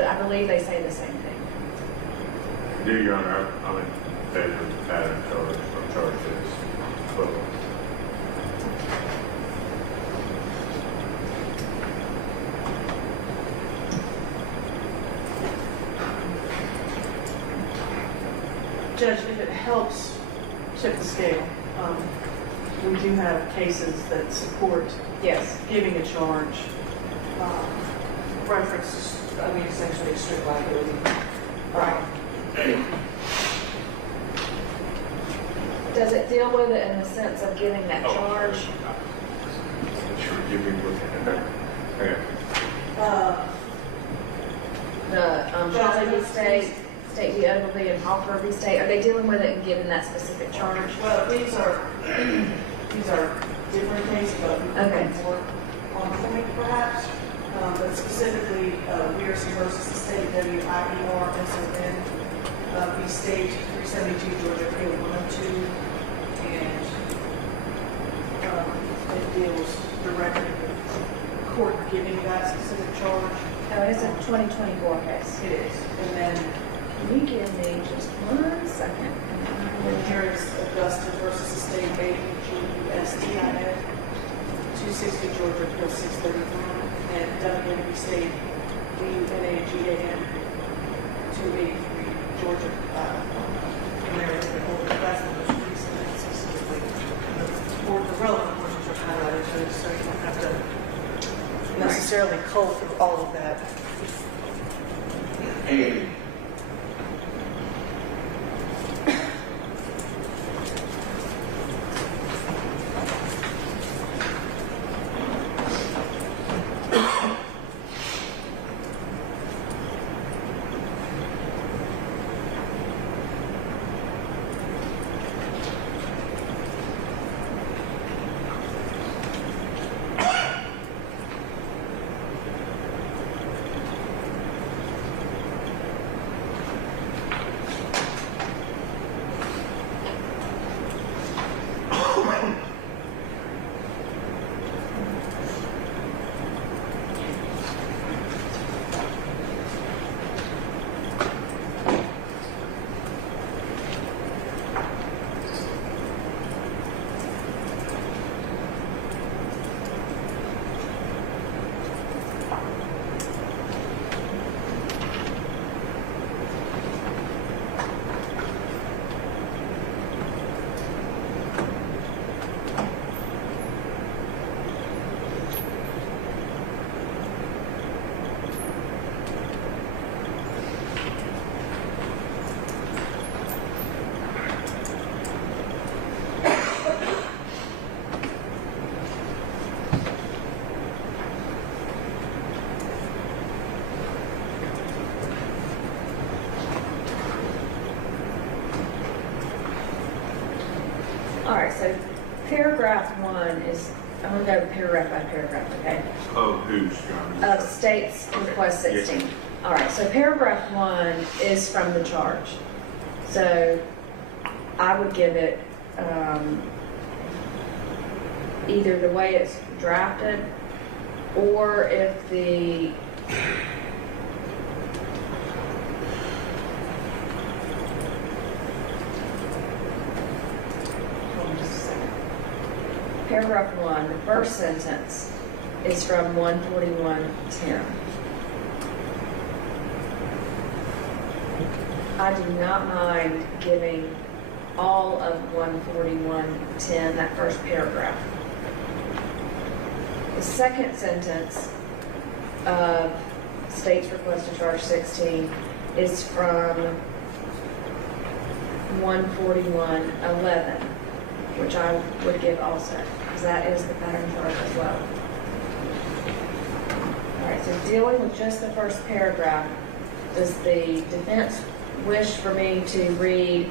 but I believe they say the same thing. Do Your Honor, I'm in favor of the pattern charge or charge that is equivalent. Judge, if it helps tip the scale, we do have cases that support Yes. giving a charge, reference, essentially strict liability. Right. Does it deal with it in the sense of giving that charge? Sure, you've been looking at that. Okay. The Hawley v. State, State v. Ogilvy, and Hawker v. State, are they dealing with it and giving that specific charge? Well, these are different cases, but Okay. more on point perhaps. But specifically, Pearson versus the state, WIER-SON, v. State 372 Georgia Appeal 102, and it deals directly with the court giving that specific charge. Oh, it's a 2024 case. It is. And then Can you give me just 1 second? here is Augusta versus the state, AGUSTIN, 260 Georgia Appeal 631, and WNB State, BUNAGAN, 283 Georgia. That's the most recent and specifically the relevant portions are highlighted, so you don't have to necessarily cull through all of that. All right, so paragraph 1 is, I'm going to go paragraph by paragraph, okay? Of whose, Your Honor? Of state's Okay. request Yes. 16. All right, so paragraph 1 is from the charge. So I would give it either the way it's drafted, or if the hold on just a second. Paragraph 1, the first sentence is from 141:10. I do not mind giving all of 141:10, that first paragraph. The second sentence of state's request to charge 16 is from 141:11, which I would give also, because that is the pattern charge as well. All right, so dealing with just the first paragraph, does the defense wish for me to read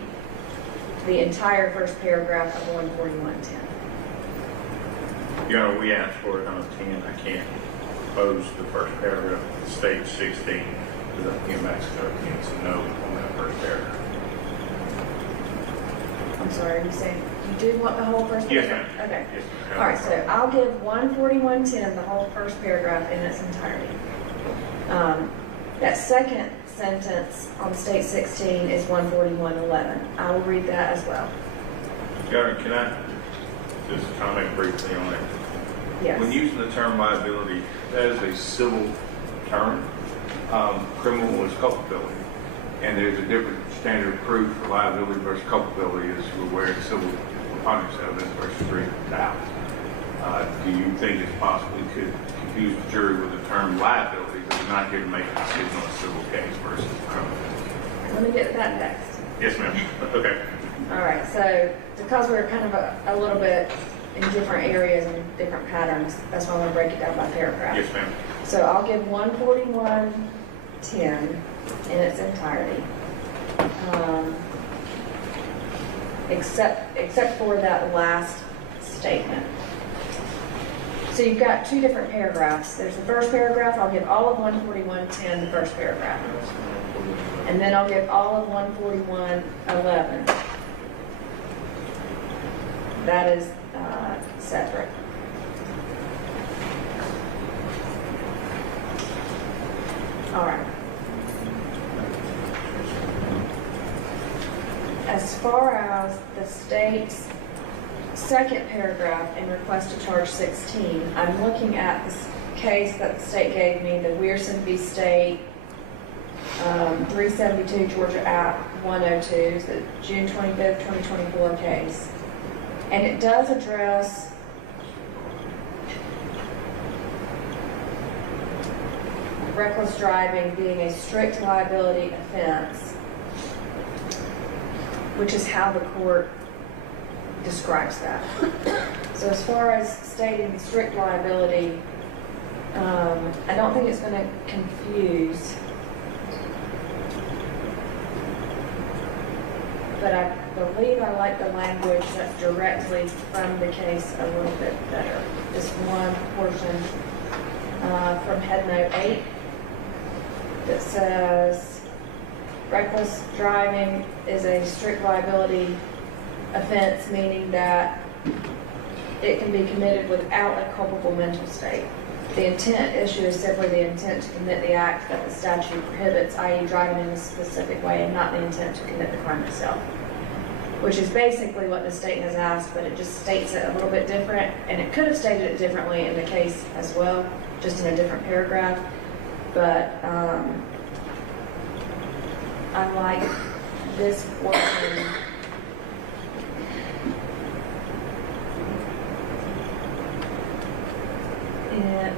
the entire first paragraph of 141:10? Your Honor, we asked for it on 10. I can't oppose the first paragraph of state 16 because I came back to 13. So no on that first paragraph. I'm sorry, you saying you do want the whole first Yes, paragraph? ma'am. Okay. Yes, ma'am. All right, so I'll give 141:10, the whole first paragraph in its entirety. That second sentence on state 16 is 141.11. I will read that as well. Governor, can I just comment briefly on that? Yes. When using the term liability, that is a civil term. Criminal is culpability. And there's a different standard of proof for liability versus culpability as we're aware in civil preponderance evidence versus reasonable doubt. Do you think it's possible we could confuse the jury with the term liability, but we're not here to make a decision on a civil case versus criminal? Let me get to that next. Yes, ma'am. Okay. All right, so because we're kind of a little bit in different areas and different patterns, that's why I want to break it down by paragraph. Yes, ma'am. So I'll give 141.10 in its entirety, except for that last statement. So you've got two different paragraphs. There's the first paragraph. I'll give all of 141.10 the first paragraph, and then I'll give all of 141.11. That is separate. All right. As far as the state's second paragraph in request to charge 16, I'm looking at this case that the state gave me, the Weirson v. State, 372 Georgia App 102, it's the June 25th, 2024 case. And it does address reckless driving being a strict liability offense, which is how the court describes that. So as far as stating strict liability, I don't think it's going to confuse, but I believe I like the language that's directly from the case a little bit better. This one portion from Head Note 8 that says reckless driving is a strict liability offense, meaning that it can be committed without a culpable mental state. The intent issue is simply the intent to commit the act that the statute prohibits, i.e. driving in a specific way, and not the intent to commit the crime itself, which is basically what the state has asked, but it just states it a little bit different, and it could have stated it differently in the case as well, just in a different paragraph. But I like this portion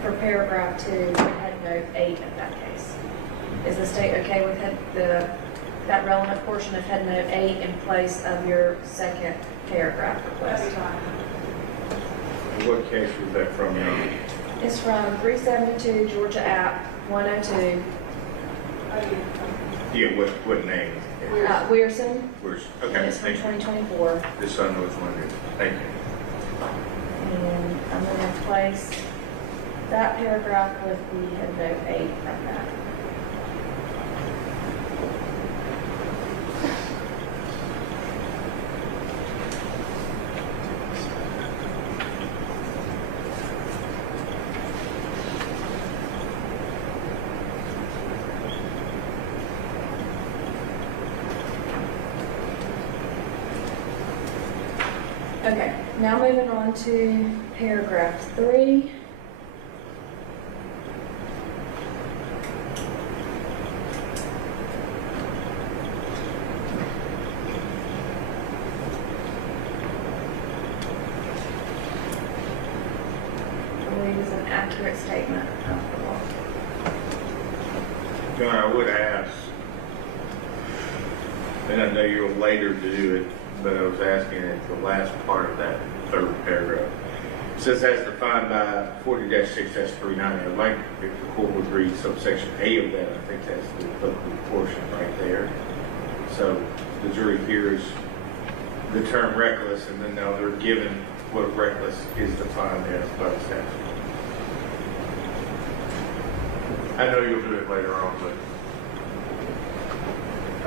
for paragraph 2, Head Note 8 of that case. Is the state okay with that relevant portion of Head Note 8 in place of your second paragraph request? What case was that from, Young? It's from 372 Georgia App 102. Yeah, what name? Weirson. Okay, And it's from thank you. 2024. This son knows one it is. Thank you. And I'm going to replace that paragraph with the Head Note 8 from that. Okay, now moving on to paragraph 3. I believe is an accurate statement of the law. John, I would ask, and I know you'll later do it, but I was asking at the last part of that third paragraph. It says as defined by 40-6-390. I'd like if the court would read subsection A of that. I think that's the applicable portion right there. So the jury hears the term reckless, and then now they're given what reckless is defined as by the statute. I know you'll do it later on, but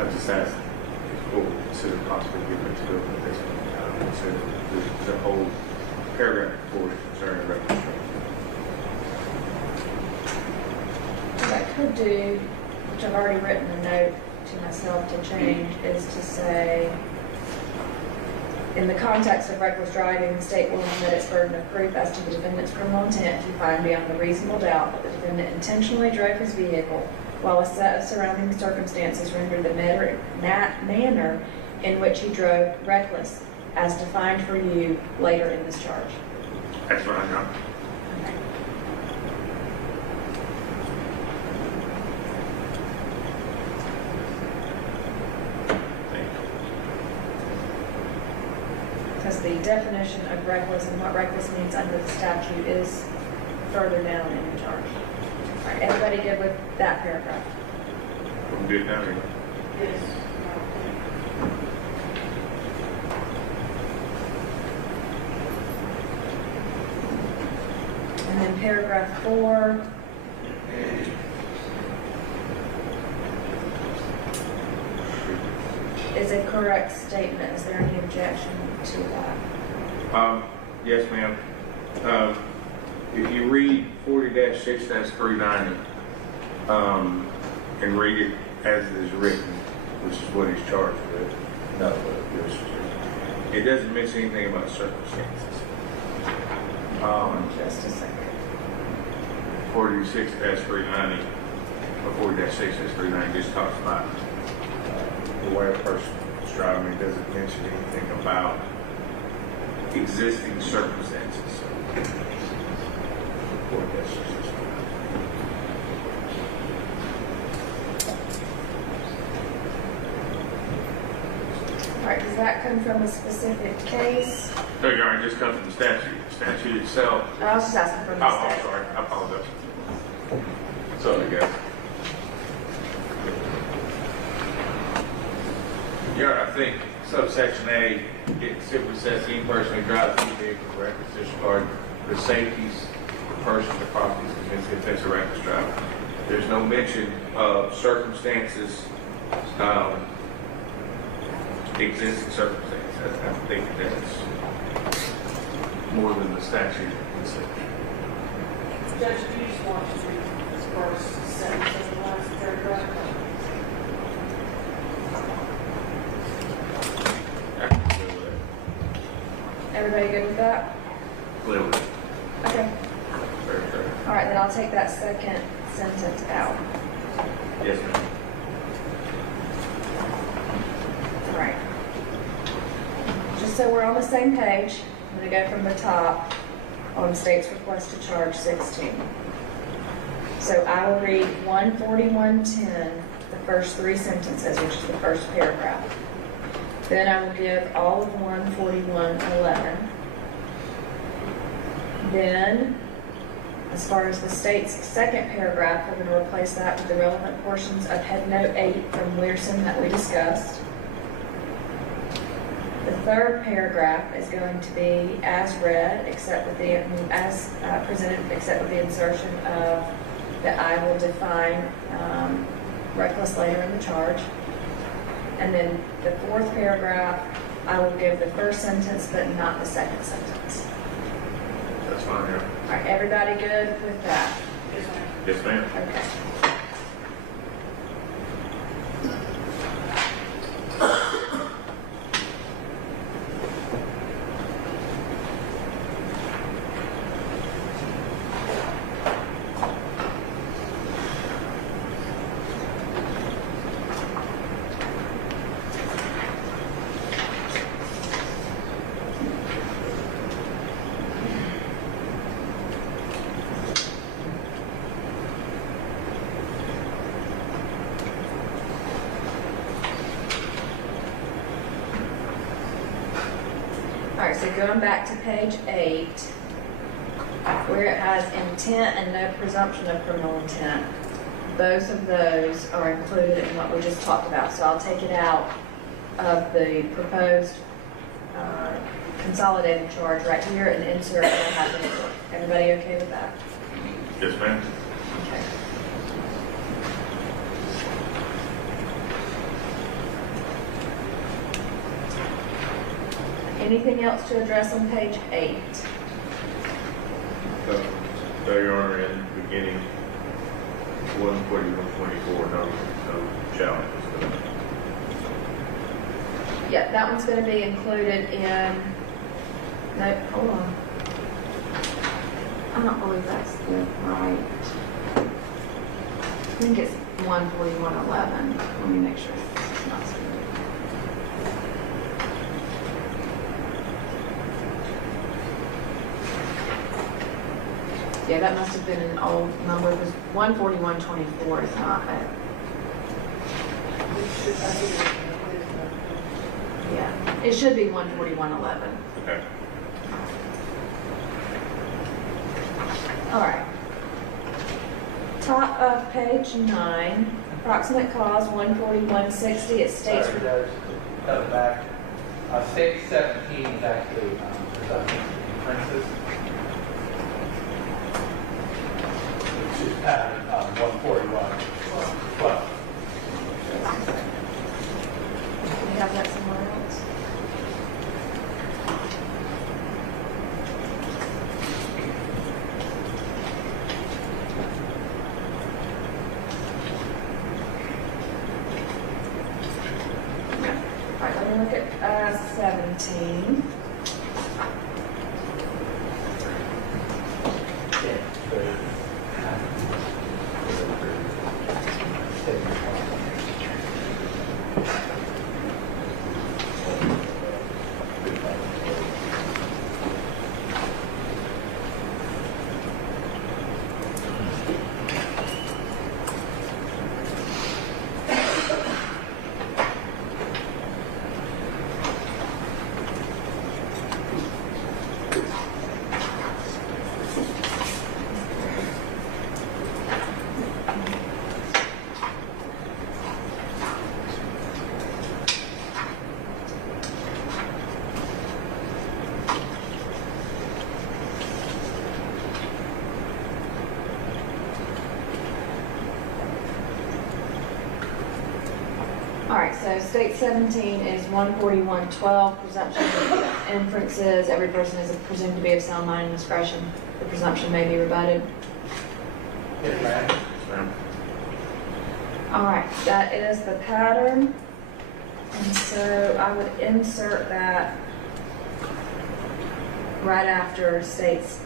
I just asked if the court would consider possibly giving it to them at this point. I don't consider the whole paragraph before it concerning reckless driving. What I could do which I've already written a note to myself to change, is to say, in the context of reckless driving, the state will omit its burden of proof as to the defendant's criminal intent if you find beyond a reasonable doubt that the defendant intentionally drove his vehicle while a set of surrounding circumstances rendered the manner in which he drove reckless, as defined for you later in this charge. That's what I got. Okay. Thank you. Because the definition of reckless and what reckless means under the statute is further down in the charge. All right, everybody good with that paragraph? I'm good now. Here. Yes. And then paragraph 4. Is a correct statement. Is there any objection to that? Yes, ma'am. If you read 40-6-390 and read it as it is written, which is what he's charged with, it doesn't mention anything about circumstances. Just a second. 46-390 or 40-6-390 just talks about the way a person is driving. It doesn't mention anything about existing circumstances. So, 40-6-390. All right, does that come from a specific case? No, Your Honor, it just comes from the statute. The statute itself. I was just asking from Oh, the I'm statute. sorry. I apologize. Sorry, guys. Your Honor, I think subsection A, it simply says any person who drives any vehicle with reckless disregard the safeties of the person, the property is convinced if that's a reckless driver. There's no mention of circumstances, existing circumstances. I think that's more than the statute considers. Judge, do you just want to read this first sentence of the last paragraph? I can deal with that. Everybody good with that? Deal with it. Okay. Very fair. All right, then I'll take that second sentence out. Yes, ma'am. All right. Just so we're on the same page, I'm going to go from the top on the state's request to charge 16. So I will read 141.10, the first 3 sentences, which is the first paragraph. Then I will give all of 141.11. Then, as far as the state's second paragraph, we're going to replace that with the relevant portions of Head Note 8 from Learson that we discussed. The third paragraph is going to be as read, except with the presented, except with the insertion of that I will define reckless later in the charge. And then the fourth paragraph, I will give the first sentence, but not the second sentence. That's fine, yeah. All right, everybody good with that? Yes, ma'am. Yes, ma'am. Okay. All right, so going back to page 8, where it has intent and no presumption of criminal intent, both of those are included in what we just talked about. So I'll take it out of the proposed consolidated charge right here and insert what happened. Everybody okay with that? Yes, ma'am. Okay. Anything else to address on page 8? So, Your Honor, in the beginning, 14124, no challenges to that. Yeah, that one's gonna be included in, no, hold on. I don't believe that's the right. I think it's 14111. Let me make sure it's not screwed. Yeah, that must have been an old number, because 14124 is not it. Yeah, it should be 14111. Okay. All right. Top of page 9, approximate cause 14160. It states. Sorry, Judge, cut back. State 17 is actually presumption inferences. Which is pattern 141. Well, We have that somewhere else. All right, let me look at 17. All right, so state 17 is 14112, presumption of inferences. Every person is presumed to be of sound mind and discretion. The presumption may be rebutted. yes, ma'am. Ma'am. All right, that is the pattern. And so I would insert that right after states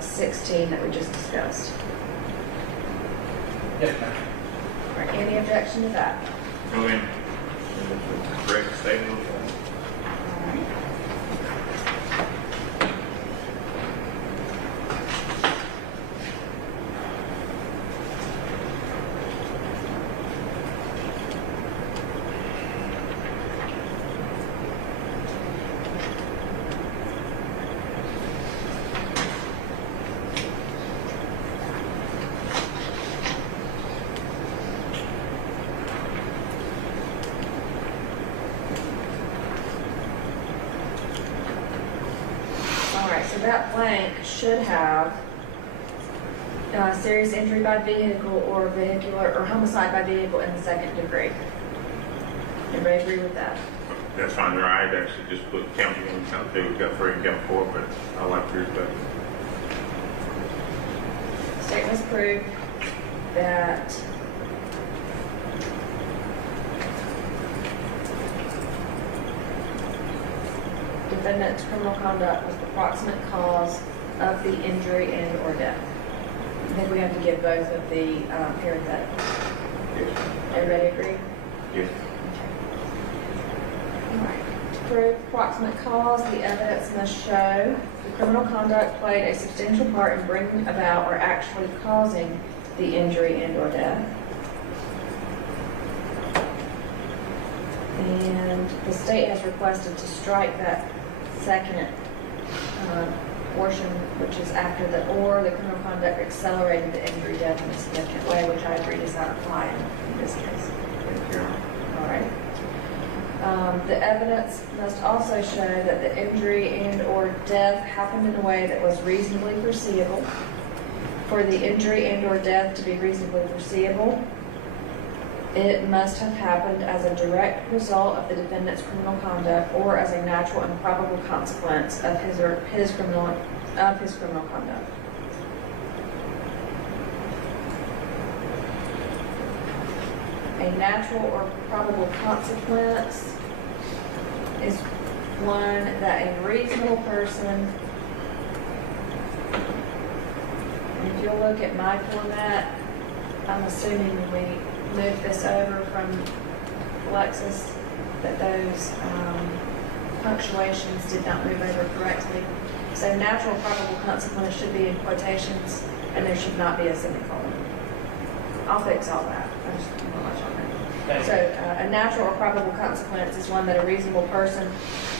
16 that we just discussed. Yes, ma'am. All right, any objection to that? Go in. Correct statement. All right. So that blank should have serious injury by vehicle or vehicular or homicide by vehicle in the second degree. Everybody agree with that? That's fine. Right. I'd actually just put count 1, count 2, we've got 3 and count 4, but I like yours better. State must prove that defendant's criminal conduct was the proximate cause of the injury and or death. I think we have to give both of the parentheticals. Yes. Everybody agree? Yes. All right. To prove proximate cause, the evidence must show the criminal conduct played a substantial part in bringing about or actually causing the injury and or death. And the state has requested to strike that second portion, which is after the or, the criminal conduct accelerated the injury, death in a significant way, which I agree does not apply in this case. Thank you. All right. The evidence must also show that the injury and or death happened in a way that was reasonably foreseeable. For the injury and or death to be reasonably foreseeable, it must have happened as a direct result of the defendant's criminal conduct or as a natural and probable consequence of his criminal conduct. A natural or probable consequence is one that a reasonable person, and if you'll look at my format, I'm assuming we moved this over from Lexis, that those punctuations did not move over correctly. So natural probable consequence should be in quotations, and there should not be a semicolon. I'll fix all that. I just don't know much on that. So a natural or probable consequence is one that a reasonable person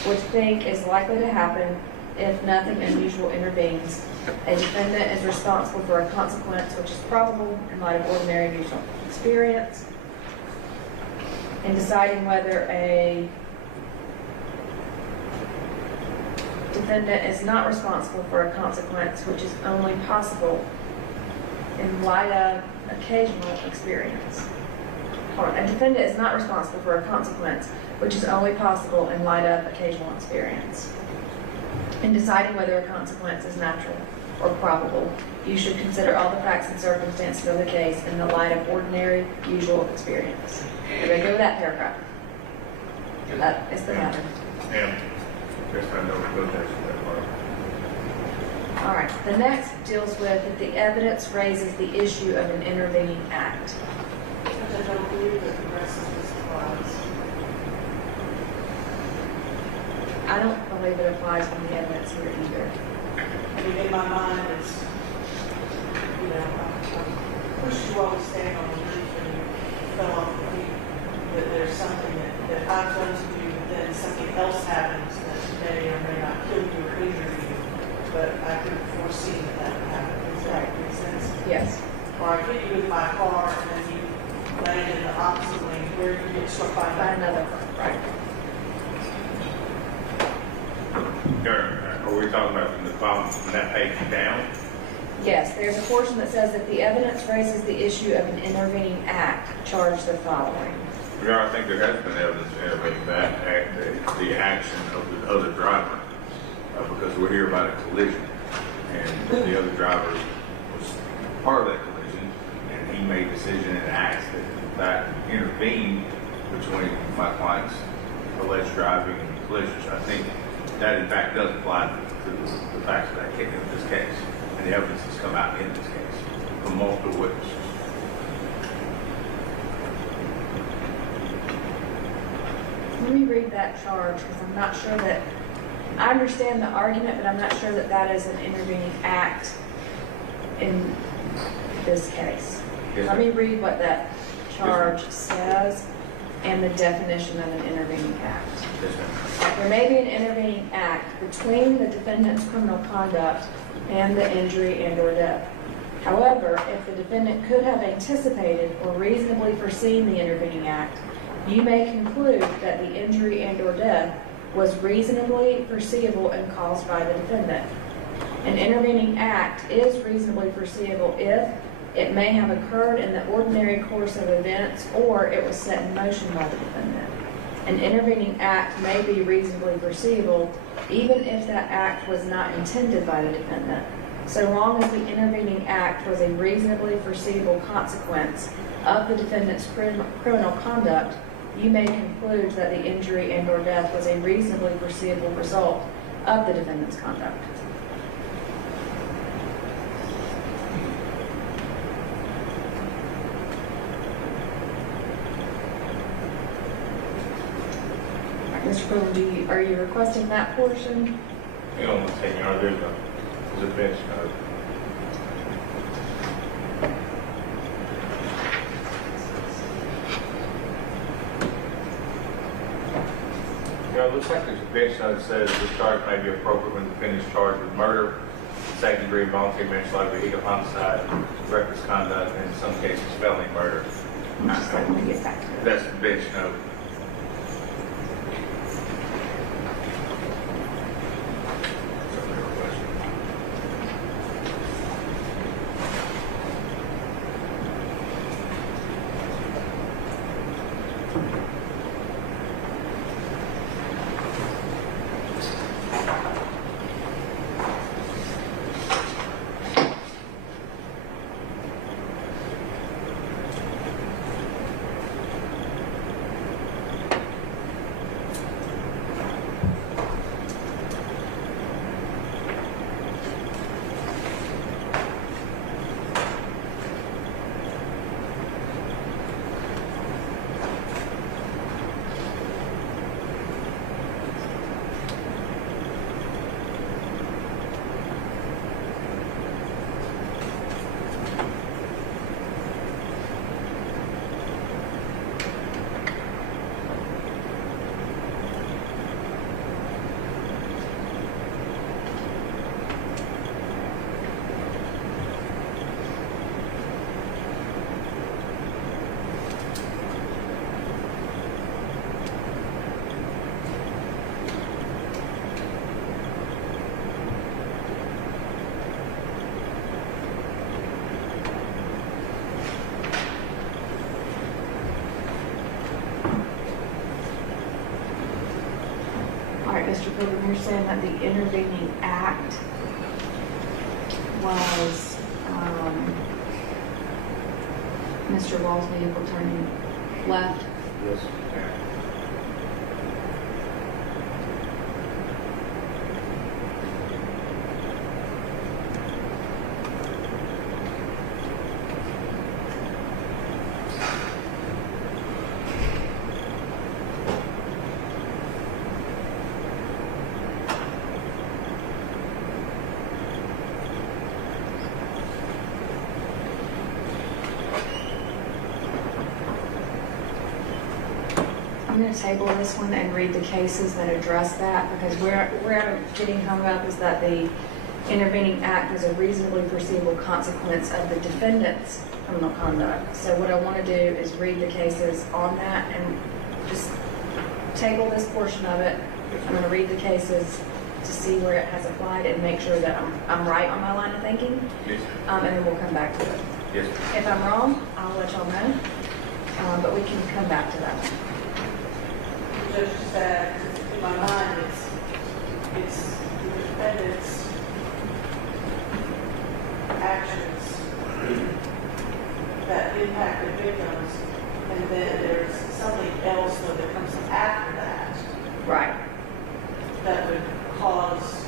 would think is likely to happen if nothing unusual intervenes. A defendant is responsible for a consequence which is probable in light of ordinary usual experience. In deciding whether a defendant is not responsible for a consequence which is only possible in light of occasional experience. A defendant is not responsible for a consequence which is only possible in light of occasional experience. In deciding whether a consequence is natural or probable, you should consider all the facts and circumstances of the case in the light of ordinary, usual experience. Everybody go with that paragraph. That is the matter. Yeah. Guess I know what that part. All right. The next deals with if the evidence raises the issue of an intervening act. I don't believe that the rest of this applies. I don't believe it applies when the evidence here either. I mean, in my mind, it's, you know, I pushed you while we stand on the roof and you fell off the roof, that there's something that I've done to you, then something else happens that may or may not kill you or injure you, but I could foresee that would happen. Does that make sense? Yes. Or I hit you with my car and then you land in the opposite lane where you get struck by Another one. Right. Are we talking about from the bottom, from that page down? Yes, there's a portion that says that the evidence raises the issue of an intervening act, charge the following. Yeah, I think there has been evidence of intervening that act, the action of the other driver, because we're here about a collision, and the other driver was part of that collision, and he made decision and acts that intervened between my client's alleged driving and collisions. I think that in fact does apply to the facts of that case, in this case, and the evidence has come out in this case from multiple witnesses. Let me read that charge because I'm not sure that, I understand the argument, but I'm not sure that that is an intervening act in this case. Yes, Let me read what that charge says and the definition of an intervening act. Yes, ma'am. There may be an intervening act between the defendant's criminal conduct and the injury and or death. However, if the defendant could have anticipated or reasonably foreseen the intervening act, you may conclude that the injury and or death was reasonably foreseeable and caused by the defendant. An intervening act is reasonably foreseeable if it may have occurred in the ordinary course of events or it was set in motion by the defendant. An intervening act may be reasonably foreseeable even if that act was not intended by the defendant, so long as the intervening act was a reasonably foreseeable consequence of the defendant's criminal conduct. You may conclude that the injury and or death was a reasonably foreseeable result of the defendant's conduct. Mr. Pilgrim, are you requesting that portion? Hang on one second, there's a bench note. It looks like there's a bench note that says the charge may be appropriate when the defendant is charged with murder, second degree voluntary manslaughter, vehicular homicide, reckless conduct, and in some cases felony murder. I'm just letting me get back to it. That's the bench note. Mr. Pilgrim, you're saying that the intervening act was Mr. Wall's vehicle turning left? Yes. I'm going to table this one and read the cases that address that, because where I'm getting hung up is that the intervening act is a reasonably foreseeable consequence of the defendant's criminal conduct. So what I want to do is read the cases on that and just table this portion of it. I'm going to read the cases to see where it has applied and make sure that I'm right on my line of thinking. Yes. And then we'll come back to it. Yes. If I'm wrong, I'll let y'all know, but we can come back to that. Just that in my mind, it's the defendant's actions that impact the victims, and then there's something else that comes after that Right. that would cause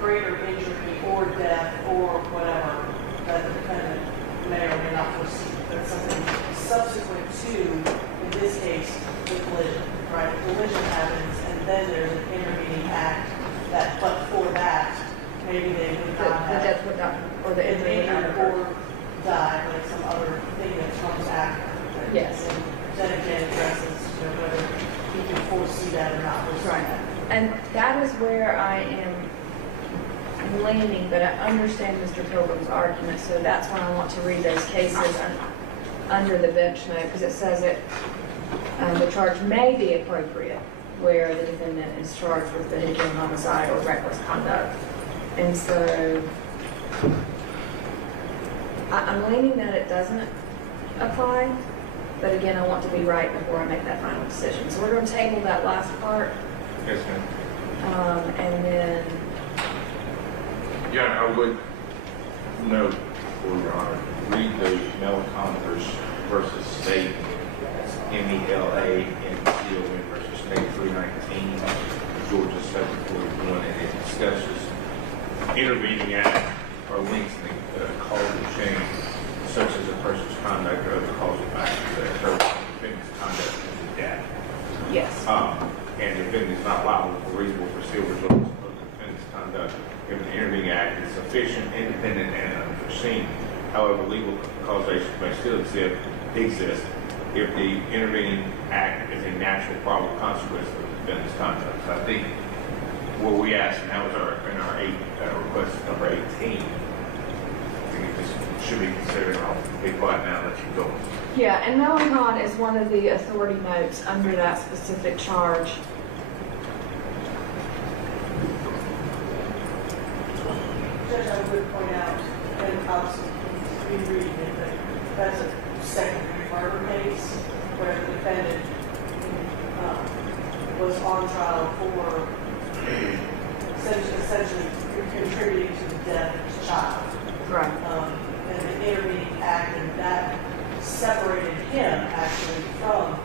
greater injury or death or whatever that the defendant may or may not foresee. That's something subsequent to, in this case, the collision. Right, the collision happens, and then there's an intervening act that, but for that, maybe they would The not have death would not, or the injury would not occur. or die, like some other thing that comes after. That- Yes. And then again addresses, whether he can foresee that or not foresee Right. that. And that is where I am leaning, but I understand Mr. Pilgrim's argument, so that's why I want to read those cases under the bench note, because it says it, the charge may be appropriate where the defendant is charged with vehicular homicide or reckless conduct. And so I'm leaning that it doesn't apply, but again, I want to be right before I make that final decision. So we're going to table that last part. Yes, ma'am. And then, Yeah, I would note, for your honor, read the Melicompers versus State, MELA and CON versus State 319, Georgia State 41, and it discusses intervening act or links in the causal chain, such as a person's conduct or other causal factors that occur when the defendant's conduct is death. yes. And the defendant is not liable for reasonable foreseeable results of the defendant's conduct if the intervening act is sufficient, independent, and unforeseen. However, legal causation may still exist if the intervening act is a natural probable consequence of the defendant's conduct. So I think what we asked, and that was in our request number 18, I think this should be considered. I'll be quiet now and let you go. Yeah, and Melicon is one of the authority notes under that specific charge. Judge, I would point out, and obviously rereading it, but that's a second-degree murder case where the defendant was on trial for essentially contributing to the death of his child. Right. And the intervening act, and that separated him actually from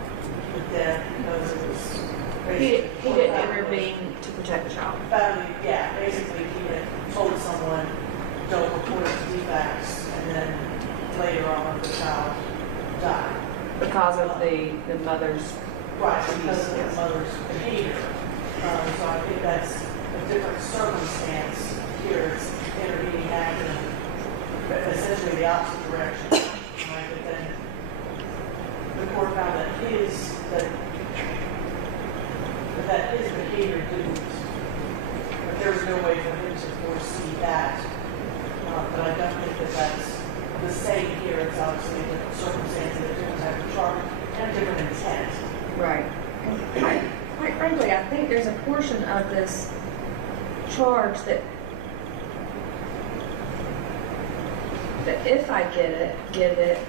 the death because it was He basically didn't intervene to protect the child. family, yeah, basically he had told someone, don't report it to DFACS, and then later on the child died. Because of the mother's, Right, because of the mother's behavior. So I think that's a different circumstance here. It's intervening act in essentially the opposite direction. Right, but then the court found that his behavior didn't, but there was no way for him to foresee that. But I don't think that that's the same here. It's obviously a different circumstance, a different type of charge, and a different intent. right. Quite frankly, I think there's a portion of this charge that if I give it,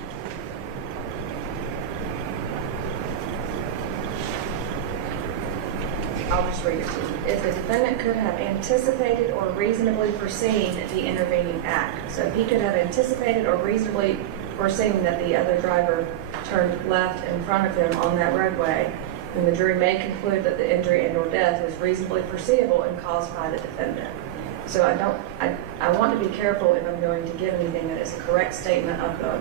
I'll just read it to you. If the defendant could have anticipated or reasonably foreseen the intervening act. So if he could have anticipated or reasonably foreseen that the other driver turned left in front of him on that roadway, then the jury may conclude that the injury and or death was reasonably foreseeable and caused by the defendant. So I want to be careful if I'm going to give anything that is a correct statement of the,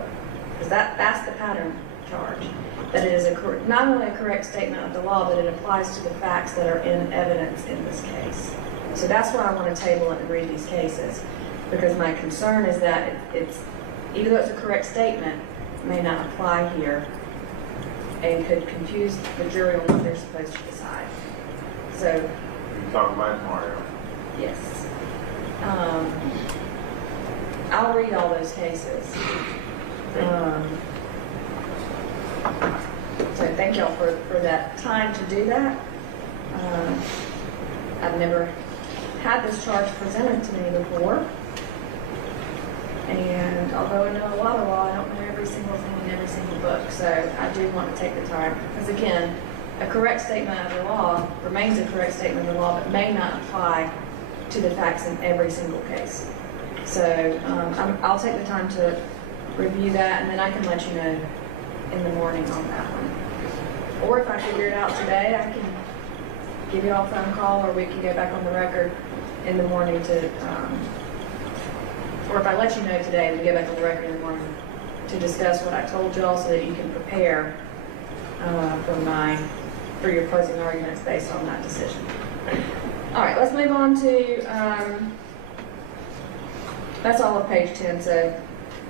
because that's the pattern charge, that it is not only a correct statement of the law, but it applies to the facts that are in evidence in this case. So that's why I want to table it and read these cases, because my concern is that it's, even though it's a correct statement, it may not apply here and could confuse the jury on what they're supposed to decide. So, You talking about Mario? yes. I'll read all those cases. So thank y'all for that time to do that. I've never had this charge presented to me before. And although I know a lot of law, I don't know every single thing in every single book. So I do want to take the time. Because again, a correct statement of the law remains a correct statement of the law, but may not apply to the facts in every single case. So I'll take the time to review that, and then I can let you know in the morning on that one. Or if I figure it out today, I can give you all a phone call, or we can go back on the record in the morning to, or if I let you know today, we go back on the record in the morning to discuss what I told y'all so that you can prepare for your closing arguments based on that decision. All right, let's move on to, that's all of page 10, so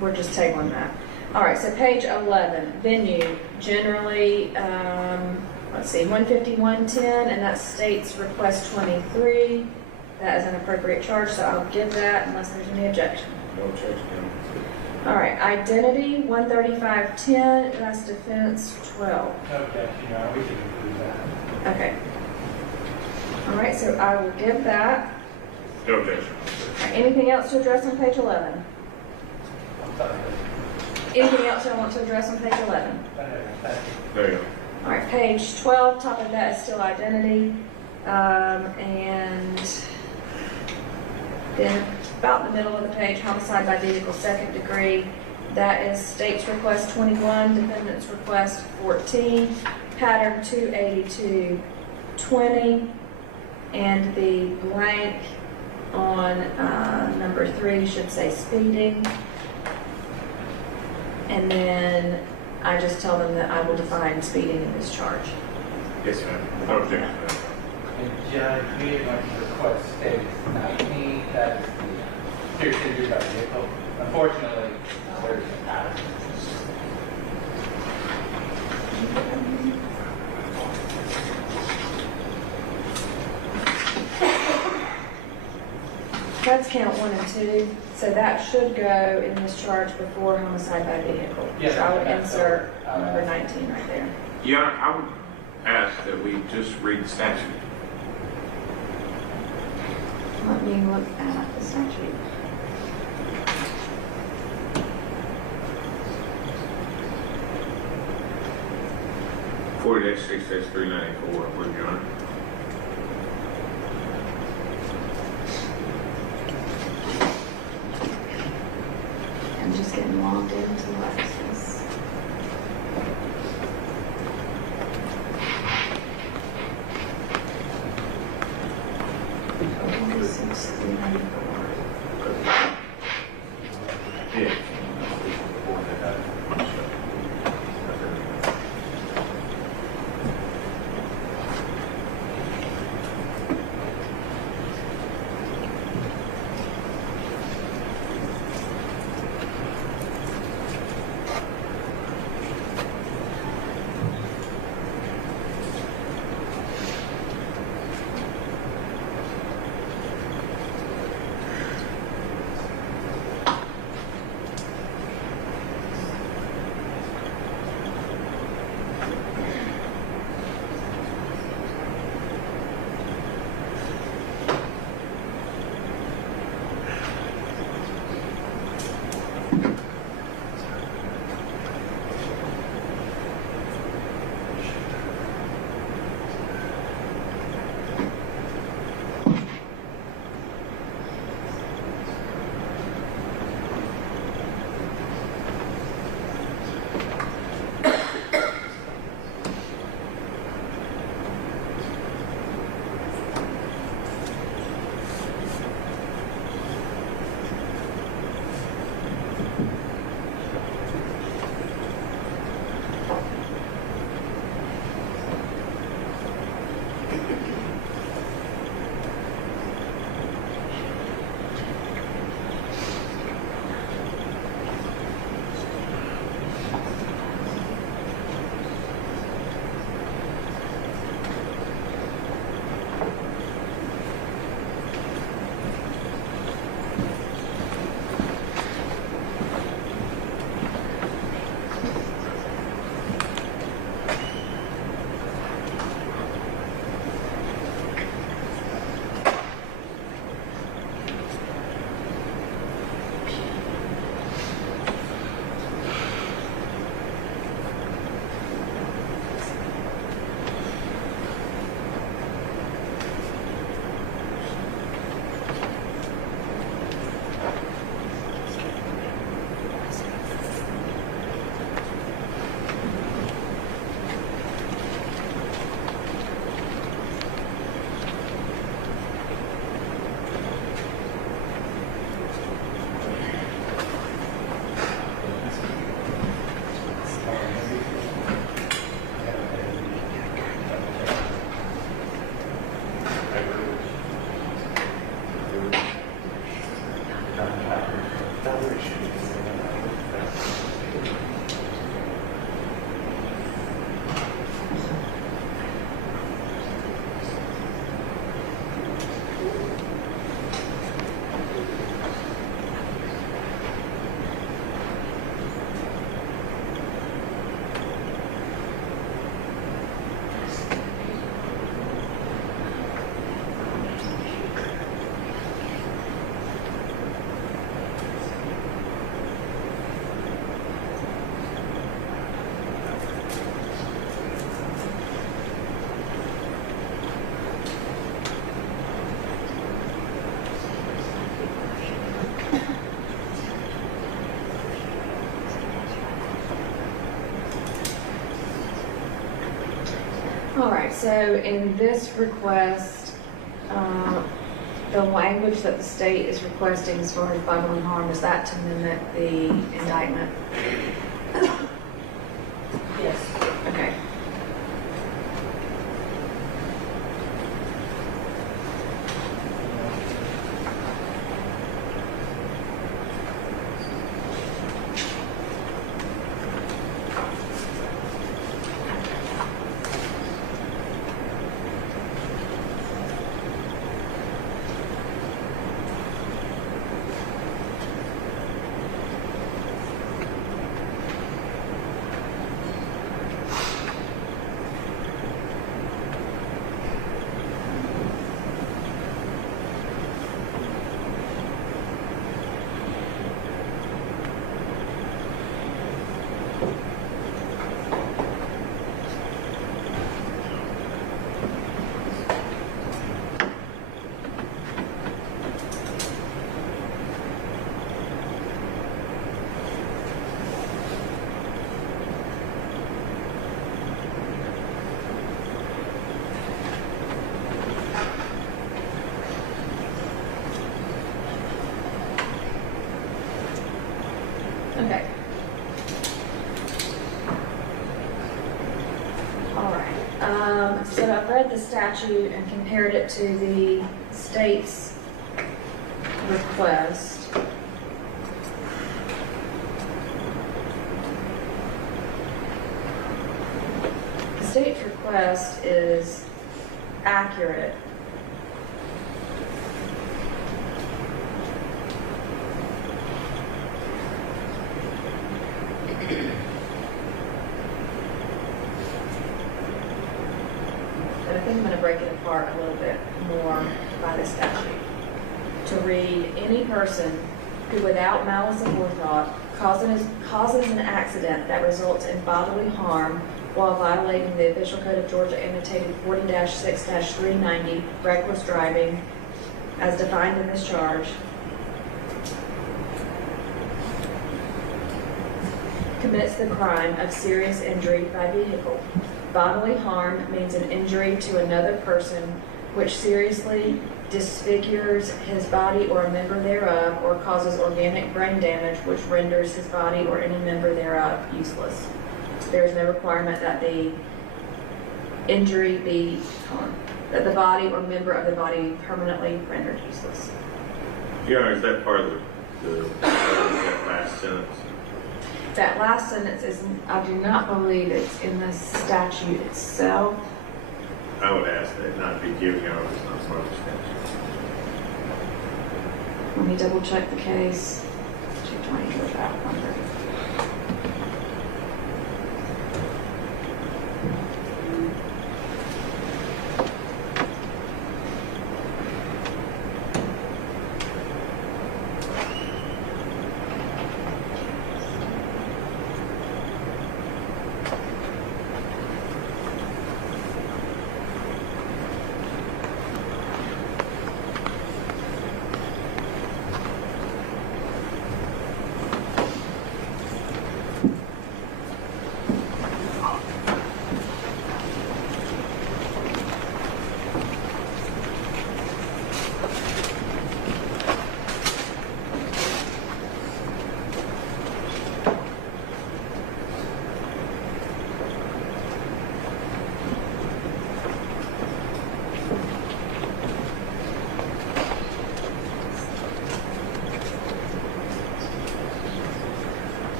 we're just tabling that. All right, so page 11, venue, generally, let's see, 15110, and that's state's request 23. That is an appropriate charge, so I'll give that unless there's any objection. No objection. All right, identity, 13510, that's defense 12. No objection, Your Honor, we can include that. Okay. All right, so I will give that. No objection. All right, anything else to address on page 11? I'm sorry. Anything else y'all want to address on page 11? There you go. All right, page 12, top of that is still identity. And then about in the middle of the page, homicide by vehicle, second degree. That is state's request 21, defendant's request 14, pattern 28220, and the blank on number 3 should say speeding. And then I just tell them that I will define speeding in this charge. Yes, ma'am. No objection. And Judge, we are going to request status 19, that is the serious injury by vehicle. Unfortunately, there's a pattern. That's count 1 and 2, so that should go in this charge before homicide by vehicle. Yes, So I would that's insert all right. number 19 right there. Yeah, I would ask that we just read the statute. Let me look at the statute. (40-6-394), I believe, Your Honor. I'm just getting logged into Lexis. Yeah. All right, so in this request, the language that the state is requesting as far as bodily harm, is that to mimic the indictment? Yes. Okay. Okay. All right. So I've read the statute and compared it to the state's request. The state's request is accurate. But I think I'm going to break it apart a little bit more by the statute. To read, any person who without malice aforethought causes an accident that results in bodily harm while violating the official code of Georgia annotated 40-6-390, reckless driving, as defined in this charge, commits the crime of serious injury by vehicle. Bodily harm means an injury to another person which seriously disfigures his body or a member thereof, or causes organic brain damage which renders his body or any member thereof useless. There is no requirement that the injury be that the body or member of the body be permanently rendered useless. Your Honor, is that part of that last sentence? That last sentence is, I do not believe it's in the statute itself. I would ask that it not be given, Your Honor, it's not part of the statute. Let me double check the case. 220 to about 130.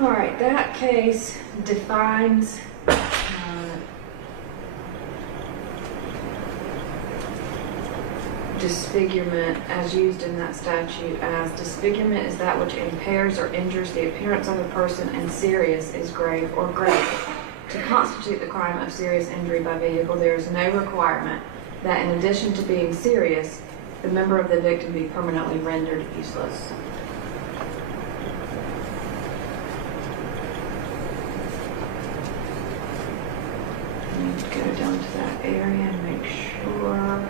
All right, that case defines disfigurement as used in that statute as disfigurement is that which impairs or injures the appearance of a person, and serious is grave or grave. To constitute the crime of serious injury by vehicle, there is no requirement that in addition to being serious, the member of the victim be permanently rendered useless. go down to that area and make sure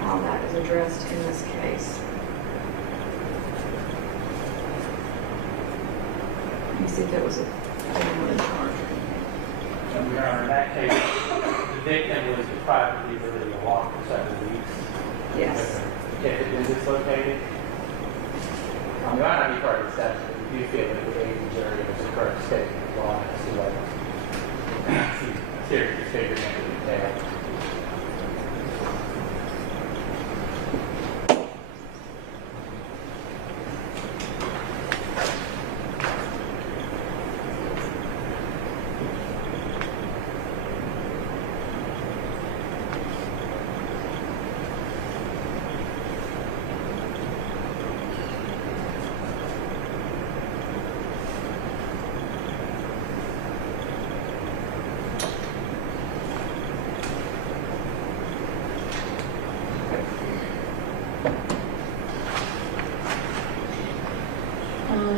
how that is addressed in this case. Let me see if there was a family charge. And Your Honor, in that case, the victim was privately really walked for several weeks. Yes. If it is dislocated. You might not be part of the statute, but you feel that the age and jury is a correct statement of law as to what serious disfigurement would entail.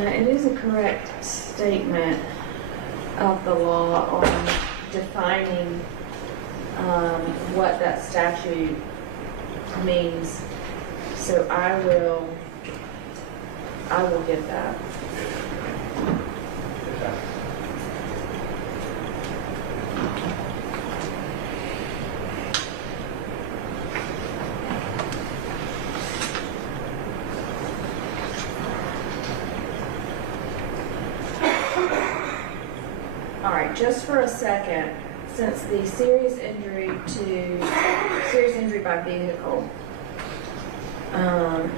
It is a correct statement of the law on defining what that statute means. So I will get that. All right, just for a second, since the serious injury by vehicle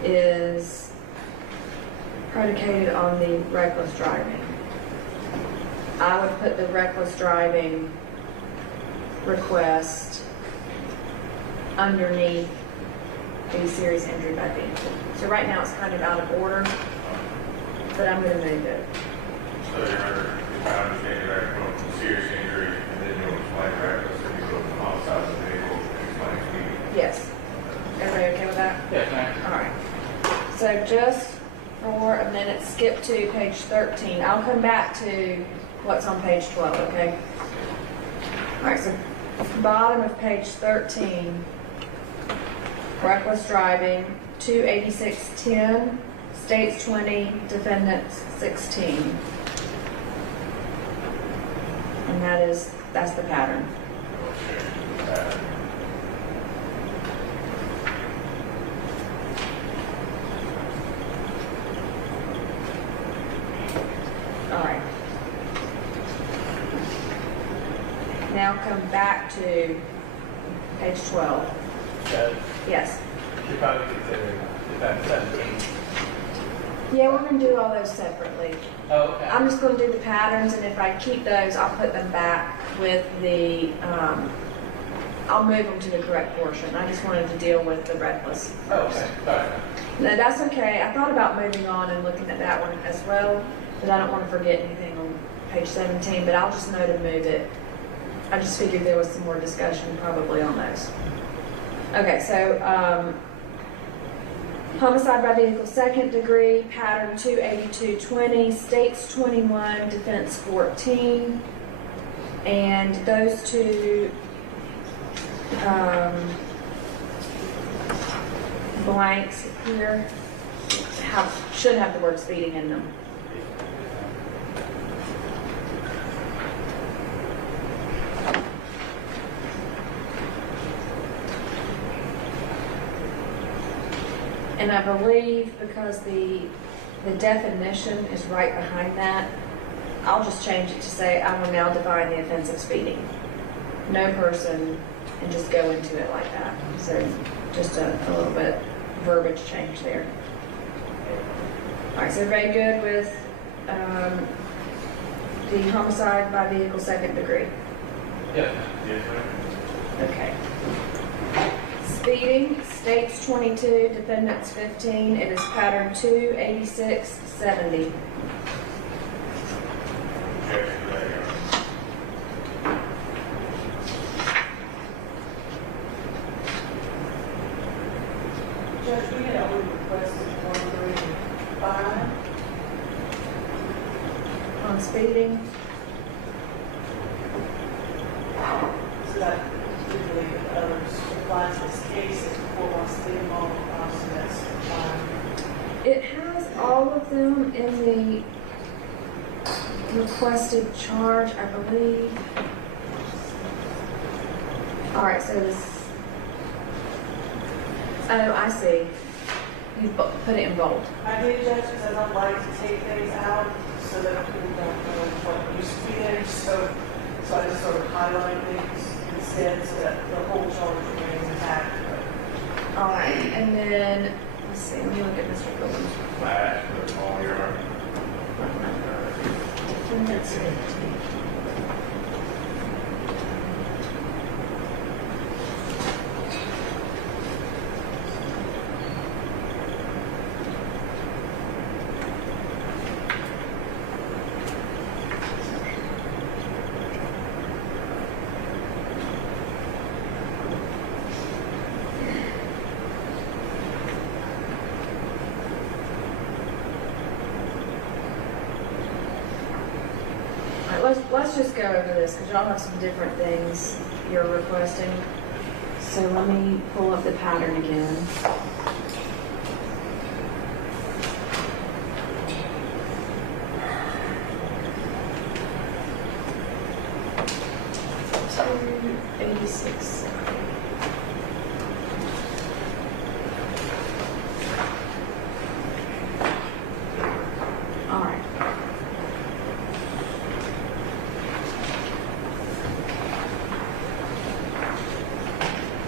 is predicated on the reckless driving, I would put the reckless driving request underneath the serious injury by vehicle. So right now it's kind of out of order, but I'm going to move it. So Your Honor, if I understand it right, going from serious injury and then you'll explain reckless, and you go from homicide to vehicle and explain speeding. Yes. Everybody okay with that? Yes, ma'am. All right. So just for a minute, skip to page 13. I'll come back to what's on page 12, okay? All right, so bottom of page 13, reckless driving, 28610, states 20, defendants 16. And that's the pattern. All right. Now come back to page 12. Judge, Yes. you probably consider defense 17. Yeah, we're going to do all those separately. Oh, okay. I'm just going to do the patterns, and if I keep those, I'll put them back with the, I'll move them to the correct portion. I just wanted to deal with the reckless Oh, first. okay. Sorry. No, that's okay. I thought about moving on and looking at that one as well, but I don't want to forget anything on page 17, but I'll just know to move it. I just figured there was some more discussion probably on those. Okay, so homicide by vehicle second degree, pattern 28220, states 21, defense 14, and those two blanks here should have the word speeding in them. And I believe because the definition is right behind that, I'll just change it to say, I will now define the offense of speeding. No person, and just go into it like that. So just a little bit verbiage change there. All right, so everybody good with the homicide by vehicle second degree? Yes. Yes, ma'am. Okay. Speeding, states 22, defendants 15. It is pattern 28670. Objection to that, Your Honor. Judge, we had only requested 1, 3, and 5. On speeding, of them in the requested charge, I believe. All right, so this, oh, I see. You put it in bold. I did, Judge, because I don't like to take things out so that people don't know what used to be there. So I just sort of highlight things instead so that the whole charge remains intact. All right, and then, let's see, let me look at Mr. Pilgrim's. Last, but all your, Let's just go over this because y'all have some different things you're requesting. So let me pull up the pattern again. $286. All right.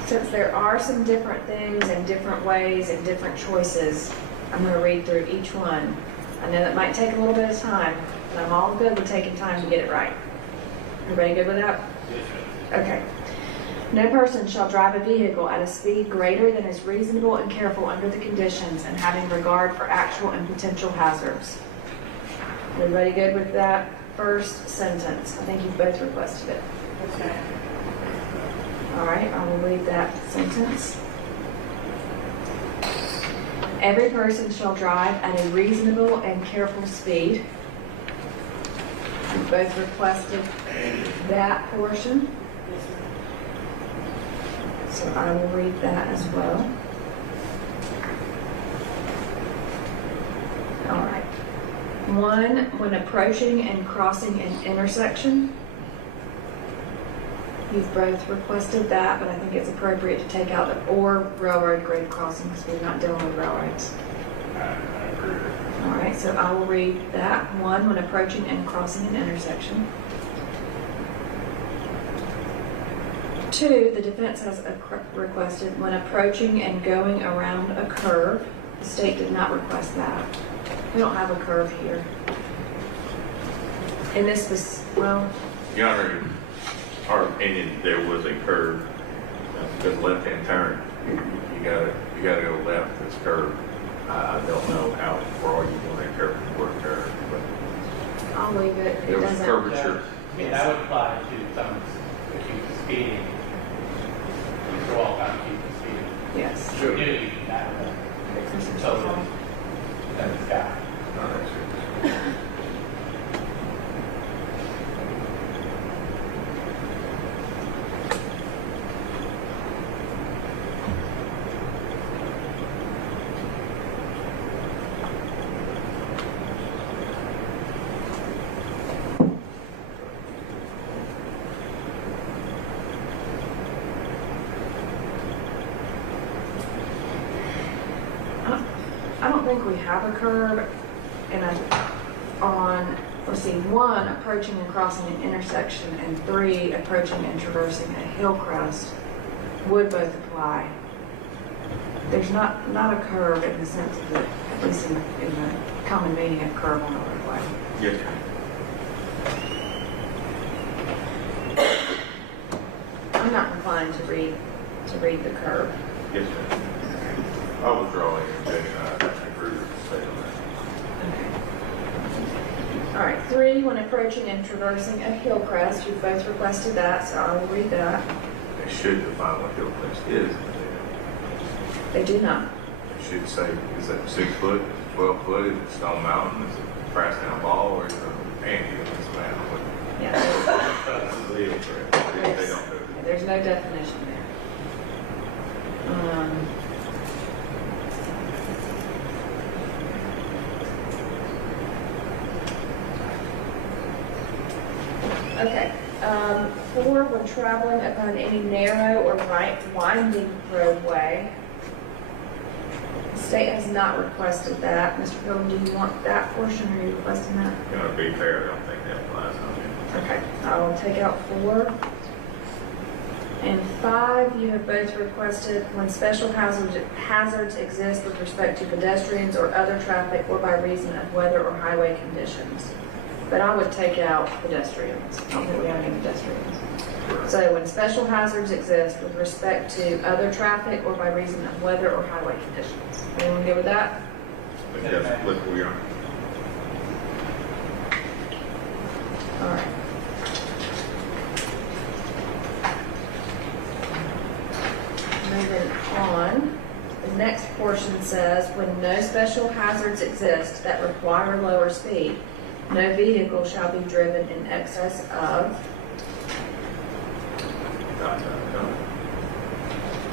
Since there are some different things and different ways and different choices, I'm going to read through each one. I know that might take a little bit of time, but I'm all good with taking time to get it right. Everybody good with that? Okay. No person shall drive a vehicle at a speed greater than is reasonable and careful under the conditions and having regard for actual and potential hazards. Everybody good with that first sentence? I think you both requested it. Okay. All right, I will read that sentence. Every person shall drive at a reasonable and careful speed. You both requested that portion, Yes, ma'am. so I will read that as well. All right. 1, when approaching and crossing an intersection. You've both requested that, but I think it's appropriate to take out the or railroad grade crossing because we're not dealing with railroads. I agree. All right, so I will read that. 1, when approaching and crossing an intersection. 2, the defense has requested when approaching and going around a curve. The state did not request that. We don't have a curve here. And this was, well, Your Honor, in our opinion, there was a curve, because left-hand turn, you gotta go left, it's curved. I don't know how far you want to curve before a curve, but I'll leave it. It there was doesn't. curvature. I mean, that would apply to someone if you speeding. You walk out and keep speeding. Yes. Sure. You that would totally, then it's got. I don't think we have a curve on, let's see, 1, approaching and crossing an intersection, and 3, approaching and traversing a hill crest would both apply. There's not a curve in the sense of the, at least in the common meaning of curve on the roadway. Yes. I'm not inclined to read the curve. Yes, ma'am. I was drawing and checking, I agree with the state on that. Okay. All right, 3, when approaching and traversing a hill crest, you've both requested that, so I will read that. They should define what hill crest is. They do not. It should say, is that 6 foot, 12 foot, is it Stone Mountain, is it Brass Down Ball, or is it Andy? Yeah. That's the hill crest. They don't do it. There's no definition there. Okay, 4, when traveling upon any narrow or winding roadway. The state has not requested that. Mr. Pilgrim, do you want that portion, or are you requesting that? To be fair, I don't think that applies on me. Okay, I'll take out 4. And 5, you have both requested when special hazards exist with respect to pedestrians or other traffic or by reason of weather or highway conditions. But I would take out pedestrians. I don't think we have any pedestrians. So when special hazards exist with respect to other traffic or by reason of weather or highway conditions. Anyone good with that? But that's applicable, Your Honor. All right. Moving on, the next portion says, when no special hazards exist that require lower speed, no vehicle shall be driven in excess of,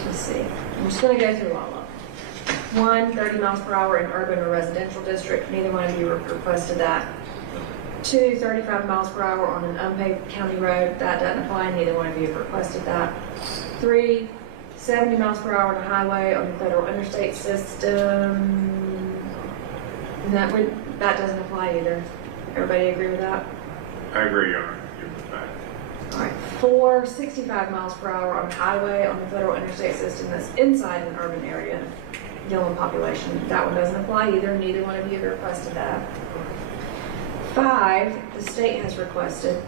let's see, I'm just going to go through all of them. 1, 30 miles per hour in urban or residential district. Neither one of you requested that. 2, 35 miles per hour on an unpaved county road. That doesn't apply. Neither one of you have requested that. 3, 70 miles per hour on a highway on the federal interstate system. That doesn't apply either. Everybody agree with that? I agree, Your Honor. Give it back. All right. 4, 65 miles per hour on a highway on the federal interstate system that's inside an urban area, dealing with population. That one doesn't apply either. Neither one of you have requested that. 5, the state has requested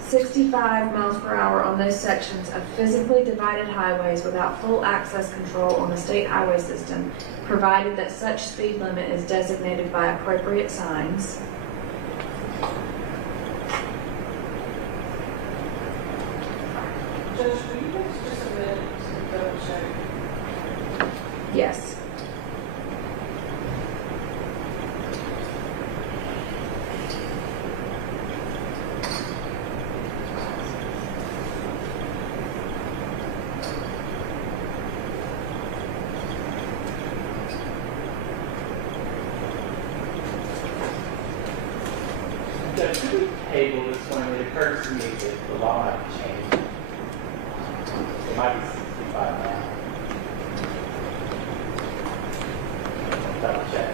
65 miles per hour on those sections of physically divided highways without full access control on the state highway system, provided that such speed limit is designated by appropriate signs. Judge, will you guys just a minute to double check? Yes. Judge, could we table this one? It occurs to me that the law might change. It might be 65 now. Double check.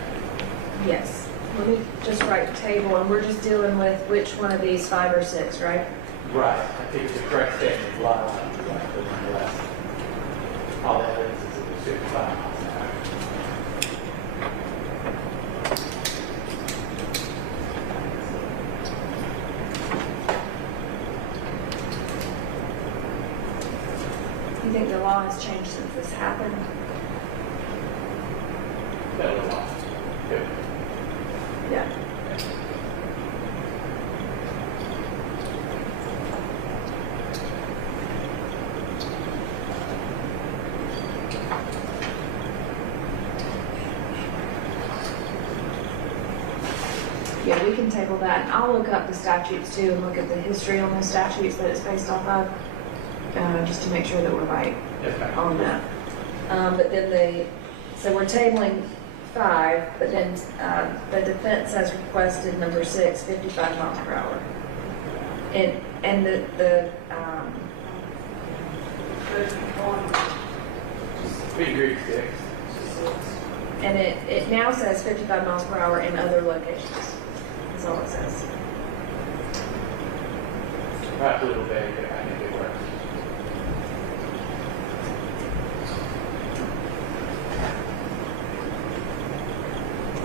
Yes. Let me just write the table, and we're just dealing with which one of these, 5 or 6, right? Right. I think it's a correct statement. The law might be right, but nonetheless, all the evidence is that it's 55 miles an hour. You think the law has changed since this happened? That was all. Good. Yeah. Yeah, we can table that. And I'll look up the statutes too and look at the history on those statutes that it's based off of, just to make sure that we're right Yes, ma'am. on that. But then so we're tabling 5, but then the defense has requested number 6, 55 miles per hour. And the We agree 6. and it now says 55 miles per hour in other locations. That's all it says. Perhaps a little vague, but I think it works.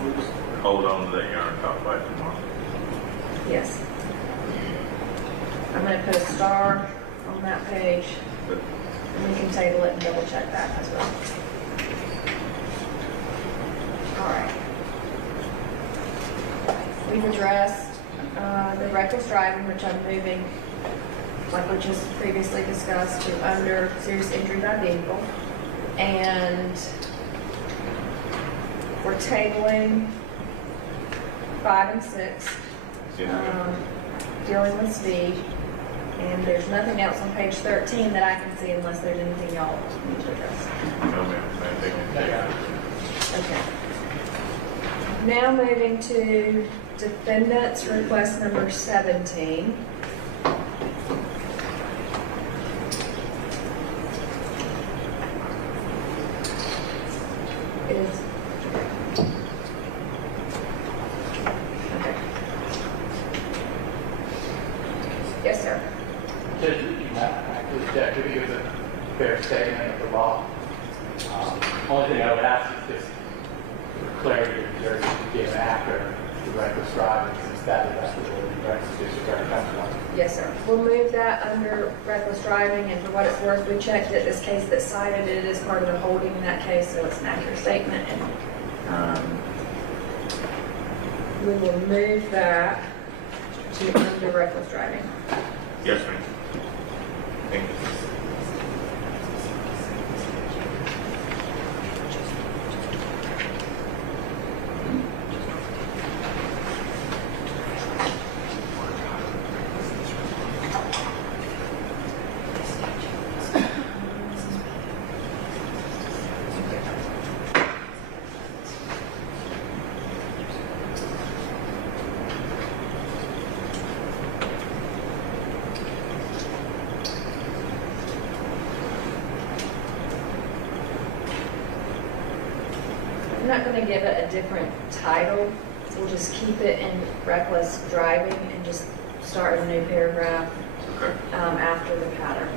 We'll just hold on to that, Your Honor, and talk about it tomorrow. Yes. I'm going to put a star on that page, and we can table it and double check that as well. All right. We've addressed the reckless driving, which I'm moving, like we just previously discussed, to under serious injury by vehicle. And we're tabling 5 and 6, dealing with speed. And there's nothing else on page 13 that I can see unless there's anything y'all need to address. No, ma'am. I think Okay. Now moving to defendant's request number 17. Yes, sir. Judge, actually, Jack, I think it was a fair statement of the law. Only thing I would ask is just for clarity of the jury to give after the reckless driving, since that is actually the reckless disregard comes from. Yes, sir. We'll move that under reckless driving, and for what it's worth, we checked that this case that cited it is part of the holding in that case, so it's an accurate statement, and we will move that to under reckless driving. Yes, ma'am. Thank you. I'm not going to give it a different title. We'll just keep it in reckless driving and just start a new paragraph Okay. after the pattern.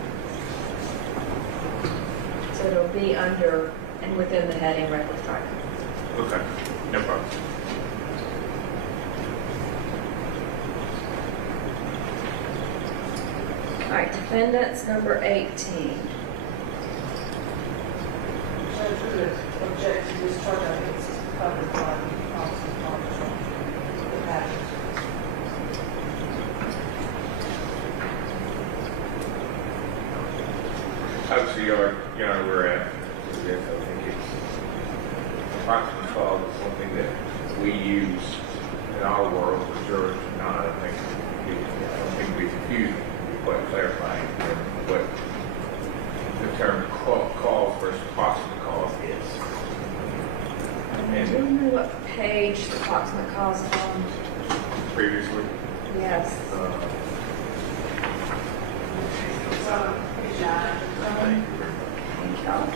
So it'll be under and within the heading reckless driving. Okay. No problem. All right, defendants number 18. Judge, we would object to this charge. I think it's covered by the policy from the pattern. Obviously, Your Honor, we're at, yes, I think it's proximate cause is something that we use in our world, but jurors do not. I don't think we confuse it, to be quite clarifying what the term cause versus proximate cause is. Do you know what page the proximate cause is on? Previously, Yes. So, page 9. thank you very much. Thank y'all.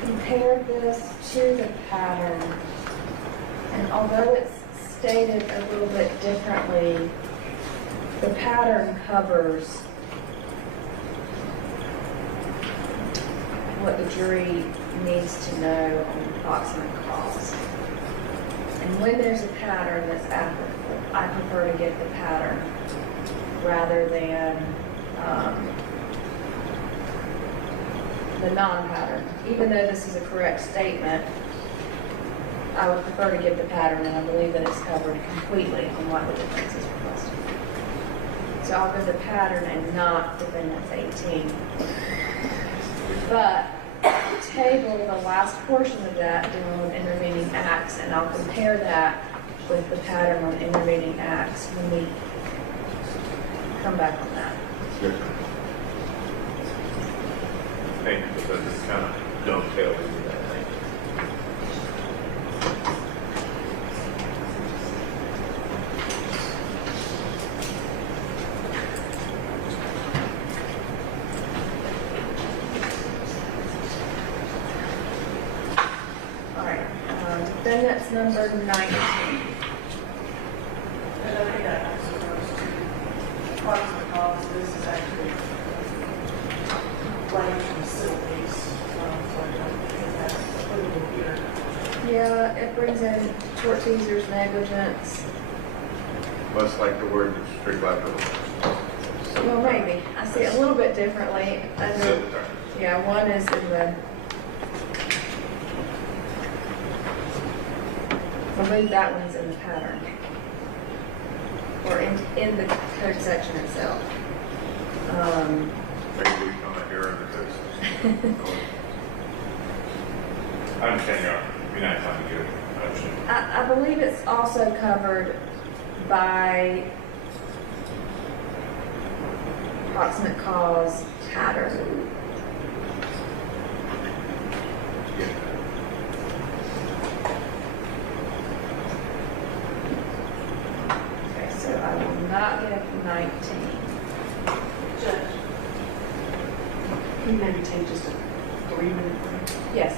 Compare this to the pattern, and although it's stated a little bit differently, the pattern covers what the jury needs to know on proximate cause. And when there's a pattern that's applicable, I prefer to give the pattern rather than the non-pattern. Even though this is a correct statement, I would prefer to give the pattern, and I believe that it's covered completely on what the defense is requesting. So I'll give the pattern and not defendant's 18. But table the last portion of that dealing with intervening acts, and I'll compare that with the pattern on intervening acts when we come back on that. Good. Thank you, because it's kind of dovetail into that thing. All right, defendant's number 19. And I think that also goes to proximate cause. This is actually language from the civil case, so I don't think that's applicable here. Yeah, it brings in tortfeasor's negligence. Much like the word strict liability. Well, maybe. I see it a little bit differently. Civil term. Yeah, one is in the, I believe that one's in the pattern. Or in the code section itself. Maybe we can let her in the code. I understand you're not trying to get it. I understand. I believe it's also covered by proximate cause pattern. Yeah. Okay, so I will not get 19. Judge, can you maybe take just a 3-minute break? Yes.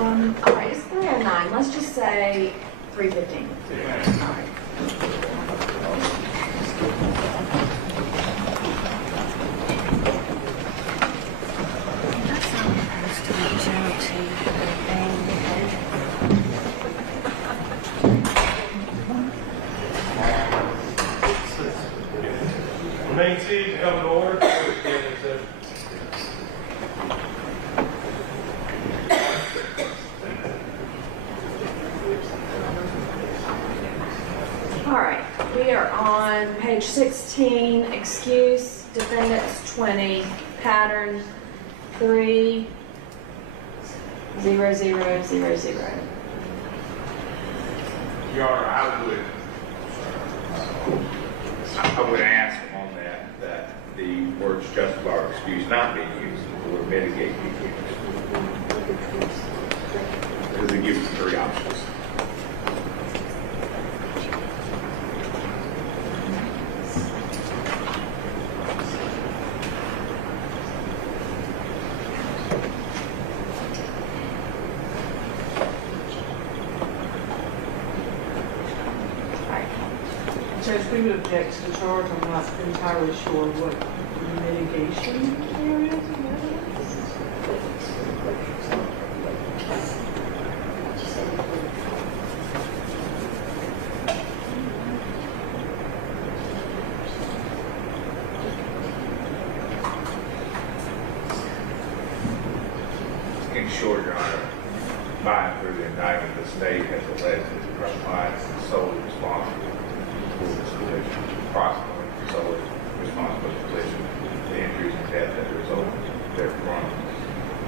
All right, it's 3:09. Let's just say 3:15. All right. That's not supposed to be guilty. Remain seated, come to order. All right, we are on page 16, excuse, defendants 20, pattern 30000. Your Honor, I would ask on that the words justify or excuse not be used, or mitigate be used. Because it gives us 3 options. Judge, we would object to the charge. I'm not entirely sure what mitigation there is in evidence. In short, Your Honor, by and through the indictment, the state has alleged that the client is solely responsible for this collision, approximately solely responsible for the collision, the injuries and death that result therefrom.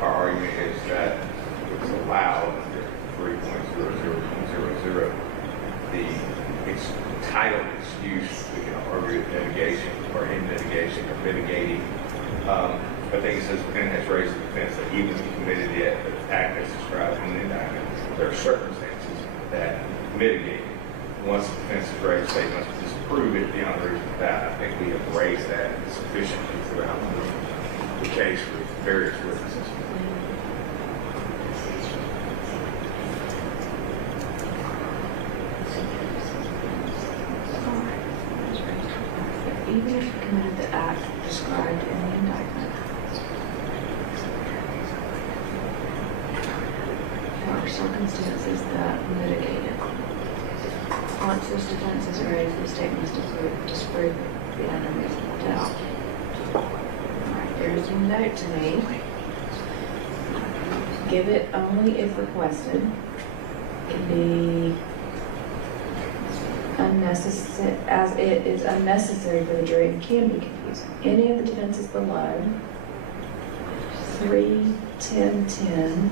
Our argument is that it's allowed under 3.00.00. The entitled excuse, we can argue mitigation or in mitigation or mitigating. I think it says the defendant has raised the defense that even if he committed the act as described in the indictment, there are circumstances that mitigate. Once the defense has raised, the state must disprove it beyond reasonable doubt. I think we have raised that sufficiently throughout the case with various witnesses. even if he committed the act described in the indictment, there are circumstances that mitigate it. Once this defense is raised, the state must disprove it beyond a reasonable doubt. Alright, there's a note to me. Give it only if requested. It can be unnecessary, as it is unnecessary for the jury and can be confusing. Any of the defenses below, 3, 10, 10,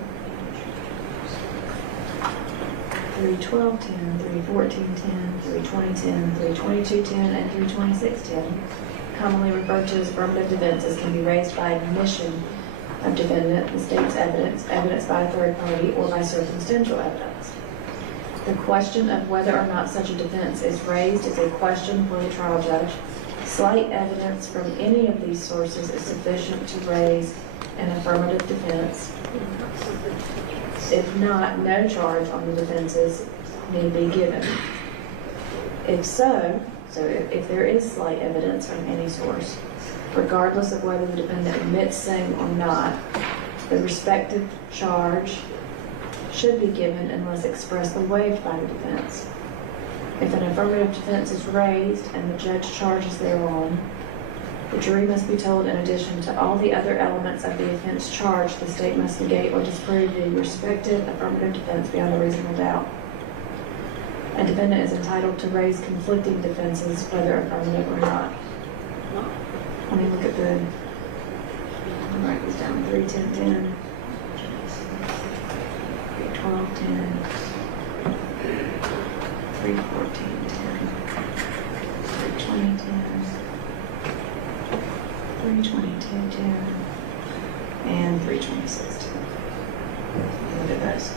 3, 12, 10, 3, 14, 10, 3, 20, 10, 3, 22, 10, and 3, 26, 10, commonly referred to as affirmative defenses, can be raised by admission of defendant, the state's evidence, evidence by a third party, or by circumstantial evidence. The question of whether or not such a defense is raised is a question for the trial judge. Slight evidence from any of these sources is sufficient to raise an affirmative defense. If not, no charge on the defenses need be given. If so, if there is slight evidence from any source, regardless of whether the defendant admits saying or not, the respective charge should be given unless expressly waived by the defense. If an affirmative defense is raised and the judge charges thereon, the jury must be told, in addition to all the other elements of the offense charged, the state must negate or disprove the respective affirmative defense beyond a reasonable doubt. A defendant is entitled to raise conflicting defenses, whether affirmative or not. Let me look at I'll write this down, 3, 10, 10, 3, 12, 10, 3, 14, 10, 3, 20, 10, 3, 22, 10, and 3, 26, 10. Look at those.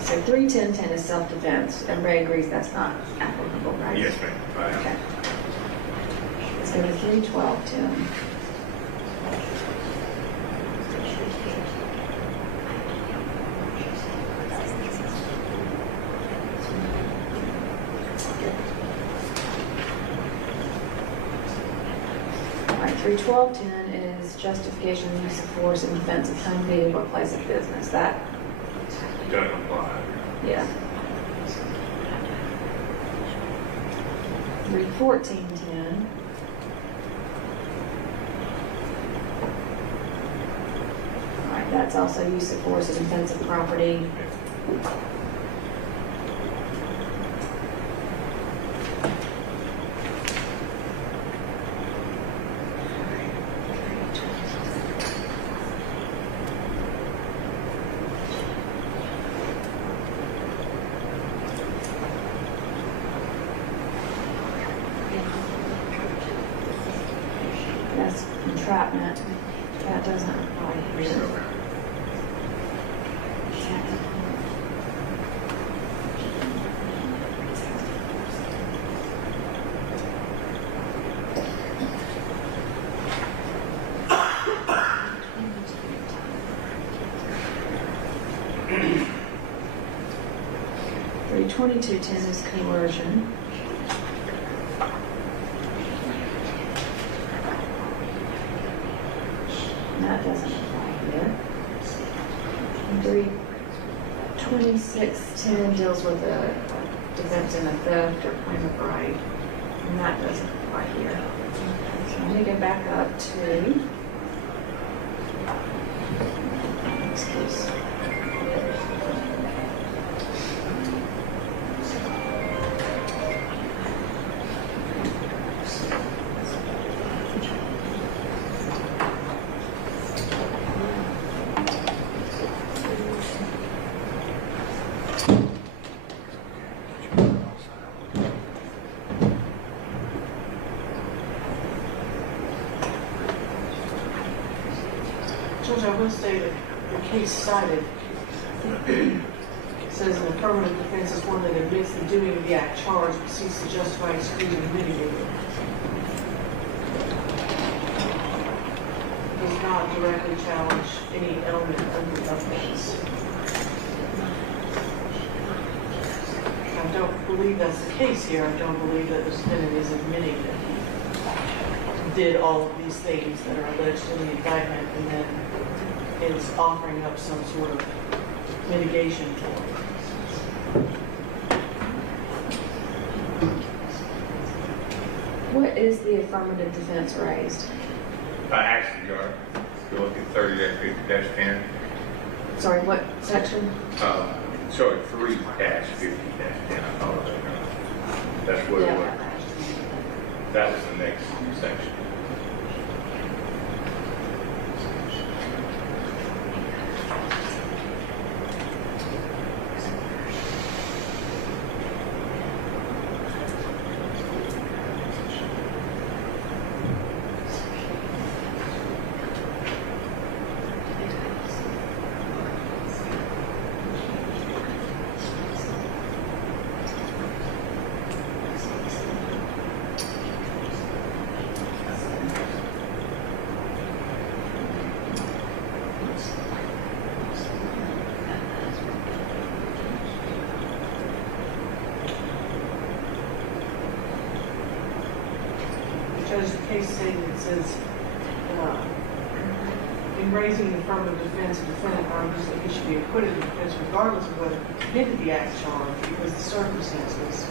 So 3, 10, 10 is self-defense. Everybody agrees that's not applicable, right? Yes, ma'am. Right. Okay. Let's go to 3, 12, 10. All right, 3, 12, 10 is justification of use of force in defense of home, vehicle, or place of business. That Doesn't apply. Yeah. 3, 14, 10. All right, that's also use of force in defense of property. That's entrapment. That doesn't apply here. Three 2210 is coercion. That doesn't apply here. 32610 deals with a defense in a theft or claim of right, and that doesn't apply here. So let me go back up to excuse. Judge, I will say that the case cited It says an affirmative defense is one that admits the doing of the act charged but seeks to justify, excuse, and mitigate it. Does not directly challenge any element of the offense. I don't believe that's the case here. I don't believe that the defendant is admitting that he did all of these things that are alleged in the indictment and then is offering up some sort of mitigation for it. What is the affirmative defense raised? Action, Your Honor. If you look at 30-50-10, Sorry, what section? sorry, 3-50-10, I apologize. That's where we were. That was the next section. Judge, the case statement says, in raising the affirmative defense, the defendant argues that he should be acquitted of the offense regardless of whether he committed the act charged because the circumstances.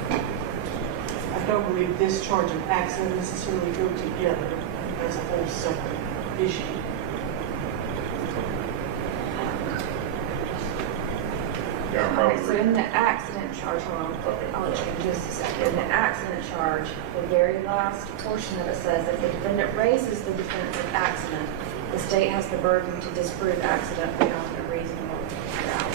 I don't believe discharge and accident necessarily go together as a whole separate issue. Yeah, I'm Okay, so probably. in the accident charge, hold on, Okay. I'll let you in just a second. In the accident charge, the very last portion of it says if the defendant raises the defense of accident, the state has the burden to disprove accident beyond a reasonable doubt.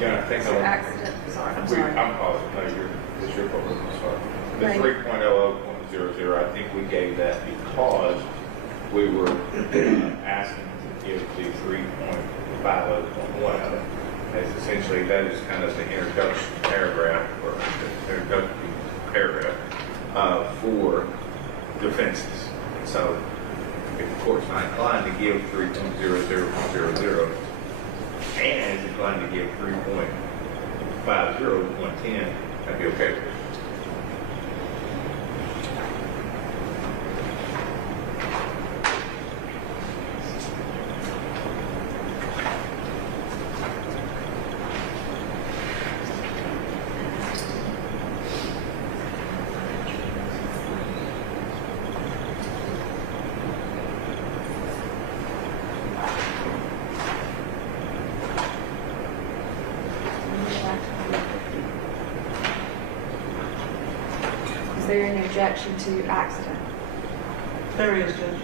Yeah, I think So I'll. accident, sorry, I'm sorry. I'm positive, no, it's your fault, I'm sorry. The Right. 3.00.00, I think we gave that because we were asking to give the 3.50.1 of it. As essentially, that is kind of the introduction paragraph, or the introductory paragraph, for defenses. So, if the court's not inclined to give 3.00.00, and is inclined to give 3.50.110, that'd be okay with it. Is there an objection to accident? There is, Judge.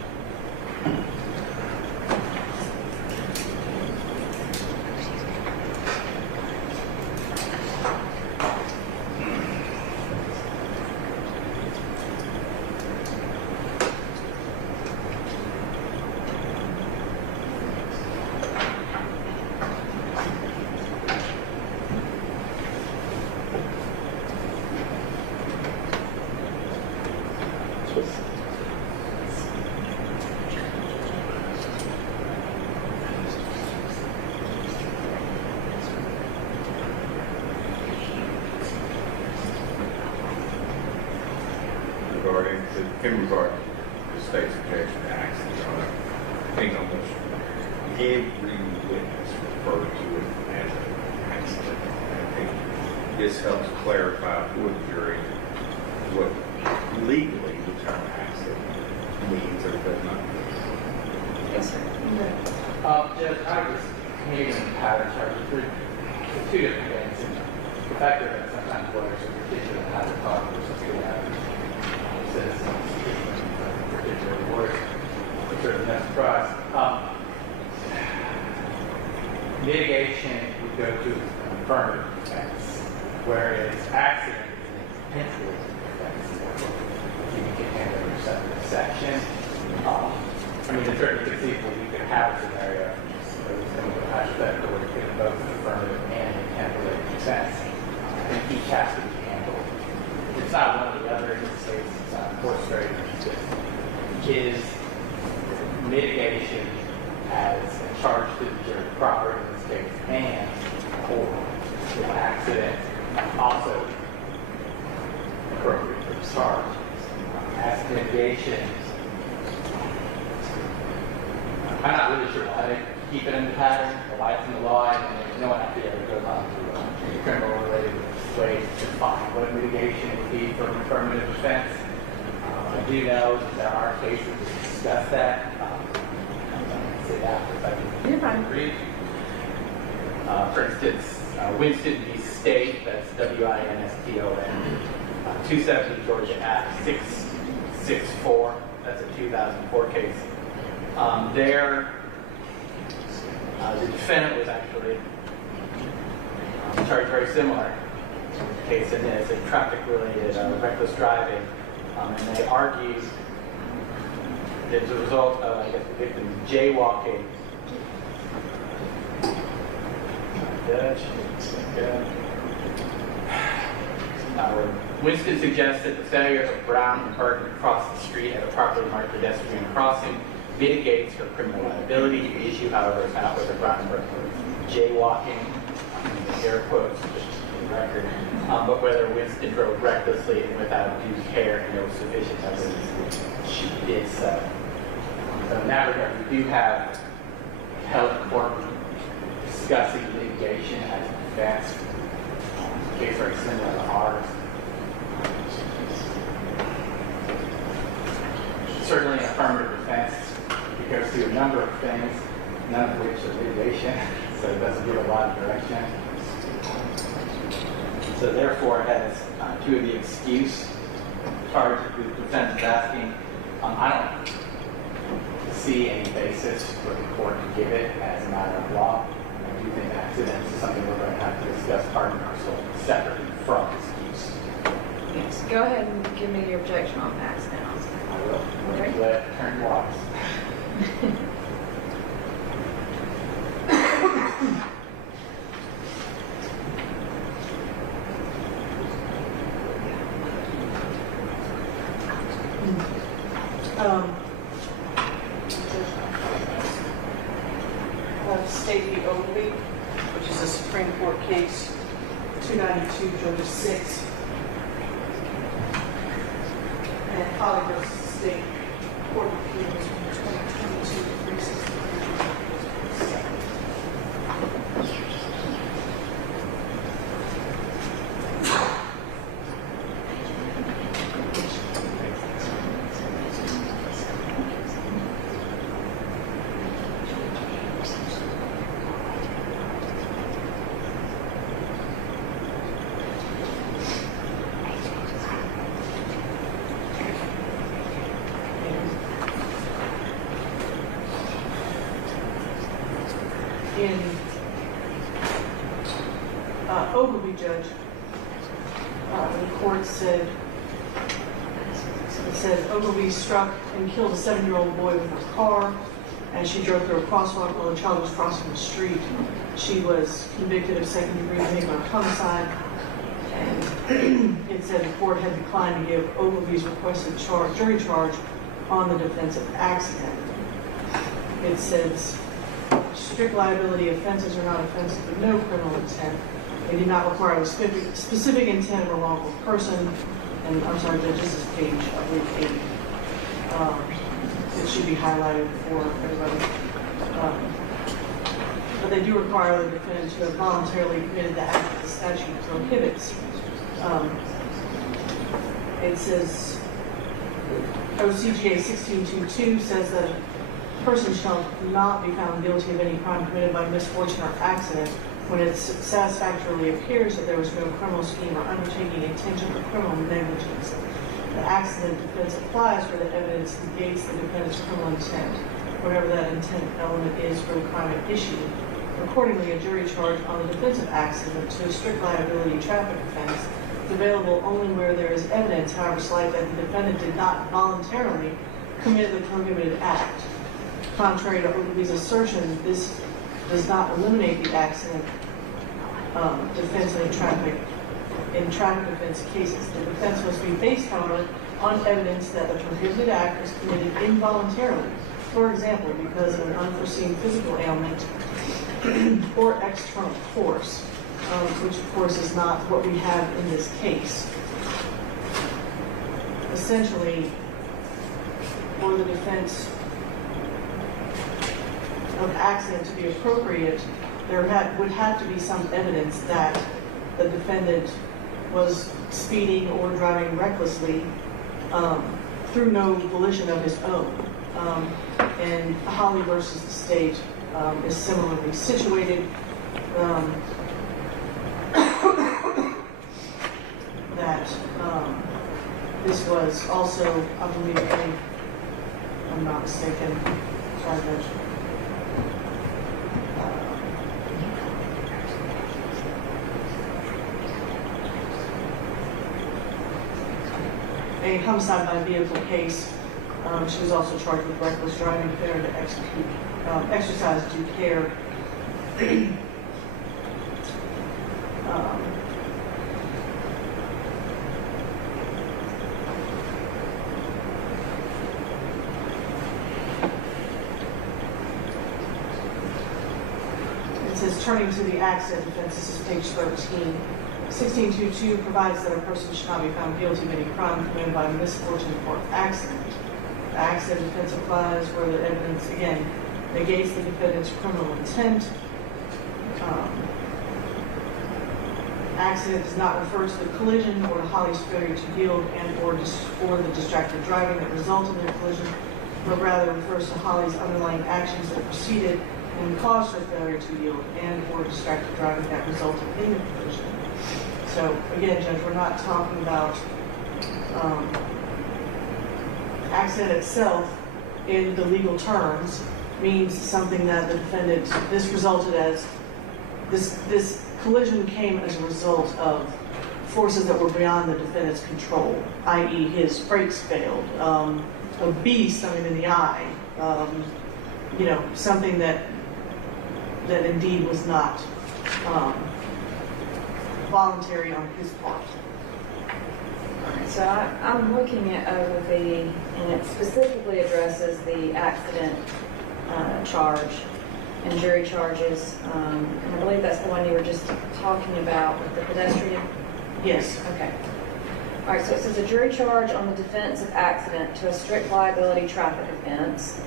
In regard to the state's objection to accident, I think almost every witness referred to it as an accident. I think this helps clarify for the jury what legally the term accident means or does not mean. Yes, sir. Judge, I was committing pattern charges for two different things. And the fact that sometimes lawyers are particular how to talk or something like citizens, particular lawyers, which are no surprise. Mitigation would go to affirmative defense, whereas accident is an intentional defense. You can handle your separate section. I mean, it's certainly conceivable you could have a scenario where it's going to be hypothetical where you could both affirmative and contemporary defense. I think each has to be handled. It's not one or the other. In this case, it's not force-straight. Is mitigation as a charge to the jury proper in this case, and or the accident also appropriate for the charge. As mitigation, I'm not really sure why they keep it in the pattern, the why it's in the law, and there's no one actually ever goes on to any criminal-related ways to define what mitigation would be for an affirmative defense. I do know that there are cases that discuss that. Say that if I can You're fine. read. For instance, Winston v. State, that's W-I-N-S-T-O-N, 270 Georgia Act 664, that's a 2004 case. There, the defendant was actually charged very similar case, and it's a traffic-related reckless driving, and they argued that as a result of, I guess, the victim jaywalking. Winston suggests that the failure of Brown and Burton to cross the street at a properly marked pedestrian crossing mitigates for criminal liability. The issue, however, is not whether Brown and Burton were jaywalking, air quotes, just in the record, but whether Winston drove recklessly and without due care, and there was sufficient evidence that she did so. So in that regard, we do have appellate court discussing litigation as a defense. A case very similar to ours. Certainly, affirmative defense, it goes through a number of things, none of which are litigation, so it doesn't give a lot of direction. So therefore, it has two of the excuse charge that the defense is asking. I don't see any basis for the court to give it as a matter of law. I do think accidents is something we're going to have to discuss part and parcel separately from excuse. Yes, go ahead and give me your objection on accident. I will. Okay. Let it turn wise. State v. Ogilvy, which is a Supreme Court case, 292 Georgia 6, and Holly versus State Court of Appeals, 2022 363. In Ogilvy, Judge, the court said, Ogilvy struck and killed a 7-year-old boy with her car as she drove through a crosswalk while the child was crossing the street. She was convicted of second-degree vehicular homicide, and it said the court had declined to give Ogilvy's requested jury charge on the defense of accident. It says, strict liability offenses are not offenses with no criminal intent. They do not require a specific intent of a wrongful person. And I'm sorry, Judge, this is page, I believe, 80. It should be highlighted for everybody. But they do require the defendant to have voluntarily committed the act that the statute prohibits. It says, OCGA 1622 says that person shall not be found guilty of any crime committed by misfortune or accident when it satisfactorily appears that there was no criminal scheme or undertaking intention or criminal negligence. The accident defense applies where the evidence negates the defendant's criminal intent, whatever that intent element is for the crime at issue. Accordingly, a jury charge on the defense of accident to a strict liability traffic offense is available only where there is evidence, however slight, that the defendant did not voluntarily commit the prohibited act. Contrary to Ogilvy's assertion, this does not eliminate the accident defense in traffic offense cases. The defense must be based on evidence that the prohibited act was committed involuntarily. For example, because of an unforeseen physical ailment or external force, which of course is not what we have in this case. Essentially, for the defense of accident to be appropriate, there would have to be some evidence that the defendant was speeding or driving recklessly through no volition of his own. And Holly versus the state is similarly situated. That this was also, I believe, if I'm not mistaken, sorry, Judge. A homicide by vehicle case. She was also charged with reckless driving, failure to exercise due care. It says, turning to the accident defense, this is page 13. 1622 provides that a person should not be found guilty of any crime committed by misfortune or accident. The accident defense applies where the evidence, again, negates the defendant's criminal intent. Accident does not refer to the collision or to Holly's failure to yield and or the distracted driving that resulted in the collision, but rather refers to Holly's underlying actions that preceded and caused her failure to yield and or distracted driving that resulted in the collision. So again, Judge, we're not talking about accident itself in the legal terms means something that the defendant, this resulted as, this collision came as a result of forces that were beyond the defendant's control, i.e. his brakes failed, a bee stung him in the eye, something that indeed was not voluntary on his part. Alright, so I'm looking at Ogilvy, and it specifically addresses the accident charge and jury charges, and I believe that's the one you were just talking about with the pedestrian. Yes. Okay. All right, so it says a jury charge on the defense of accident to a strict liability traffic offense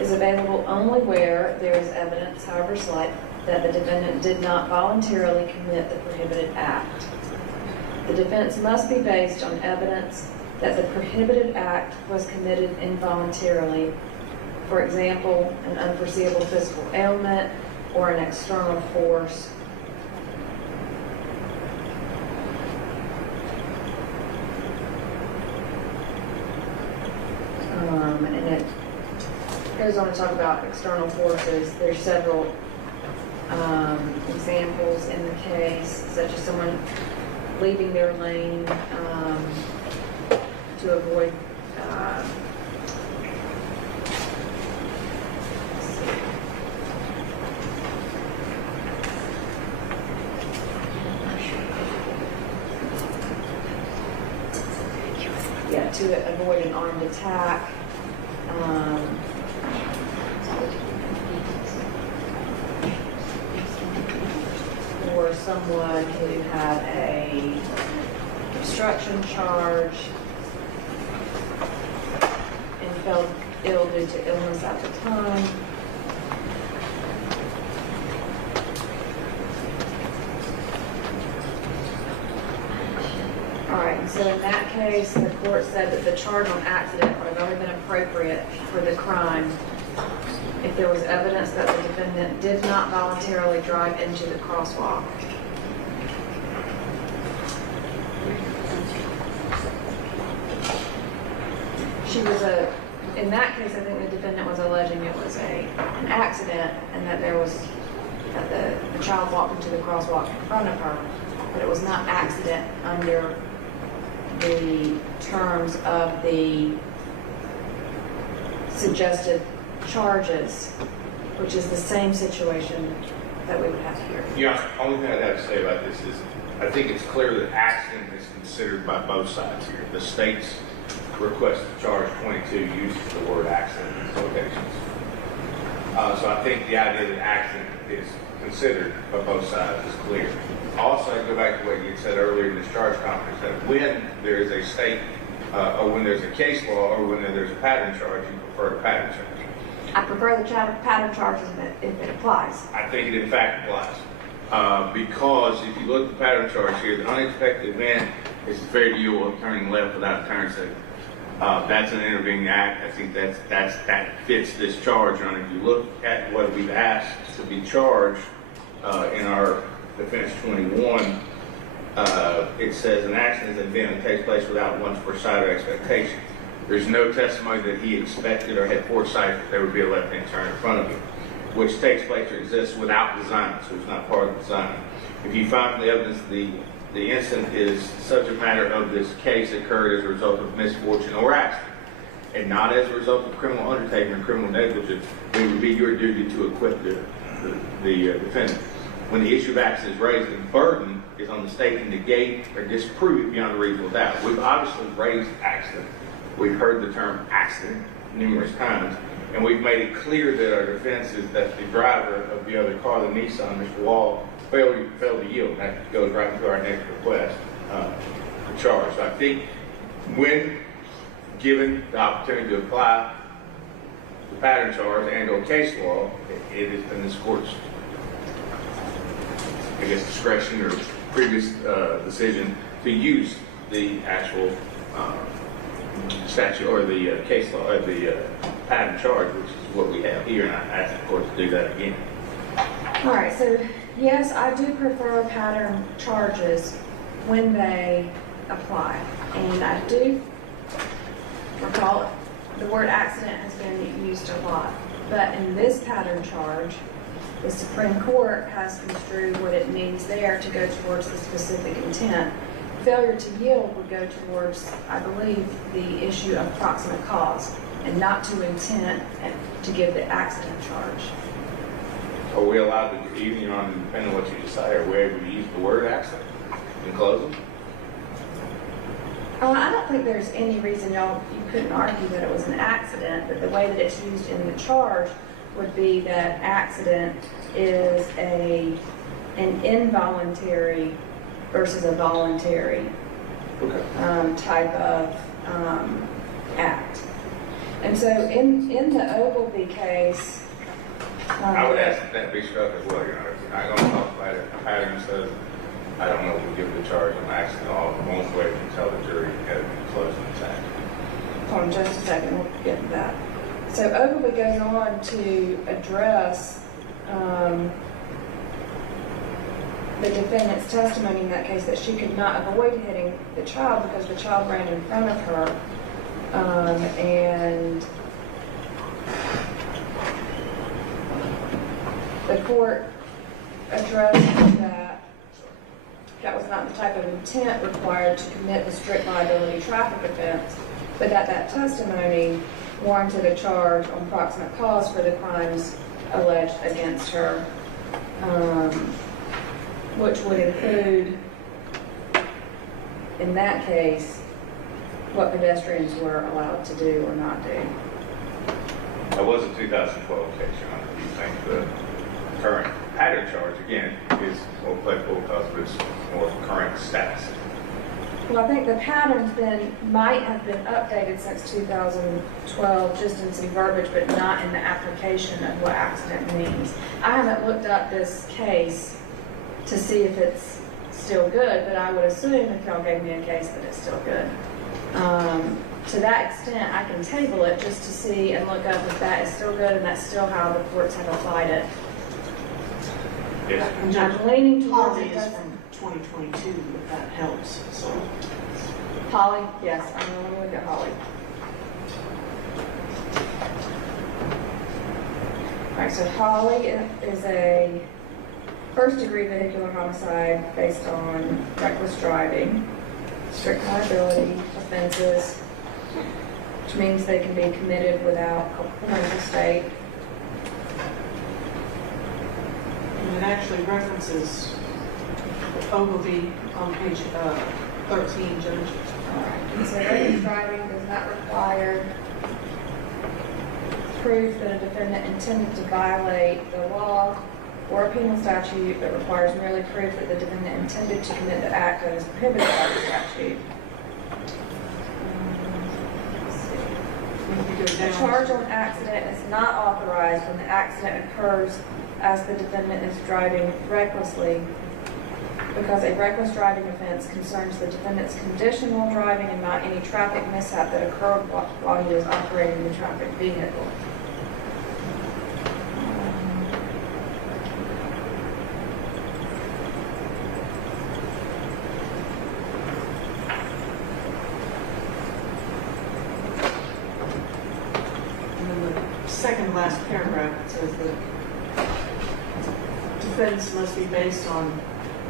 is available only where there is evidence, however slight, that the defendant did not voluntarily commit the prohibited act. The defense must be based on evidence that the prohibited act was committed involuntarily. For example, an unforeseeable physical ailment or an external force. And it goes on to talk about external forces. There's several examples in the case, such as someone leaving their lane to avoid to avoid an armed attack. Or someone who had a obstruction charge and felt ill due to illness at the time. All right, so in that case, the court said that the charge on accident would have only been appropriate for the crime if there was evidence that the defendant did not voluntarily drive into the crosswalk. In that case, I think the defendant was alleging it was an accident and that the child walked into the crosswalk in front of her, but it was not accident under the terms of the suggested charges, which is the same situation that we would have here. Yeah, only thing I'd have to say about this is, I think it's clear that accident is considered by both sides here. The state's request to charge 22 uses the word accident in its locations. So I think the idea that accident is considered by both sides is clear. Also, I go back to what you said earlier in this charge conference, that when there is a state, or when there's a case law, or when there's a pattern charge, you prefer a pattern charge. I prefer the pattern charges if it applies. I think it in fact applies. Because if you look at the pattern charge here, the unexpected event is the failure you of turning left without a turn signal. That's an intervening act. I think that fits this charge. And if you look at what we've asked to be charged in our Defense 21, it says an accident is an event that takes place without one's foresight or expectation. There's no testimony that he expected or had foresight that there would be a left-hand turn in front of him, which takes place or exists without design, so it's not part of the design. If you find from the evidence the incident is subject matter of this case occurred as a result of misfortune or accident, and not as a result of criminal undertaking or criminal negligence, it would be your duty to acquit the defendant. When the issue of accident is raised, the burden is on the state to negate or disprove it beyond a reasonable doubt. We've obviously raised accident. We've heard the term accident numerous times, and we've made it clear that our defense is that the driver of the other car, the Nissan, Mr. Wall, failed to yield. That goes right into our next request for charge. So I think when given the opportunity to apply the pattern charge and or case law, it has been this court's, I guess, discretion or previous decision to use the actual statute or the case law or the pattern charge, which is what we have here, and I ask the court to do that again. All right, so yes, I do prefer pattern charges when they apply, and I do recall the word accident has been used a lot, but in this pattern charge, the Supreme Court has construed what it means there to go towards the specific intent. Failure to yield would go towards, I believe, the issue of proximate cause and not to intent to give the accident charge. Are we allowed to, even on, depending on what you decide, are we able to use the word accident in closing? I don't think there's any reason you couldn't argue that it was an accident, but the way that it's used in the charge would be that accident is an involuntary versus a voluntary type of act. And so in the Ogilvy case, I would ask that be struck as well, Your Honor. I'm going to talk about it. A pattern says, I don't know if we give the charge on accident all the most way we can tell the jury had it closed in attack. Hold on just a second, we'll get to that. So Ogilvy goes on to address the defendant's testimony in that case that she could not avoid hitting the child because the child ran in front of her, and the court addressed that was not the type of intent required to commit the strict liability traffic offense, but that testimony warranted a charge on proximate cause for the crimes alleged against her, which would include, in that case, what pedestrians were allowed to do or not do. That was a 2012 case, Your Honor. Do you think the current pattern charge, again, is more applicable because of its more current status? Well, I think the pattern's might have been updated since 2012, just in some verbiage, but not in the application of what accident means. I haven't looked up this case to see if it's still good, but I would assume if y'all gave me a case that it's still good. to that extent, I can table it just to see and look up if that is still good and that's still how the courts have applied it. Yes. And Judge, I'm leaning towards Holly it is does. from 2022, if that helps, so. Holly, yes, I'm going to look at Holly. All right, so Holly is a first-degree vehicular homicide based on reckless driving, strict liability offenses, which means they can be committed without a mental state. And it actually references Ogilvy on page 13, Judge. All right, and so reckless driving does not require proof that a defendant intended to violate the law or a penal statute, but requires merely proof that the defendant intended to commit the act that is prohibited by the statute. If you go The down- charge on accident is not authorized when the accident occurs as the defendant is driving recklessly, because a reckless driving offense concerns the defendant's condition while driving and not any traffic mishap that occurred while he was operating the traffic vehicle. And then the second last paragraph says that defense must be based on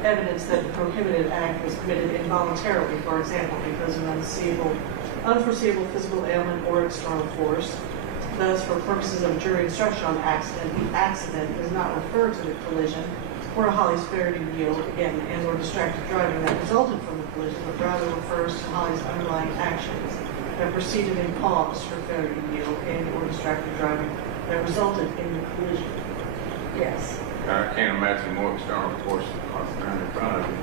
evidence that the prohibited act was committed involuntarily, for example, because of an unforeseeable physical ailment or external force. Thus, for purposes of jury instruction on accident, the accident does not refer to the collision or Holly's failure to yield, again, and or distracted driving that resulted from the collision, but rather refers to Holly's underlying actions that proceeded in cause for failure to yield and or distracted driving that resulted in the collision. Yes, I can't imagine more external forces on in front of you.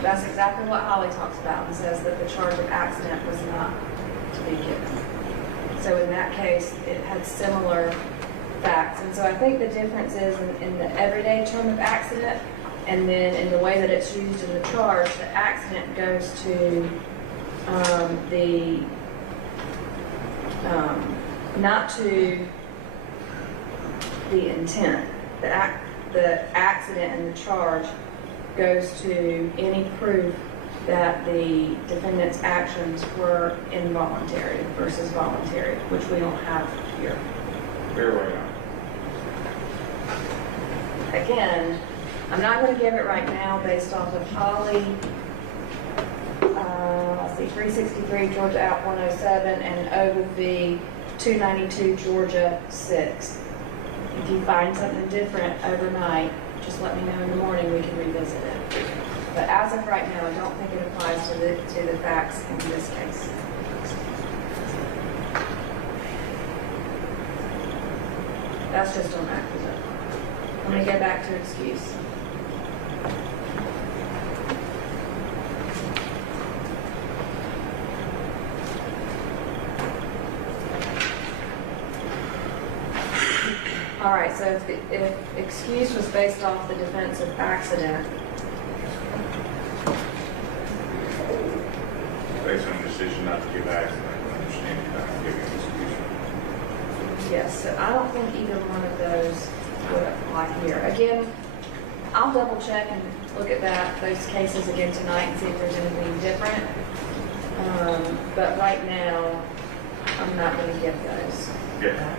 that's exactly what Holly talks about and says that the charge of accident was not to be given. So in that case, it had similar facts. And so I think the difference is in the everyday term of accident and then in the way that it's used in the charge, the accident goes to not to the intent. The accident in the charge goes to any proof that the defendant's actions were involuntary versus voluntary, which we don't have here. Very well. Again, I'm not going to give it right now based off of Holly, let's see, 363 Georgia App 107 and Ogilvy 292 Georgia 6. If you find something different overnight, just let me know in the morning, we can revisit it. But as of right now, I don't think it applies to the facts in this case. That's just on accident. Let me go back to excuse. All right, so if excuse was based off the defense of accident, Based on the decision not to give accident, I understand you're not giving an excuse. yes, so I don't think either one of those would apply here. Again, I'll double check and look at those cases again tonight and see if there's anything different. But right now, I'm not going to give those. Yeah.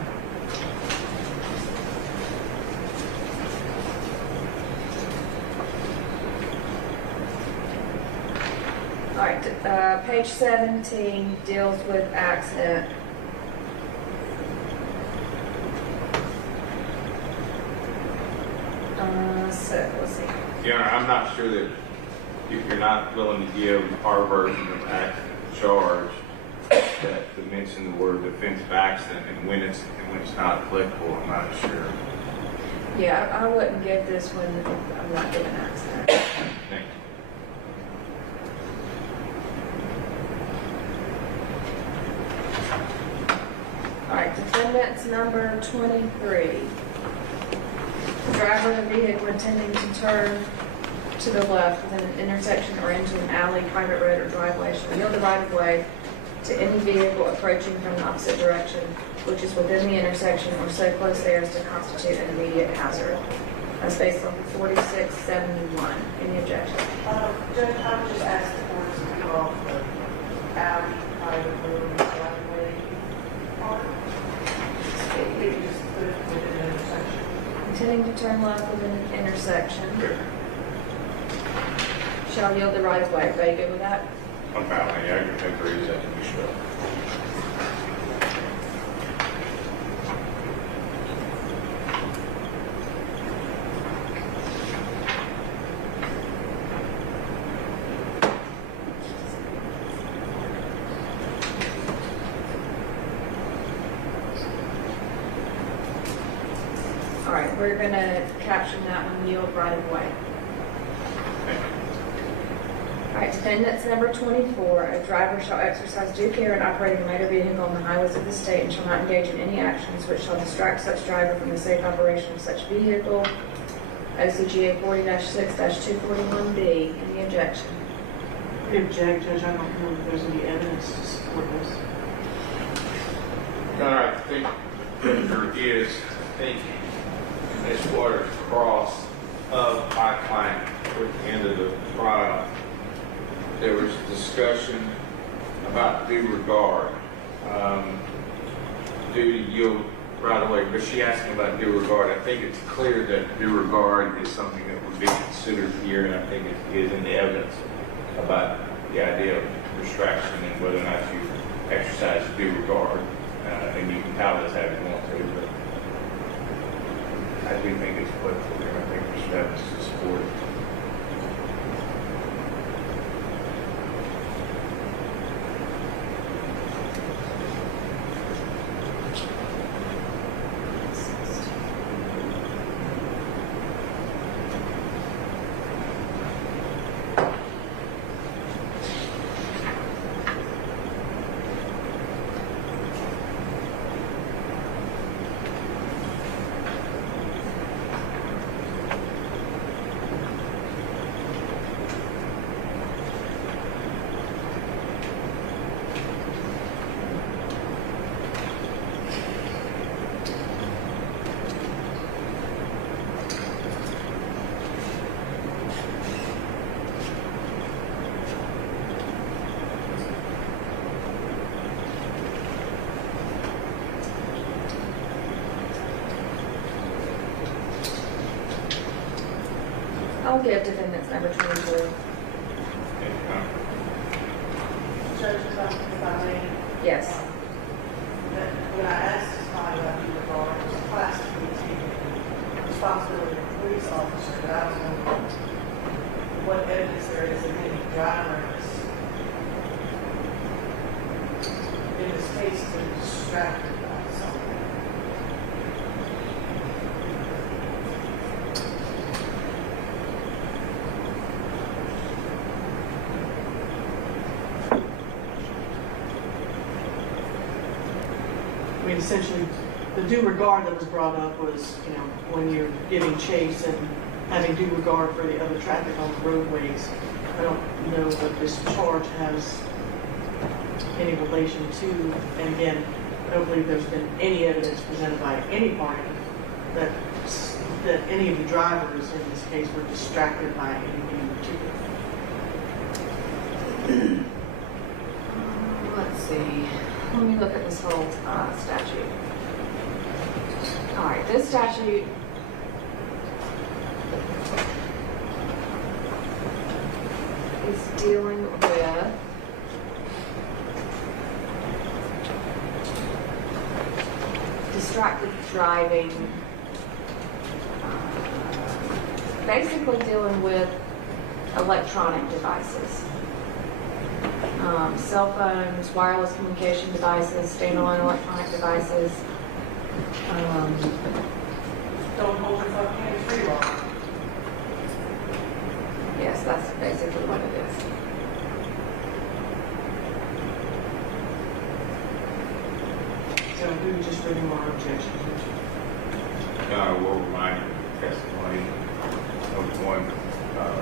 All right, page 17 deals with accident. So let's see. Yeah, I'm not sure that if you're not willing to give our version of accident charge, that to mention the word defense of accident and when it's not applicable, I'm not sure. Yeah, I wouldn't give this one if I'm not giving accident. Thank you. All right, defendant's number 23. Driver of a vehicle intending to turn to the left within an intersection or into an alley, private road, or driveway shall yield the right of way to any vehicle approaching from the opposite direction, which is within the intersection or so close there as to constitute an immediate hazard. That's based on 4671. Any objection? Judge, I would just ask the court to leave off the alley, private road, driveway part. Maybe just put it within the intersection. Intending to turn left within an intersection. Shall yield the right of way. Everybody good with that? I'm fine, yeah, I can agree with that to be sure. All right, we're going to caption that one, yield right of way. All right, defendants number 24, a driver shall exercise due care in operating a motor vehicle on the highways of the state and shall not engage in any actions which shall distract such driver from the safe operation of such vehicle. OCGA 40-6-241B. Any objection? I object, Judge. I don't know if there's any evidence to support this. All right, I think there is, I think, Ms. Waters' cross of my client toward the end of the trial, there was discussion about due regard, due to yield right away, but she asked me about due regard. I think it's clear that due regard is something that would be considered here, and I think it is in the evidence about the idea of distraction and whether or not you exercise due regard, and you can tell this how you want to, but I do think it's political here. I think we should have to support it. I'll give defendants number 24. Judge, if I may, Yes. that when I asked this client about due regard, it was a class 3 responsibility of a police officer, but I was wondering what evidence there is of any drivers in this case to be distracted by something. I mean, essentially, the due regard that was brought up was, when you're giving chase and having due regard for the other traffic on the roadways. I don't know that this charge has any relation to, and again, I don't believe there's been any evidence presented by any party that any of the drivers in this case were distracted by anything in particular. Let's see. Let me look at this whole statute. All right, this statute is dealing with distracted driving, basically dealing with electronic devices. Cell phones, wireless communication devices, standalone electronic devices. Don't hold your fucking hands free law. Yes, that's basically what it is. So we were just reading our objections. I will remind you of the testimony of one,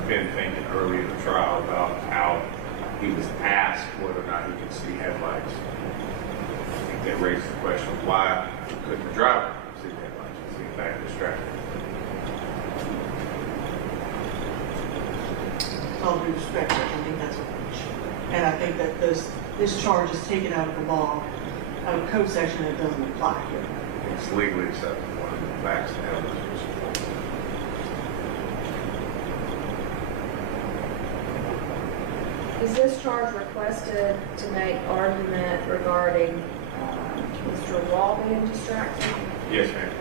been thinking early in the trial about how he was asked whether or not he could see headlights. I think that raises the question of why couldn't the driver see the headlights and see the back of this traffic? With all due respect, I think that's a breach. And I think that this charge is taken out of the law, out of code section that doesn't apply here. It's legally acceptable, one of the facts and evidence. Is this charge requested to make argument regarding Mr. Wall being distracted? Yes, ma'am.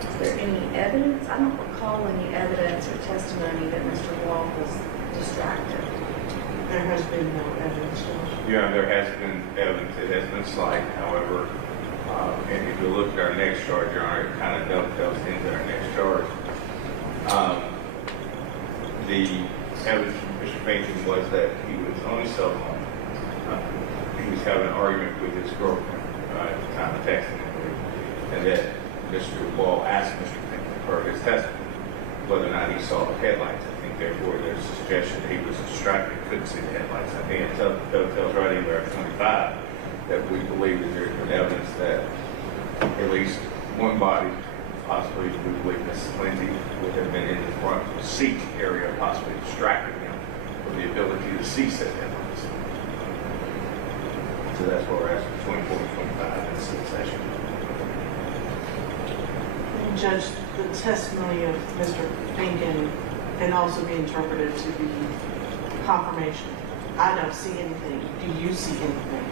Is there any evidence? I don't recall any evidence or testimony that Mr. Wall was distracted. There has been no evidence, Judge. Yeah, there has been evidence. It has been slight, however, and if you look at our next charge, Your Honor, it kind of dovetails into our next charge. The evidence from Mr. Finken was that he was on his cell phone. He was having an argument with his girlfriend at the time of texting him, and that Mr. Wall asked Mr. Finken for his testimony whether or not he saw the headlights. I think, therefore, there's a suggestion that he was distracted, couldn't see the headlights. I think it dovetails right into our 25. That we believe that there's been evidence that at least one body, possibly we believe Mrs. Lindsay, would have been in the front seat area, possibly distracting him from the ability to see said headlights. So that's why we're asking 24 and 25 in this session. Judge, the testimony of Mr. Finken can also be interpreted to be confirmation. I don't see anything. Do you see anything?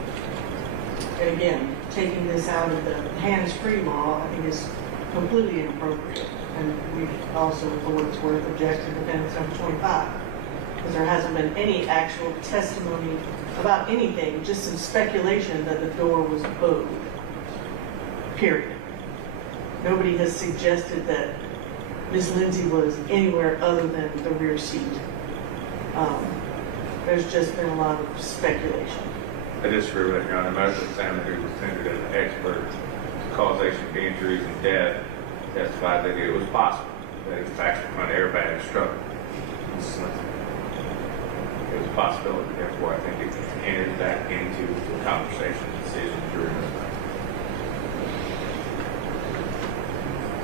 And again, taking this out of the hands-free law, I think is completely inappropriate. And we also, for what it's worth, object to defendant's number 25. Because there hasn't been any actual testimony about anything, just some speculation that the door was bowed. Period. Nobody has suggested that Ms. Lindsay was anywhere other than the rear seat. There's just been a lot of speculation. I disagree with that, Your Honor. The medical examiner who was tendered as an expert causation of injuries and death testified that it was possible that in fact the front airbag struck Mrs. Lindsay. It was a possibility, therefore I think it entered back into the conversation decision during this night.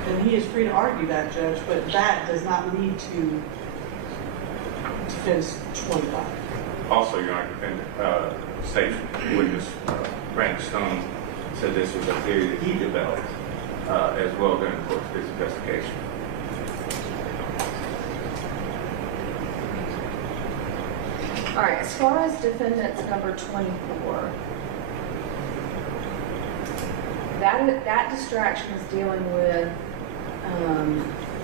And he is free to argue that, Judge, but that does not lead to defense 25. Also, Your Honor, state witness Brandon Stone said this was a theory that he developed as well during the course of this investigation. All right, as far as defendant's number 24, that distraction is dealing with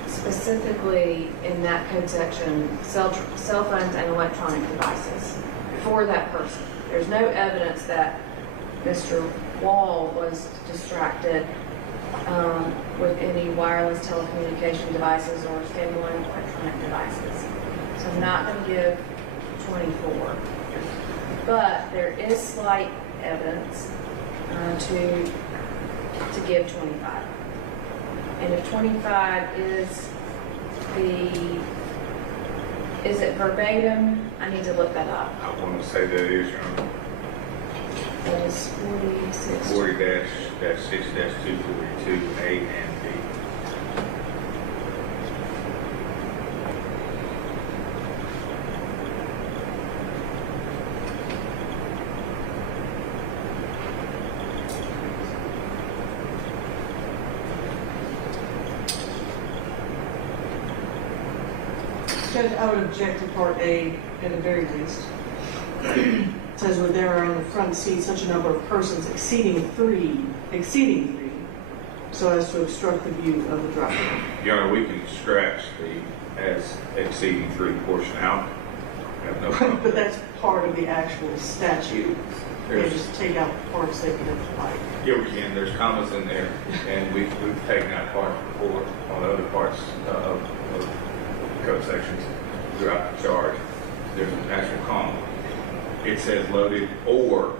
specifically in that code section, cell phones and electronic devices for that person. There's no evidence that Mr. Wall was distracted with any wireless telecommunication devices or standalone electronic devices. So I'm not going to give 24. But there is slight evidence to give 25. And if 25 is it verbatim? I need to look that up. I want to say that it is, Your Honor. That is 46. 40-6-242, A and B. Judge, I would object to Part A at the very least. It says when there are in the front seat such a number of persons exceeding three, so as to obstruct the view of the driver. Your Honor, we can scratch the as exceeding 3 portion out. I have no problem. But that's part of the actual statute. They just take out the parts that you don't like. Yeah, we can. There's commas in there, and we've taken out parts before on other parts of code sections throughout the charge. There's an actual comma. It says loaded or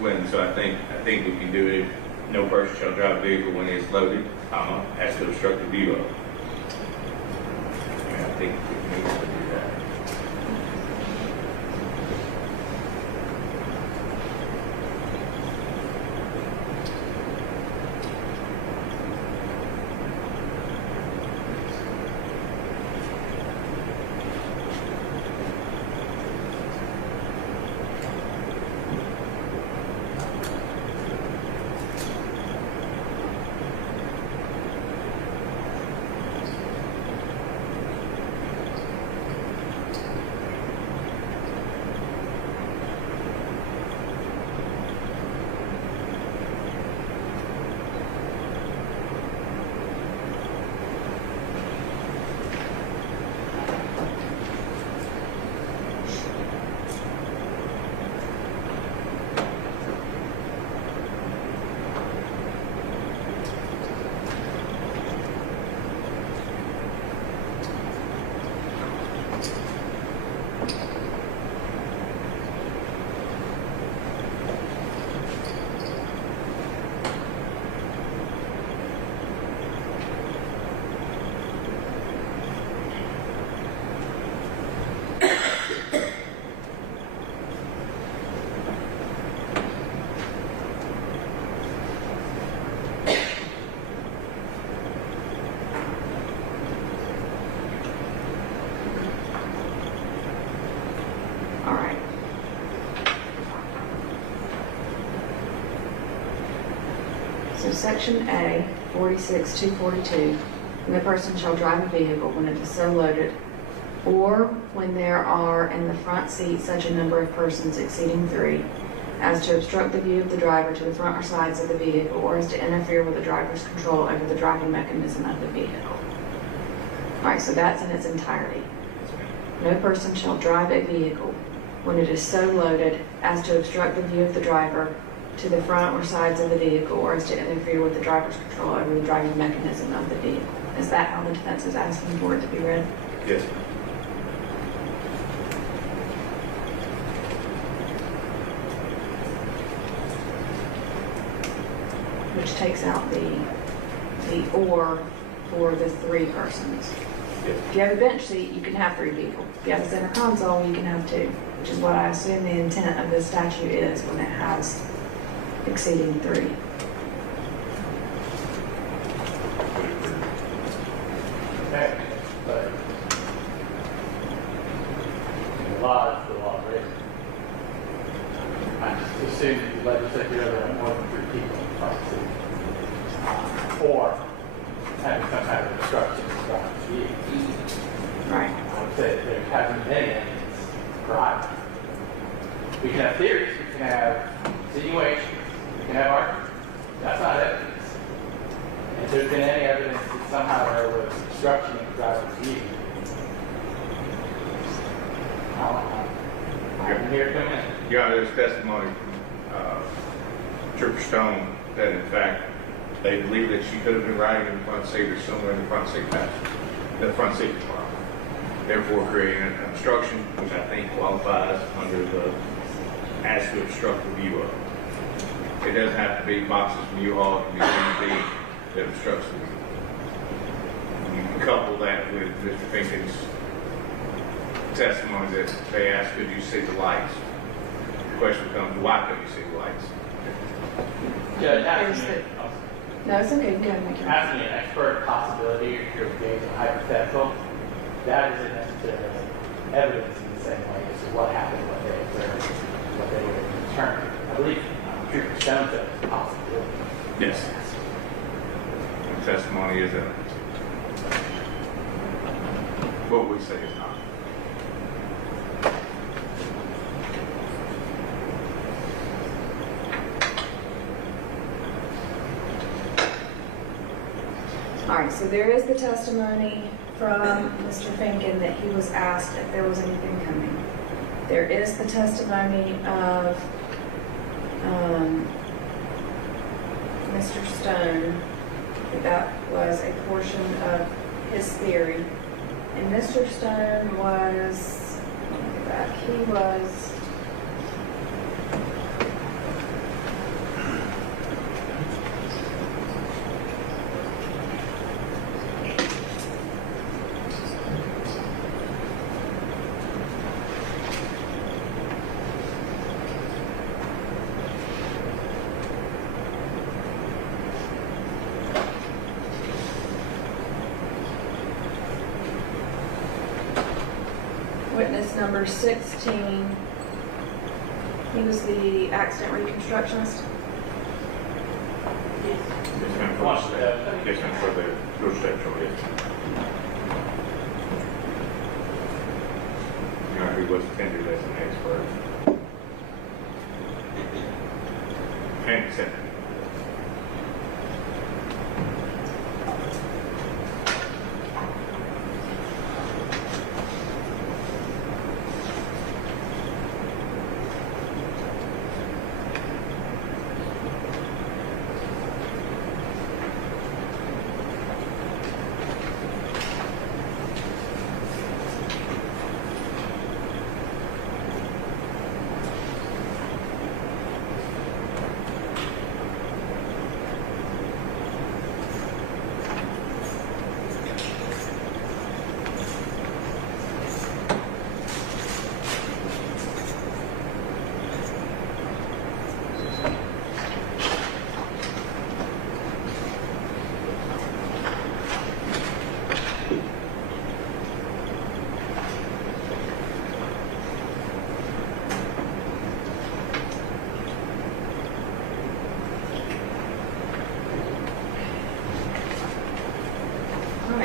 when, so I think we can do it No person shall drive a vehicle when it is loaded, as to obstruct the view of. And I think it needs to do that. So section A, 46-242, and the person shall drive a vehicle when it is so loaded, or when there are in the front seat such a number of persons exceeding 3, as to obstruct the view of the driver to the front or sides of the vehicle, or as to interfere with the driver's control over the driving mechanism of the vehicle. All right, so that's in its entirety. No person shall drive a vehicle when it is so loaded as to obstruct the view of the driver to the front or sides of the vehicle, or as to interfere with the driver's control over the driving mechanism of the vehicle. Is that how the defense is asking for it to be read? Yes. Which takes out the or for the 3 persons. Yes. If you have a bench seat, you can have 3 people. If you have a center console, you can have 2, which is what I assume the intent of this statute is when it has exceeding 3. Okay, but the law is the law, right? I just assume that the legislature ever had more than 3 people in the process. Or having some kind of obstruction to drive the vehicle. Right. I would say that there hasn't been evidence for either. We can have theories, we can have insinuations, we can have arguments. That's not evidence. And if there's been any evidence that somehow there was obstruction in the driver's view, I can hear it come in. Your Honor, there's testimony from Trooper Stone that in fact they believe that she could have been riding in the front seat or somewhere in the front seat passenger, the front seat car, therefore creating an obstruction, which I think qualifies under the as to obstruct the view of. It doesn't have to be boxes from U-Haul, it can be anything that obstructs the view. You can couple that with Mr. Finken's testimony that they asked, could you see the lights? The question becomes, why couldn't you see the lights? No, it's okay. You can make your Asking an expert possibility if you're engaged in hypothetical, that isn't necessarily evidence in the same way as to what happened, what they observed, what they would have determined. I believe Trooper Stone said it's a possibility. Yes. The testimony is that what we say is not. All right, so there is the testimony from Mr. Finken that he was asked if there was anything coming. There is the testimony of Mr. Stone, that was a portion of his theory. And Mr. Stone was, let me get back, he was, Witness number 16. He was the accident reconstructionist. Yes. Yes, ma'am, for the, yes, ma'am, for the Georgia State Trooper, yes. You know, he was tendered as an expert. And accepted.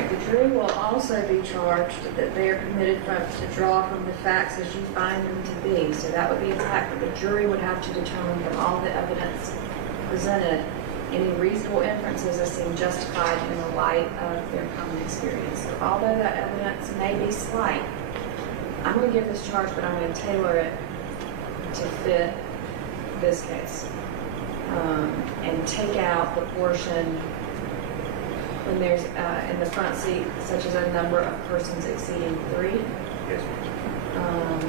The jury will also be charged that they are permitted to draw from the facts as you find them to be. So that would be a fact that the jury would have to determine from all the evidence presented any reasonable inferences as seem justified in the light of their common experience. So although that evidence may be slight, I'm going to give this charge, but I'm going to tailor it to fit this case and take out the portion when there's in the front seat, such as a number of persons exceeding 3. Yes, ma'am.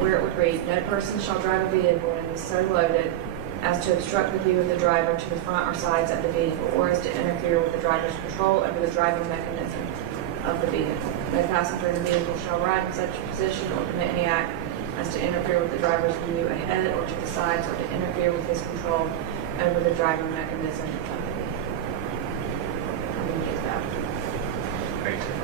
Where it would read, no person shall drive a vehicle and is so loaded as to obstruct the view of the driver to the front or sides of the vehicle, or as to interfere with the driver's control over the driving mechanism of the vehicle. No passenger in the vehicle shall ride in such a position or commit any act as to interfere with the driver's view ahead or to the sides, or to interfere with his control over the driving mechanism of the vehicle. I'm going to use that. Thank you.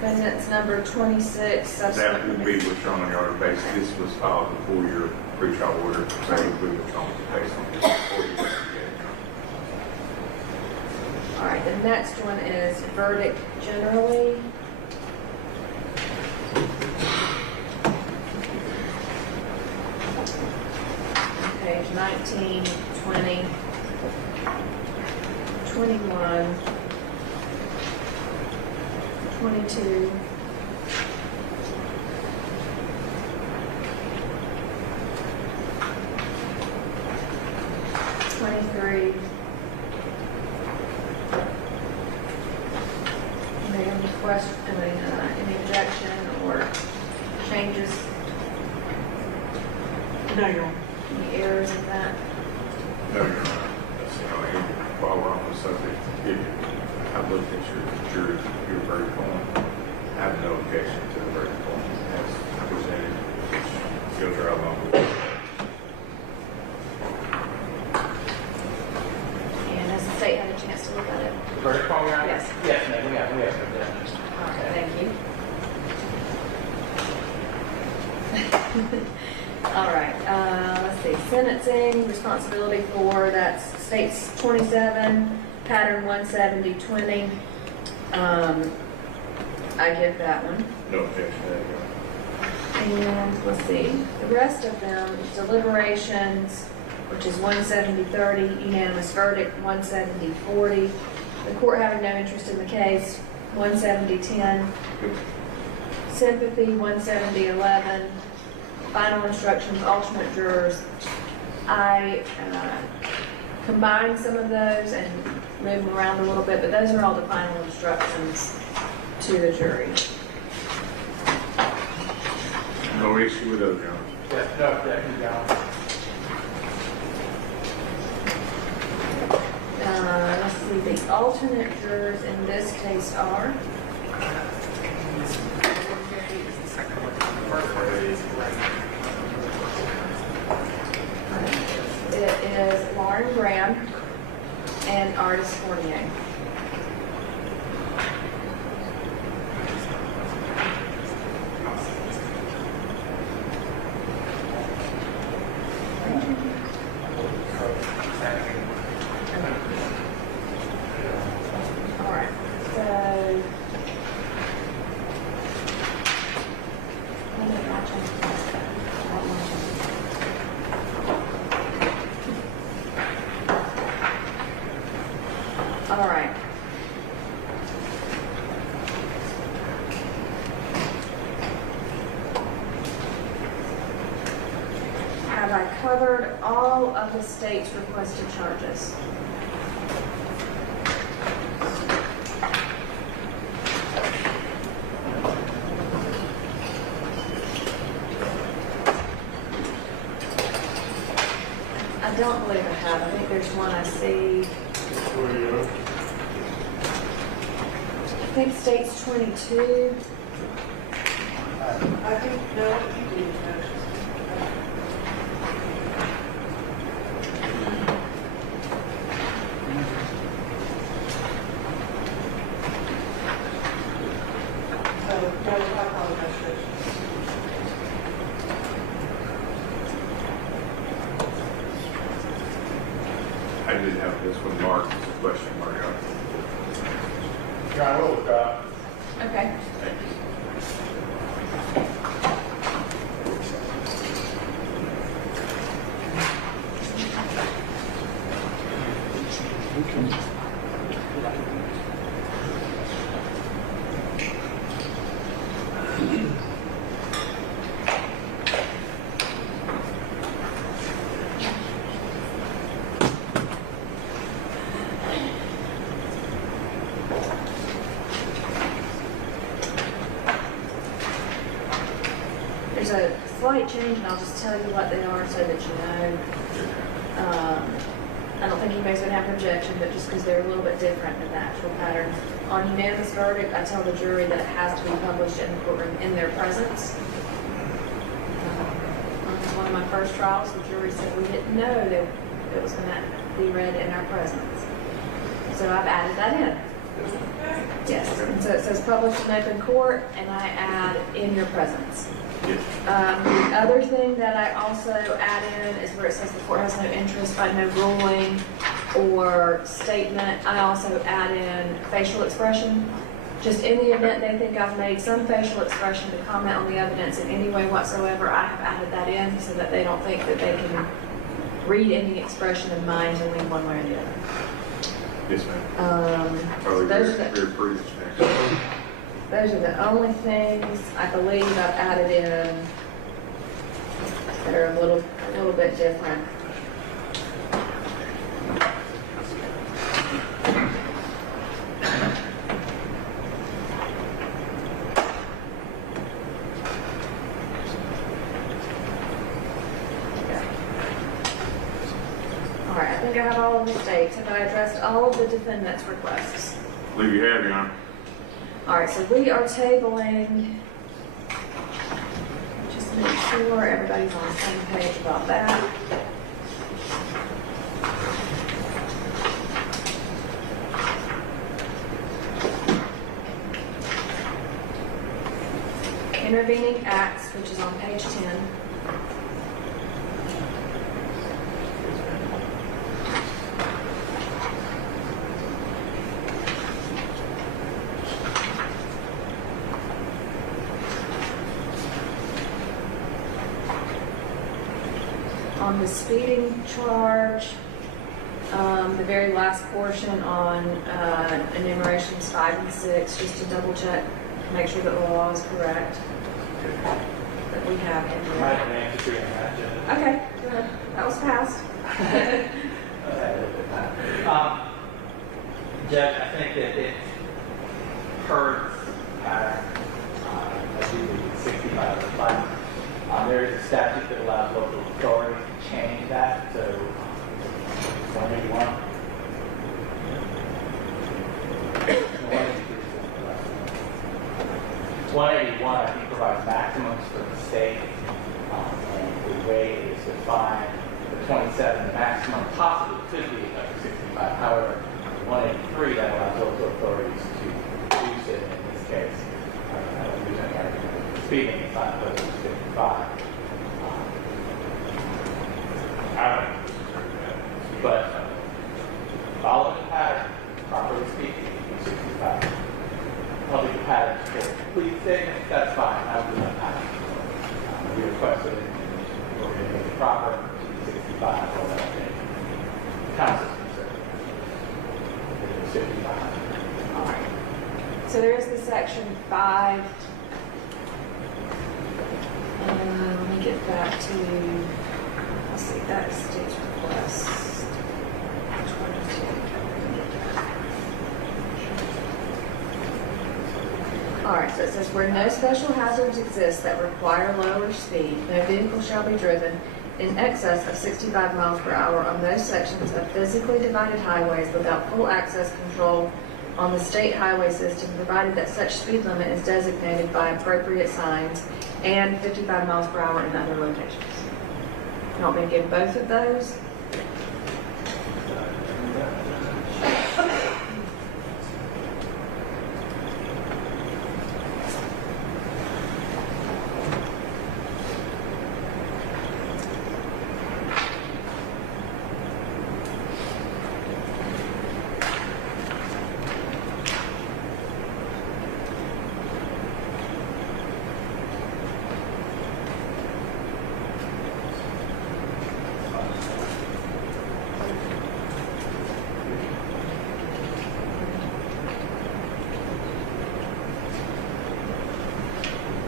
Defendant's number 26. That will be withdrawn on your basis. This was filed before your pretrial order, so it will be withdrawn based on this. All right, the next one is verdict generally. Page 19, 20, 21, 22, 23. Any question, any objection or changes? No, Your Honor. Any errors in that? No, Your Honor. That's the only, while we're on the subject, I've looked at your verdict form. I have no objection to the verdict form as presented, which goes right along with it. And has the state had a chance to look at it? The verdict form, Your Honor? Yes. Yes, ma'am, we have no objection. All right, thank you. All right, let's see, sentencing, responsibility for, that's states 27, pattern 170-20. I give that one. No objection to that, Your Honor. And let's see, the rest of them, deliberations, which is 170-30, unanimous verdict, 170-40. The court having no interest in the case, 170-10. Sympathy, 170-11. Final instructions, alternate jurors. I combine some of those and move them around a little bit, but those are all the final instructions to the jury. No issue with those, John. Yeah, no, yeah, keep going. Let's see, the alternate jurors in this case are, it is Lauren Graham and Artis Fournier. All right, so all right. Have I covered all of the state's requested charges? I don't believe I have. I think there's one I see. I think state's 22. I think, no, you didn't have. No, I apologize. I did have this one marked as a question mark on it. John, we'll look up. Okay. Thank you. There's a slight change, and I'll just tell you what they are so that you know. I don't think anybody's going to have an objection, but just because they're a little bit different than the actual pattern. On unanimous verdict, I tell the jury that it has to be published in the courtroom in their presence. On one of my first trials, the jury said we didn't know that it was going to be read in our presence. So I've added that in. Yes, and so it says published in open court, and I add in your presence. Yes. The other thing that I also add in is where it says the court has no interest by no ruling or statement. I also add in facial expression. Just in the event they think I've made some facial expression to comment on the evidence in any way whatsoever, I have added that in so that they don't think that they can read any expression of mine to lean one way or the other. Yes, ma'am. Probably those are very the- prudent next. Those are the only things I believe I've added in that are a little bit different. All right, I think I have all of the states. Have I addressed all of the defendants' requests? I believe you have, Your Honor. All right, so we are tabling, just make sure everybody's on the same page about that. Intervening acts, which is on page 10. On the speeding charge, the very last portion on enumerations 5 and 6, just to double check, make sure that the law is correct, that we have in I there. have an answer to that, Judge. Okay, good. That was fast. Okay, a little bit better. Judge, I think that it hurts I do the 65 of the fund. There is a statute that allows local authorities to change that, so 181. 181, I think, provides maximums for the state, and the way it is defined, the 27, the maximum possibly could be up to 65. However, 183, that allows local authorities to reduce it in this case. I don't use any argument. Speeding is not whether it's 55. But follow the pattern, properly speaking, 65. Public the pattern for complete statement, that's fine. I would do that pattern. We requested it, and we're going to make it proper, 65, all that thing. Council's concerned. It's 55. All right. So there is the section 5. Let me get back to, let's see, that is state's request. Which one is it? All right, so it says, where no special hazards exist that require lower speed, no vehicle shall be driven in excess of 65 miles per hour on those sections of physically divided highways without full access control on the state highway system, provided that such speed limit is designated by appropriate signs, and 55 miles per hour in other locations. You want me to give both of those?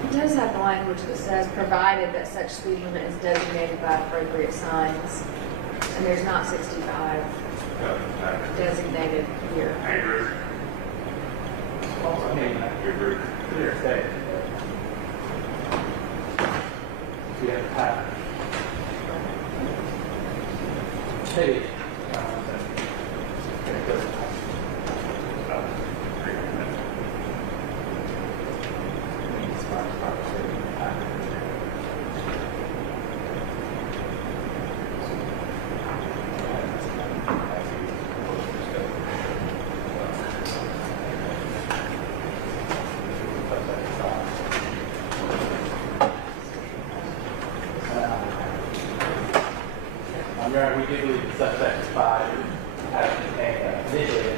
It does have the language that says, provided that such speed limit is designated by appropriate signs, and there's not 65 designated here. I agree. Also, I mean, Agree. clear statement. We have the pattern. Maybe. We do believe that subsection 5 has contained initially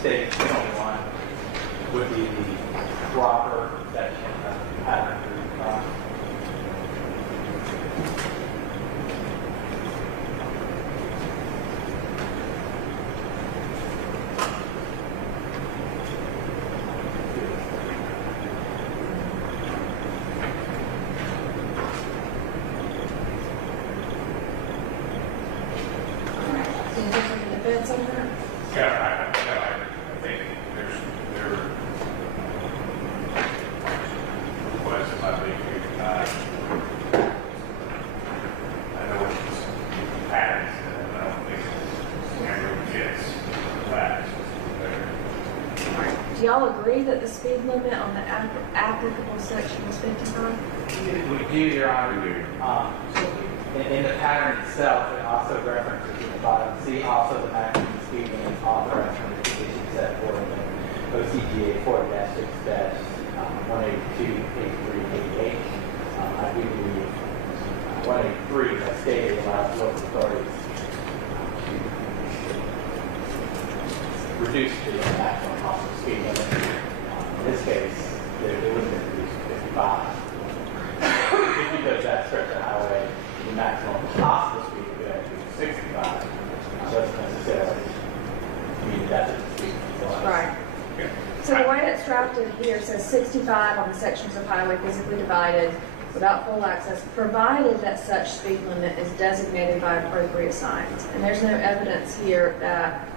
state 21 would be the proper section of pattern for the crime. Yeah, I think there are requests about being I know it's patterns, and I don't think everyone gets that. All right. Do y'all agree that the speed limit on the applicable section is 55? We do, Your Honor. We do. In the pattern itself, it also references at the bottom. See also the maximum speed limit authorized under the conditions set forth in OCGA 4-6-182-8388. I do believe 183, as stated, allows local authorities to reduce the maximum possible speed limit. In this case, it would have been reduced to 55. Just because that stretch of highway, the maximum possible speed would be actually 65. Doesn't necessarily mean that's the speed. Right. So the way it's drafted here says 65 on the sections of highway physically divided without full access, provided that such speed limit is designated by appropriate signs. And there's no evidence here that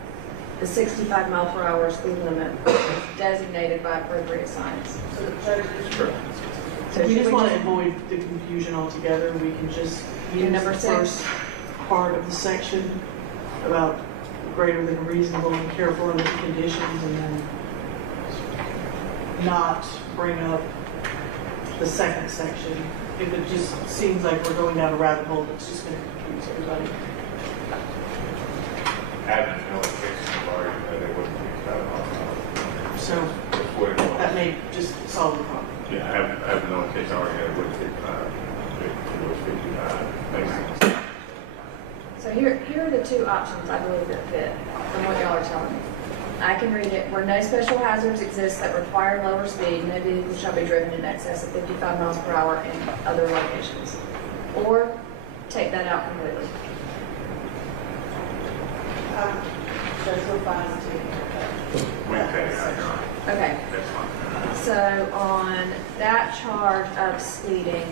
the 65 mile per hour speed limit is designated by appropriate signs. So the judge is Sure. So If we should just we want to just- avoid the confusion altogether, we can just use number the 6? first part of the section about greater than reasonable and careful under the conditions, and then not bring up the second section. If it just seems like we're going down a rabbit hole, it's just going to confuse everybody. Having no intention of arguing that they wouldn't be that So before it was. that may just solve the problem. Yeah, I have no intention of arguing that it wouldn't be 55. Makes sense. So here are the two options I believe that fit from what y'all are telling me. I can read it, where no special hazards exist that require lower speed, no vehicle shall be driven in excess of 55 miles per hour in other locations. Or take that out completely. Judge, we're fine to. We take it out, Your Honor. Okay, That's fine. so on that charge of speeding,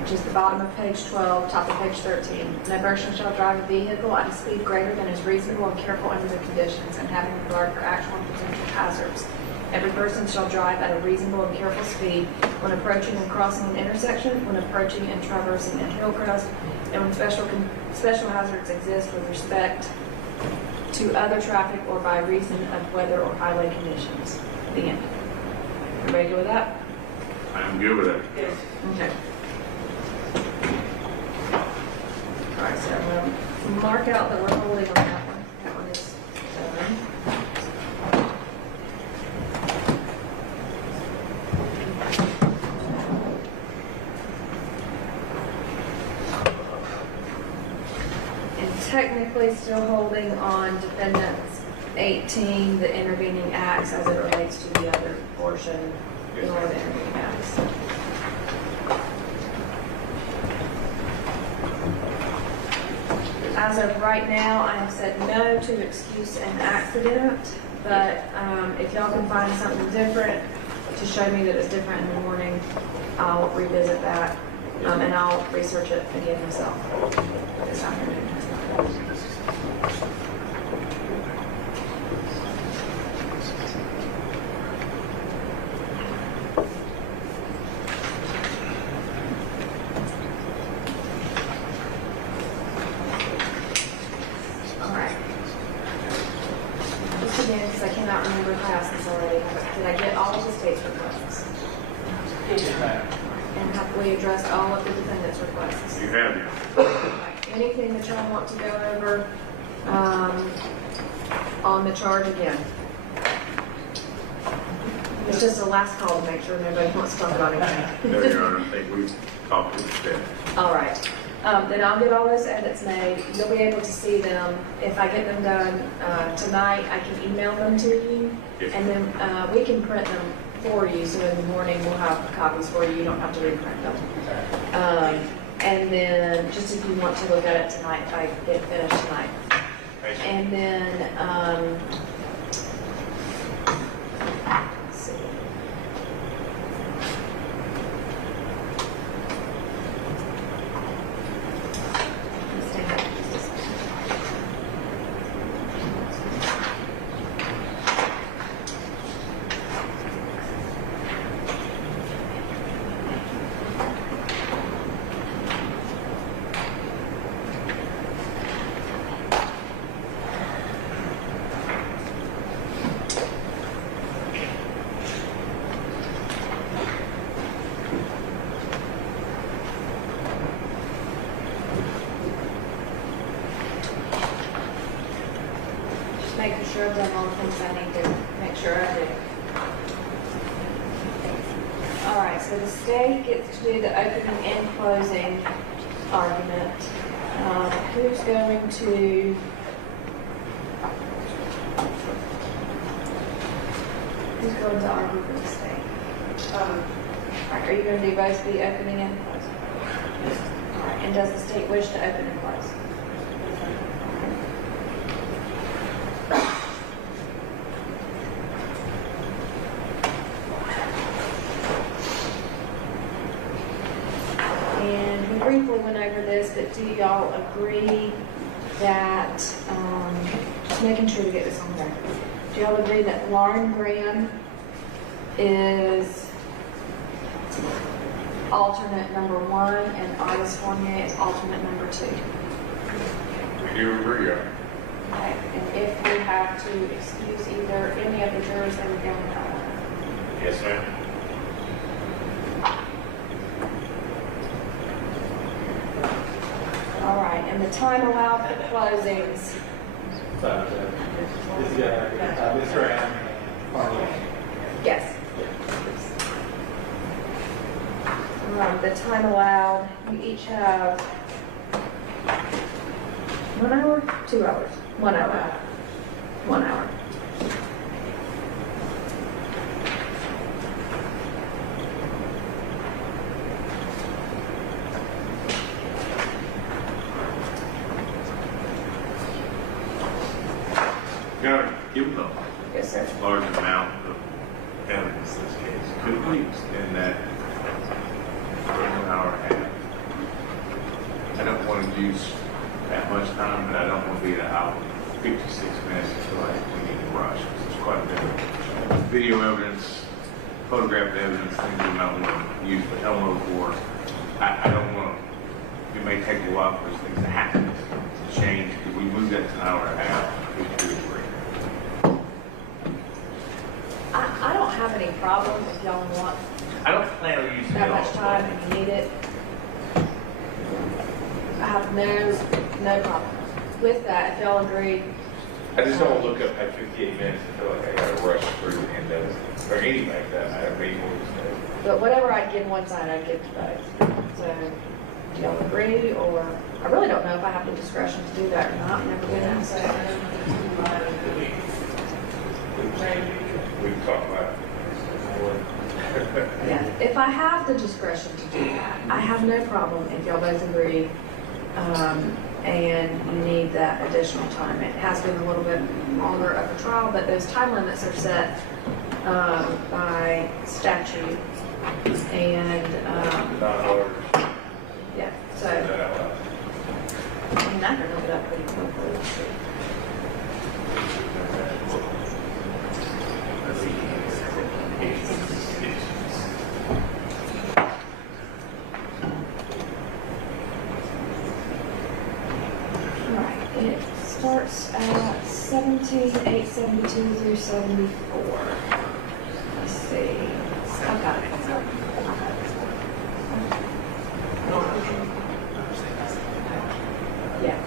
which is the bottom of page 12, top of page 13. No person shall drive a vehicle at a speed greater than is reasonable and careful under the conditions and having regard for actual and potential hazards. Every person shall drive at a reasonable and careful speed when approaching and crossing an intersection, when approaching and traversing a hill crest, and when special hazards exist with respect to other traffic or by reason of weather or highway conditions. The end. Everybody good with that? I'm good with it. Yes. Okay. All right, so I'm going to mark out that we're holding on that one. That one is done. And technically still holding on defendants 18, the intervening acts as it relates to the other portion, or the intervening acts. As of right now, I have said no to excuse and accident, but if y'all can find something different to show me that it's different in the morning, I'll revisit that, and I'll research it again myself this afternoon. All right. Just again, because I cannot remember if I asked this already, did I get all of the state's requests? And have we addressed all of the defendant's requests? You have it. Anything that y'all want to go over on the charge again? It's just a last call to make sure nobody wants to talk about anything. No, Your Honor, I think we've talked to the staff. All right. Then I'll get all those edits made. You'll be able to see them. If I get them done tonight, I can email them to you. Yes. And then we can print them for you. So in the morning, we'll have copies for you. You don't have to reprint them. And then just if you want to look at it tonight, if I get it finished tonight. And then, let's see. Let's stay back just a second. Just making sure I've done all the things I need to make sure I do. All right, so the state gets to do the opening and closing argument. Who's going to? Who's going to argue for the state? All right, are you going to do both the opening and closing? All right, and does the state wish to open and close? that do y'all agree that, just making sure to get this on there. Do y'all agree that Lauren Graham is alternate number 1 and August Fournier is alternate number 2? We do agree on it. Okay, and if we have to excuse either any of the jurors, then we go with that one. Yes, ma'am. All right, and the time allowed for closings. This guy, Ms. Graham, Yes. The time allowed, you each have 1 hour, 2 hours, 1 hour. 1 hour. Your Honor, given the Yes, sir. large amount of evidence in this case, could we extend that for 1 hour and a half? I don't want to use that much time, but I don't want to be at an hour, 56 minutes, I feel like we need to rush. There's quite a bit of video evidence, photographed evidence, things we might want to use for Elmo for. I don't want to, it may take a while for those things to happen, to change. If we move that to an hour and a half, we could agree. I don't have any problem if y'all want I don't plan on using that it much all. time and you need it. I have no problem. With that, if y'all agree, I just don't want to look up at 58 minutes and feel like I got to rush through the end of it, or anything like that. I have many more to say. but whatever I'd give one side, I'd give to both. So, do y'all agree, or, I really don't know if I have the discretion to do that or not, never been asked. We can talk about it. Yeah, if I have the discretion to do that, I have no problem if y'all both agree, and you need that additional time. It has been a little bit longer of a trial, but those time limits are set by statute, and, yeah, so, I mean, I can look it up pretty quickly. It starts at 17,872 through 74. Let's see. I've got it. Yeah.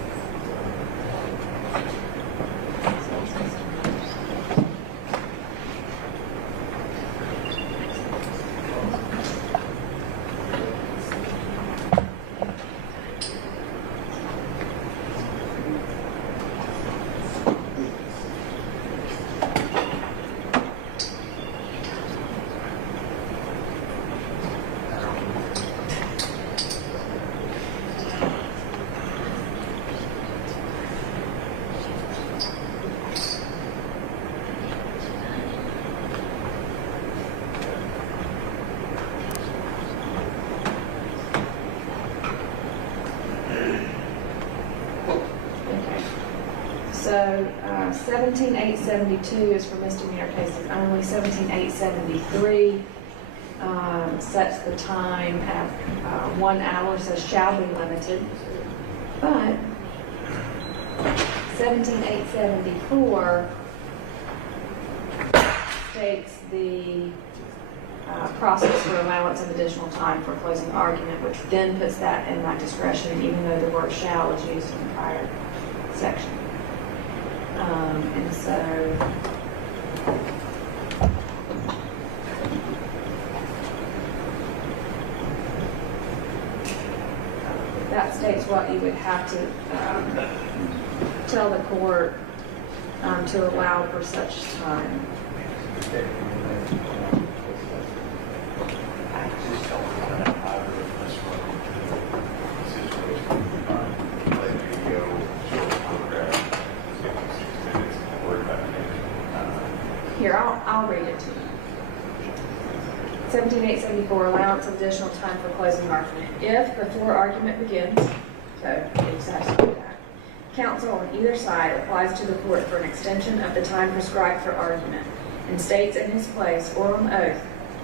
So 17,872 is for misdemeanor cases only. 17,873 sets the time at 1 hour, says shall be limited. But 17,874 states the process for allowance of additional time for closing argument, which then puts that in that discretion, even though the word shall is used in the prior section. And so that states what you would have to tell the court to allow for such time. Here, I'll read it to you. 17,874, allowance of additional time for closing argument. If, before argument begins, code exactly that. Counsel on either side applies to the court for an extension of the time prescribed for argument and states in his place or on oath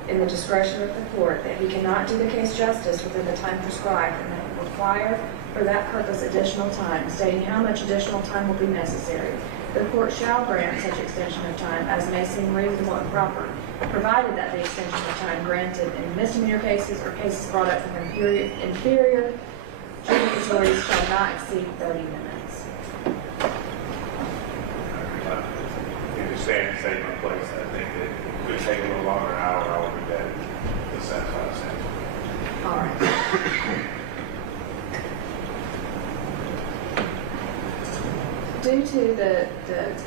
in the discretion of the court that he cannot do the case justice within the time prescribed and that will require for that purpose additional time, stating how much additional time will be necessary. The court shall grant such extension of time as may seem reasonable and proper, provided that the extension of time granted in misdemeanor cases or cases brought up from inferior judicatories shall not exceed 30 minutes. In the standing statement place, I think that it could take a little longer, an hour, I would do that to satisfy the sentence. All right. Due to the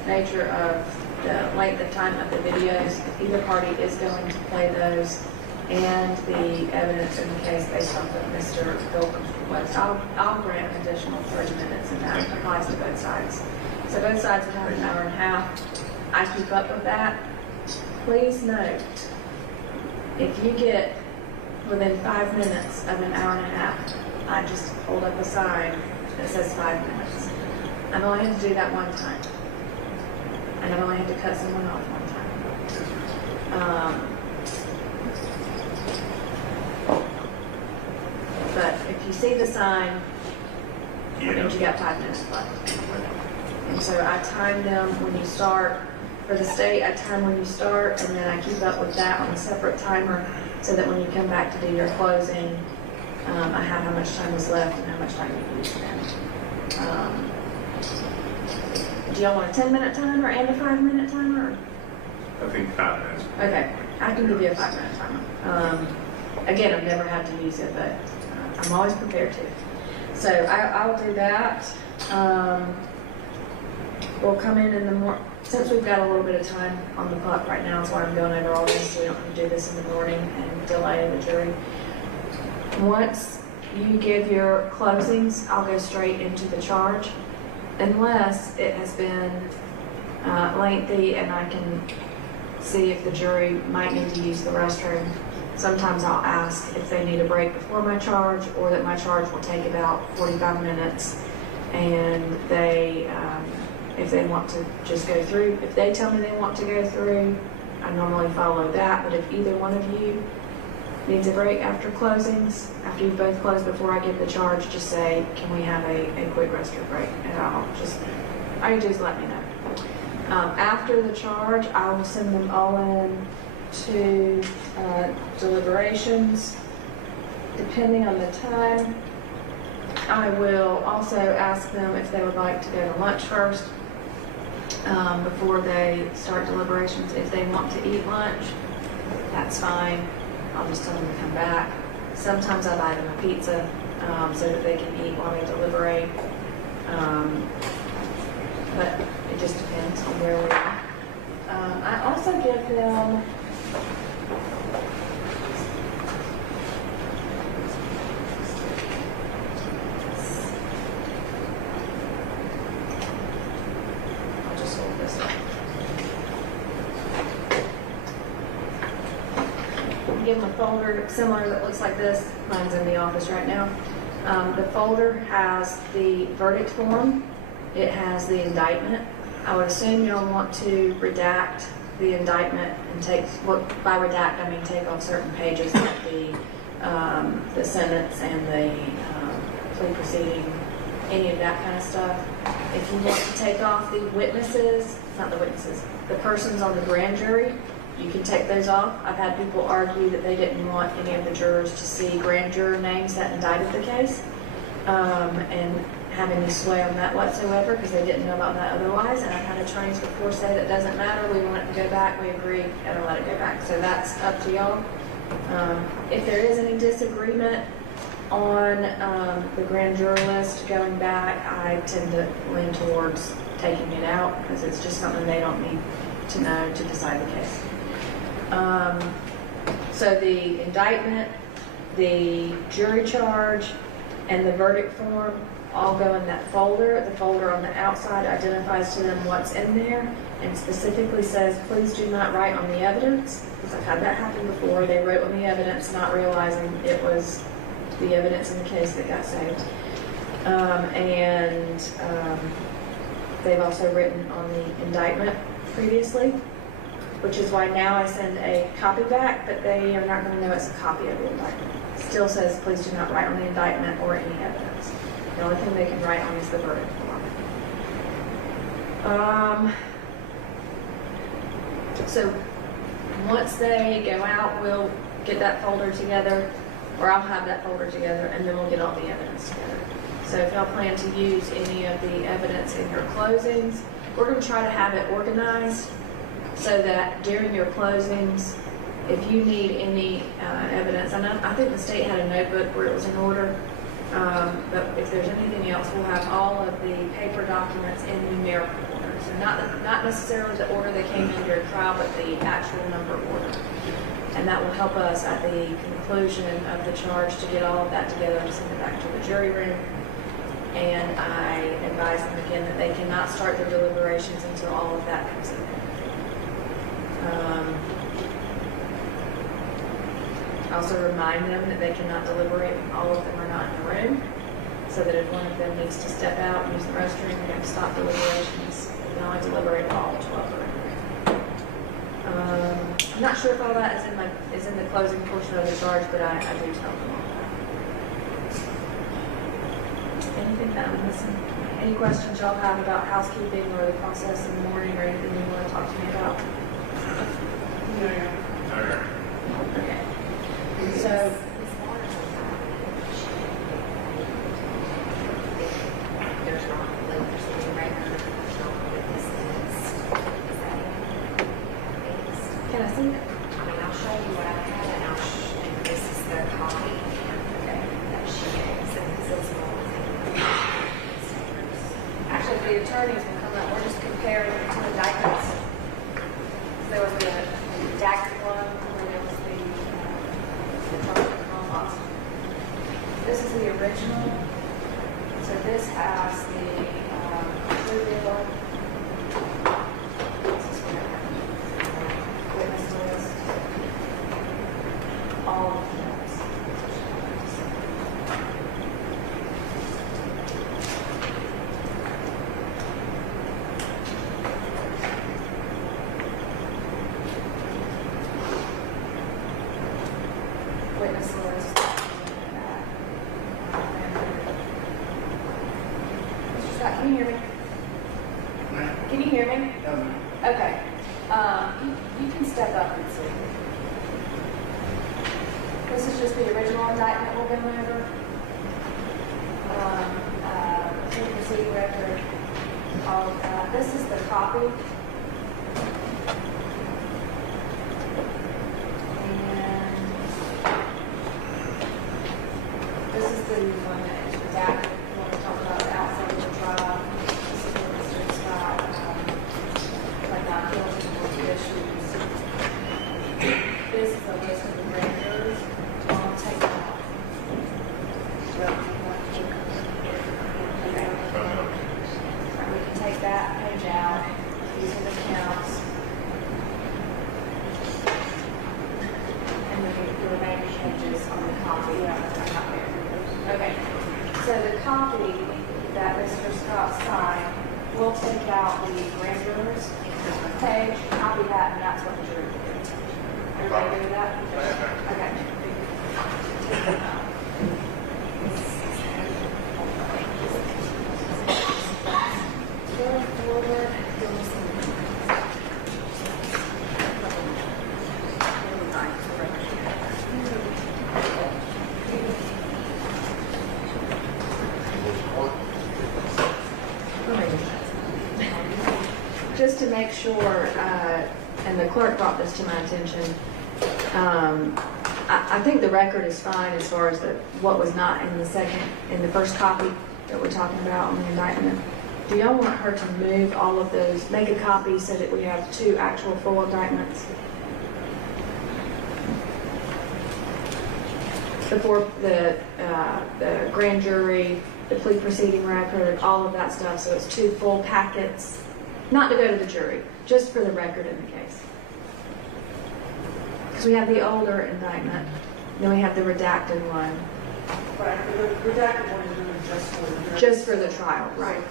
nature of the length of time of the videos, either party is going to play those and the evidence in the case based on what Mr. Pilgrim was. I'll grant an additional 30 minutes, and that applies to both sides. So both sides will have an hour and a half. I keep up with that. Please note, if you get within 5 minutes of an hour and a half, I just hold up a sign that says 5 minutes. I've only had to do that one time. And I've only had to cut someone off one time. But if you see the sign, that means you got 5 minutes left. And so I time them when you start. For the state, I time when you start, and then I keep up with that on a separate timer so that when you come back to do your closing, I have how much time is left and how much time you can spend. Do y'all want a 10-minute timer and a 5-minute timer? I think 5 minutes. Okay, I can give you a 5-minute timer. Again, I've never had to use it, but I'm always prepared to. So I'll do that. We'll come in the morning. Since we've got a little bit of time on the clock right now, that's why I'm going over all this, so we don't have to do this in the morning and delay the jury. Once you give your closings, I'll go straight into the charge, unless it has been lengthy and I can see if the jury might need to use the restroom. Sometimes I'll ask if they need a break before my charge, or that my charge will take about 45 minutes, and they if they want to just go through. If they tell me they want to go through, I normally follow that. But if either one of you needs a break after closings, after you've both closed before I give the charge, just say, can we have a quick restroom break? And all you do is let me know. After the charge, I will send them all in to deliberations. Depending on the time, I will also ask them if they would like to go to lunch first before they start deliberations. If they want to eat lunch, that's fine. I'll just tell them to come back. Sometimes I buy them a pizza so that they can eat while they deliberate. But it just depends on where we are. I also give them give them a folder similar that looks like this. Mine's in the office right now. The folder has the verdict form. It has the indictment. I would assume you'll want to redact the indictment and by redact I mean take off certain pages like the sentence and the plea proceeding, any of that kind of stuff. If you want to take off the persons on the grand jury, you can take those off. I've had people argue that they didn't want any of the jurors to see grand juror names that indicted the case and have any sway on that whatsoever because they didn't know about that otherwise. And I've had attorneys before say that doesn't matter. We want it to go back. We agree and let it go back. So that's up to y'all. If there is any disagreement on the grand juror list going back, I tend to lean towards taking it out because it's just something they don't need to know to decide the case. So the indictment, the jury charge, and the verdict form all go in that folder. The folder on the outside identifies to them what's in there and specifically says, please do not write on the evidence, because I've had that happen before. They wrote on the evidence not realizing it was the evidence in the case that got saved. They've also written on the indictment previously, which is why now I send a copy back, but they are not going to know it's a copy of the indictment. It still says, please do not write on the indictment or any evidence. The only thing they can write on is the verdict form. So once they go out, we'll get that folder together, or I'll have that folder together, and then we'll get all the evidence together. So if y'all plan to use any of the evidence in your closings, we're going to try to have it organized so that during your closings, if you need any evidence, I think the state had a notebook where it was in order, but if there's anything else, we'll have all of the paper documents in numerical order. So not necessarily the order they came in during trial, but the actual number order. And that will help us at the conclusion of the charge to get all of that together and send it back to the jury room. And I advise them again that they cannot start their deliberations until all of that comes in. Also remind them that they cannot deliberate when all of them are not in the room, so that if one of them needs to step out and use the restroom, we have to stop deliberations. We can only deliberate all 12 are in the room. I'm not sure if all that is in the closing portion of the charge, but I do tell them all that. Anything that I'm missing? Any questions y'all have about housekeeping or the process in the morning, or anything you want to talk to me about? Okay. So, there's not a proceeding record, there's no witnesses. can I see it? I mean, I'll show you what I have, and this is the copy that she gave, and this is all. Actually, the attorneys will come up. We're just comparing the two indictments. There was the redacted one, and there was the This is the original. So this has the plea deal. This is what I have. Witness list. All of the notes. Witness list. Mr. Scott, can you hear me? Can you hear me? Okay. You can step up and see. This is just the original indictment we'll go over. Proceeding record, all of that. This is the copy. This is the one that is redacted. We want to talk about outside of the trial. This is where Mr. Scott, like not guilty of issues. This is a list of the grand jurors. I'll take that off. We can take that page out. These are the counts. And the remaining pages on the copy. Okay, so the copy that Mr. Scott signed, we'll take out the grand jurors page, copy that, and that's what the jury will do. Everybody agree with that? Okay. Going forward. Just to make sure, and the clerk brought this to my attention, I think the record is fine as far as what was not in the first copy that we're talking about on the indictment. Do y'all want her to move all of those, make a copy so that we have two actual full indictments? The grand jury, the plea proceeding record, all of that stuff, so it's two full packets. Not to go to the jury, just for the record in the case. Because we have the older indictment, then we have the redacted one. Right, the redacted one is in the Just for the trial, right?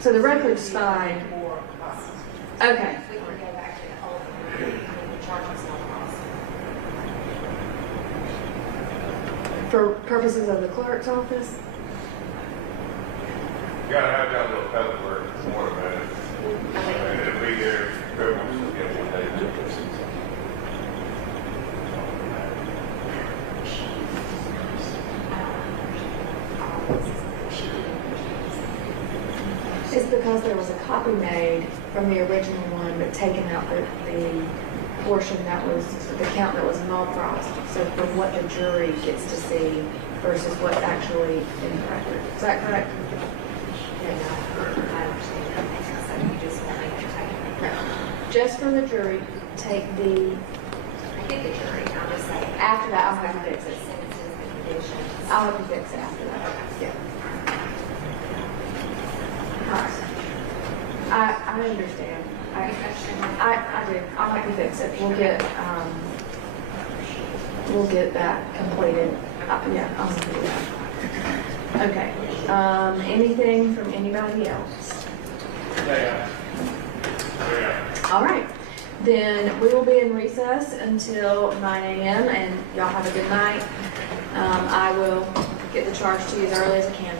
So the record's fine. Okay. We can go back to the old one, and the charges not possible. For purposes of the clerk's office? You gotta have that little public work, more about it. And it'll be there, whoever wants to get one day. It's because there was a copy made from the original one, but taken out the portion that was, the count that was non-crossed. So from what the jury gets to see versus what's actually in the record. Is that correct? Yeah, no, I understand that. So you just want me to take it. No. Just for the jury, take the, I think the jury, I'll just say. after that, I'll have to fix it. Sentences and conditions. I'll have to fix it after that. Yeah. Alright. I understand. I do. I'll have to fix it. We'll get that completed. Yeah, I'll have to do that. Okay. Anything from anybody else? Yeah. All right. Then we will be in recess until 9 a.m. and y'all have a good night. I will get the charge to you as early as I can.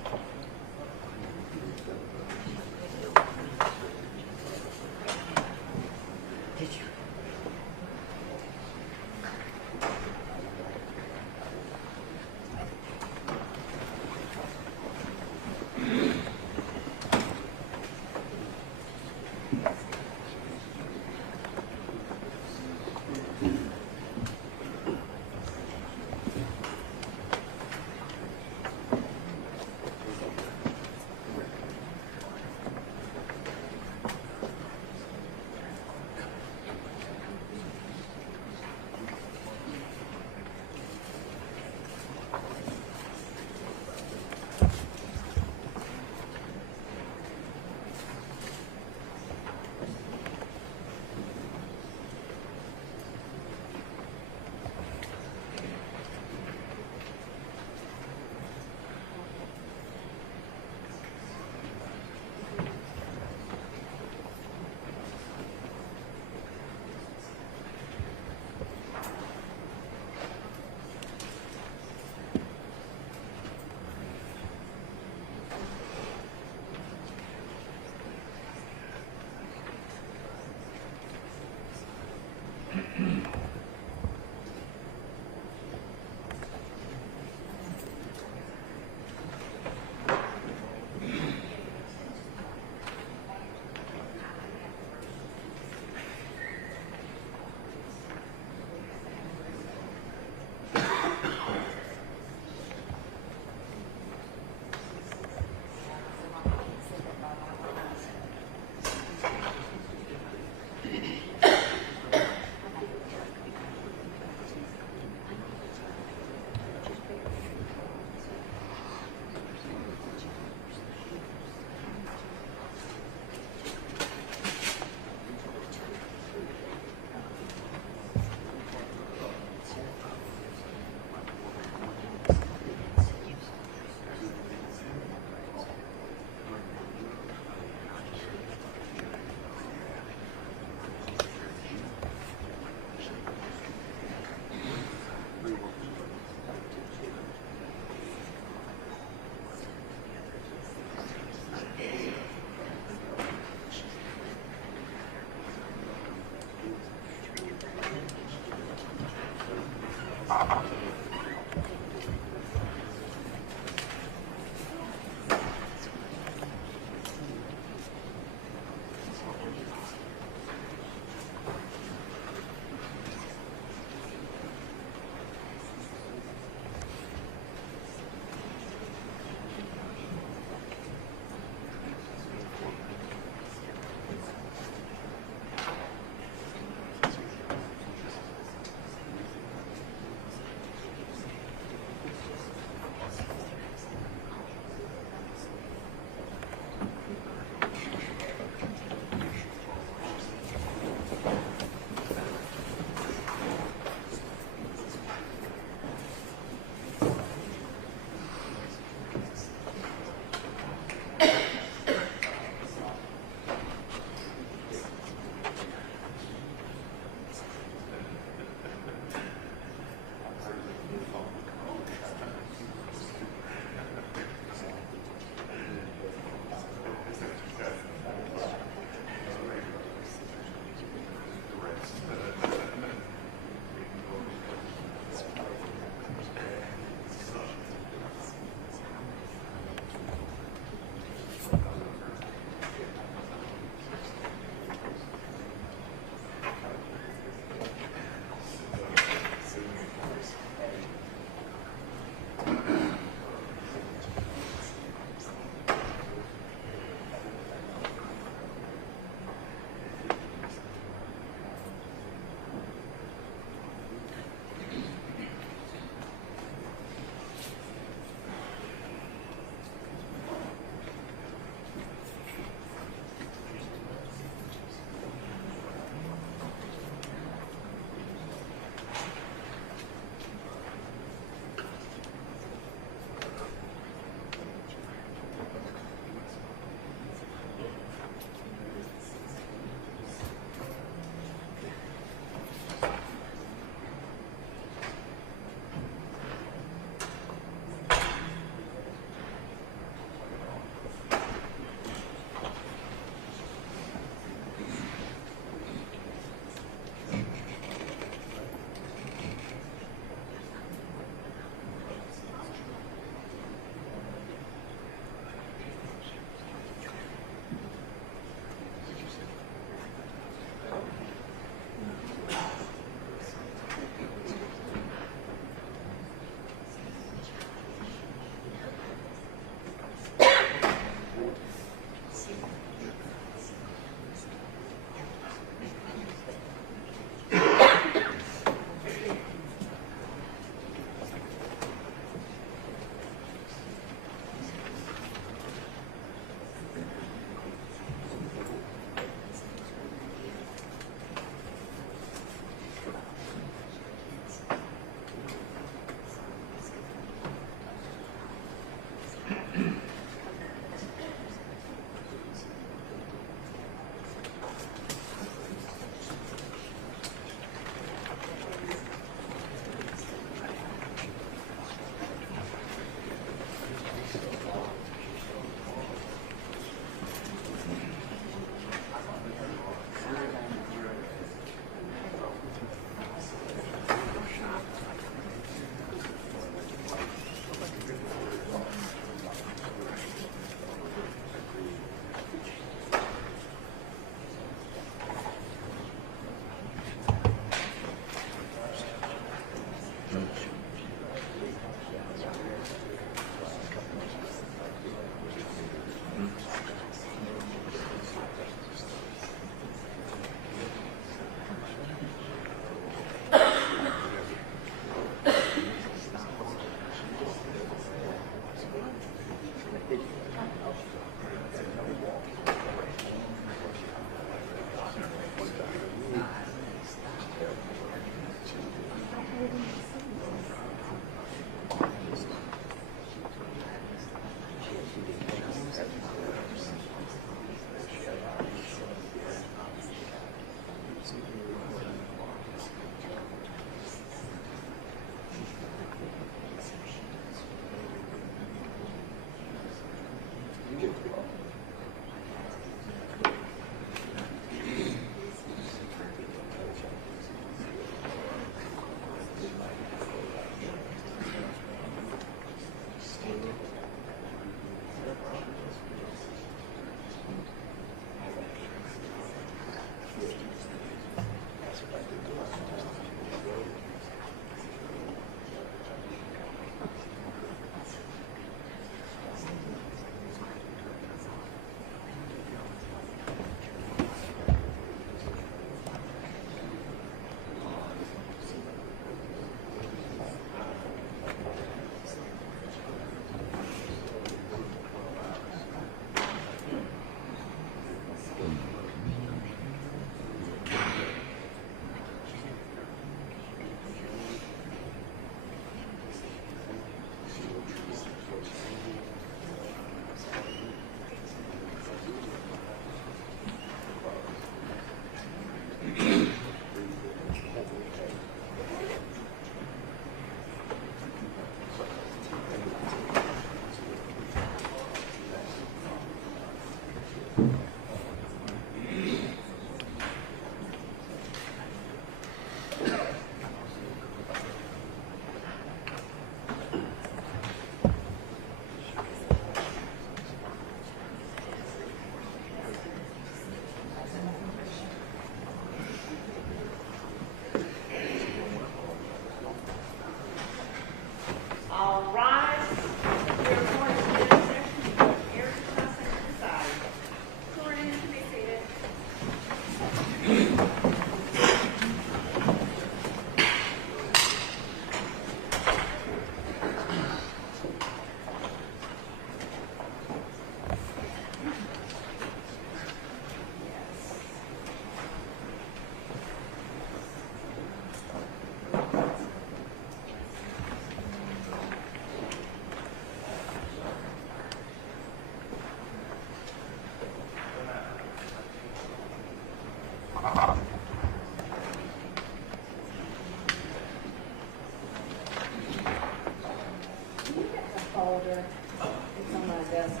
best to,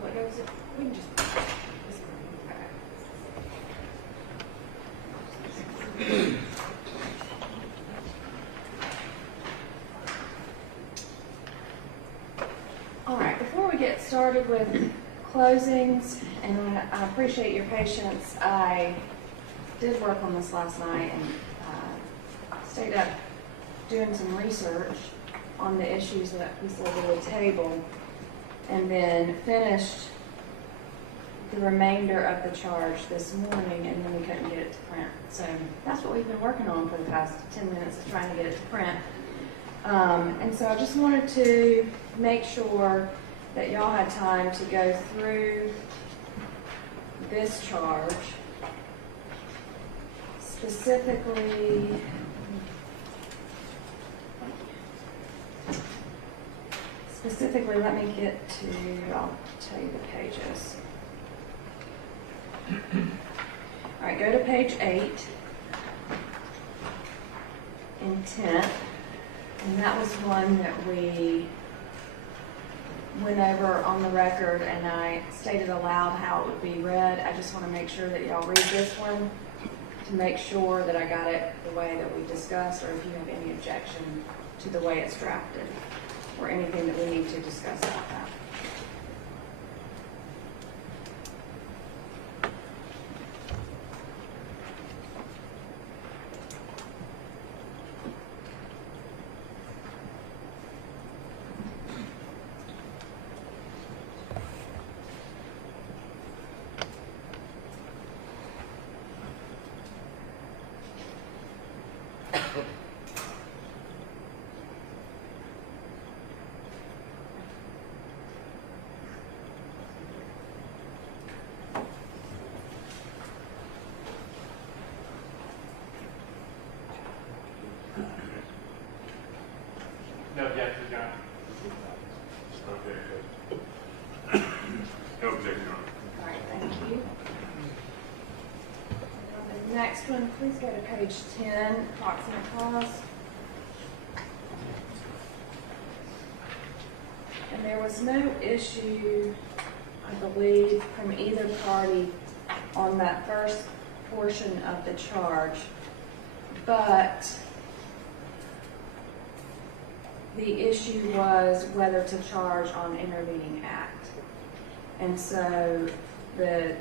what goes it? We can just. All right, before we get started with closings, and I appreciate your patience, I did work on this last night and stayed up doing some research on the issues that we said we would table, and then finished the remainder of the charge this morning, and then we couldn't get it to print. So that's what we've been working on for the past 10 minutes, is trying to get it to print. And so I just wanted to make sure that y'all had time to go through this charge. Specifically, let me get to, I'll tell you the pages. All right, go to page 8, intent, and that was one that we went over on the record, and I stated aloud how it would be read. I just want to make sure that y'all read this one to make sure that I got it the way that we discussed, or if you have any objection to the way it's drafted, or anything that we need to discuss about that. No objection, John. No objection. All right, thank you. The next one, please go to page 10, proximate cause. And there was no issue, I believe, from either party on that first portion of the charge, but the issue was whether to charge on intervening act. And so the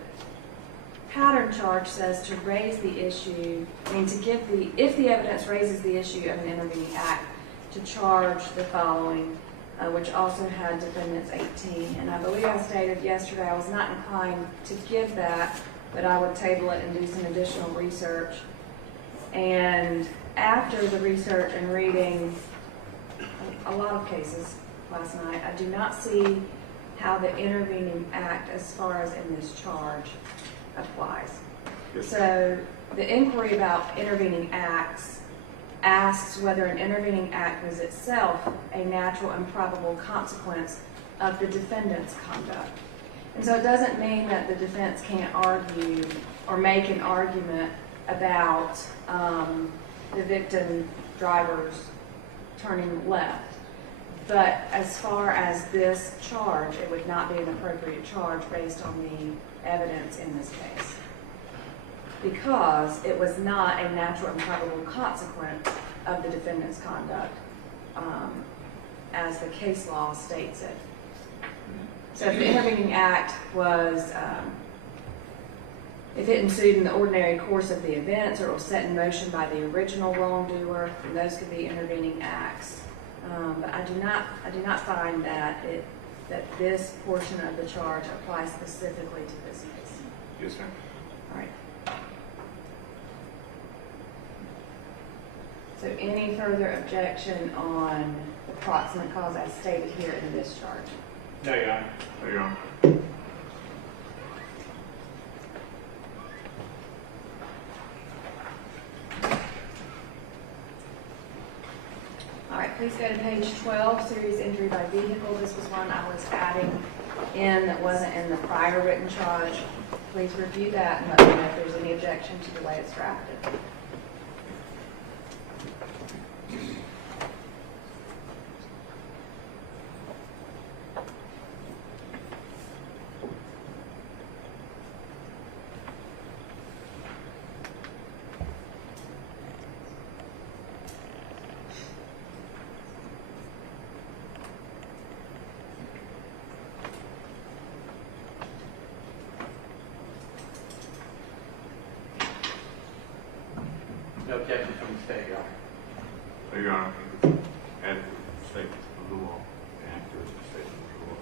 pattern charge says to raise the issue, if the evidence raises the issue of an intervening act, to charge the following, which also had defendants 18. And I believe I stated yesterday I was not inclined to give that, but I would table it and do some additional research. And after the research and reading a lot of cases last night, I do not see how the intervening act, as far as in this charge, applies. Yes. So the inquiry about intervening acts asks whether an intervening act was itself a natural and probable consequence of the defendant's conduct. And so it doesn't mean that the defense can't argue or make an argument about the victim drivers turning left. But as far as this charge, it would not be an appropriate charge based on the evidence in this case, because it was not a natural and probable consequence of the defendant's conduct, as the case law states it. So if the intervening act was, if it ensued in the ordinary course of the events, or it was set in motion by the original wrongdoer, then those could be intervening acts. But I do not find that this portion of the charge applies specifically to this case. Yes, sir. All right. So any further objection on the proximate cause as stated here in this charge? No, Your Honor. There you are. All right, please go to page 12, serious injury by vehicle. This was one I was adding in that wasn't in the prior written charge. Please review that and let me know if there's any objection to the way it's drafted. No objection from the state, Your Honor. So, Your Honor, after the statement of the law, after the statement of the law.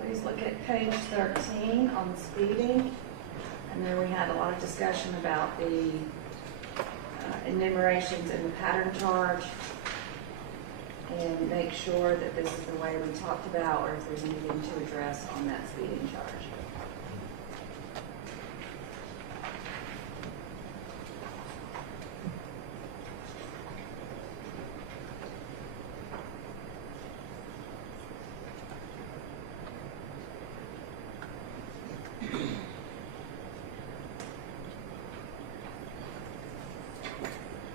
Please look at page 13 on speeding. And there we had a lot of discussion about the enumerations and the pattern charge. And make sure that this is the way we talked about, or if there's anything to address on that speeding charge.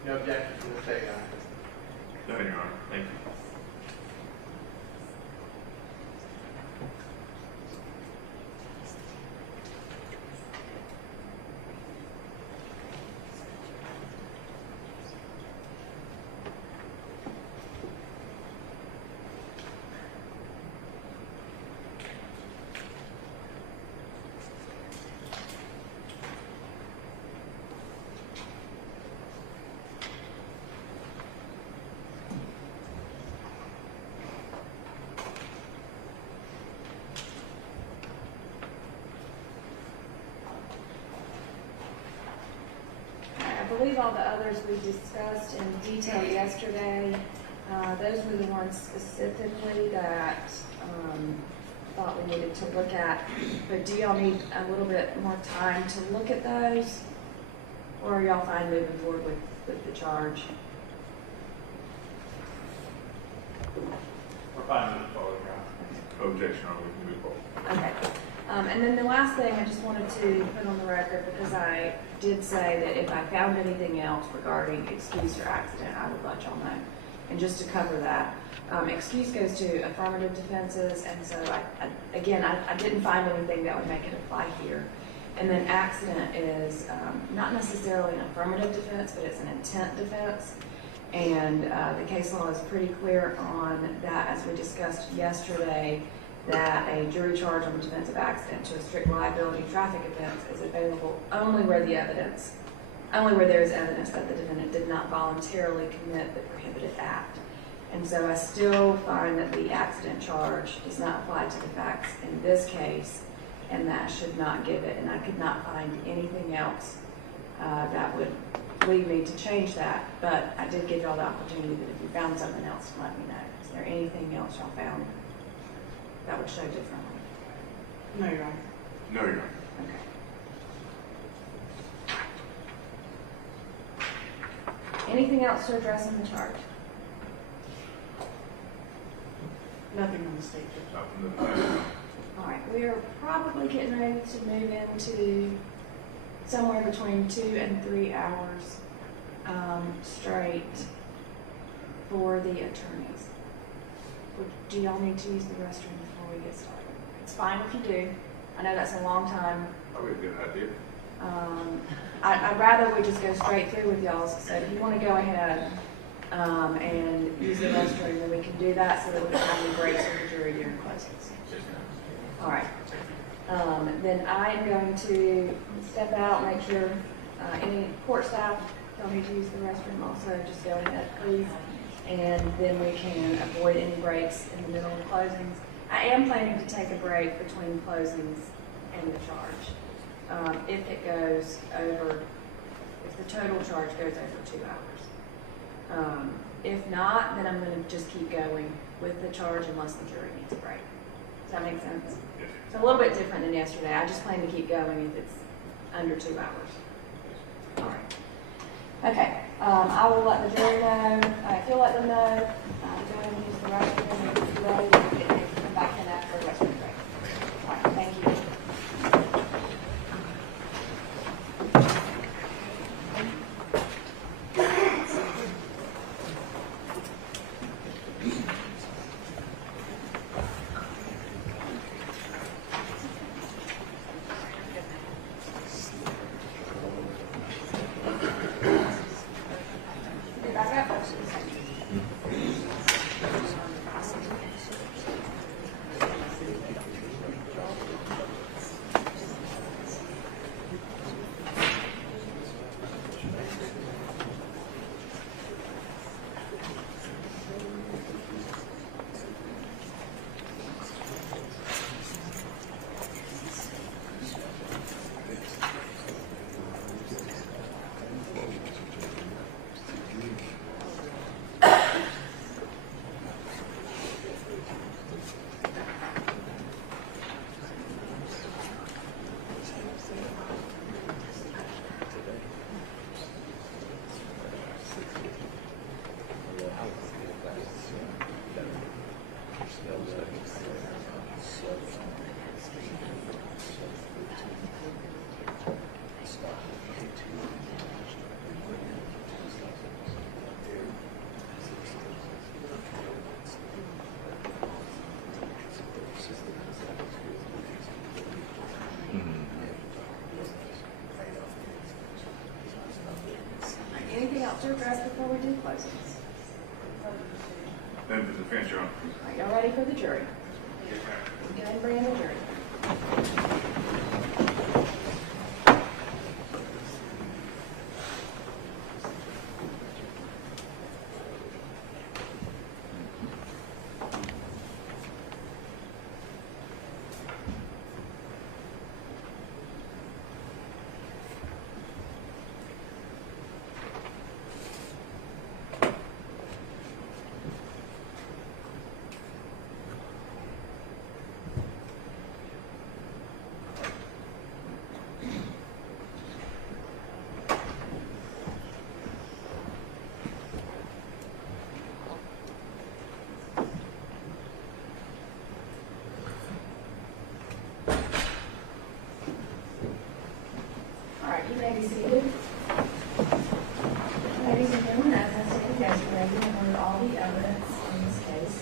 No objection from the state, Your Honor. No, Your Honor. Thank you. I believe all the others we discussed in detail yesterday. Those were the ones specifically that thought we needed to look at. But do y'all need a little bit more time to look at those? Or are y'all fine moving forward with the charge? We're fine moving forward, Your Honor. No objection, Your Honor. We can move forward. Okay. And then the last thing I just wanted to put on the record, because I did say that if I found anything else regarding excuse or accident, I would let y'all know. And just to cover that, excuse goes to affirmative defenses, and so I didn't find anything that would make it apply here. And then accident is not necessarily an affirmative defense, but it's an intent defense. And the case law is pretty clear on that, as we discussed yesterday, that a jury charge on the defense of accident to a strict liability traffic offense is available only where there is evidence that the defendant did not voluntarily commit the prohibited act. And so I still find that the accident charge does not apply to the facts in this case, and that should not give it. And I could not find anything else that would lead me to change that. But I did give y'all the opportunity that if you found something else, to let me know. Is there anything else y'all found that would show differently? No, Your Honor. No, Your Honor. Okay. Anything else to address in the charge? Nothing on the state, Judge. All right, we are probably getting ready to move into somewhere between 2 and 3 hours straight for the attorneys. Do y'all need to use the restroom before we get started? It's fine if you do. I know that's a long time. Probably a good idea. I'd rather we just go straight through with y'all. So if you want to go ahead and use the restroom, then we can do that so that we don't have any breaks for the jury during closings. All right. Then I am going to step out, make sure any court staff don't need to use the restroom also. Just go ahead, please. And then we can avoid any breaks in the middle of closings. I am planning to take a break between closings and the charge. If it goes over, if the total charge goes over 2 hours. If not, then I'm going to just keep going with the charge unless the jury needs a break. Does that make sense? Yes. It's a little bit different than yesterday. I just plan to keep going if it's under 2 hours. All right. Okay. I will let the jury know. If you'll let them know, go ahead and use the restroom and if you're ready, come back in after the restroom break. All right. Thank you. Back up. Anything else to address before we do closings? Then for the defense, Your Honor. Are y'all ready for the jury? Yes, ma'am. Go ahead and bring in the jury. All right, you may be seated. Ladies and gentlemen, as I stated yesterday, we have heard all the evidence in this case.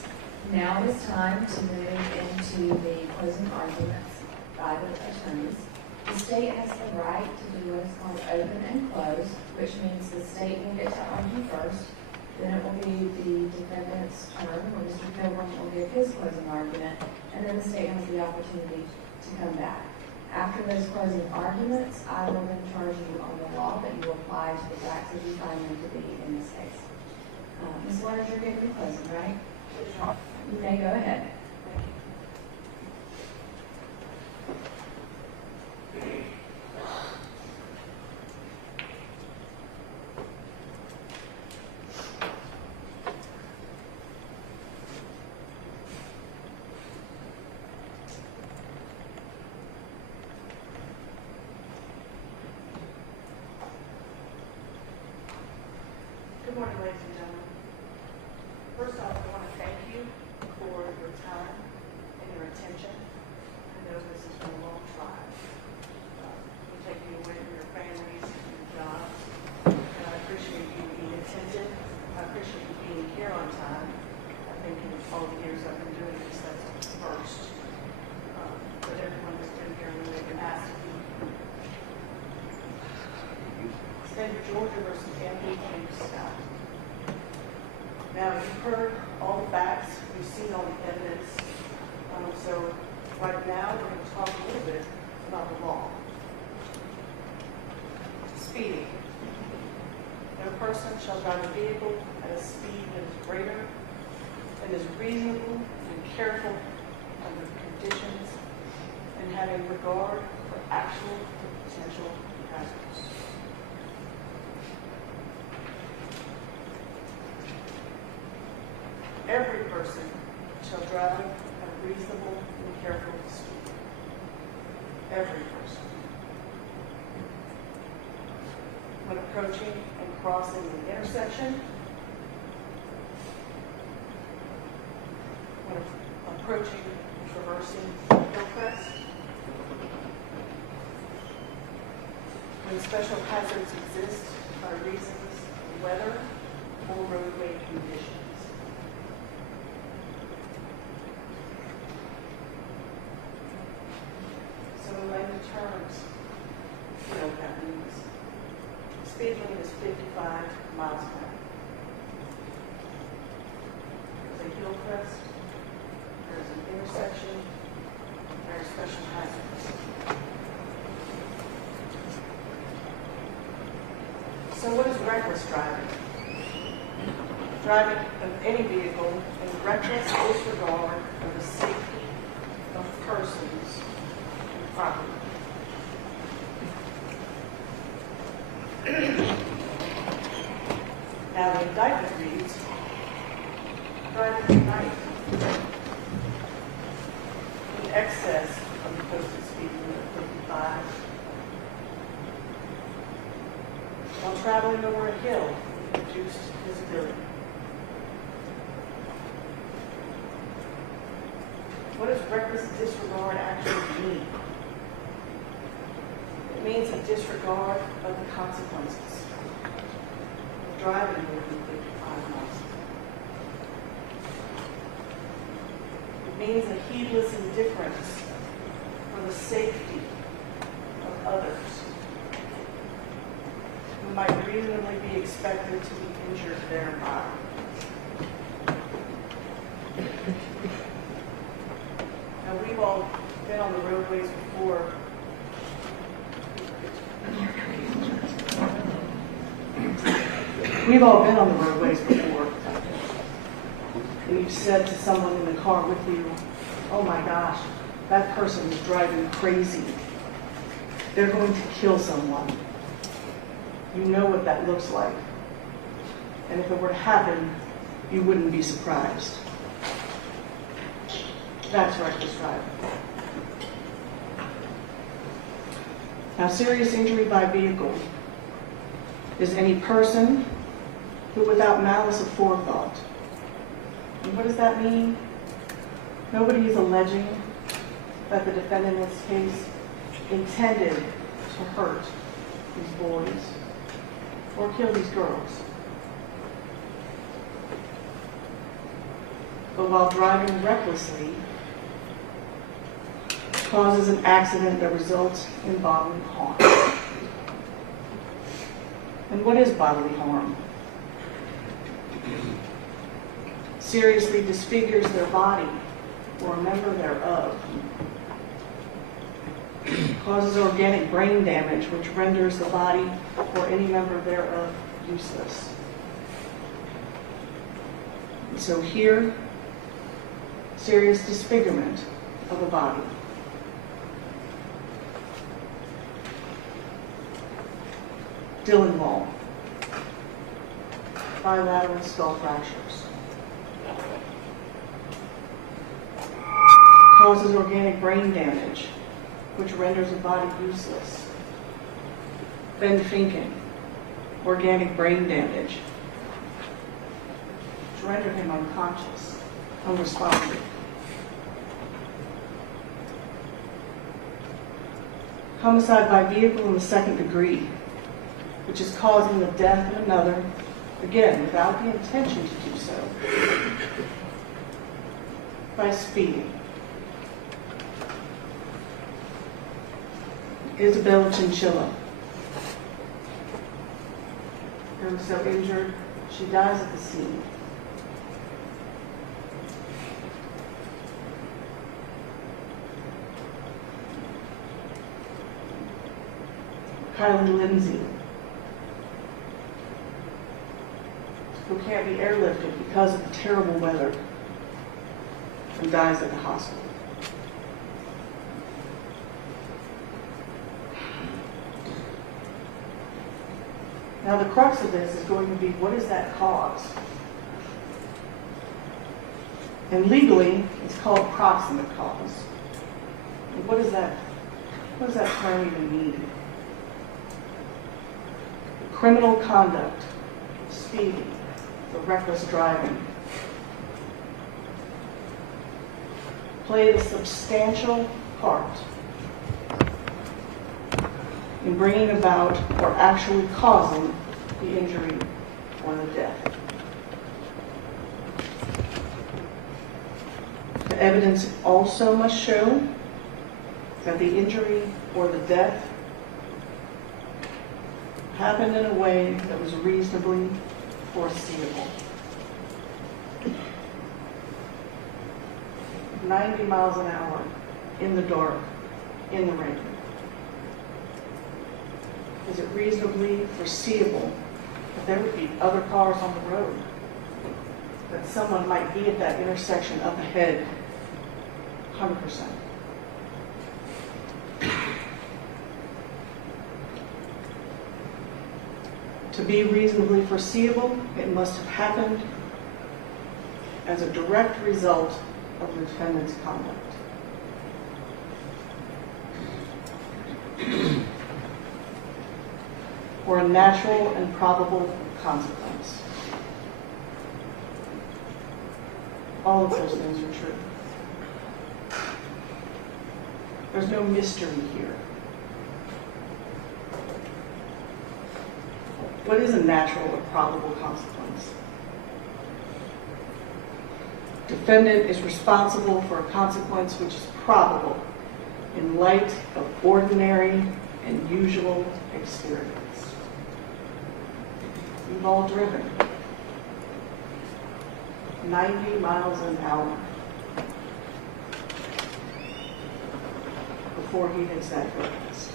Now it is time to move into the closing arguments by the attorneys. The state has the right to do what is called open and close, which means the state will get to argue first. Then it will be the defendant's turn, where Mr. Pilgrim will give his closing argument, and then the state has the opportunity to come back. After those closing arguments, I will then charge you on the law that you apply to the facts as you find them to be in this case. Ms. Waters, you're giving the closing, right? You may go ahead. Good morning, ladies and gentlemen. First off, I want to thank you for your time and your attention. I know this has been a long trial. We're taking you away from your families and your jobs. And I appreciate you being attentive. I appreciate you being here on time. I think in all the years I've been doing this, that's the first. But everyone has been here when they've been asked to be. State of Georgia versus A.J. Scott. Now, you've heard all the facts, you've seen all the evidence. So right now, we're going to talk a little bit about the law. Speeding. No person shall drive a vehicle at a speed that is greater and is reasonable and careful under conditions and having regard for actual and potential hazards. Every person shall drive at a reasonable and careful speed. Every person. When approaching and crossing an intersection, when approaching and traversing a hillcrest, when special hazards exist by reasons of weather or roadway conditions. So in layman terms, you know what that means. Speed limit is 55 miles an hour. There's a hillcrest, there's an intersection, there are special hazards. So what is reckless driving? Driving of any vehicle in reckless disregard of the safety of persons and property. Now the indictment reads, driving at night in excess of the posted speed limit of 55, while traveling over a hill with reduced visibility. What does reckless disregard actually mean? It means a disregard of the consequences of driving more than 55 miles. It means a heedless indifference for the safety of others who might reasonably be expected to be injured thereby. Now, we've all been on the roadways before. We've all been on the roadways before. And you've said to someone in the car with you, oh my gosh, that person is driving crazy. They're going to kill someone. You know what that looks like. And if it were to happen, you wouldn't be surprised. That's reckless driving. Now, serious injury by vehicle is any person who, without malice of forethought. And what does that mean? Nobody is alleging that the defendant in this case intended to hurt these boys or kill these girls. But while driving recklessly causes an accident that results in bodily harm. And what is bodily harm? Seriously disfigures their body or a member thereof. Causes organic brain damage, which renders the body or any member thereof useless. And so here, serious disfigurement of a body. Dillonwall, bilateral skull fractures. Causes organic brain damage, which renders a body useless. Ben Finken, organic brain damage, which rendered him unconscious, unresponsive. Homicide by vehicle in the second degree, which is causing the death of another, again, without the intention to do so, by speeding. Isabella Chinchilla. Her was so injured, she dies at the scene. Kylie Lindsay, who can't be airlifted because of the terrible weather and dies at the hospital. Now the crux of this is going to be, what is that cause? And legally, it's called proximate cause. And what does that term even mean? Criminal conduct, speeding, the reckless driving, played a substantial part in bringing about or actually causing the injury or the death. The evidence also must show that the injury or the death happened in a way that was reasonably foreseeable. 90 miles an hour, in the dark, in the rain. Is it reasonably foreseeable that there would be other cars on the road? That someone might be at that intersection up ahead? 100%. To be reasonably foreseeable, it must have happened as a direct result of the defendant's conduct. Or a natural and probable consequence. All of those things are true. There's no mystery here. What is a natural or probable consequence? Defendant is responsible for a consequence which is probable in light of ordinary and usual experience. We've all driven 90 miles an hour before he hits that focus.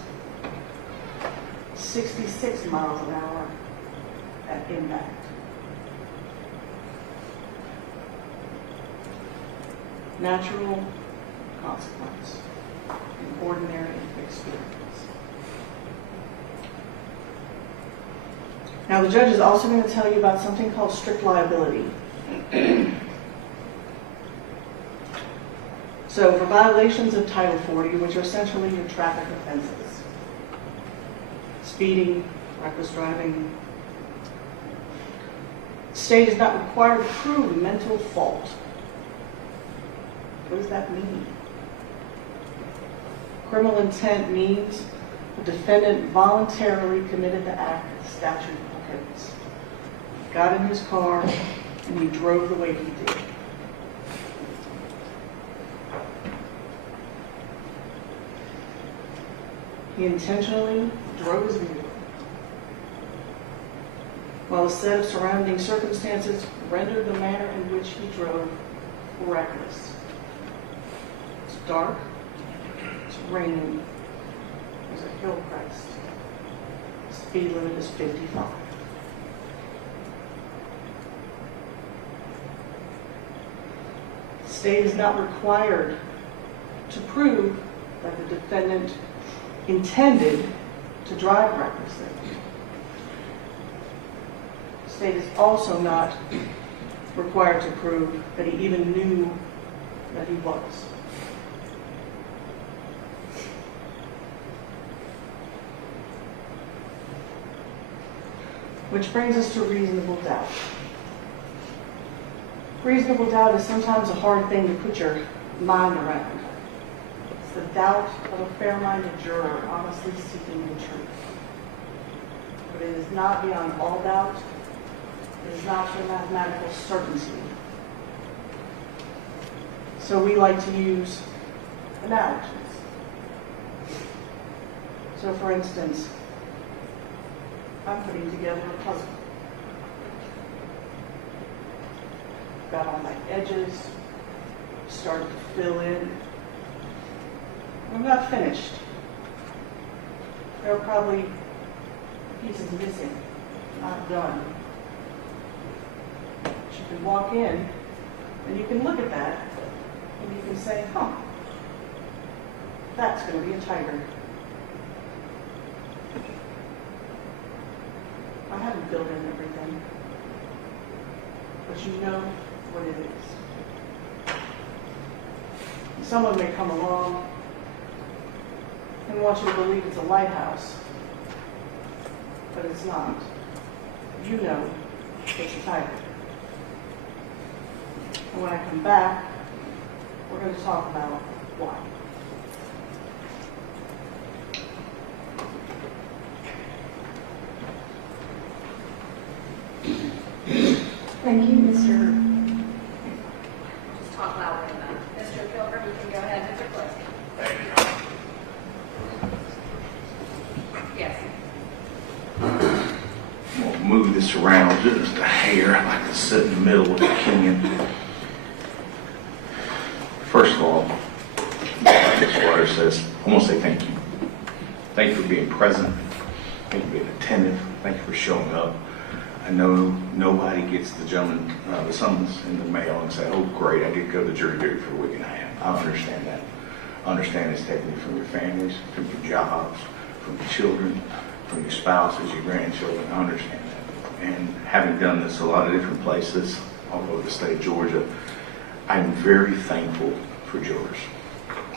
66 miles an hour at impact. Natural consequence in ordinary experience. Now the judge is also going to tell you about something called strict liability. So for violations of Title 40, which are essentially your traffic offenses, speeding, reckless driving, the state is not required to prove mental fault. What does that mean? Criminal intent means the defendant voluntarily committed the act the statute prohibits. Got in his car and he drove the way he did. He intentionally drove his vehicle, while a set of surrounding circumstances rendered the manner in which he drove reckless. It's dark, it's raining, there's a hill crest. The speed limit is 55. The state is not required to prove that the defendant intended to drive recklessly. The state is also not required to prove that he even knew that he was. Which brings us to reasonable doubt. Reasonable doubt is sometimes a hard thing to put your mind around. It's the doubt of a fair-minded juror honestly seeking the truth. But it is not beyond all doubt. It is not for mathematical certainty. So we like to use analogies. So for instance, I'm putting together a puzzle. Got all my edges, started to fill in. I'm not finished. There are probably pieces missing, not done. But you can walk in and you can look at that and you can say, huh, that's going to be a tiger. I haven't filled in everything, but you know what it is. Someone may come along and want you to believe it's a lighthouse, but it's not. You know it's a tiger. And when I come back, we're going to talk about why. Thank you, Mr. Just talk loudly enough. Mr. Pilgrim, you can go ahead with your question. Thank you. Yes. We'll move this around just a hair. I like to sit in the middle with the king. First of all, like this letter says, I want to say thank you. Thank you for being present. Thank you for being attentive. Thank you for showing up. I know nobody gets the gentleman the summons in the mail and say, oh great, I get to go to jury duty for a week and a half. I understand that. I understand it's taken you from your families, from your jobs, from your children, from your spouses, your grandchildren. I understand that. And having done this a lot of different places all over the state of Georgia, I'm very thankful for jurors.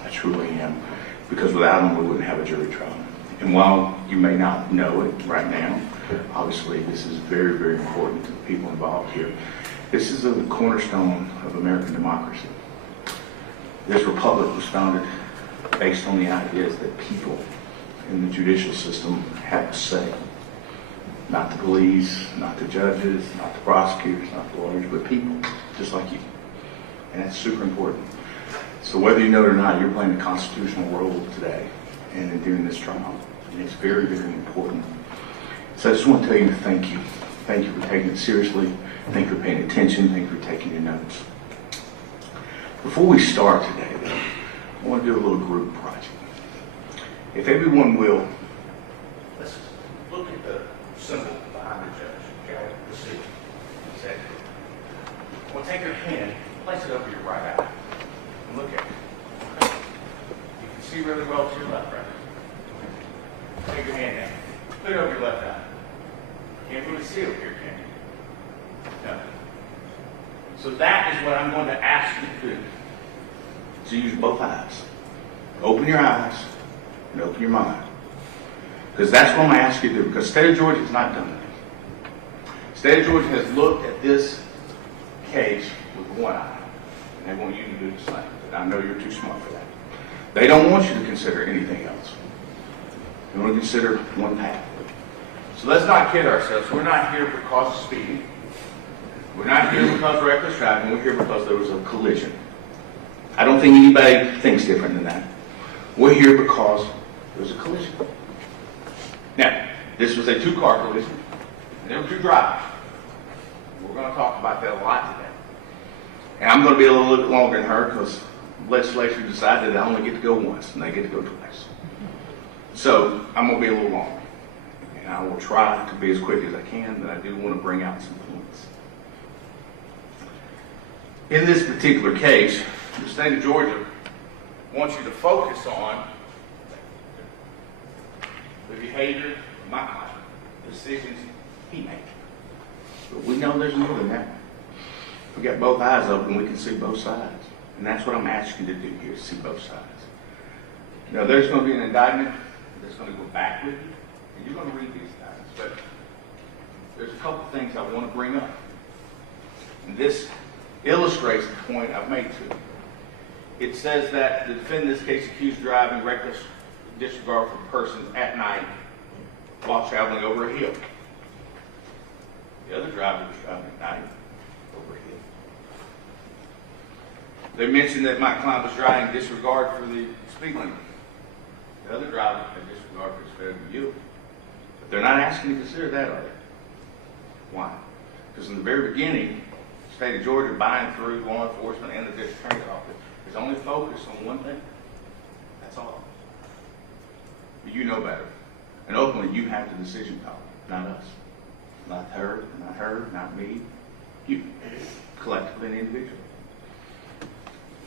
I truly am. Because without them, we wouldn't have a jury trial. And while you may not know it right now, obviously this is very, very important to the people involved here. This is a cornerstone of American democracy. This republic was founded based on the ideas that people in the judicial system have to say. Not the police, not the judges, not the prosecutors, not the lawyers, but people, just like you. And that's super important. So whether you know it or not, you're playing a constitutional role today and during this trial. And it's very, very important. So I just want to tell you thank you. Thank you for taking it seriously. Thank you for paying attention. Thank you for taking your notes. Before we start today, though, I want to do a little group project. If everyone will, let's look at the symbol behind the judge, okay? The seal. Exactly. I want to take your hand, place it over your right eye, and look at it. Okay? You can see really well to your left, right? Take your hand down. Put it over your left eye. Can't really see over here, can you? No. So that is what I'm going to ask you to do. So use both eyes. Open your eyes and open your mind. Because that's what I'm going to ask you to do. Because State of Georgia has not done that. State of Georgia has looked at this case with one eye. And they want you to do the same. But I know you're too smart for that. They don't want you to consider anything else. They want to consider one path. So let's not kid ourselves. We're not here because of speeding. We're not here because of reckless driving. We're here because there was a collision. I don't think anybody thinks different than that. We're here because there was a collision. Now, this was a two-car collision. And there were two drivers. We're going to talk about that a lot today. And I'm going to be a little bit longer than her because the legislature decided I only get to go once and they get to go twice. So I'm going to be a little longer. And I will try to be as quick as I can, but I do want to bring out some points. In this particular case, the state of Georgia wants you to focus on the behavior of my client, the decisions he made. But we know there's more than that. We got both eyes open, we can see both sides. And that's what I'm asking you to do here, see both sides. Now, there's going to be an indictment that's going to go back with you. And you're going to read these things, but there's a couple things I want to bring up. And this illustrates the point I've made to you. It says that the defendant in this case accused driving reckless disregard for persons at night while traveling over a hill. The other driver was driving at night over a hill. They mentioned that my client was driving disregard for the speed limit. The other driver had disregard for his failure to yield. They're not asking to consider that, are they? Why? Because in the very beginning, the state of Georgia, buying through law enforcement and the district attorney's office, is only focused on one thing. That's all. But you know better. And ultimately, you have the decision power, not us. Not her, not me. You, collectively and individually.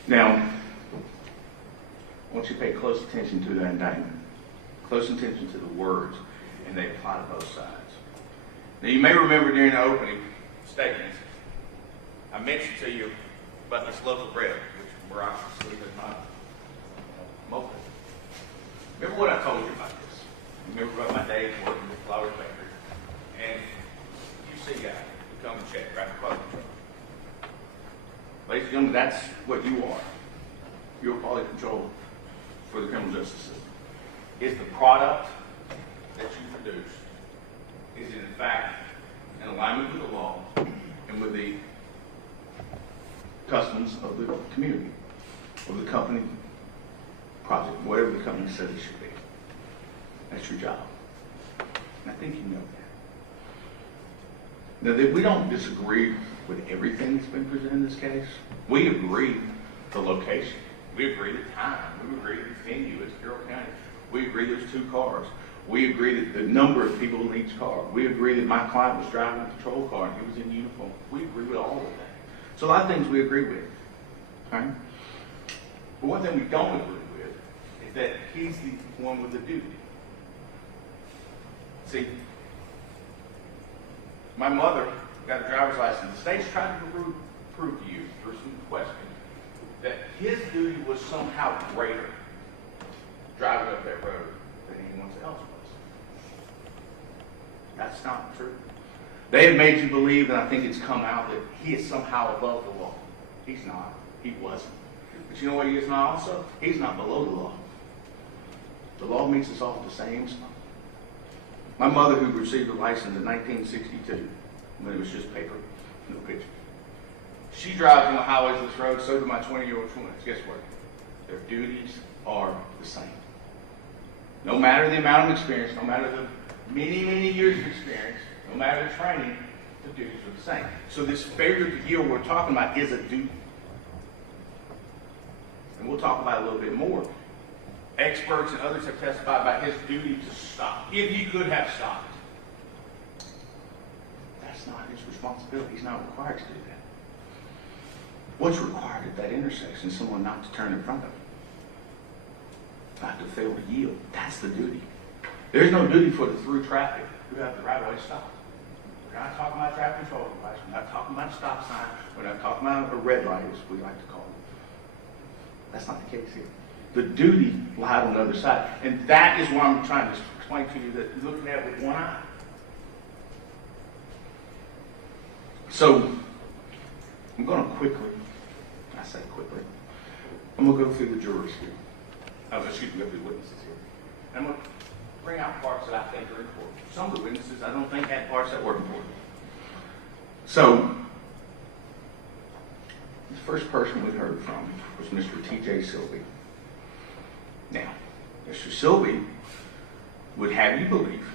Now, I want you to pay close attention to that indictment. Close attention to the words. And they apply to both sides. Now, you may remember during the opening statements, I mentioned to you about this loaf of bread, which miraculously is not mobile. Remember what I told you about this? Remember about my days working with Flowers Bakery? And you see guys who come and check right across the truck. Ladies and gentlemen, that's what you are. You're quality control for the criminal justice system. It's the product that you produce is in fact in alignment with the law and with the customs of the community, of the company project, whatever the company says it should be. That's your job. And I think you know that. Now, we don't disagree with everything that's been presented in this case. We agree the location. We agree the time. We agree the venue. It's Carroll County. We agree there's two cars. We agree that the number of people in each car. We agree that my client was driving a patrol car and he was in uniform. We agree with all of that. So a lot of things we agree with. Right? But one thing we don't agree with is that he's the one with the duty. See, my mother got a driver's license. The state's trying to prove to you through some questions that his duty was somehow greater driving up that road than anyone else was. That's not true. They have made you believe, and I think it's come out, that he is somehow above the law. He's not. He wasn't. But you know what he is not also? He's not below the law. The law meets us all at the same spot. My mother, who received a license in 1962, when it was just paper, no pictures. She drives on the highways of this road, so do my 20-year-old twins. Guess what? Their duties are the same. No matter the amount of experience, no matter the many, many years of experience, no matter the training, the duties are the same. So this failure to yield we're talking about is a duty. And we'll talk about it a little bit more. Experts and others have testified about his duty to stop, if he could have stopped. That's not his responsibility. He's not required to do that. What's required at that intersection is someone not to turn in front of him, not to fail to yield. That's the duty. There's no duty for the through traffic who have the right of way to stop. We're not talking about traffic control device. We're not talking about a stop sign. We're not talking about a red light, as we like to call it. That's not the case here. The duty lied on the other side. And that is what I'm trying to explain to you, that you're looking at with one eye. So, I'm going to quickly, I say quickly, I'm going to go through the jurors here. Go through the witnesses here. And I'm going to bring out parts that I think are important. Some of the witnesses I don't think had parts that were important. So, the first person we heard from was Mr. T.J. Silby. Now, Mr. Silby would have you believe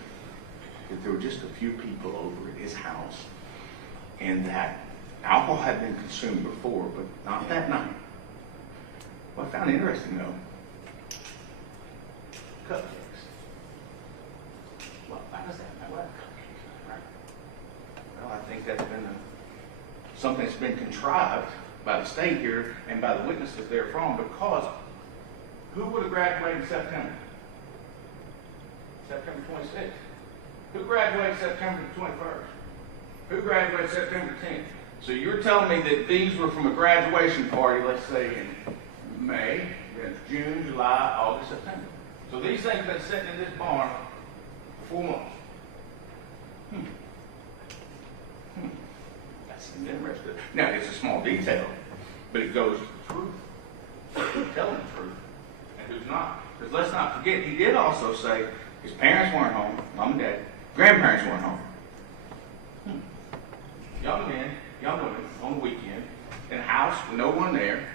that there were just a few people over at his house and that alcohol had been consumed before, but not that night. What I found interesting, though, cupcakes. Well, why does that matter? What cupcakes, right? Well, I think that's been something that's been contrived by the state here and by the witnesses therefrom, because who would have graduated in September? September 26th. Who graduated September 21st? Who graduated September 10th? So you're telling me that these were from a graduation party, let's say in May, then June, July, August, September. So these things have been sitting in this barn for 4 months. That's interesting. Now, it's a small detail, but it goes to the truth. Who's telling the truth and who's not. Because let's not forget, he did also say his parents weren't home, mom and dad, grandparents weren't home. Young men, young women on the weekend, in a house with no one there.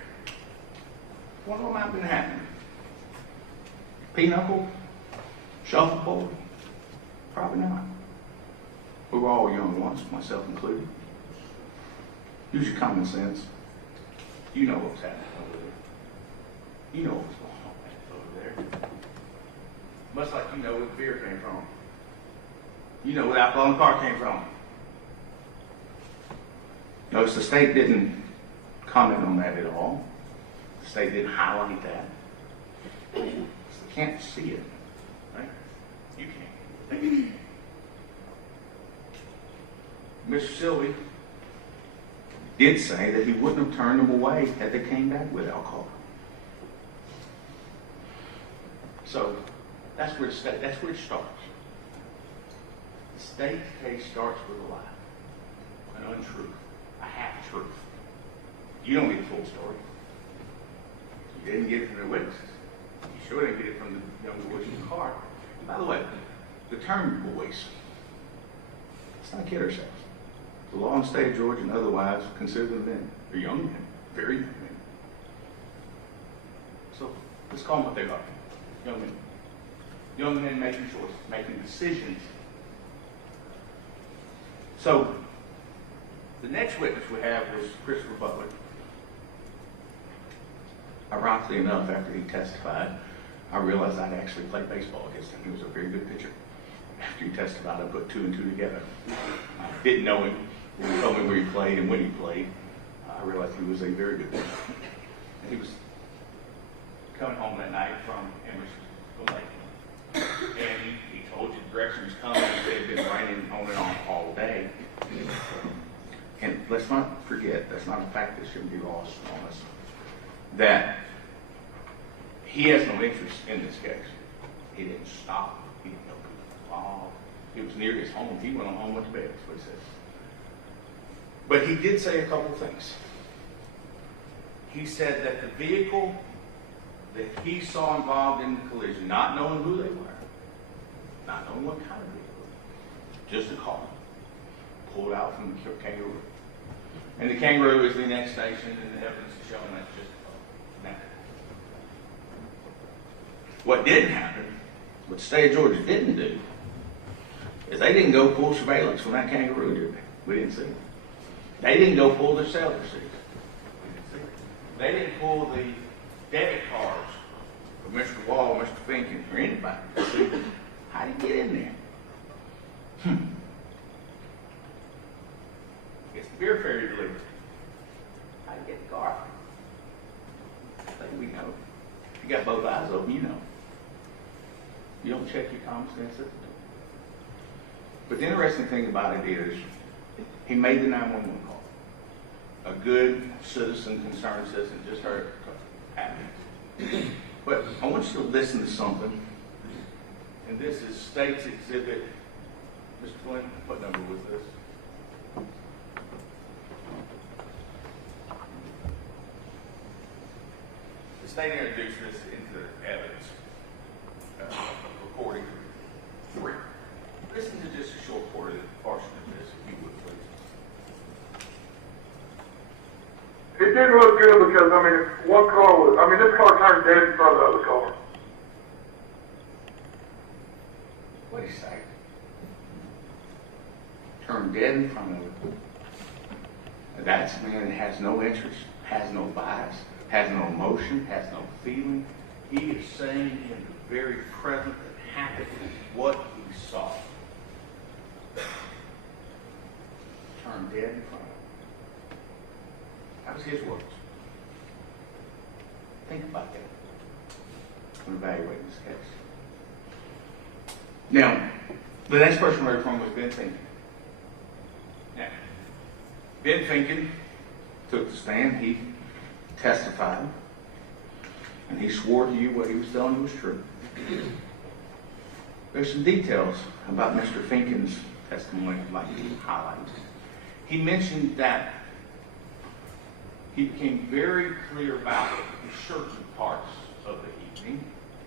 What might have been happening? Pinochle? Shuffleboard? Probably not. We were all young once, myself included. Use your common sense. You know what's happening over there. You know what's going on over there. Much like you know where the beer came from. You know where the alcohol in the car came from. Notice the state didn't comment on that at all. The state didn't highlight that. So they can't see it, right? You can't. Mr. Silby did say that he wouldn't have turned them away had they came back with alcohol. So that's where it starts. The state's case starts with a lie, an untruth, a half-truth. You don't get the full story. You didn't get it from the witnesses. You sure didn't get it from the young boys in the car. And by the way, the term boys, let's not kid ourselves. The law in the state of Georgia and otherwise consider them men. They're young men, very young men. So let's call them what they are, young men. Young men making choices, making decisions. So the next witness we have was Christopher Butler. Ironically enough, after he testified, I realized I'd actually played baseball against him. He was a very good pitcher. After he testified, I put 2 and 2 together. I didn't know him. When he told me where he played and when he played, I realized he was a very good pitcher. And he was coming home that night from Emerson, Lake. And he told you the direction was coming. It had been raining on and off all day. And let's not forget, that's not a fact that shouldn't be lost on us, that he has no interest in this case. He didn't stop. He didn't know people involved. It was near his home. He went home, went to bed. That's what he said. But he did say a couple of things. He said that the vehicle that he saw involved in the collision, not knowing who they were, not knowing what kind of vehicle, just a car, pulled out from the kangaroo. And the kangaroo is the next station, and the evidence is showing that's just a car. Now, what didn't happen, what the state of Georgia didn't do, is they didn't go pull surveillance from that kangaroo, did they? We didn't see it. They didn't go pull their sales receipts. We didn't see it. They didn't pull the debit cards of Mr. Wall, Mr. Finken, or anybody to see how did he get in there. It's the beer ferry delivery. How did he get the car? I think we know. You got both eyes open, you know. You don't check your common sense at the door. But the interesting thing about it is, he made the 911 call. A good citizen, concerned citizen, just heard it happen. But I want you to listen to something. And this is State's Exhibit. Mr. Flynn, what number was this? The state introduced this into evidence. Recording 3. Listen to just a short portion of this, if you would, please. It didn't look good because, one car was, this car turned dead in front of the other car. What did he say? Turned dead in front of it. That's a man that has no interest, has no bias, has no emotion, has no feeling. He is saying in the very present that happened what he saw. Turned dead in front of him. That was his words. Think about that when evaluating this case. Now, the next person we heard from was Ben Finken. Now, Ben Finken took the stand. He testified. And he swore to you what he was telling you was true. There's some details about Mr. Finken's testimony I'd like to highlight. He mentioned that he became very clear about certain parts of the evening,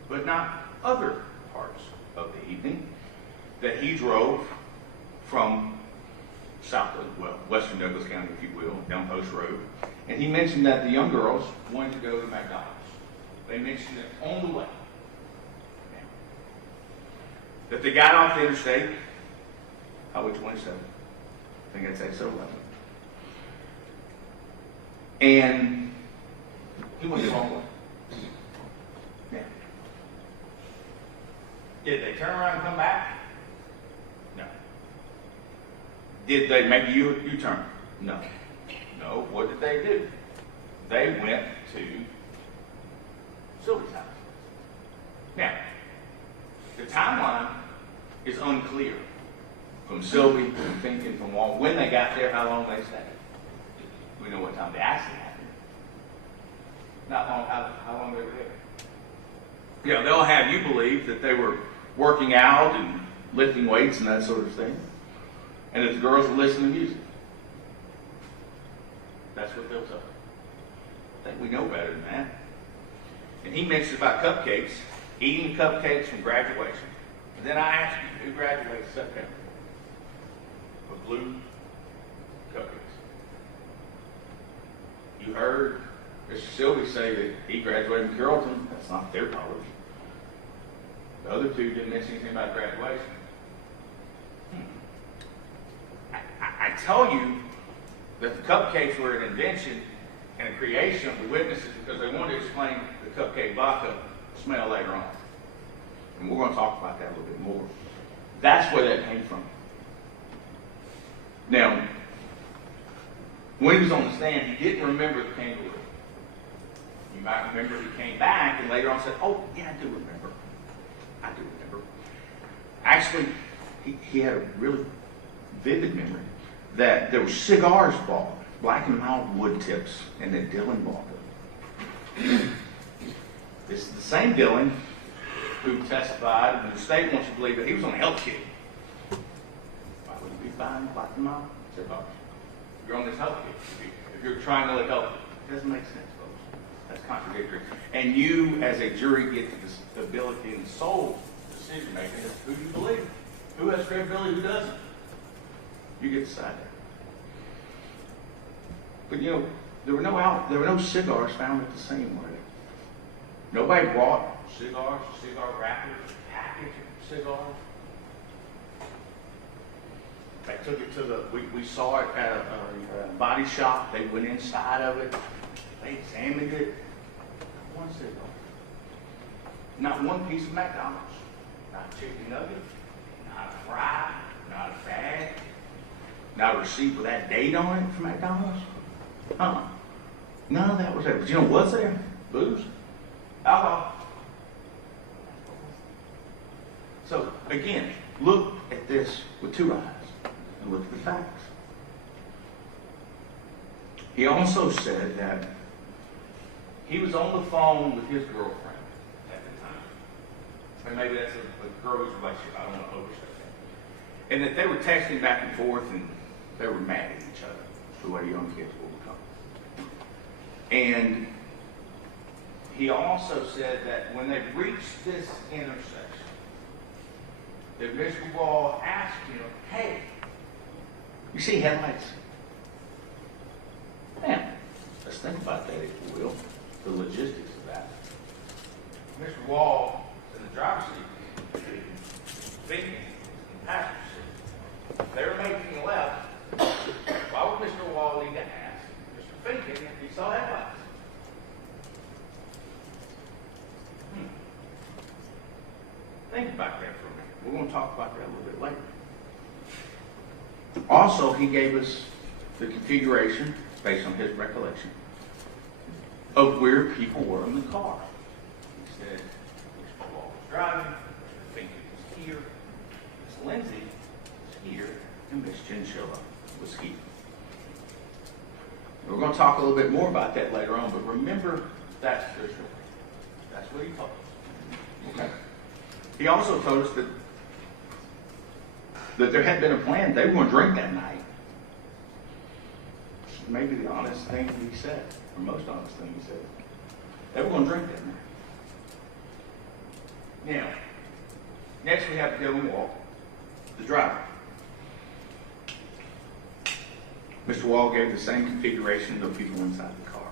but not other parts of the evening, that he drove from western Douglas County, if you will, down Post Road. And he mentioned that the young girls wanted to go to McDonald's. They mentioned it on the way. That they got off the interstate, Highway 27. I think that's exit 11. And he went the wrong way. Yeah. Did they turn around and come back? No. Did they make a U-turn? No. No. What did they do? They went to Sylvie's house. Now, the timeline is unclear from Sylvie, from Finken, from Wall, when they got there, how long they stayed. We know what time the accident happened. Not long, how long they were there. Yeah, they'll have you believe that they were working out and lifting weights and that sort of thing, and that the girls were listening to music. That's what they'll tell. I think we know better than that. And he mentioned about cupcakes, eating cupcakes from graduation. And then I asked you who graduated September with blue cupcakes. You heard Mr. Sylvie say that he graduated from Carrollton. That's not their college. The other two didn't mention anything about graduation. I tell you that the cupcakes were an invention and a creation of the witnesses because they wanted to explain the cupcake vodka smell later on. And we're going to talk about that a little bit more. That's where that came from. Now, when he was on the stand, he didn't remember the kangaroo. You might remember he came back and later on said, oh, yeah, I do remember. I do remember. Actually, he had a really vivid memory that there were cigars bought, Black and Mild wood tips, and that Dylan bought them. This is the same Dylan who testified, and the state wants you to believe that he was on a health kick. Why would you be buying Black and Mild cigars? You're on this health kick. If you're trying to live healthy, it doesn't make sense, folks. That's contradictory. contradictory. And you, as a jury, get the ability and the sole decision making is who you believe. Who has credibility, who doesn't. You get to decide that. But you know, there were no cigars found at the scene, were there? Nobody brought cigars, cigar wrappers, package of cigars. They took it to we saw it at a body shop. They went inside of it. They examined it. Not one cigar. Not one piece of McDonald's. Not a chicken nugget. Not a fry. Not a bag. Not a receipt with that date on it from McDonald's. None of that was there. But you know what's there? Booze. Alcohol. So, again, look at this with two eyes and look at the facts. He also said that he was on the phone with his girlfriend at the time. And maybe that's a girl's relationship. I don't want to overstate that. And that they were texting back and forth and they were mad at each other, the way young kids will become. And he also said that when they reached this intersection, that Mr. Wall asked him, hey, you see headlights? Man, let's think about that, if you will, the logistics of that. Mr. Wall in the driver's seat, thinking, in the passenger seat. They were making a left. Why would Mr. Wall need to ask Mr. Finken if he saw headlights? Think about that for a minute. We're going to talk about that a little bit later. Also, he gave us the configuration, based on his recollection, of where people were in the car. He said, Mr. Wall was driving, Mr. Finken was here, Miss Lindsay was here, and Miss Chinchilla was here. We're going to talk a little bit more about that later on, but remember, that's their story. That's what he told us. Okay? He also told us that there had been a plan. They were going to drink that night. Maybe the honest thing he said, or most honest thing he said. They were going to drink that night. Now, next we have Dylan Wall, the driver. Mr. Wall gave the same configuration to the people inside the car.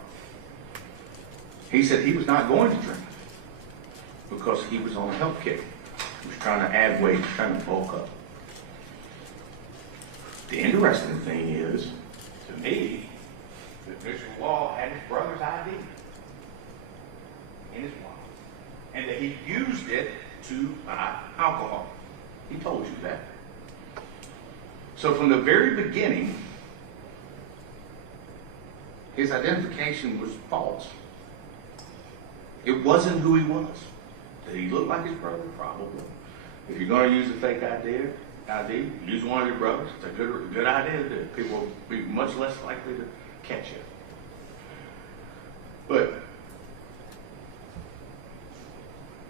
He said he was not going to drink because he was on a health kick. He was trying to add weight, trying to bulk up. The interesting thing is, to me, that Mr. Wall had his brother's ID in his wallet, and that he used it to buy alcohol. He told you that. So from the very beginning, his identification was false. It wasn't who he was. Did he look like his brother? Probably. If you're going to use a fake ID, use one of your brothers. It's a good idea to do. People will be much less likely to catch you. But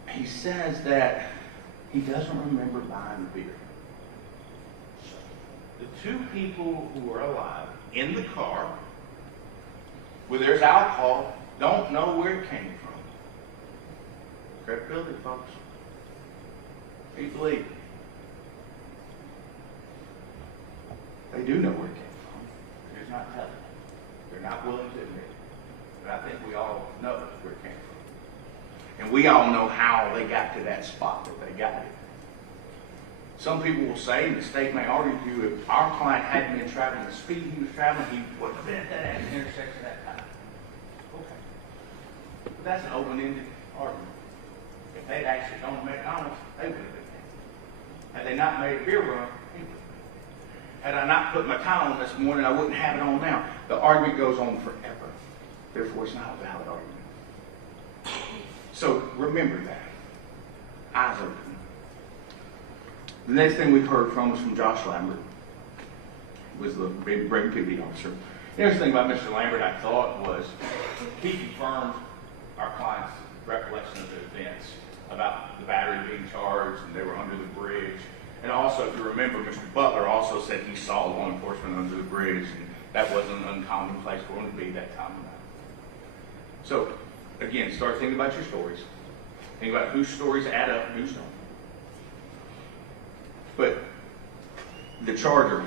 he says that he doesn't remember buying the beer. So, the two people who were alive in the car, where there's alcohol, don't know where it came from. Credibility, folks. They believe. They do know where it came from. They're just not telling. They're not willing to admit it. But I think we all know where it came from. And we all know how they got to that spot that they got it. Some people will say, and the state may argue, if our client hadn't been traveling the speed he was traveling, he would have been at that intersection at that time. Okay. But that's an open-ended argument. If they'd actually gone to McDonald's, they would have been there. Had they not made a beer run, he would have been there. Had I not put my tie on this morning, I wouldn't have it on now. The argument goes on forever. Therefore, it's not a valid argument. So remember that. Eyes open. The next thing we've heard from was from Josh Lambert, who was the big PD officer. The interesting thing about Mr. Lambert, I thought, was he confirmed our client's recollection of the events about the battery being charged and they were under the bridge. And also, if you remember, Mr. Butler also said he saw law enforcement under the bridge, and that wasn't an uncommon place for him to be that time of night. So, again, start thinking about your stories. Think about whose stories add up and whose don't. But the charger,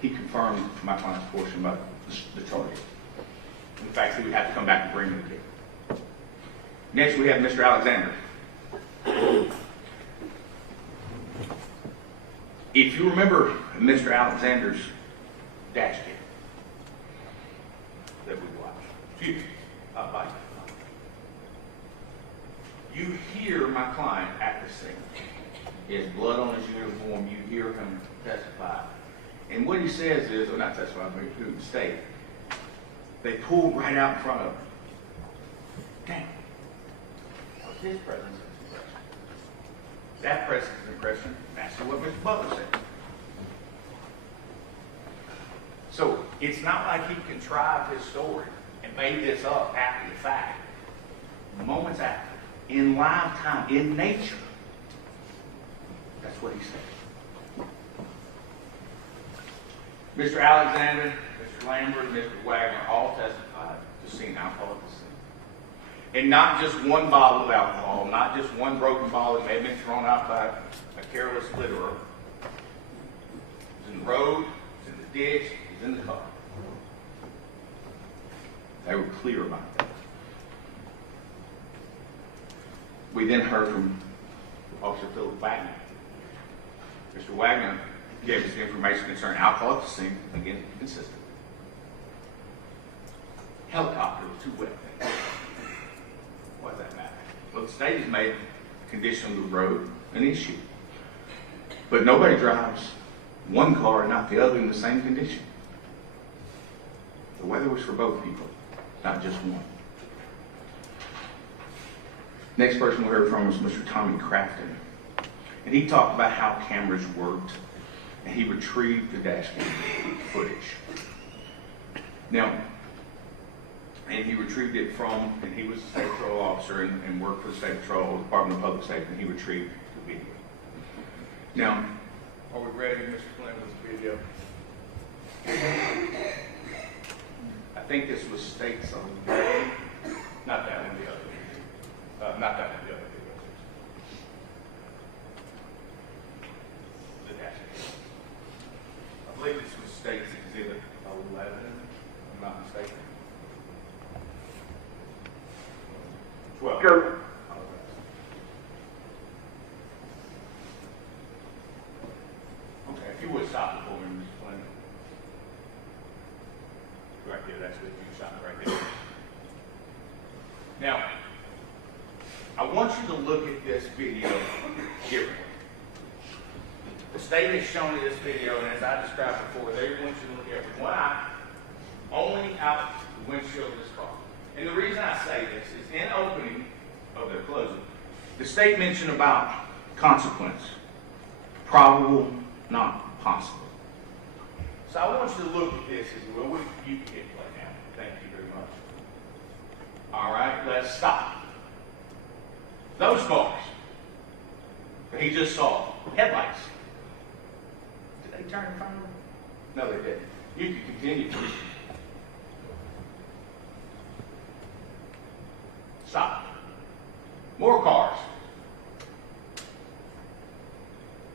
he confirmed my client's portion about the charger. In fact, he would have to come back and bring it again. Next, we have Mr. Alexander. If you remember Mr. Alexander's dash cam that we watched, bye. You hear my client at the scene. He has blood on his uniform. You hear him testify. And what he says is, or not testify, but he would state, they pulled right out in front of him. Damn. That was his presence and impression. That presence and impression matched what Mr. Butler said. So it's not like he contrived his story and made this up after the fact. Moments after, in live time, in nature. That's what he said. Mr. Alexander, Mr. Lambert, and Mr. Wagner all testified to seeing alcohol at the scene. And not just one bottle of alcohol, not just one broken bottle that may have been thrown out by a careless litterer. It was in the road, it was in the ditch, it was in the car. They were clear about that. We then heard from Officer Philip Wagner. Mr. Wagner gave us the information concerning alcohol at the scene, again, consistent. Helicopter was too wet. Why does that matter? Well, the state has made condition of the road an issue. But nobody drives one car and not the other in the same condition. The weather was for both people, not just one. Next person we heard from was Mr. Tommy Crafton. And he talked about how cameras worked, and he retrieved the dash cam footage. Now, and he retrieved it from, and he was a state patrol officer and worked for the state patrol, Department of Public Safety, and he retrieved the video. Now, Are we ready, Mr. Flynn, with the video? I think this was state something. Not that one, the other. Not that one, the other video. The dash cam. I believe this was State's Exhibit 11, if I'm not mistaken. 12. Because Okay, if you would stop it for me, Mr. Flynn. Right there, that's what you shot right there. Now, I want you to look at this video differently. The state has shown you this video, and as I described before, they want you to look at one eye, only out the windshield of this car. And the reason I say this is in opening of their closing, The state mentioned about consequence. Probable, not possible. so I want you to look at this as well. You can hit play now. Thank you very much. All right, let's stop. Those cars that he just saw, headlights. Did they turn in front of him? No, they didn't. You can continue. Stop. More cars.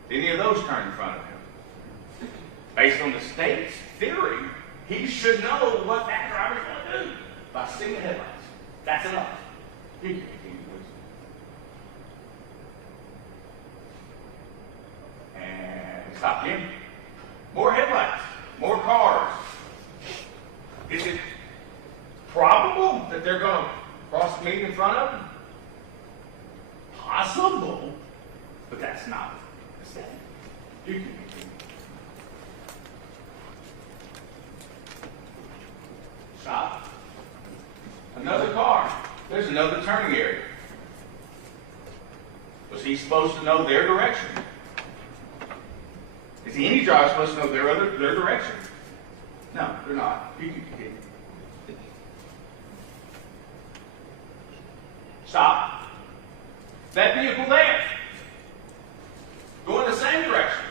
Did any of those turn in front of him? Based on the state's theory, he should know what that driver's going to do by seeing the headlights. That's enough. You can continue, please. And stop him. More headlights. More cars. Is it probable that they're going to cross the median in front of him? Possible, but that's not the same. You can continue. Stop. Another car. There's another turning area. Was he supposed to know their direction? Is any driver supposed to know their direction? No, they're not. You can continue. Stop. That vehicle there, going the same direction.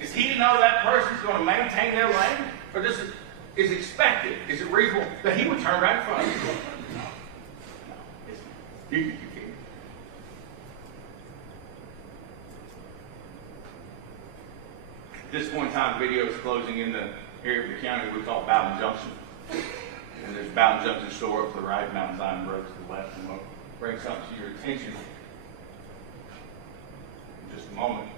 Is he to know that person's going to maintain their lane? Or is expected, is it reasonable that he would turn right in front of him? You can continue. At this point in time, the video is closing in the area of the county we call Bowden Junction. And there's Bowden Junction store up to the right, Mountain Zion Road to the left. And we'll bring something to your attention in just a moment.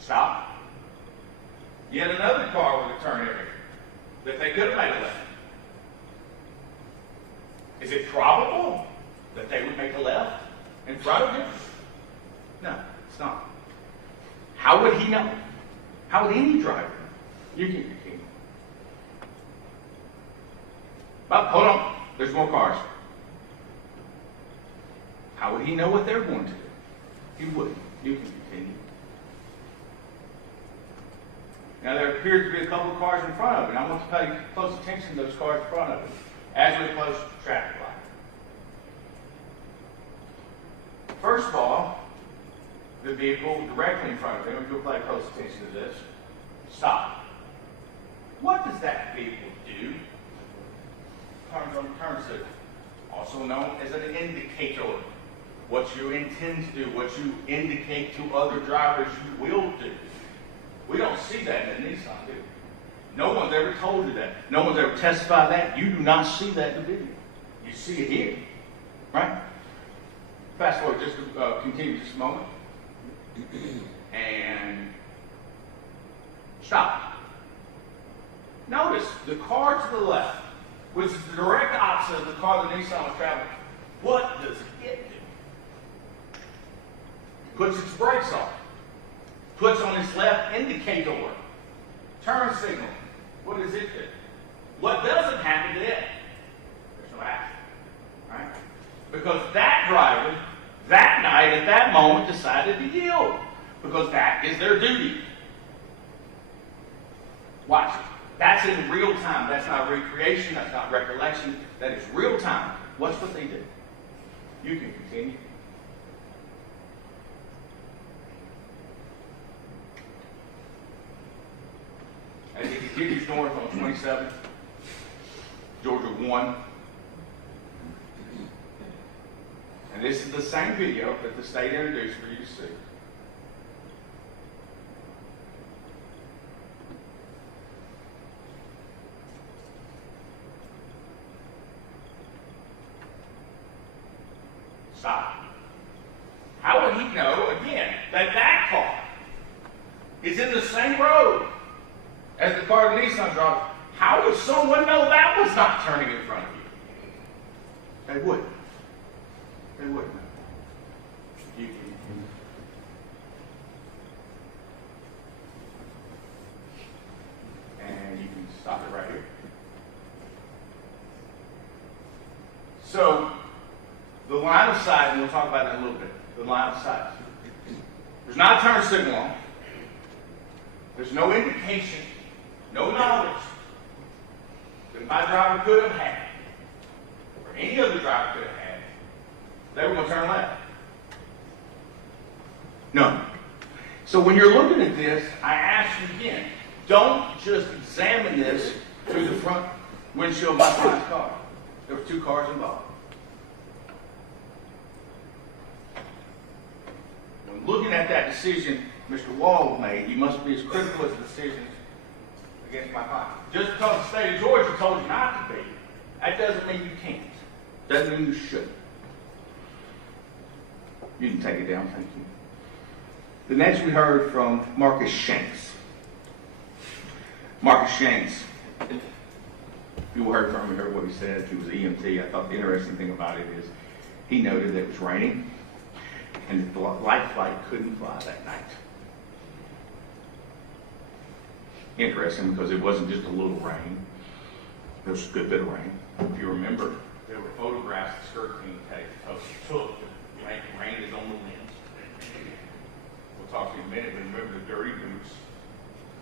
Stop. Yet another car with a turn area that they could have made a left. Is it probable that they would make a left in front of him? No, it's not. How would he know? How would any driver know? You can continue. But hold on, there's more cars. How would he know what they're going to do? He wouldn't. You can continue. Now there appears to be a couple of cars in front of it, and I want to pay close attention to those cars in front of it as we approach the traffic light. First of all, the vehicle directly in front of him, if you'll pay close attention to this, stop. What does that vehicle do? Turns on turn signal, also known as an indicator. What you intend to do, what you indicate to other drivers you will do. We don't see that in Nissan, do we? No one's ever told you that. No one's ever testified that. You do not see that in the video. You see it here, right? Fast forward just to continue just a moment. And stop. Notice the car to the left, which is the direct opposite of the car that Nissan was traveling. What does it do? Puts its brakes on. Puts on its left indicator. Turn signal. What does it do? What doesn't happen to it? There's no action. Right? Because that driver, that night, at that moment, decided to yield. Because that is their duty. Watch it. That's in real time. That's not recreation. That's not recollection. That is real time. Watch what they did. You can continue. As he continues north on 27, Georgia 1. And this is the same video that the state introduced for you to see. Stop. How would he know, again, that that car is in the same road as the car the Nissan driver? How would someone know that was not turning in front of you? They wouldn't. They wouldn't. You can. And you can stop it right here. So, the line of sight, and we'll talk about that in a little bit, the line of sight. There's not a turn signal on. There's no indication, no knowledge that my driver could have had, or any other driver could have had. They were going to turn left. None. So when you're looking at this, I ask you again, don't just examine this through the front windshield of my client's car. There were two cars involved. When looking at that decision Mr. Wall made, you must be as critical as the decisions against my client. Just because the state of Georgia told you not to be, that doesn't mean you can't. Doesn't mean you shouldn't. You can take it down, thank you. The next we heard from Marcus Shanks. Marcus Shanks, you heard from him, heard what he said. He was an EMT. I thought the interesting thing about it is he noted that it was raining and the light flight couldn't fly that night. Interesting because it wasn't just a little rain. There was a good bit of rain. If you remember, there were photographs the skirt team took to make rain is on the lens. We'll talk to you in a minute, but remember the dirty boots,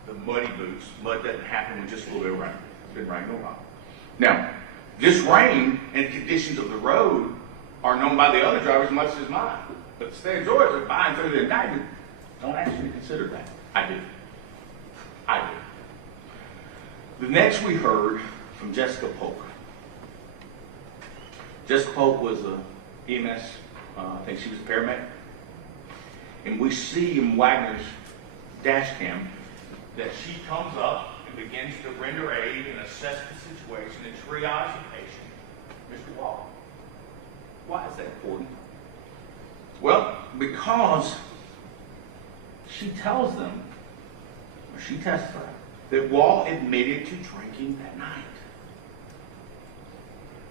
the muddy boots. Mud doesn't happen with just a little bit of rain. It's been raining a while. Now, this rain and conditions of the road are known by the other drivers as much as mine. But the state of Georgia, buying through the indictment, don't actually consider that. I do. I do. The next we heard from Jessica Polk. Jessica Polk was a EMS, I think she was a paramedic. And we see in Wagner's dash cam that she comes up and begins to render aid and assess the situation and triage the patient, Mr. Wall. Why is that important? Well, because she tells them, or she testified, that Wall admitted to drinking that night.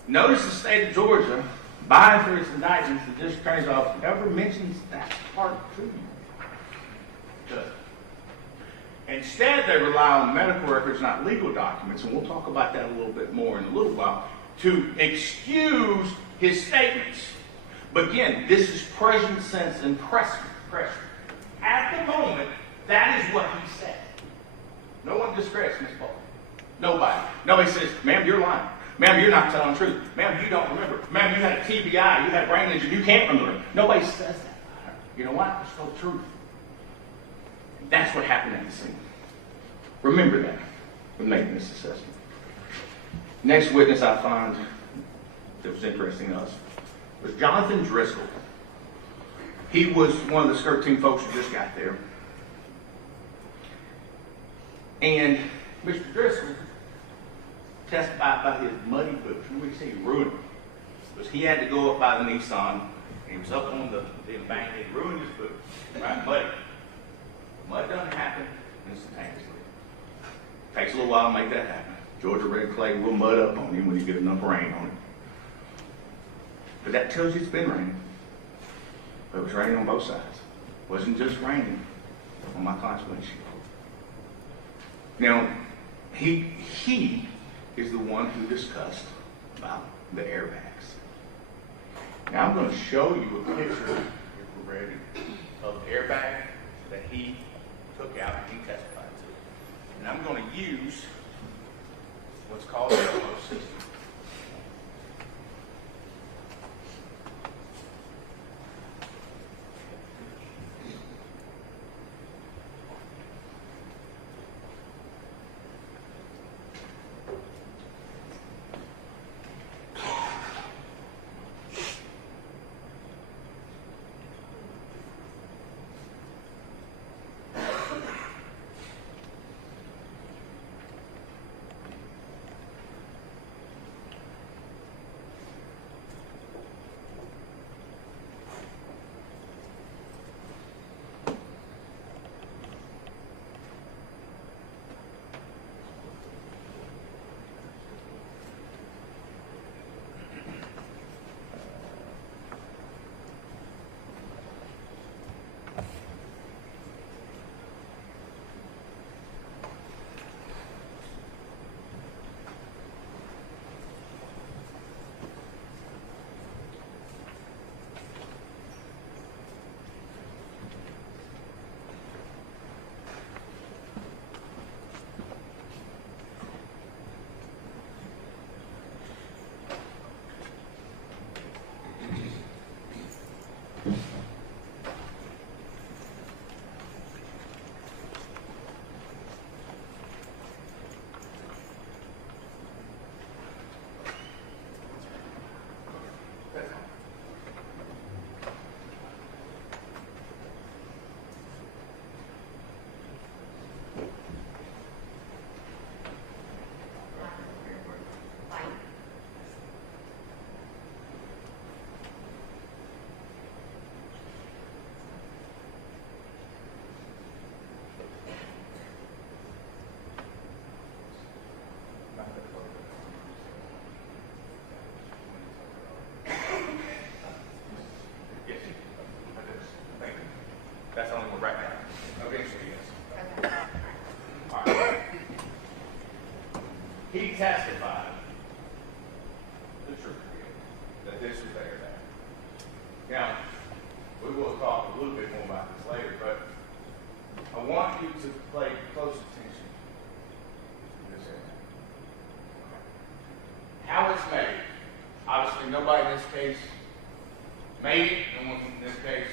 Notice the state of Georgia, by and through its indictments, the district attorney's office never mentions that part to you. Does it? Instead, they rely on medical records, not legal documents, and we'll talk about that a little bit more in a little while, to excuse his statements. But again, this is present sense and pressure. At the moment, that is what he said. No one discredits Ms. Polk. Nobody. Nobody says, ma'am, you're lying. Ma'am, you're not telling the truth. Ma'am, you don't remember. Ma'am, you had a TBI, you had brain injury, you can't remember. Nobody says that about her. You know what? It's still the truth. That's what happened at the scene. Remember that when making this assessment. Next witness I find that was interesting to us was Jonathan Driscoll. He was one of the skirt team folks who just got there. And Mr. Driscoll testified about his muddy boots. Remember, he said he ruined them. Because he had to go up by the Nissan, and he was up on the embankment, and he ruined his boots. Right? Muddy. Mud doesn't happen instantaneously. Takes a little while to make that happen. Georgia red clay will mud up on him when you get enough rain on it. But that tells you it's been raining. But it was raining on both sides. It wasn't just raining on my client's windshield. Now, he is the one who discussed about the airbags. Now I'm going to show you a picture, if we're ready, of the airbag that he took out and he testified to. And I'm going to use what's called a yellow system. That's only one right now. Eventually, yes. Okay. All right. He testified, the truth, that this was airbag. Now, we will talk a little bit more about this later, but I want you to pay close attention to this airbag. How it's made. Obviously, nobody in this case made it, no one in this case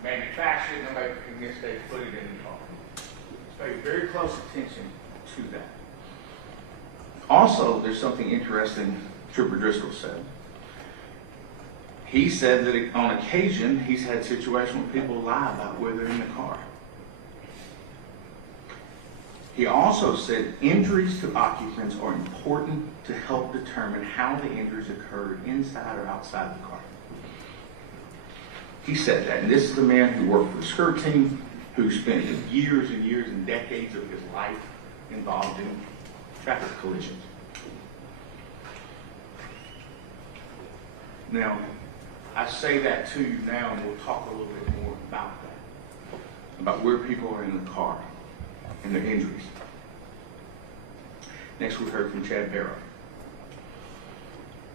manufactured, nobody in this case put it in the car. Just pay very close attention to that. Also, there's something interesting Trooper Driscoll said. He said that on occasion, he's had situations where people lie about where they're in the car. He also said injuries to occupants are important to help determine how the injuries occurred inside or outside the car. He said that, and this is a man who worked for the skirt team, who spent years and years and decades of his life involved in traffic collisions. Now, I say that to you now, and we'll talk a little bit more about that, about where people are in the car and their injuries. Next, we heard from Chad Barrow.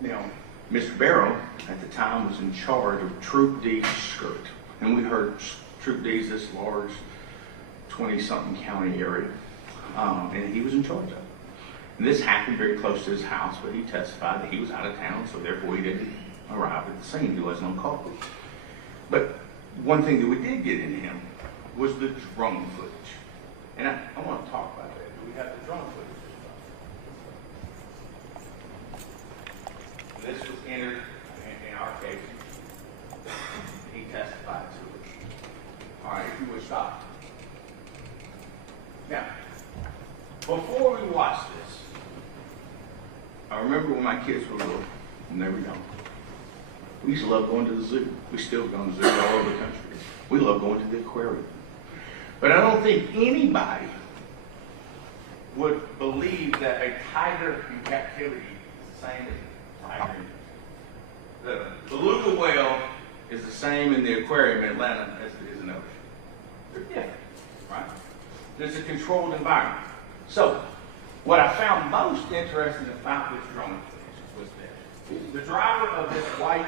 Now, Mr. Barrow, at the time, was in charge of Troop D's skirt. And we heard Troop D's this large 20-something county area. And he was in charge of it. And this happened very close to his house, but he testified that he was out of town, so therefore he didn't arrive at the scene. He wasn't on call. But one thing that we did get in him was the drone footage. And I want to talk about that. Do we have the drone footage? This was entered in our case. He testified to it. All right, if you would stop. Now, before we watch this, I remember when my kids were little, and they were young. We used to love going to the zoo. We still go to the zoo all over the country. We love going to the aquarium. But I don't think anybody would believe that a tiger in captivity is the same as a tiger. The beluga whale is the same in the aquarium in Atlanta as it is in the ocean. They're different, right? There's a controlled environment. So, what I found most interesting about this drone footage was this. The driver of this white,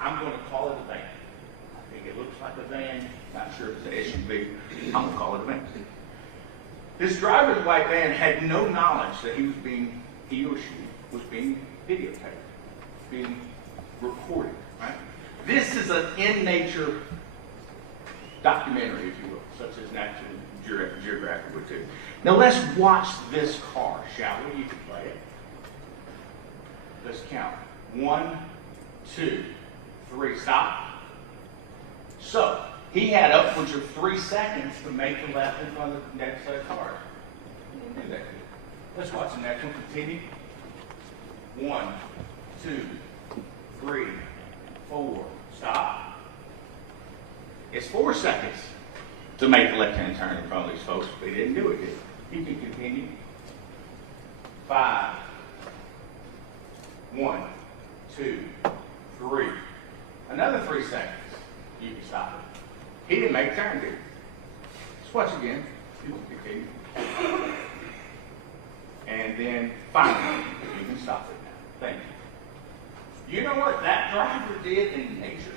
I'm going to call it a van. I think it looks like a van. Not sure if it's an SUV. I'm going to call it a van. This driver of the white van had no knowledge that he or she was being videotaped, being recorded, right? This is an in-nature documentary, if you will, such as National Geographic would do. Now let's watch this car, shall we? You can play it. Let's count. 1, 2, 3, stop. So, he had upwards of 3 seconds to make the left in front of the next set of cars. He didn't do that. Let's watch the next one. Continue. 1, 2, 3, 4, stop. It's 4 seconds to make the left-hand turn in front of these folks. They didn't do it, did they? You can continue. 5, 1, 2, 3. Another 3 seconds. You can stop it. He didn't make a turn, did he? Let's watch again. You can continue. And then finally, you can stop it now. Thank you. You know what that driver did in nature?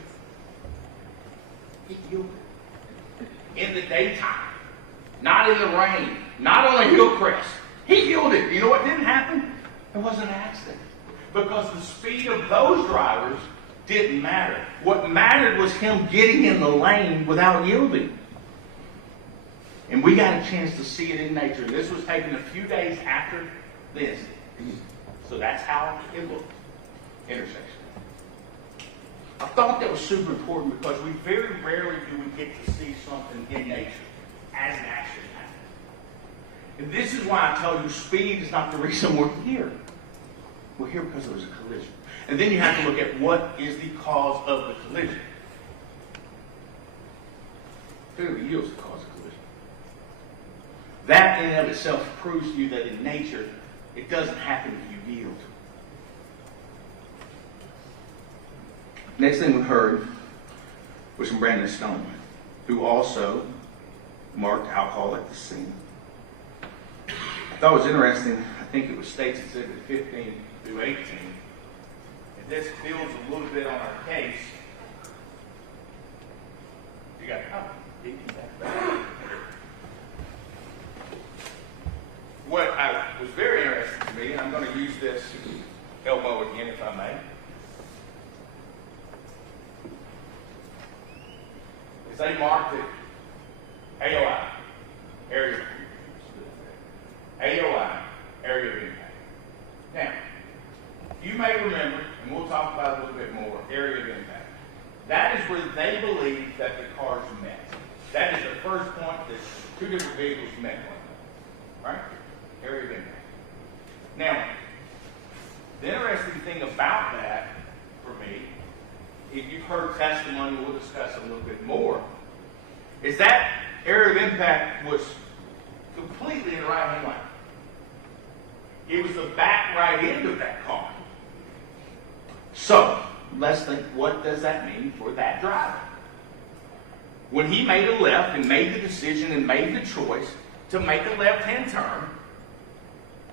He yielded. In the daytime, not in the rain, not on a hill crest. He yielded. You know what didn't happen? It wasn't an accident. Because the speed of those drivers didn't matter. What mattered was him getting in the lane without yielding. And we got a chance to see it in nature. This was taken a few days after this. So that's how it looked. Intersection. I thought that was super important because we very rarely do we get to see something in nature as it actually happens. And this is why I tell you speed is not the reason we're here. We're here because there was a collision. And then you have to look at what is the cause of the collision. Failure to yield is the cause of collision. That in and of itself proves to you that in nature, it doesn't happen if you yield. Next thing we heard was from Brandon Stone, who also marked alcohol at the scene. I thought it was interesting, I think it was States Exhibit 15 through 18. And this builds a little bit on our case. You got it. What was very interesting to me, and I'm going to use this elbow again if I may, is they marked it AOI, area of impact. is where they believe that the cars met. That is the first point that two different vehicles met one another. Right? Area of impact. Now, the interesting thing about that, for me, if you've heard testimony, we'll discuss a little bit more, is that area of impact was completely in the right-hand lane. It was the back right end of that car. So, let's think, what does that mean for that driver? When he made a left and made the decision and made the choice to make a left-hand turn,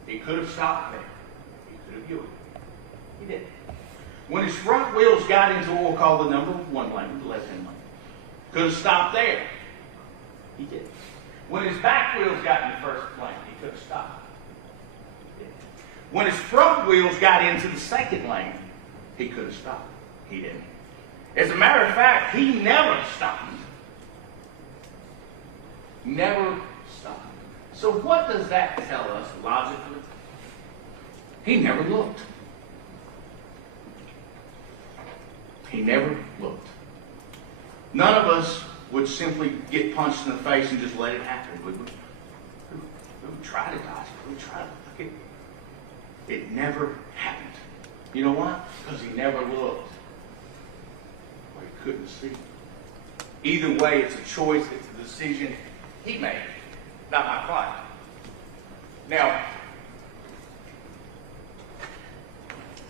he could have stopped there. He could have yielded. He didn't. When his front wheels got into what we'll call the number one lane, the left-hand lane, could have stopped there. He didn't. When his back wheels got in the first lane, he could have stopped. He didn't. When his front wheels got into the second lane, he could have stopped. He didn't. As a matter of fact, he never stopped. Never stopped. So what does that tell us logically? He never looked. He never looked. None of us would simply get punched in the face and just let it happen, would we? We would try to dodge it. We would try to look it. It never happened. You know why? Because he never looked. Or he couldn't see. Either way, it's a choice. It's a decision he made, not my client. Now,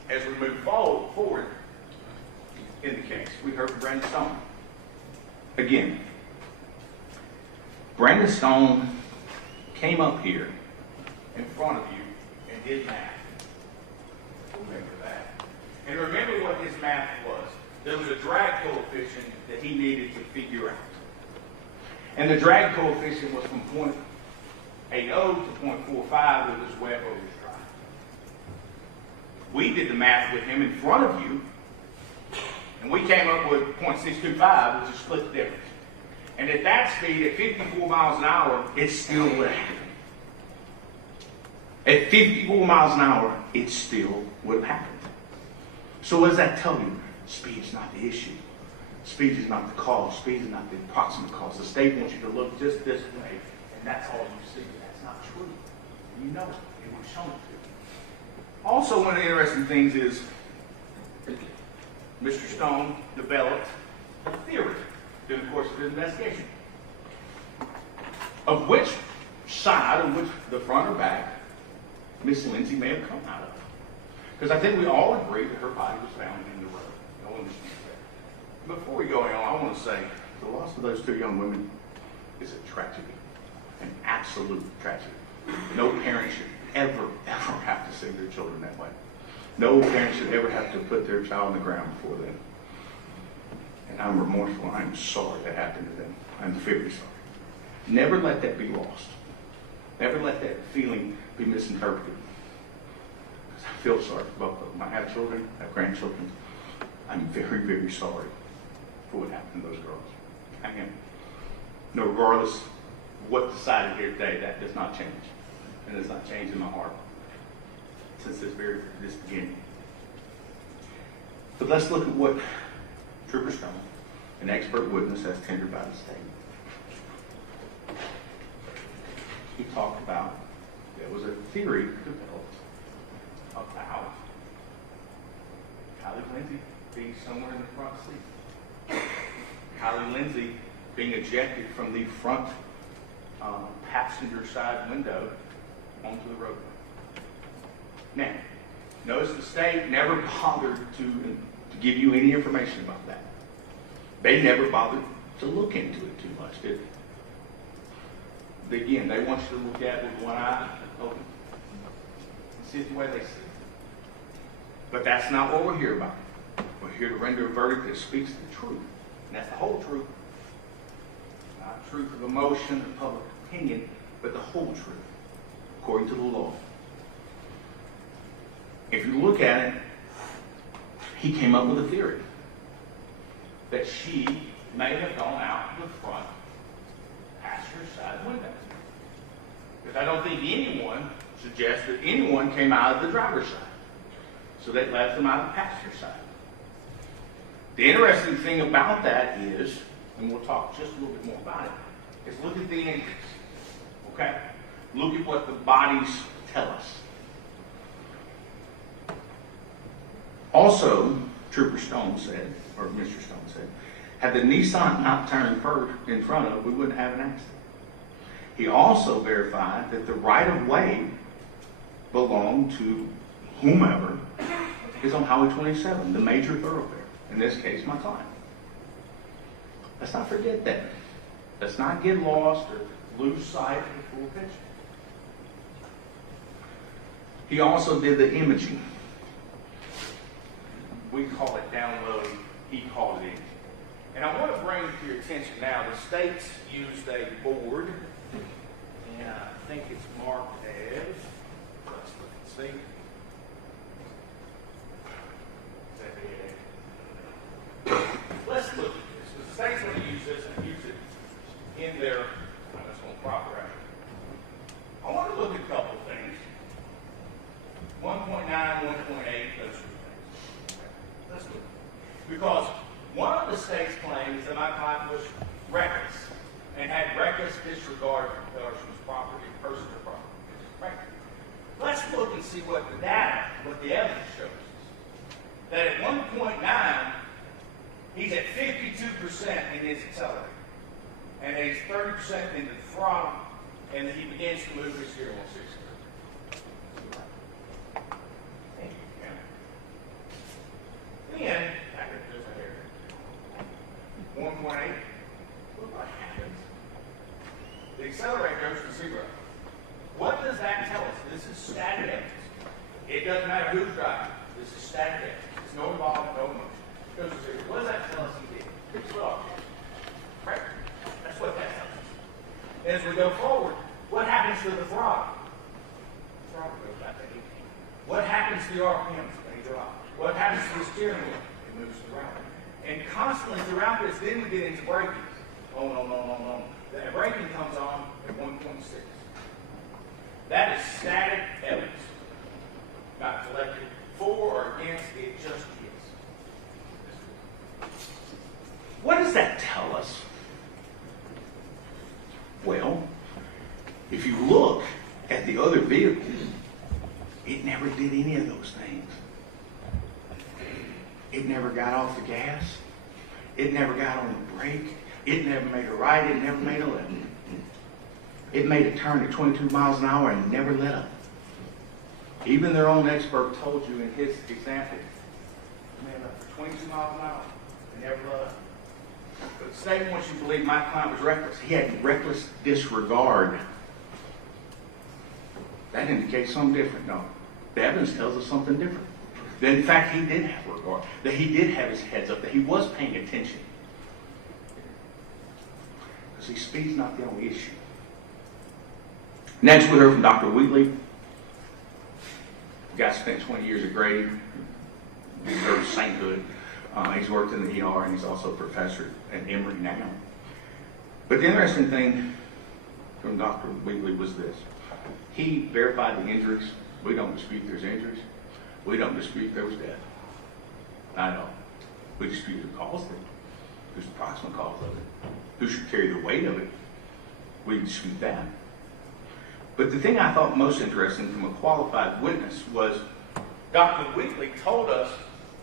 as we move forward in the case, we heard from Brandon Stone. Again, Brandon Stone came up here in front of you and did math. Remember that. And remember what his math was. There was a drag coefficient that he needed to figure out. And the drag coefficient was from 0.80 to 0.45 with his wet over his dry. We did the math with him in front of you, and we came up with 0.625, which is split the difference. And at that speed, at 54 miles an hour, it still would have happened. At 54 miles an hour, it still would have happened. So what does that tell you? Speed is not the issue. Speed is not the cause. Speed is not the approximate cause. The state wants you to look just this way, and that's all you see. That's not true. You know it. It was shown to you. Also, one of the interesting things is Mr. Stone developed a theory during the course of his investigation. Of which side, of which the front or back, Miss Lindsay may have come out of. Because I think we all agree that her body was found in the road. No one disputes that. Before we go on, I want to say the loss of those two young women is a tragedy. An absolute tragedy. No parent should ever have to see their children that way. No parent should ever have to put their child on the ground before them. And I'm remorseful. I'm sorry that happened to them. I'm very sorry. Never let that be lost. Never let that feeling be misinterpreted. Because I feel sorry for both of them. I have children, I have grandchildren. I'm very, very sorry for what happened to those girls. I am. No, regardless of what decided here today, that does not change. And it's not changed in my heart since this beginning. But let's look at what Trooper Stone, an expert witness, has tendered by the state. He talked about there was a theory developed about Kylie Lindsay being somewhere in the front seat. Kylie Lindsay being ejected from the front passenger side window onto the roadway. Now, notice the state never bothered to give you any information about that. They never bothered to look into it too much, did they? Again, they want you to look at it with one eye open and see it the way they see it. But that's not what we're here about. We're here to render a verdict that speaks the truth. And that's the whole truth. Not truth of emotion or public opinion, but the whole truth, according to the law. If you look at it, he came up with a theory that she may have gone out the front passenger side window. Because I don't think anyone suggests that anyone came out of the driver's side. So that left them out of the passenger side. The interesting thing about that is, and we'll talk just a little bit more about it, is look at the injuries. Okay? Look at what the bodies tell us. Also, Trooper Stone said, or Mr. Stone said, had the Nissan not turned in front of, we wouldn't have an accident. He also verified that the right-of-way belonged to whomever is on Highway 27, the major thoroughfare. In this case, my client. Let's not forget that. Let's not get lost or lose sight of the full picture. He also did the imaging. We call it download, he called it imaging. And I want to bring to your attention now, the states used a board, and I think it's marked as, let's look and see. Let's look at this, because the state's going to use this and use it in their, that's going to proper act. I want to look at a couple of things. 1.9, 1.8, those sort of things. Let's look. Because one of the state's claims that my client was reckless and had reckless disregard for the person's property, person's property. Right? Let's look and see what the data, what the evidence shows us. That at 1.9, he's at 52% in his accelerator. And he's 30% into the throttle, and he begins to move his steering wheel 6. Then, I can do it here. 1.8. Look what happens. The accelerator goes to 0. What does that tell us? This is static evidence. It doesn't matter who's driving. This is static evidence. There's no involvement, no motion. It goes to 0. What does that tell us he did? Fix it off. Right? That's what that tells us. As we go forward, what happens to the throttle? The throttle goes back to 18. What happens to the RPMs when he drops? What happens to the steering wheel? It moves around. And constantly throughout this, then we get into braking. Oh, no. The braking comes on at 1.6. That is static evidence. Not collected for or against, it just is. What does that tell us? Well, if you look at the other vehicle, it never did any of those things. It never got off the gas. It never got on the brake. It never made a right. It never made a left. It made a turn at 22 miles an hour and never let up. Even their own expert told you in his example, it made up for 22 miles an hour and never let up. But the state wants you to believe my client was reckless. He had reckless disregard. That indicates something different. No, the evidence tells us something different. That in fact, he did have regard. That he did have his heads up. That he was paying attention. Because see, speed's not the only issue. Next, we heard from Dr. Wheatley. The guy spent 20 years at Grady. Deserves sainthood. He's worked in the ER and he's also a professor at Emory now. But the interesting thing from Dr. Wheatley was this. He verified the injuries. We don't dispute there's injuries. We don't dispute there was death. I know. We dispute who caused it. Who's the proximate cause of it. Who should carry the weight of it. We dispute that. But the thing I thought most interesting from a qualified witness was Dr. Wheatley told us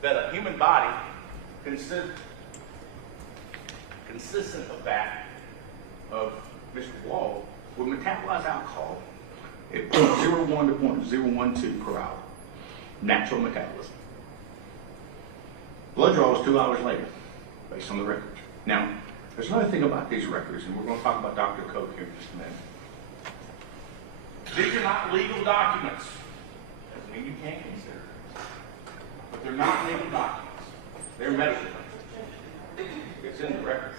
that a human body consistent of that of Mr. Wall would metabolize alcohol at 0.01 to 0.012 per hour. Natural metabolism. Blood draw was 2 hours later, based on the records. Now, there's another thing about these records, and we're going to talk about Dr. Koch here in just a minute. These are not legal documents. Doesn't mean you can't consider it. But they're not legal documents. They're medical documents. It's in the records.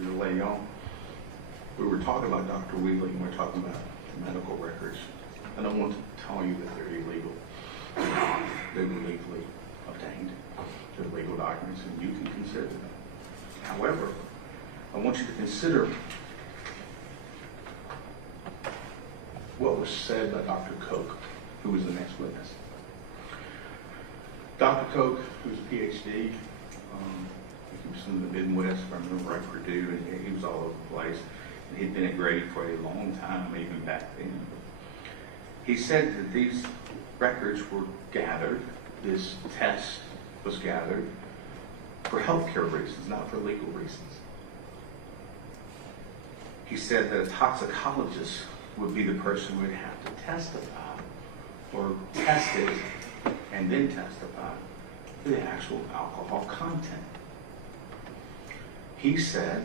for the lady on. We were talking about Dr. Wheatley, and we're talking about medical records. I don't want to tell you that they're illegal. They were legally obtained. They're legal documents, and you can consider them. However, I want you to consider what was said by Dr. Koch, who was the next witness. Dr. Koch, who's a PhD, he was from the Midwest, if I remember right, Purdue, and he was all over the place. And he'd been at Grady for a long time, even back then. He said that these records were gathered, this test was gathered for healthcare reasons, not for legal reasons. He said that a toxicologist would be the person who would have to testify or test it and then testify to the actual alcohol content. He said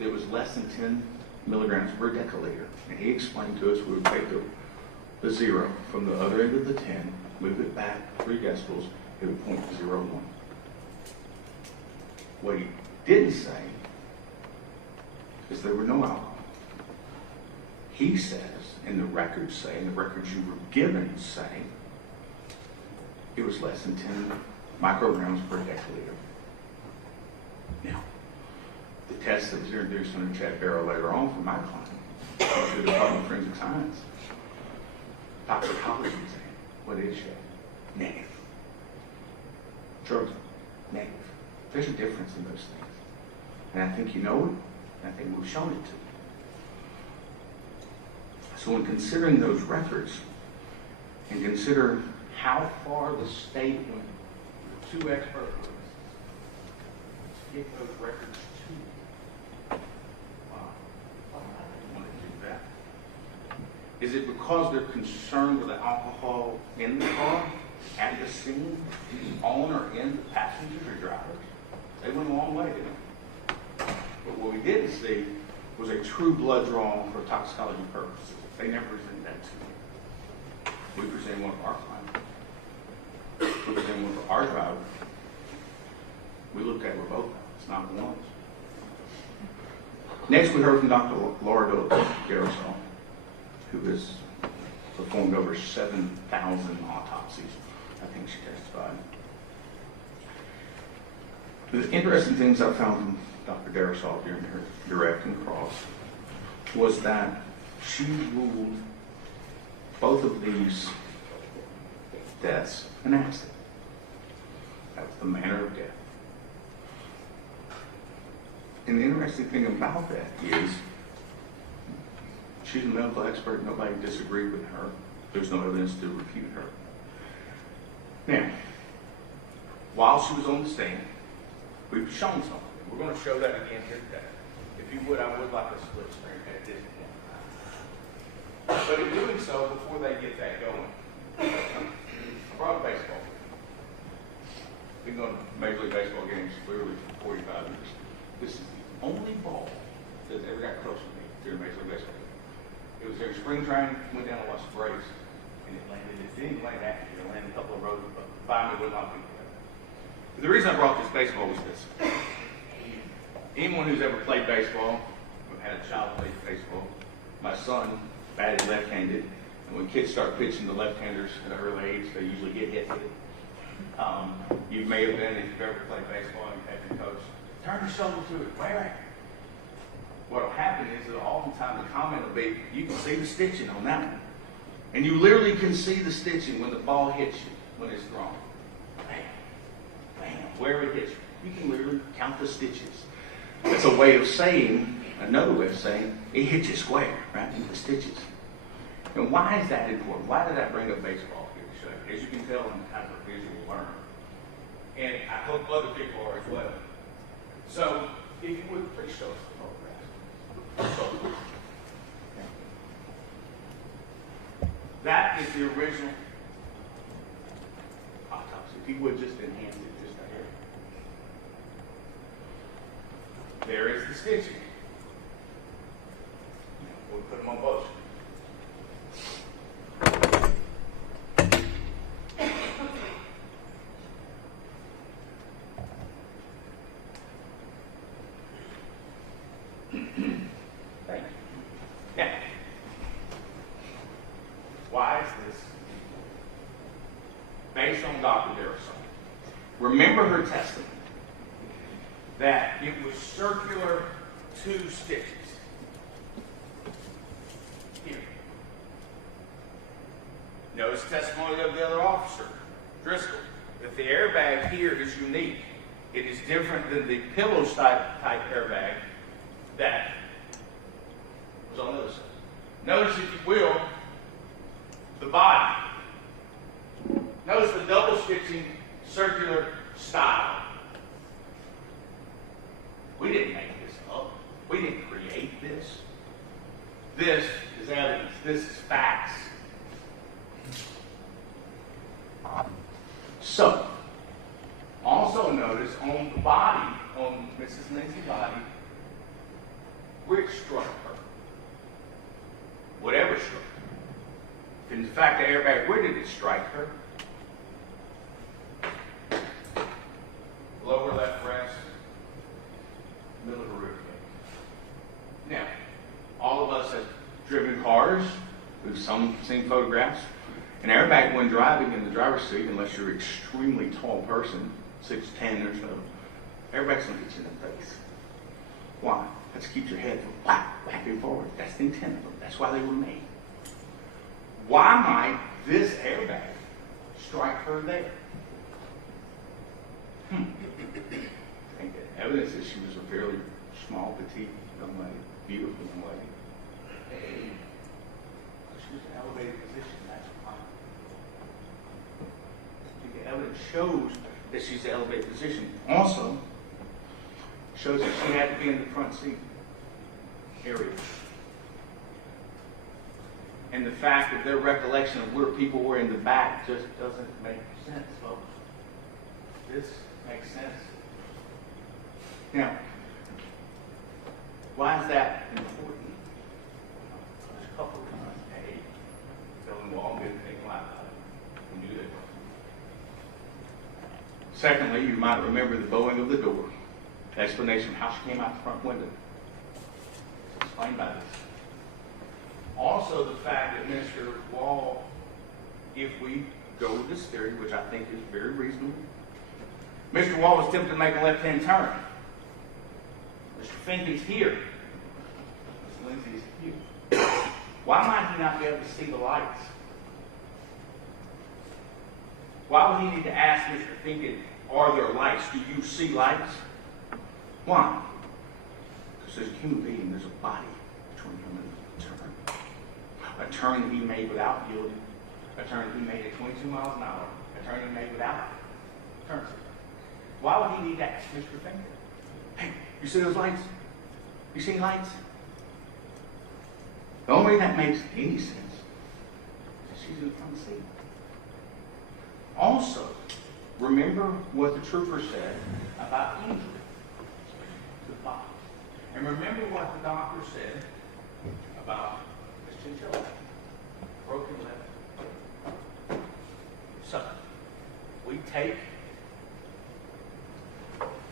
it was less than 10 milligrams per deciliter. And he explained to us we would take the 0 from the other end of the 10, move it back 3 decibels, it would point to 0.1. What he didn't say is there were no alcohol. He says, and the records say, and the records you were given say, it was less than 10 micrograms per deciliter. Now, the test that was introduced under Chad Barrow later on from my client, to the Department of Forensic Science, toxicology exam, what did it show? Negative. Drugs, negative. There's a difference in those things. And I think you know it, and I think we've shown it to you. So in considering those records, and consider how far the state went, the 2 expert witnesses, to get those records to you. Why do they want to do that? Is it because they're concerned with the alcohol in the car, at the scene, on or in the passengers or drivers? They went a long way, didn't they? But what we didn't see was a true blood draw for toxicology purposes. They never presented that to me. We presented one for our client. We presented one for our driver. We looked at it both. It's not one. Next, we heard from Dr. Laura Garrisol, who has performed over 7,000 autopsies. I think she testified. The interesting things I found from Dr. Garrisol during her direct and cross was that she ruled both of these deaths an accident. That was the manner of death. And the interesting thing about that is she's a medical expert. Nobody disagreed with her. There's no evidence to refute her. Now, while she was on the stand, we've shown something. We're going to show that again here today. If you would, I would like a split screen at this point. But in doing so, before they get that going, I brought baseball. Been going to Major League Baseball games literally for 45 years. This is the only ball that ever got close to me during Major League Baseball. It was during spring training, went down to watch the Braves, and it landed. It didn't land at me. It landed a couple of rows by me with my people. But the reason I brought this baseball was this. Anyone who's ever played baseball, or had a child play baseball, my son batted left-handed, and when kids start pitching to left-handers at an early age, they usually get hit with it. You may have been, if you've ever played baseball and you've had your coach, turn your shoulder to it, where? What will happen is that oftentimes the comment will be, you can see the stitching on that one. And you literally can see the stitching when the ball hits you, when it's thrown. Bam, bam, where it hits you. You can literally count the stitches. That's a way of saying, another way of saying, it hits you square, right, in the stitches. And why is that important? Why did I bring up baseball here to show you? As you can tell, I'm kind of a visual learner. And I hope other people are as well. So, if you would, please show us the photograph. So, that is the original autopsy. If you would just enhance it just right here. There is the stitching. We'll put them on both. Thank you. Now, why is this? Based on Dr. Darrison. Remember her testimony that it was circular 2 stitches. Here. Notice the testimony of the other officer, Driscoll, that the airbag here is unique. It is different than the pillow type airbag that was on the other side. Notice, if you will, the body. Notice the double stitching circular style. We didn't make this up. We didn't create this. This is evidence. This is facts. So, also notice on the body, on Mrs. Lindsay's body, which struck her. Whatever struck her. In fact, the airbag, where did it strike her? Lower left breast, middle of the rib cage. Now, all of us have driven cars. We've seen photographs. An airbag, when driving in the driver's seat, unless you're an extremely tall person, 6'10" or so, airbag's going to hit you in the face. Why? That's to keep your head from back and forward. That's the intent of them. That's why they were made. Why might this airbag strike her there? I think the evidence is she was a fairly small, petite young lady, beautiful young lady. She was in an elevated position, that's why. I think the evidence shows that she's in an elevated position. Also, shows that she had to be in the front seat area. And the fact that their recollection of where people were in the back just doesn't make sense, folks. This makes sense. Now, why is that important? There's a couple of reasons. A, Bill and Wall didn't think a lot about it. We knew they were. Secondly, you might remember the bowing of the door. The explanation of how she came out the front window. It's explained by this. Also, the fact that Mr. Wall, if we go with this theory, which I think is very reasonable, Mr. Wall was tempted to make a left-hand turn. Mr. Finley's here. Ms. Lindsay's here. Why might he not be able to see the lights? Why would he need to ask Mr. Finley, are there lights? Do you see lights? Why? Because there's a human being, there's a body between him and the turn. A turn that he made without yielding. A turn that he made at 22 miles an hour. A turn he made without turn. Why would he need to ask Mr. Finley? Hey, you see those lights? You see lights? The only way that makes any sense is she's in the front seat. Also, remember what the trooper said about injury to the body. And remember what the doctor said about Miss Chinchilla. Broken leg. So, we take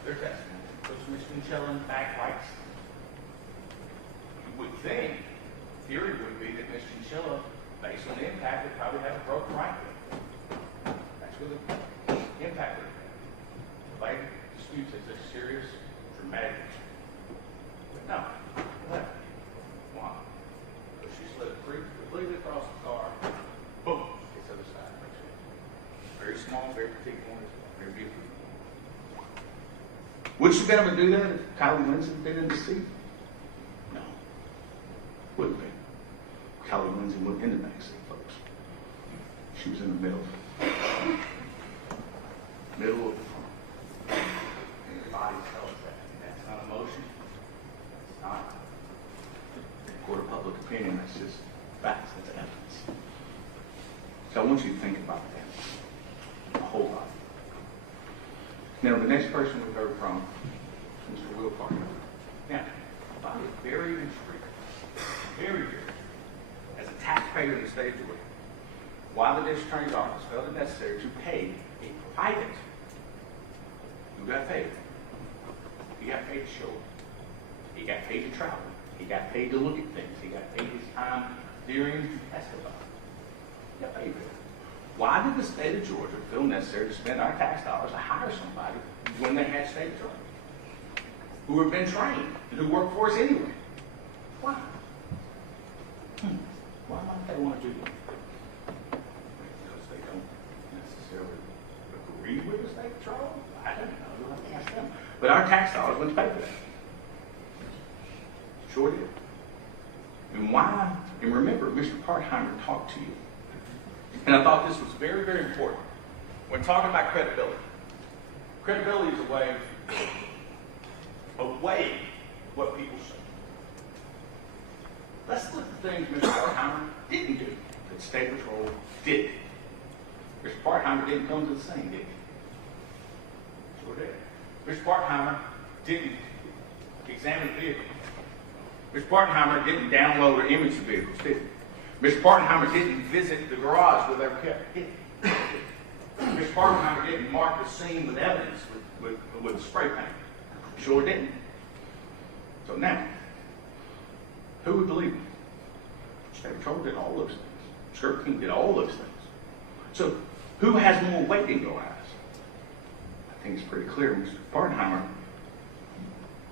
their testimony, puts Miss Chinchilla in the back lights. You would think, theory would be that Miss Chinchilla, based on the impact, would probably have a broken right leg. That's where the impact would have been. The lady disputes it's a serious, dramatic issue. But no, left. Why? Because she slid completely across the car. Boom. It's the other side. Very small, very petite one, very beautiful. Would she have been able to do that if Kylie Lindsay had been in the seat? No. Wouldn't be. Kylie Lindsay went in the back seat, folks. She was in the middle. Middle of the front. Your body tells that. That's not emotion. It's not a court of public opinion. That's just facts. That's evidence. So I want you to think about that. A whole lot. Now, the next person we heard from, Mr. Will Parker. Now, I find it very intriguing, very, as a taxpayer in the state of Georgia, why the district attorney's office felt it necessary to pay a private, who got paid? He got paid to show up. He got paid to travel. He got paid to look at things. He got paid his time hearing to testify. He got paid for it. Why did the state of Georgia feel necessary to spend our tax dollars to hire somebody when they had state attorneys who have been trained and who work for us anyway? Why? Why might they want to do that? Because they don't necessarily agree with the state patrol? I don't know. You'll have to ask them. But our tax dollars went to pay for that. Sure did. And why? And remember, Mr. Partheimer talked to you. And I thought this was very, very important. When talking about credibility, credibility is a way of weighing what people say. Let's look at the things Mr. Partheimer didn't do that State Patrol did. Mr. Partheimer didn't come to the scene, did he? Sure did. Mr. Partheimer didn't examine the vehicle. Mr. Partheimer didn't download or image the vehicles, did he? Mr. Partheimer didn't visit the garage where they were kept, did he? Mr. Partheimer didn't mark the scene with evidence with spray paint. Sure didn't. So now, who would believe him? State Patrol did all those things. Sheriff King did all those things. So, who has more weight in your eyes? I think it's pretty clear. Mr. Partheimer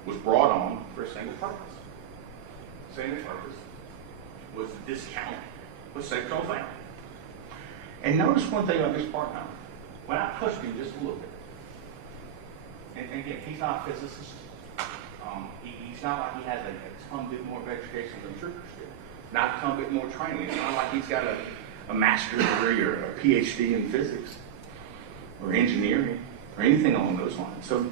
was brought on for a single purpose. Single purpose was to discount what State Patrol found. And notice one thing about Mr. Partheimer. When I pushed him just a little bit, and again, he's not a physicist. He's not like he has a ton bit more of education than troopers do. Not a ton bit more training. It's not like he's got a master's degree or a PhD in physics or engineering or anything along those lines. So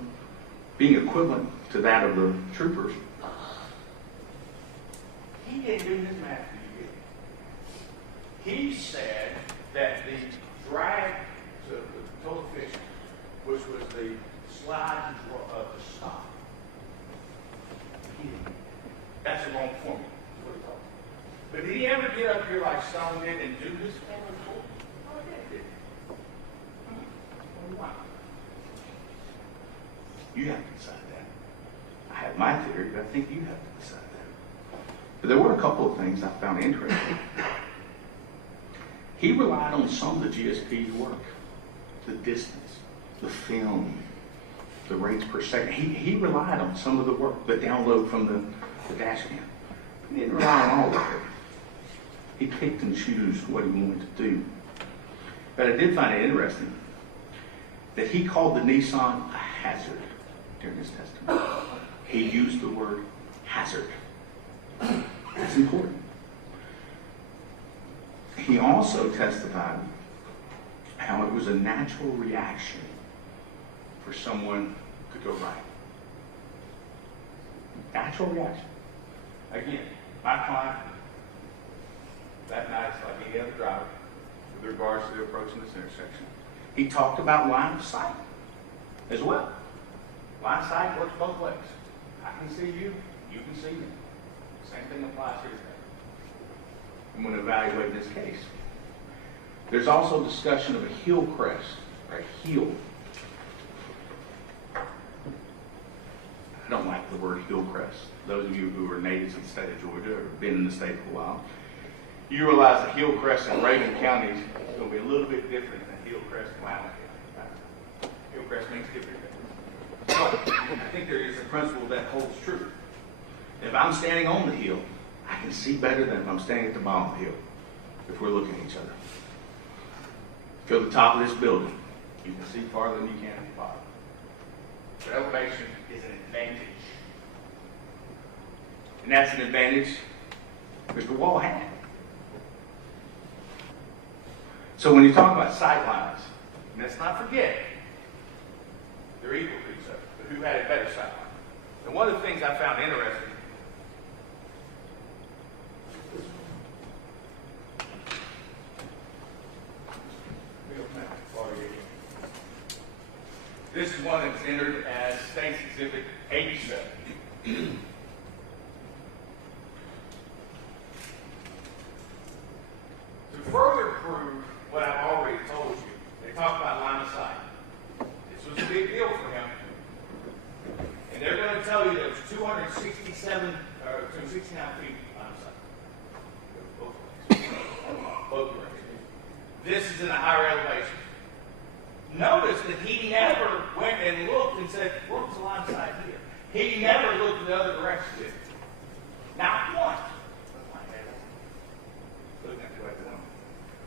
being equivalent to that of the troopers, he didn't do his math for you. He said that the drag to the total efficient, which was the slide of the stop. That's the wrong formula. But did he ever get up here like Stone did and do this formula for him? Oh, he did. Why? You have to decide that. I have my theory, but I think you have to decide that. But there were a couple of things I found interesting. He relied on some of the GSP's work. The distance, the film, the rates per second. He relied on some of the work, the download from the dash cam. He didn't rely on all of it. He picked and chose what he wanted to do. But I did find it interesting that he called the Nissan a hazard during his testimony. He used the word hazard. That's important. He also testified how it was a natural reaction for someone to go right. Natural reaction. Again, my client, that night, like any other driver, with regards to approaching this intersection, he talked about line of sight as well. Line of sight works both ways. I can see you, you can see me. Same thing applies here today. I'm going to evaluate this case. There's also discussion of a heel crest, or a heel. I don't like the word heel crest. Those of you who are natives of the state of Georgia or have been in the state for a while, you realize that heel crest in Reagan County is going to be a little bit different than heel crest in Loudoun County. Heel crest makes different things. But I think there is a principle that holds true. If I'm standing on the hill, I can see better than if I'm standing at the bottom of the hill, if we're looking at each other. Go to the top of this building, you can see farther than you can at the bottom. But elevation is an advantage. And that's an advantage Mr. Wall had. So when you talk about sight lines, let's not forget, they're equal to each other, but who had a better sight line? And one of the things I found interesting, this is one that's entered as State's Exhibit 87. To further prove what I've already told you, they talk about line of sight. This was a big deal for him. And they're going to tell you you that it was 269 feet on the side. Both directions. This is in a higher elevation. Notice that he never went and looked and said, where's the line of sight here? He never looked in the other direction, did he? Not once. Looking at the way they want.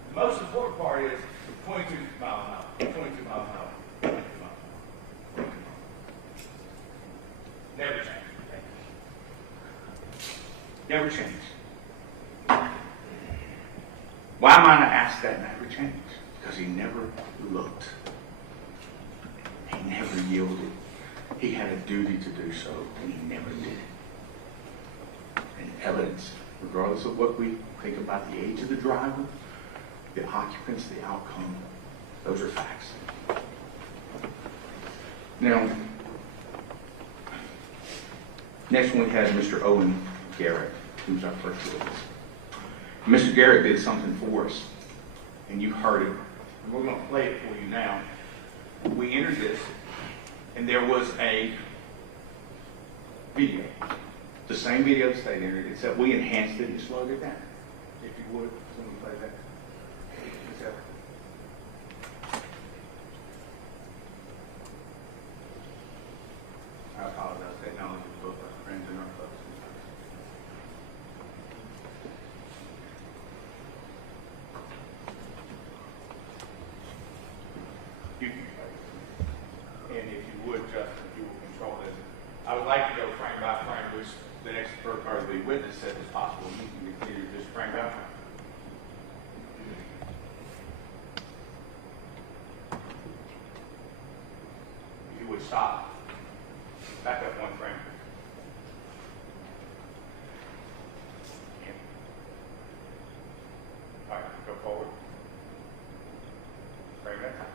The most important part is 22 miles an hour. 22 miles an hour. 22 miles an hour. Never changed. Never changed. Why might I ask that never changed? Because he never looked. He never yielded. He had a duty to do so, and he never did. And evidence, regardless of what we think about the age of the driver, the occupants, the outcome, those are facts. Now, next one we had Mr. Owen Garrett, who's our first witness. Mr. Garrett did something for us, and you heard it. And we're going to play it for you now. We entered this, and there was a video. The same video the state entered, except we enhanced it and slowed it down. If you would, someone play that. I apologize. Technology is both our friends and our foes. You can play. And if you would, Justin, if you will control this. I would like to go frame by frame, which the expert or the witness said was possible. You can continue just frame by frame. If you would stop. Back up one frame. All right, go forward. Frame at a time.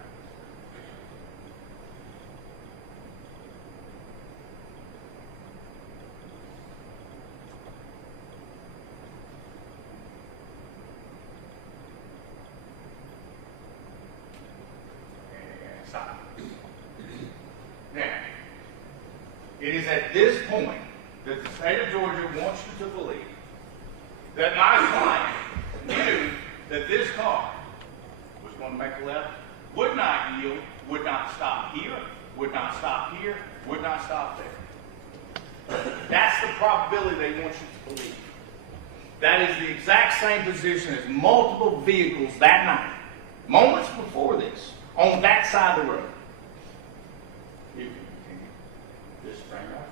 And stop. Now, it is at this point that the state of Georgia wants you to believe that my client knew that this car was going to make a left, would not yield, would not stop here, would not stop here, would not stop there. That's the probability they want you to believe. That is the exact same position as multiple vehicles that night, moments before this, on that side of the road. You can continue. Just frame by frame.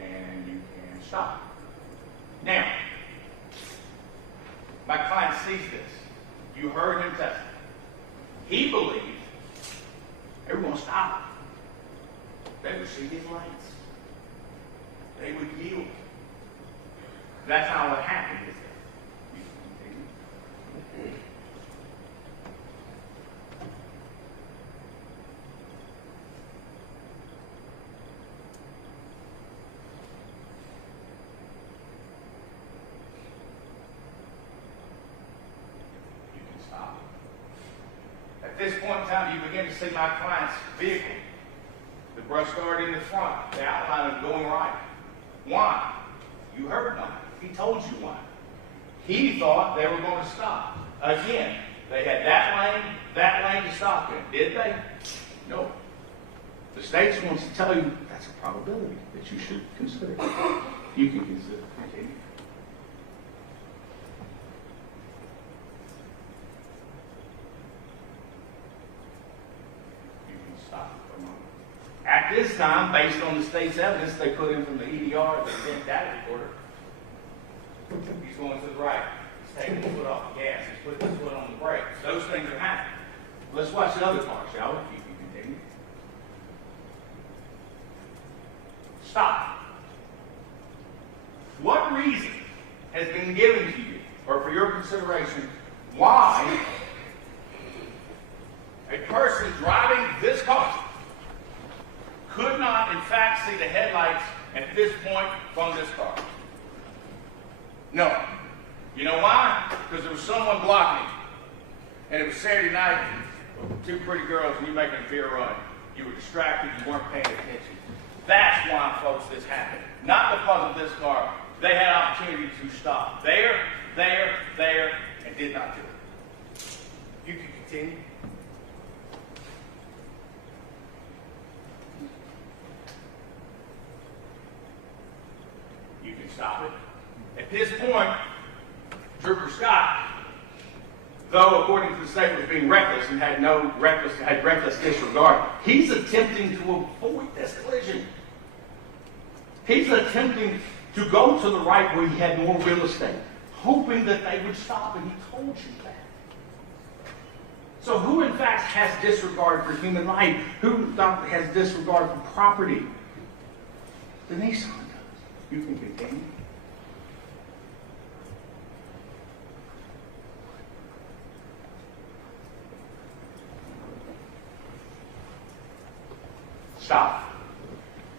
And you can stop. Now, my client sees this. You heard him testify. He believes everyone stop. They would see his lights. They would yield. That's how it happened, isn't it? You can continue. You can stop. At this point in time, you begin to see my client's vehicle. The brush guard in the front, the outline of going right. Why? You heard why. He told you why. He thought they were going to stop. Again, they had that lane to stop in. Did they? No. The state wants to tell you that's a probability that you should consider. You can consider. Continue. You can stop for a moment. At this time, based on the state's evidence they put in from the EDR, the event data recorder, he's going to the right. He's taking his foot off the gas. He's putting his foot on the brakes. Those things are happening. Let's watch the other part, shall we? If you can continue. Stop. What reason has been given to you, or for your consideration, why a person driving this car could not, in fact, see the headlights at this point from this car? No. You know why? Because there was someone blocking him. And it was Saturday night, two pretty girls, and you making a fair run. You were distracted, you weren't paying attention. That's why, folks, this happened. Not because of this car. They had opportunity to stop there, and did not do it. You can continue. You can stop it. At this point, Trooper Scott, though according to the state was being reckless and had reckless disregard, he's attempting to avoid this collision. He's attempting to go to the right where he had more real estate, hoping that they would stop, and he told you that. So who in fact has disregard for human life? Who has disregard for property? The Nissan does. You can continue. Stop.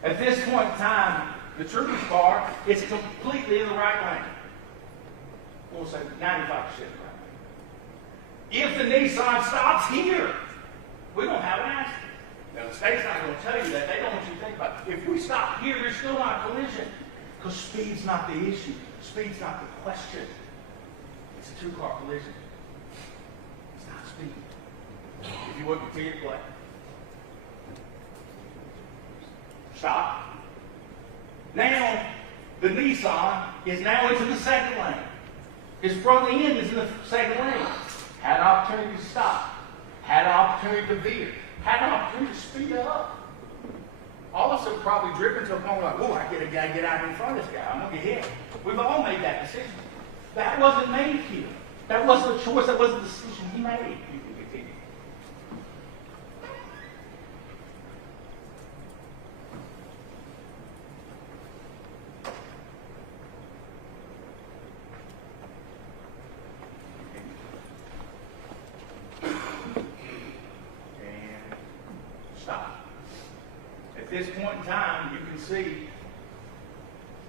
At this point in time, the trooper's car is completely in the right lane. We'll say 95% right. If the Nissan stops here, we don't have an accident. Now, the state's not going to tell you that. They don't want you to think about it. If we stop here, there's still not a collision. Because speed's not the issue. Speed's not the question. It's a two-car collision. It's not speed. If you would continue to play. Stop. Now, the Nissan is now into the second lane. His front end is in the second lane. Had an opportunity to stop. Had an opportunity to veer. Had an opportunity to speed up. All of us have probably driven to a point like, oh, I gotta get out in front of this guy. I'm gonna get hit. We've all made that decision. That wasn't made here. That wasn't a choice. That wasn't a decision he made. You can continue. At this point in time, you can see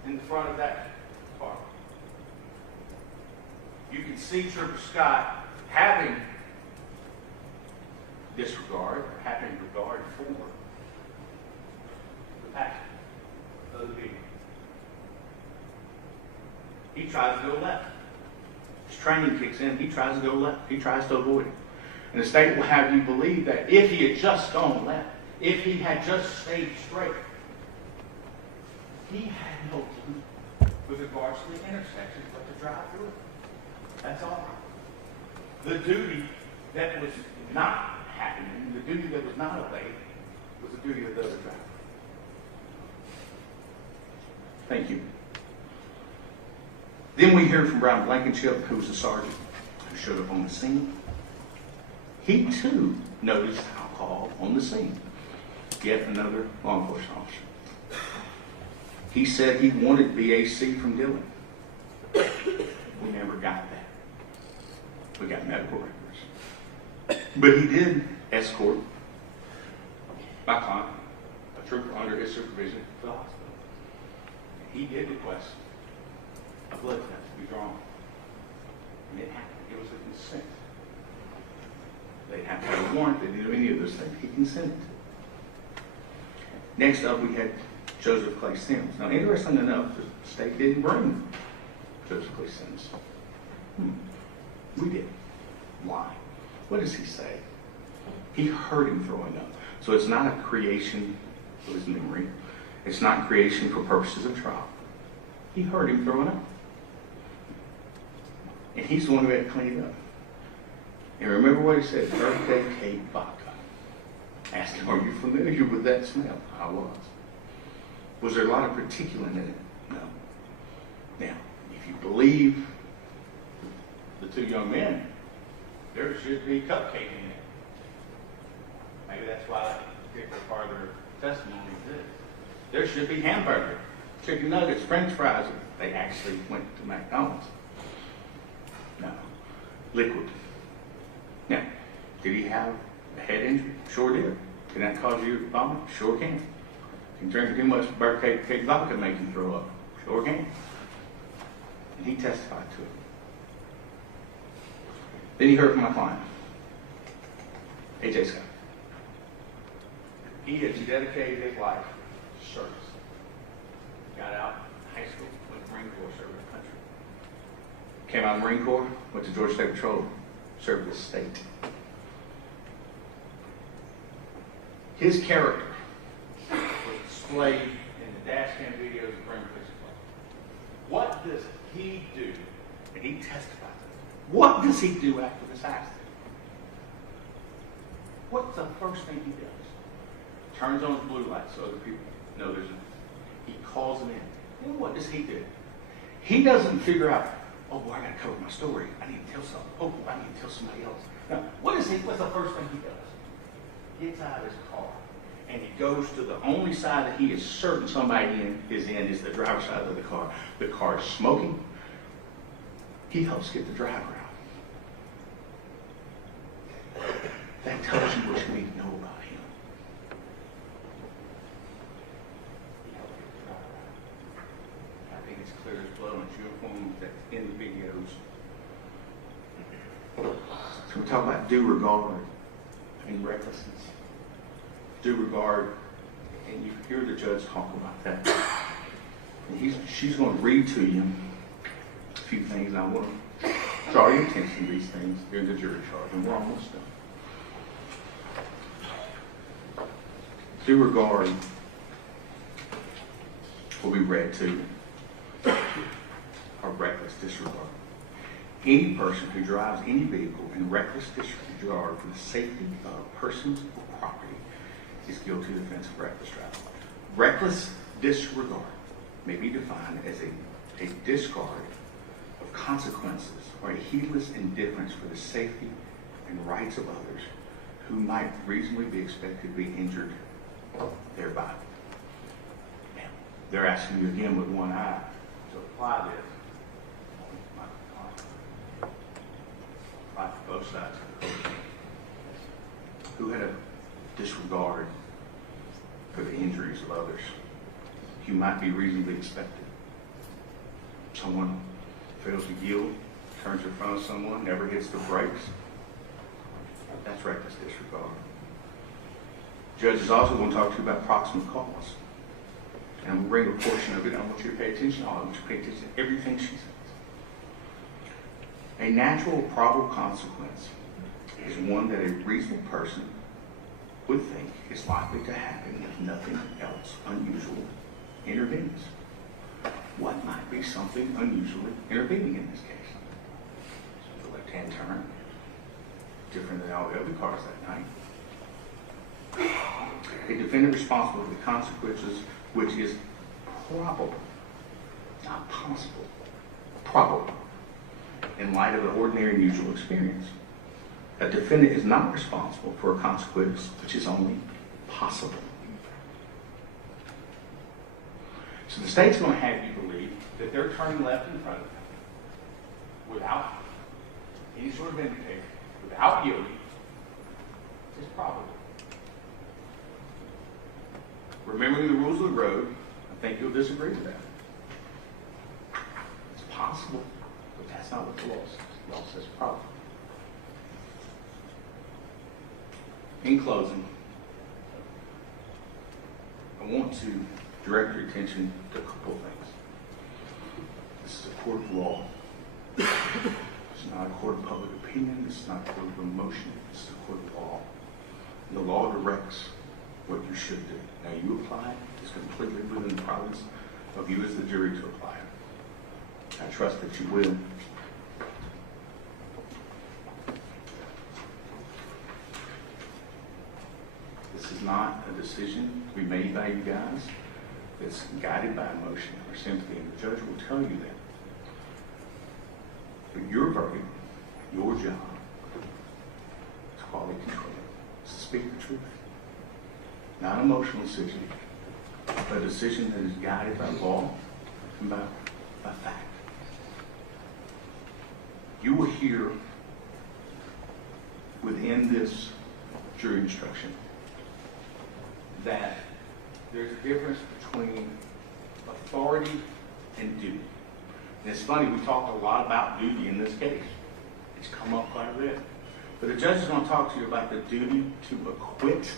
in the front of that car. You can see Trooper Scott having disregard, having regard for the passenger of the vehicle. He tries to go left. His training kicks in, he tries to go left. He tries to avoid it. And the state will have you believe that if he had just gone left, if he had just stayed straight, he had no clue with regards to the intersection but to drive through it. That's all. The duty that was not happening, the duty that was not obeyed, was the duty of the other driver. Thank you. Then we hear from Brown Blankenship, who was the sergeant who showed up on the scene. He too noticed alcohol on the scene. Yet another law enforcement officer. He said he wanted BAC from Dillon. We never got that. We got medical records. But he did escort my client, a trooper under his supervision, to the hospital. He did request a blood test to be drawn. And it happened. It was a consent. They didn't have to have a warrant. They didn't do any of those things. He consented. Next up, we had Joseph Clay Sims. Now, interestingly enough, the state didn't bring Joseph Clay Sims. We did. Why? What does he say? He heard him throwing up. So it's not a creation of his memory. It's not creation for purposes of trial. He heard him throwing up. And he's the one who had to clean it up. And remember what he said, birthday cake vodka. Asked him, are you familiar with that smell? I was. Was there a lot of particulate in it? No. Now, if you believe the two young men, there should be cupcake in it. Maybe that's why that particular part of their testimony exists. There should be hamburger, chicken nuggets, french fries. They actually went to McDonald's. No. Liquid. Now, did he have a head injury? Sure did. Can that cause you to vomit? Sure can. Can drinking too much birthday cake vodka make you throw up? Sure can. He testified to it. Then he heard from my client, A.J. Scott. He has dedicated his life to service. Got out of high school, went to the Marine Corps, served the country. Came out of the Marine Corps, went to Georgia State Patrol, served the state. His character Was displayed in the dash cam videos of Graham Police Department. What does he do? And he testified to it. What does he do after this accident? What's the first thing he does? Turns on his blue light so other people know there's a... He calls them in. Then what does he do? He doesn't figure out, oh, boy, I got to cover my story. I need to tell something. Oh, boy, I need to tell somebody else. No. What's the first thing he does? Gets out of his car, and he goes to the only side that he is certain somebody is the driver's side of the car. The car is smoking. He helps get the driver out. That tells you what you need to know about him. He helped get the driver out. I think it's clear as blood on his uniform that's in the videos. So we talk about due regard and recklessness. Due regard, and you hear the judge talk about that. And she's going to read to you a few things, and I want to draw your attention to these things during the jury charge, and we're almost done. Due regard will be read to you, or reckless disregard. Any person who drives any vehicle in reckless disregard for the safety of persons or property is guilty of the offense of reckless driving. Reckless disregard may be defined as a discard of consequences or a heedless indifference for the safety and rights of others who might reasonably be expected to be injured thereby. Now, they're asking you again with one eye to apply this. Both sides of the court. Who had a disregard for the injuries of others? You might be reasonably expected. Someone fails to yield, turns in front of someone, never hits the brakes. That's reckless disregard. Judge is also going to talk to you about proximate cause. And I'm going to bring a portion of it. I want you to pay attention to all. I want you to pay attention to everything she says. A natural probable consequence is one that a reasonable person would think is likely to happen if nothing else unusual intervenes. What might be something unusually intervening in this case? The left-hand turn, different than all the other cars that night. A defendant responsible for the consequences, which is probable, not possible, probable, in light of the ordinary and usual experience. A defendant is not responsible for a consequence which is only possible. So the state's going to have you believe that they're turning left in front of them without any sort of indicator, without yielding. It's probable. Remembering the rules of the road, I think you'll disagree with that. It's possible. But that's not what the law says. The law says probable. In closing, I want to direct your attention to a couple of things. This is a court of law. It's not a court of public opinion. This is not a court of emotion. This is a court of law. And the law directs what you should do. Now, you apply it. It's completely within the province of you as the jury to apply it. I trust that you will. This is not a decision to be made by you guys. It's guided by emotion or sympathy, and the judge will tell you that. But your verdict, your job, is quality control. It's to speak the truth. Not an emotional decision, but a decision that is guided by law and by fact. You will hear within this jury instruction that there's a difference between authority and duty. And it's funny, we talked a lot about duty in this case. It's come up quite a bit. But the judge is going to talk to you about the duty to acquit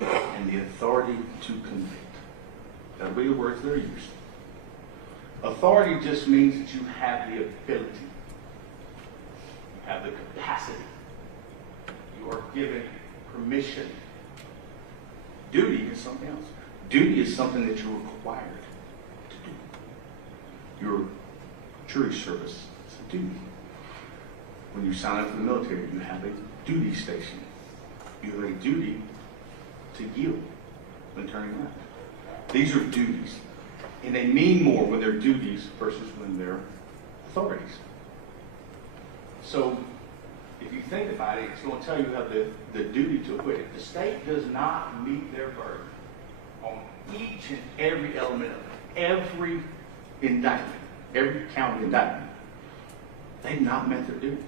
and the authority to convict. That'll be the words that are used. Authority just means that you have the ability, you have the capacity, you are given permission. Duty is something else. Duty is something that you're required to do. Your jury service is a duty. When you sign up for the military, you have a duty station. You have a duty to yield when turning left. These are duties. And they mean more when they're duties versus when they're authorities. So, if you think about it, it's going to tell you how the duty to acquit. If the state does not meet their burden on each and every element of every indictment, every county indictment, they've not met their duty.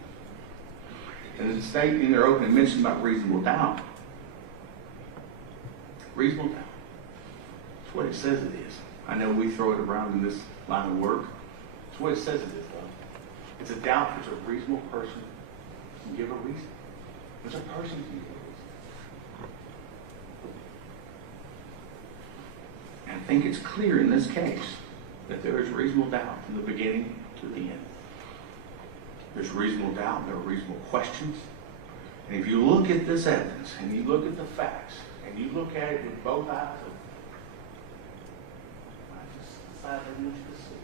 And the state, in their opening, mentioned about reasonable doubt. Reasonable doubt. That's what it says it is. I know we throw it around in this line of work. That's what it says it is, though. It's a doubt which a reasonable person can give a reason. Which a person can give a reason. And I think it's clear in this case that there is reasonable doubt from the beginning to the end. There's reasonable doubt, there are reasonable questions. And if you look at this evidence, and you look at the facts, and you look at it with both eyes open, I just decided I want you to see.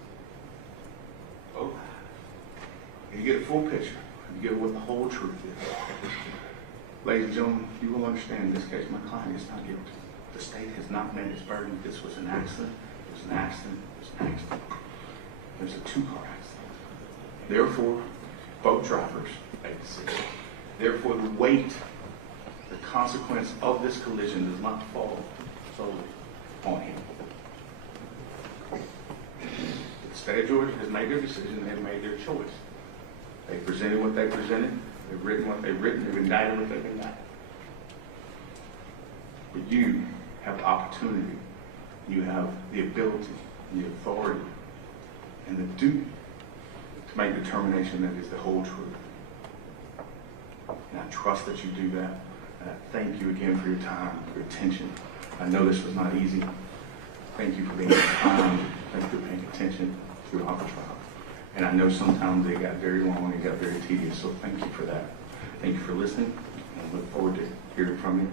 Both eyes. And you get a full picture, and you get what the whole truth is. Ladies and gentlemen, you will understand in this case, my client is not guilty. The state has not met its burden. This was an accident. It was an accident. It was an accident. There's a two-car accident. Therefore, both drivers make a decision. Therefore, the weight, the consequence of this collision does not fall solely on him. The state of Georgia has made their decision. They've made their choice. They presented what they presented. They've written what they've written. They've indicted what they've indicted. But you have the opportunity. You have the ability, the authority, and the duty to make a determination that is the whole truth. And I trust that you do that. And I thank you again for your time, your attention. I know this was not easy. Thank you for being kind. Thank you for paying attention throughout the trial. And I know sometimes they got very long, they got very tedious, so thank you for that. Thank you for listening, and I look forward to hearing from you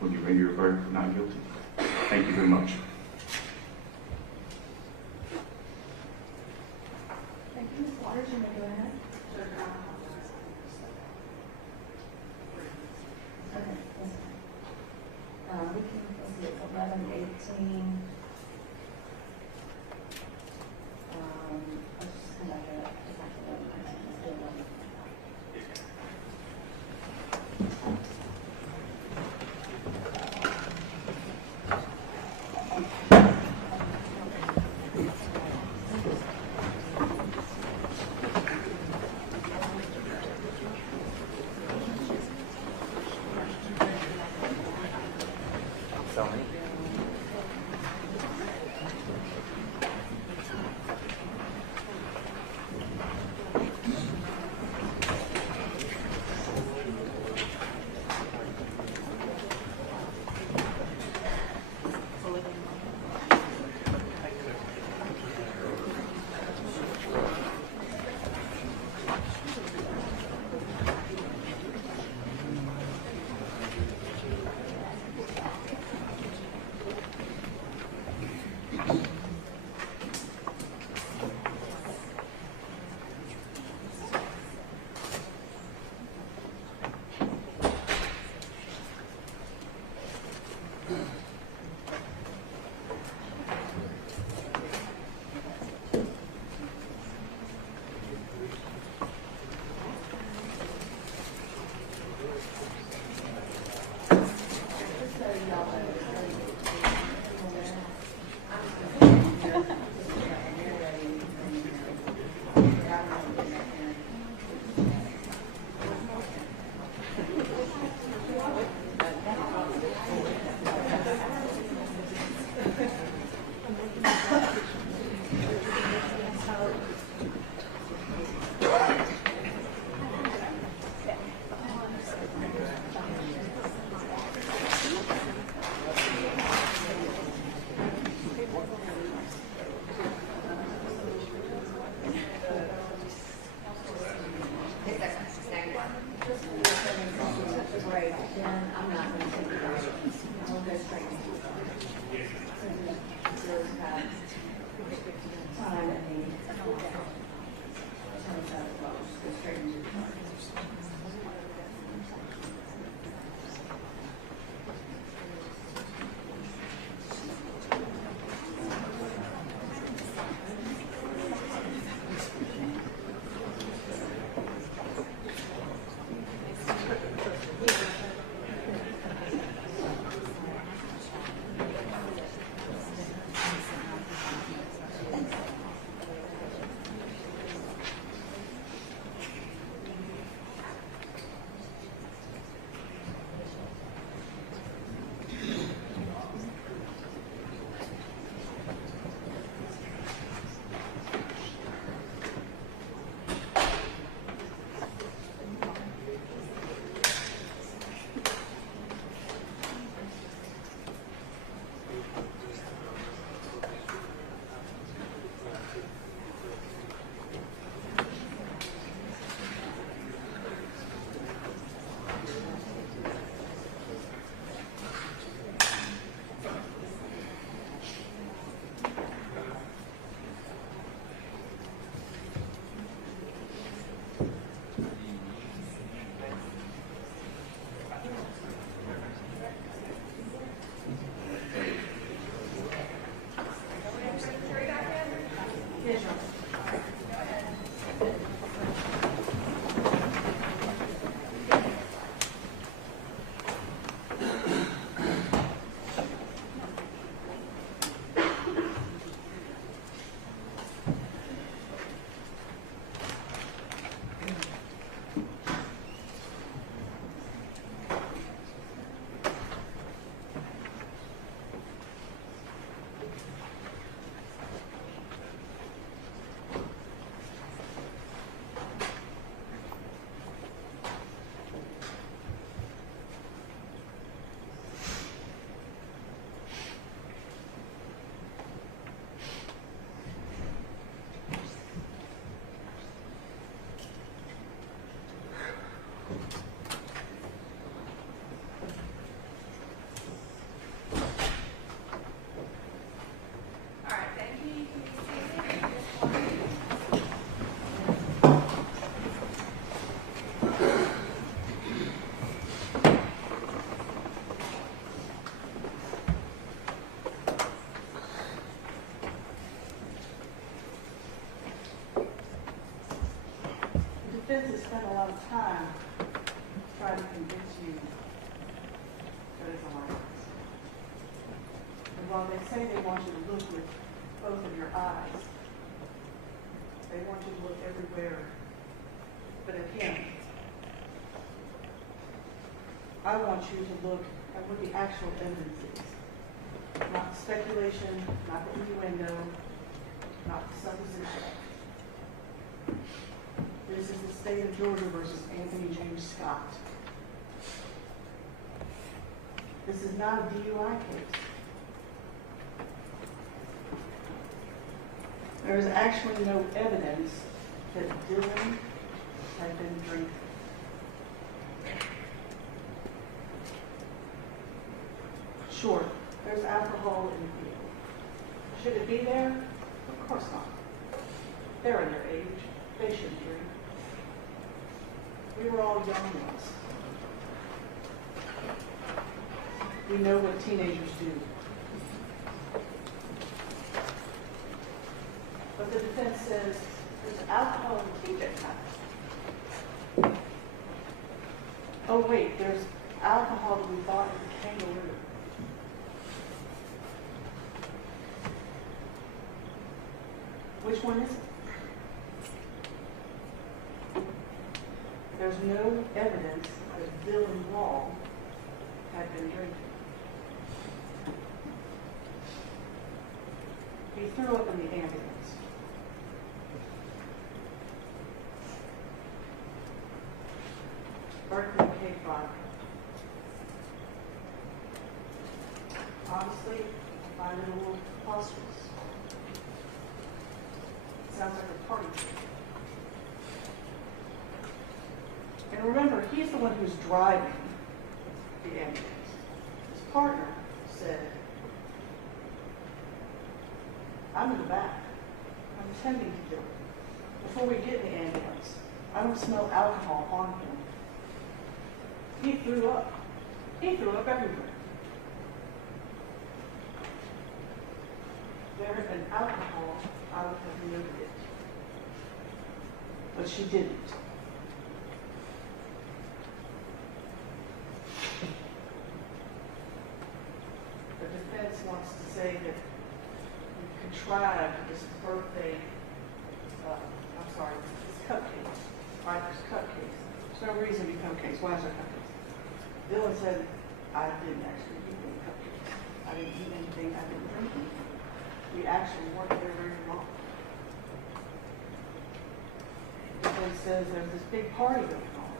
when you render your verdict for not guilty. Thank you very much. Thank you, Ms. Waters. You may go ahead. Okay, that's fine. We can, let's see, it's 11:18. Let's just come back to that. Let's do 11. All right, thank you. You can be seated. The defense has spent a lot of time trying to convince you that it's a license. And while they say they want you to look with both of your eyes, they want you to look everywhere but at him. I want you to look at what the actual evidence is. Not the speculation, not the innuendo, not the supposition. This is the state of Georgia versus Anthony James Scott. This is not a DUI case. There is actually no evidence that Dylan had been drinking. Sure, there's alcohol in the field. Should it be there? Of course not. They're underage. They shouldn't drink. We were all young ones. We know what teenagers do. But the defense says there's alcohol in TJ's house. Oh wait, there's alcohol that we bought at the Kangaroo. Which one is it? There's no evidence that Dylan Wall had been drinking. He threw up in the ambulance. Berkeley K5. Honestly, I find it a little preposterous. Sounds like a party trick. And remember, he's the one who's driving the ambulance. His partner said, I'm in the back. I'm attending to Dylan. Before we get in the ambulance, I don't smell alcohol on him. He threw up. He threw up everywhere. There had been alcohol, I would have noted it. But she didn't. The defense wants to say that you contrived this birthday, this cupcake. Right, there's cupcakes. There's no reason to be cupcakes. Why is there cupcakes? Dylan said, I didn't actually eat any cupcakes. I didn't eat anything. I didn't drink anything. We actually weren't there very long. Dylan says there's this big party going on.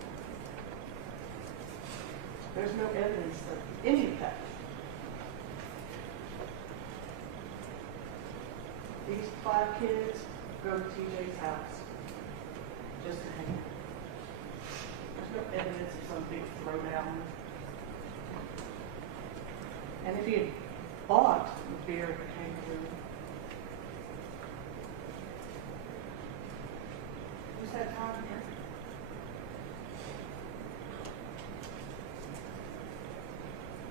There's no evidence of any of that. These 5 kids go to TJ's house just to hang out. There's no evidence of some big throwdown. And if he had bought the beer at the Kangaroo, who's had time to drink?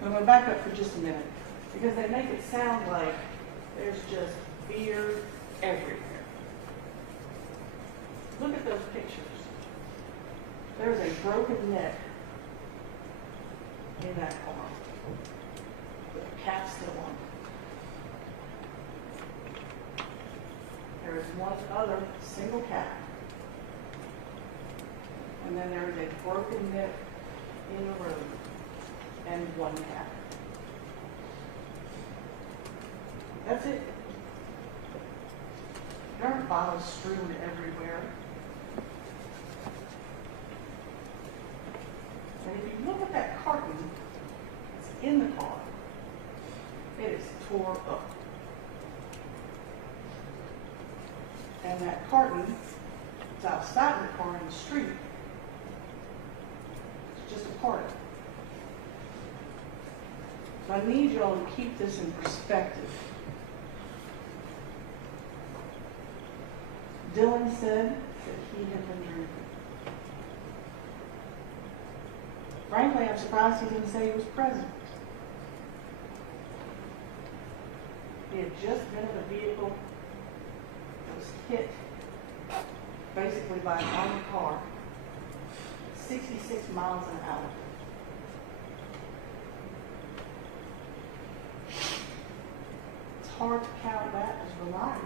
I'm going to back up for just a minute, because they make it sound like there's just beer everywhere. Look at those pictures. There's a broken neck in that car with a cap still on it. There is one other single cap. And then there is a broken neck in the road and one cap. That's it. There aren't bottles strewn everywhere. And if you look at that carton that's in the car, it is tore up. And that carton is outside the car in the street. I need y'all to keep this in perspective. Dylan said that he had been drinking. Frankly, I'm surprised he didn't say he was present. He had just been in a vehicle that was hit basically by an armored car, 66 miles an hour. It's hard to count that as reliable.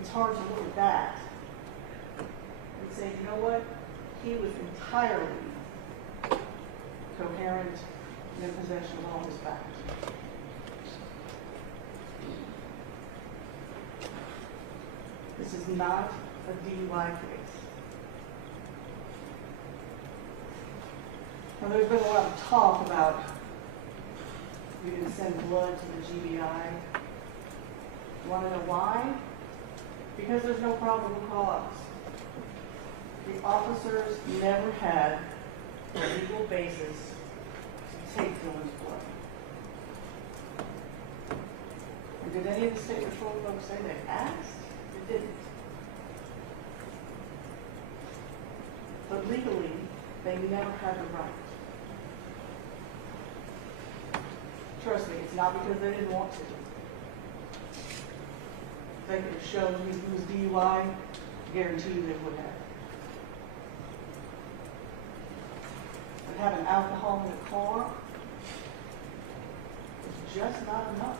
It's hard to look at that and say, you know what? He was entirely coherent and in possession of all his facts. This is not a DUI case. Now, there's been a lot of talk about we didn't send blood to the GBI. You want to know why? Because there's no probable cause. The officers never had a legal basis to take Dylan's blood. And did any of the state patrol folks say they asked? They didn't. But legally, they never had the right. Trust me, it's not because they didn't want to. If they could have shown he was DUI, I guarantee you they would have. But having alcohol in the car is just not enough.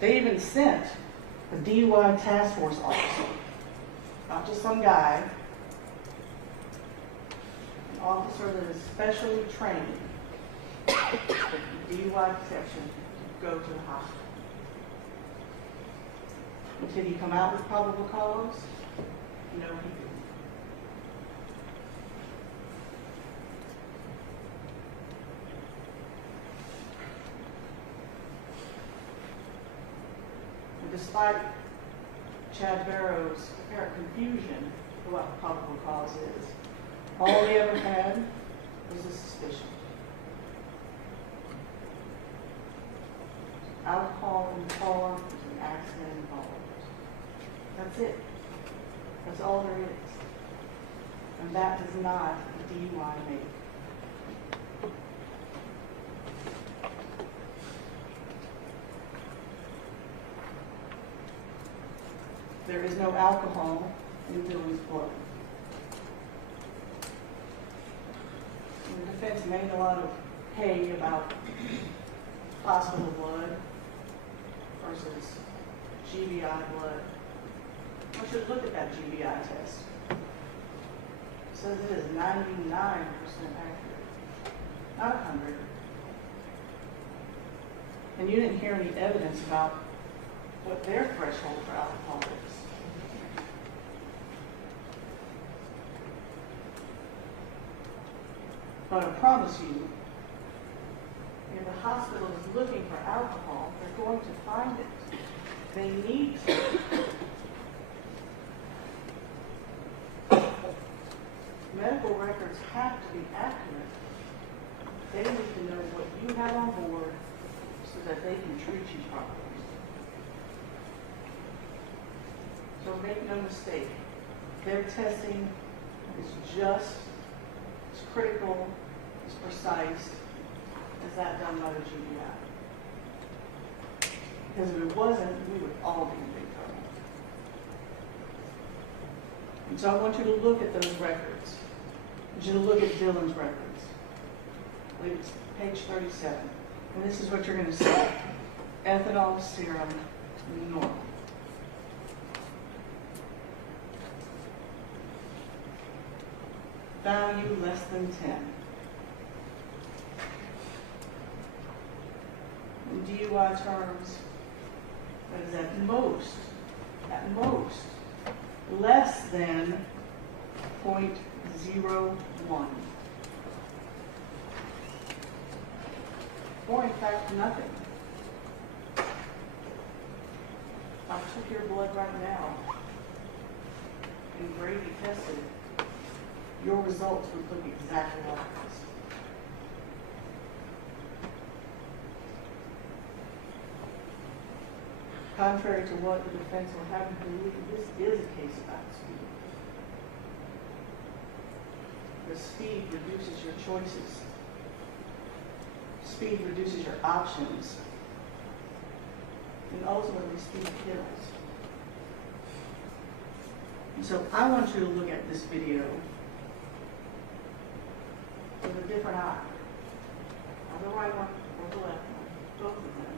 They even sent a DUI task force officer, not just some guy, an officer that is specially trained for DUI protection to go to the hospital. Did he come out with probable cause? No, he didn't. And despite Chad Barrow's apparent confusion of what probable cause is, all he ever had was a suspicion. Alcohol in the car, there's an accident involved. That's it. That's all there is. And that does not a DUI make. There is no alcohol in Dylan's blood. And the defense made a lot of hay about hospital blood versus GBI blood. I should look at that GBI test. It says it is 99% accurate, not 100. And you didn't hear any evidence about what their threshold for alcohol is. But I promise you, if the hospital is looking for alcohol, they're going to find it. They need to. Medical records have to be accurate. They need to know what you have on board so that they can treat you properly. So make no mistake, their testing is just as critical, as precise as that done by the GBI. Because if it wasn't, we would all be in big trouble. And so I want you to look at those records. I want you to look at Dylan's records. I believe it's page 37. And this is what you're going to see. Ethanol serum normal. Value less than 10. In DUI terms, that is at most, less than 0.01. Or in fact, nothing. I took your blood right now and Grady tested it, your results would look exactly like this. Contrary to what the defense will have you believe, this is a case about speed. The speed reduces your choices. Speed reduces your options. And ultimately, speed kills. And so I want you to look at this video with a different eye. Not the right one or the left one, both of them.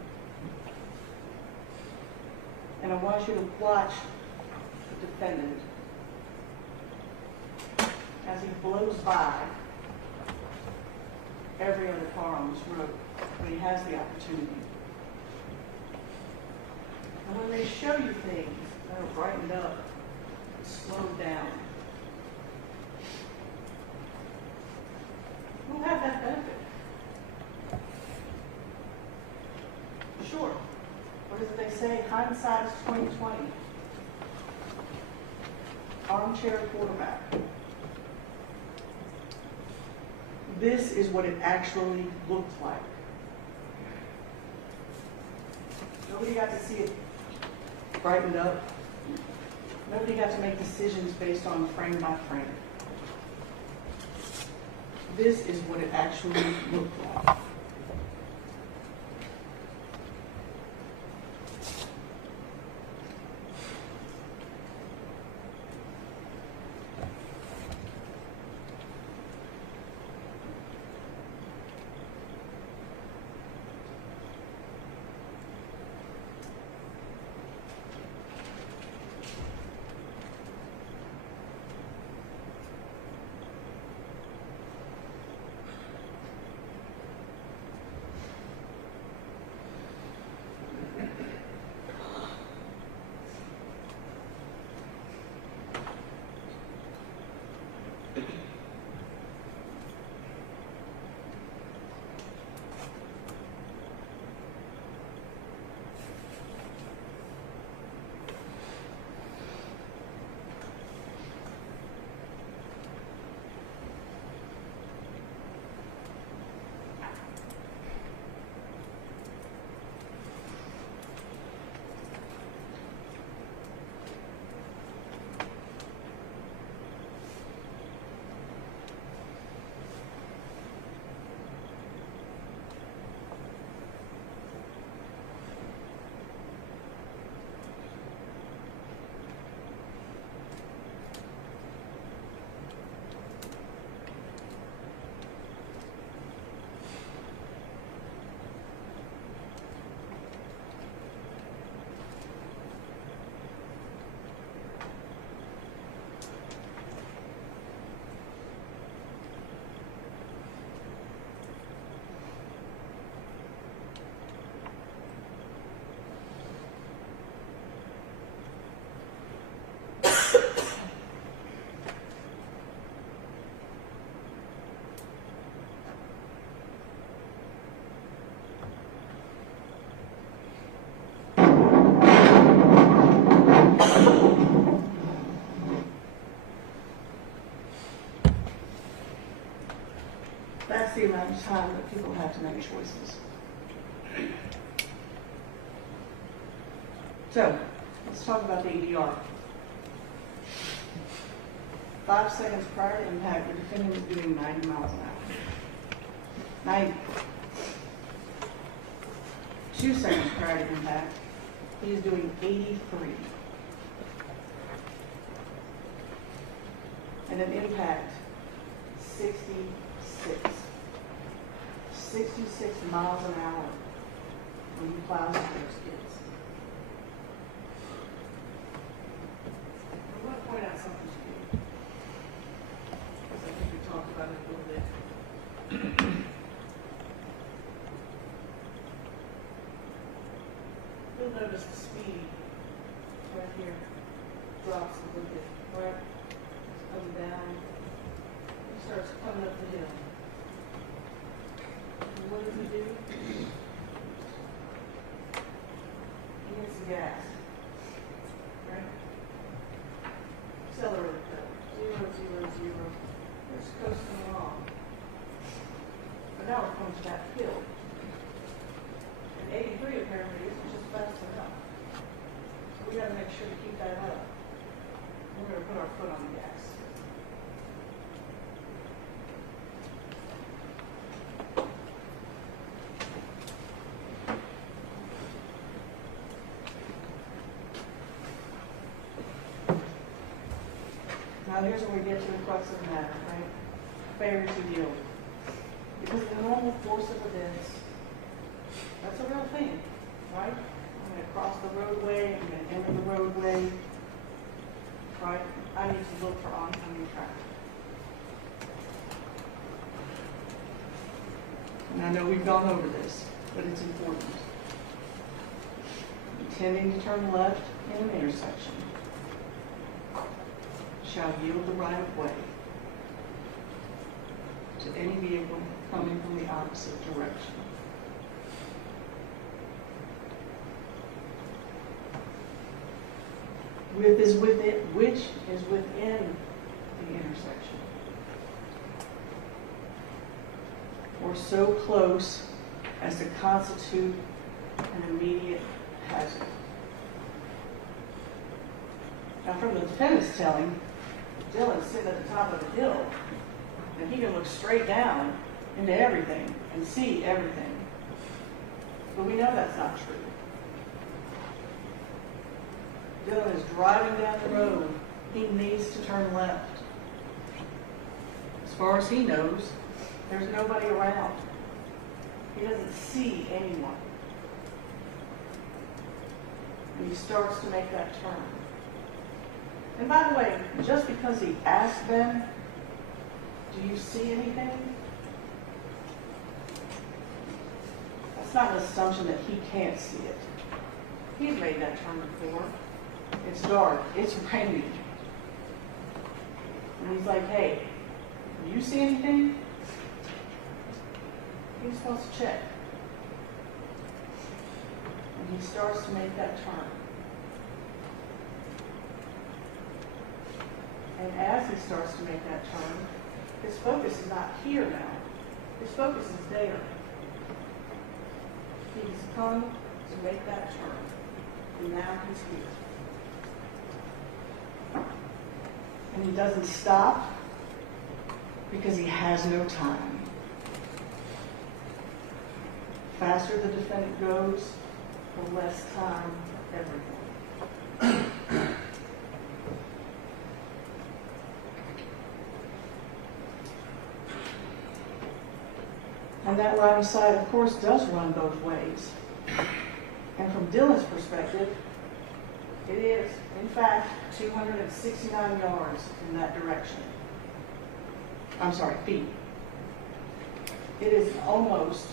And I want you to watch the defendant as he blows by every other car on this road when he has the opportunity. And when they show you things that are brightened up, slowed down, who have that benefit? Sure. What is it they say? Hindsight is 20/20. Armchair quarterback. This is what it actually looked like. Nobody got to see it brightened up. Nobody got to make decisions based on frame by frame. This is what it actually looked like. That's the amount of time that people have to make choices. So, let's talk about the ADR. 5 seconds prior to impact, the defendant was doing 90 miles an hour. 90. 2 seconds prior to impact, he is doing 83. And an impact, 66. 66 miles an hour when he plows through those kids. I want to point out something to you, because I think we talked about it a little bit. You'll notice the speed right here drops a little bit, right? It's coming down. It starts coming up the hill. And what does he do? He hits the gas. Now here's where we get to the crux of the matter, right? Fair to yield. Because the normal course of events, that's a real thing, right? I'm going to cross the roadway, I'm going to enter the roadway, right? I need to look for oncoming traffic. And I know we've gone over this, but it's important. Intending to turn left in an intersection shall yield the right of way to any vehicle coming from the opposite direction. Which is within the intersection, or so close as to constitute an immediate hazard. Now, from the defendant's telling, Dylan's sitting at the top of the hill, and he can look straight down into everything and see everything. But we know that's not true. Dylan is driving down the road. He needs to turn left. As far as he knows, there's nobody around. He doesn't see anyone. And he starts to make that turn. And by the way, just because he asked them, do you see anything? That's not an assumption that he can't see it. He's made that turn before. It's dark. It's raining. And he's like, hey, do you see anything? He's supposed to check. And he starts to make that turn. And as he starts to make that turn, his focus is not here now. His focus is there. He's come to make that turn. And now he's here. And he doesn't stop because he has no time. The faster the defendant goes, the less time for everyone. And that right side, of course, does run both ways. And from Dylan's perspective, it is, in fact, 269 yards in that direction. I'm sorry, feet. It is almost,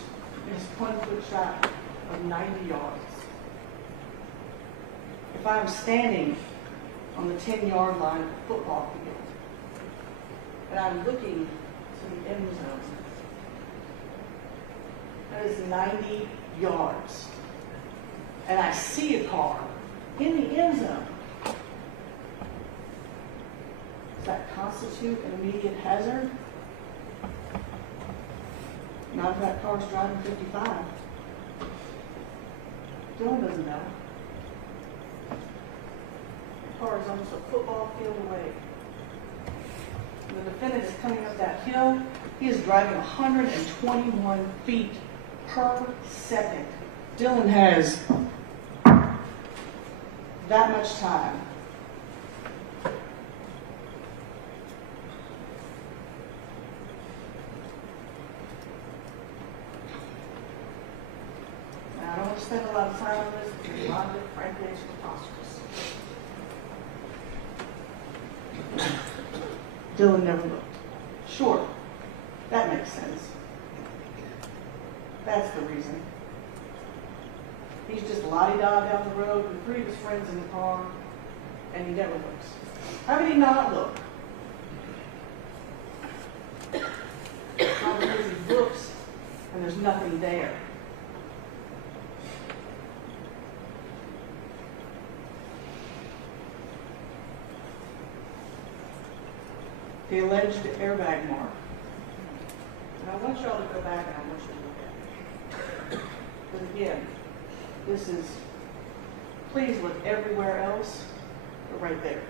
it's 1 foot shy of 90 yards. If I'm standing on the 10-yard line of the football field, and I'm looking to the end zone, that is 90 yards. And I see a car in the end zone. Does that constitute an immediate hazard? Not if that car's driving 55. Dylan doesn't know. The car is almost a football field away. The defendant is coming up that hill. He is driving 121 feet per second. Dylan has that much time. Now, I don't want to spend a lot of time on this because a lot of it, frankly, is preposterous. Dylan never looked. Sure, that makes sense. That's the reason. He's just la-di-da down the road with 3 of his friends in the car, and he never looks. How did he not look? Not because he looks and there's nothing there. The alleged airbag mark. And I want y'all to go back and I want you to look at it. But again, this is, please look everywhere else, but right there.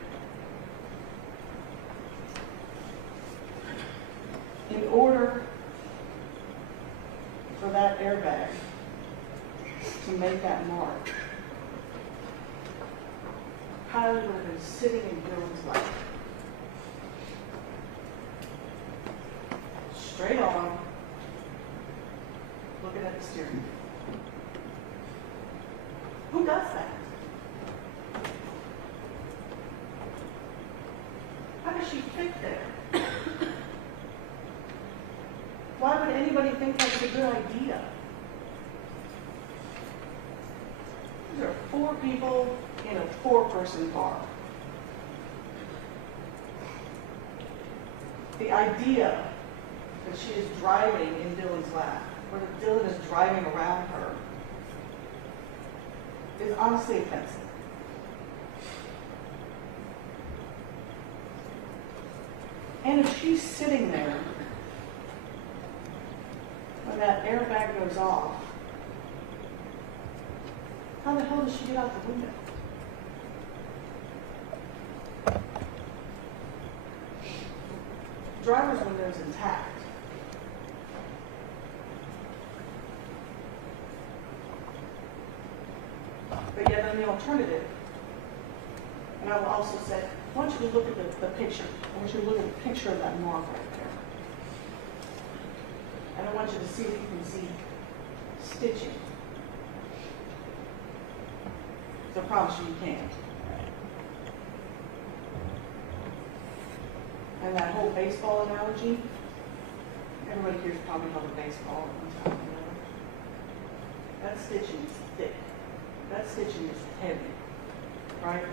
In order for that airbag to make that mark, Kylie would have been sitting in Dylan's lap. looking at the steering. Who does that? How does she fit there? Why would anybody think that's a good idea? There are 4 people in a 4-person car. The idea that she is driving in Dylan's lap, or that Dylan is driving around her, is honestly offensive. And if she's sitting there when that airbag goes off, how the hell does she get out the window? The driver's window is intact. But yet then the alternative, and I will also say, I want you to look at the picture. I want you to look at the picture of that mark right there. And I want you to see if you can see stitching. So I promise you can't. And that whole baseball analogy, everybody here's probably held a baseball at one time or another. That stitching is thick. That stitching is heavy, right?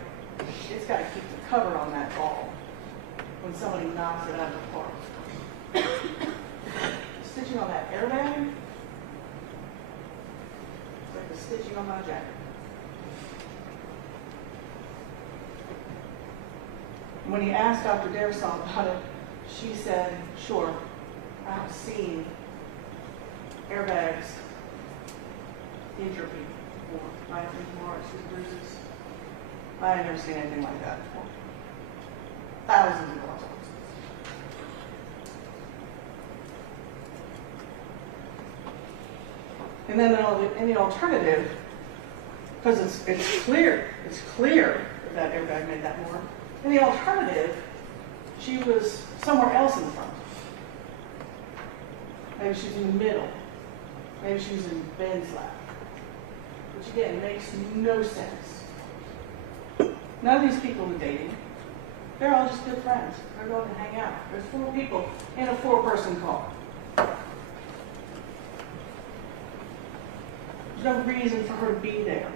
It's got to keep the cover on that ball when somebody knocks it out of the park. The stitching on that airbag, it's like the stitching on my jacket. When he asked Dr. Darisol about it, she said, sure, I have seen airbags injure people before. I have marks and bruises. I have never seen anything like that before. Thousands of dollars. And then in the alternative, because it's clear that that airbag made that mark. In the alternative, she was somewhere else in the front. Maybe she's in the middle. Maybe she was in Ben's lap. Which again, makes no sense. None of these people are dating. They're all just good friends. They're going to hang out. There's 4 people in a 4-person car. There's no reason for her to be there.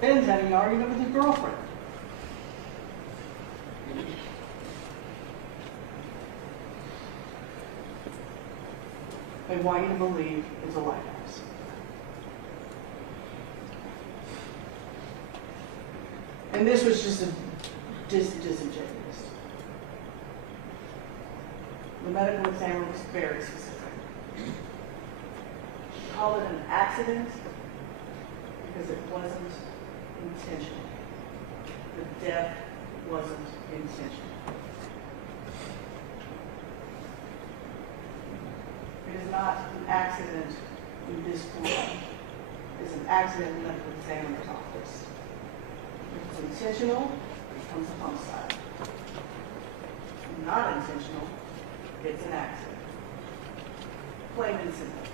Ben's having an argument with his girlfriend. They want you to believe it's a lighthouse. And this was just disingenuous. The medical examiner was very specific. She called it an accident because it wasn't intentional. The death wasn't intentional. It is not an accident in this form. It's an accident in the medical examiner's office. If it's intentional, it becomes a homicide. If not intentional, it's an accident. Plain and simple.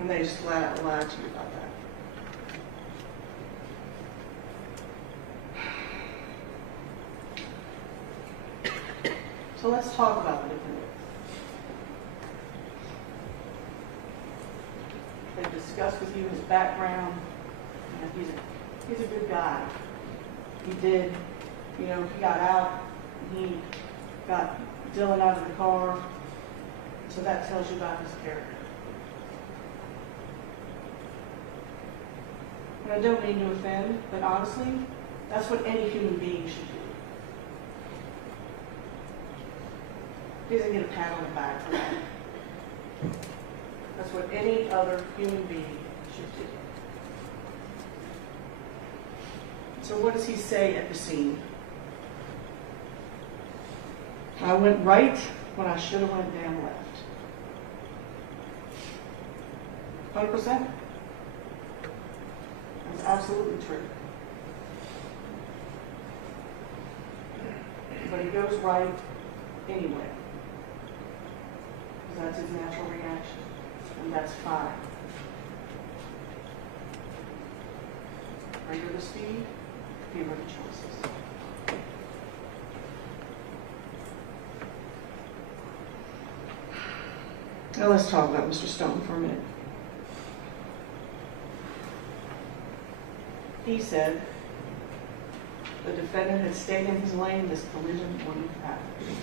And they just flat out lied to you about that. So let's talk about the defendant. They discussed with you his background. And he's a good guy. He did, he got out. He got Dylan out of the car. So that tells you about his character. And I don't mean to offend, but honestly, that's what any human being should do. He doesn't get a pat on the back for that. That's what any other human being should do. So what does he say at the scene? I went right when I should have went damn left. 100%. That's absolutely true. But he goes right anyway. That's his natural reaction, and that's fine. Greater the speed, fewer the choices. Now let's talk about Mr. Stone for a minute. He said the defendant had stayed in his lane, this collision wouldn't have happened.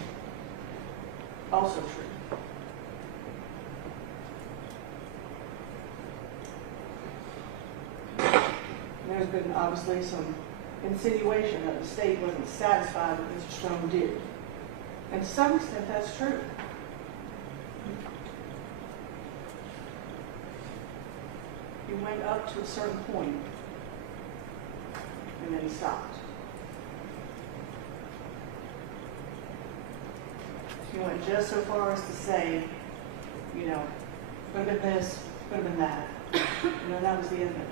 Also true. There's been obviously some insinuation that the state wasn't satisfied with what Mr. Stone did. And to some extent, that's true. He went up to a certain point, and then he stopped. He went just so far as to say, you know, could have been this, could have been that. And then that was the end of it.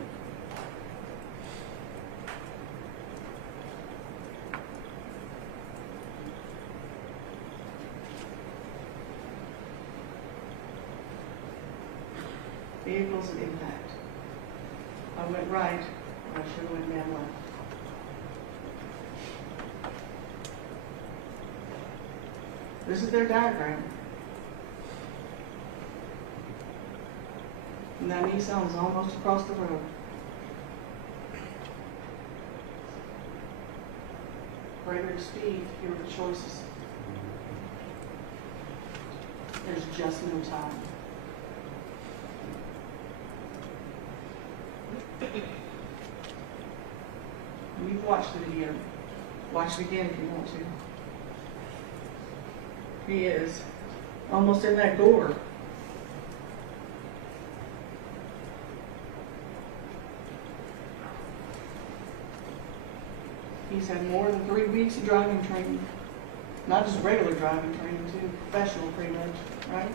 Vehicles of impact. I went right, I should have went down left. This is their diagram. And that Nissan is almost across the road. Greater the speed, fewer the choices. There's just no time. You've watched the video. Watch it again if you want to. He is almost in that gore. He's had more than 3 weeks of driving training. Not just regular driving training, too. Professional pretty much, right?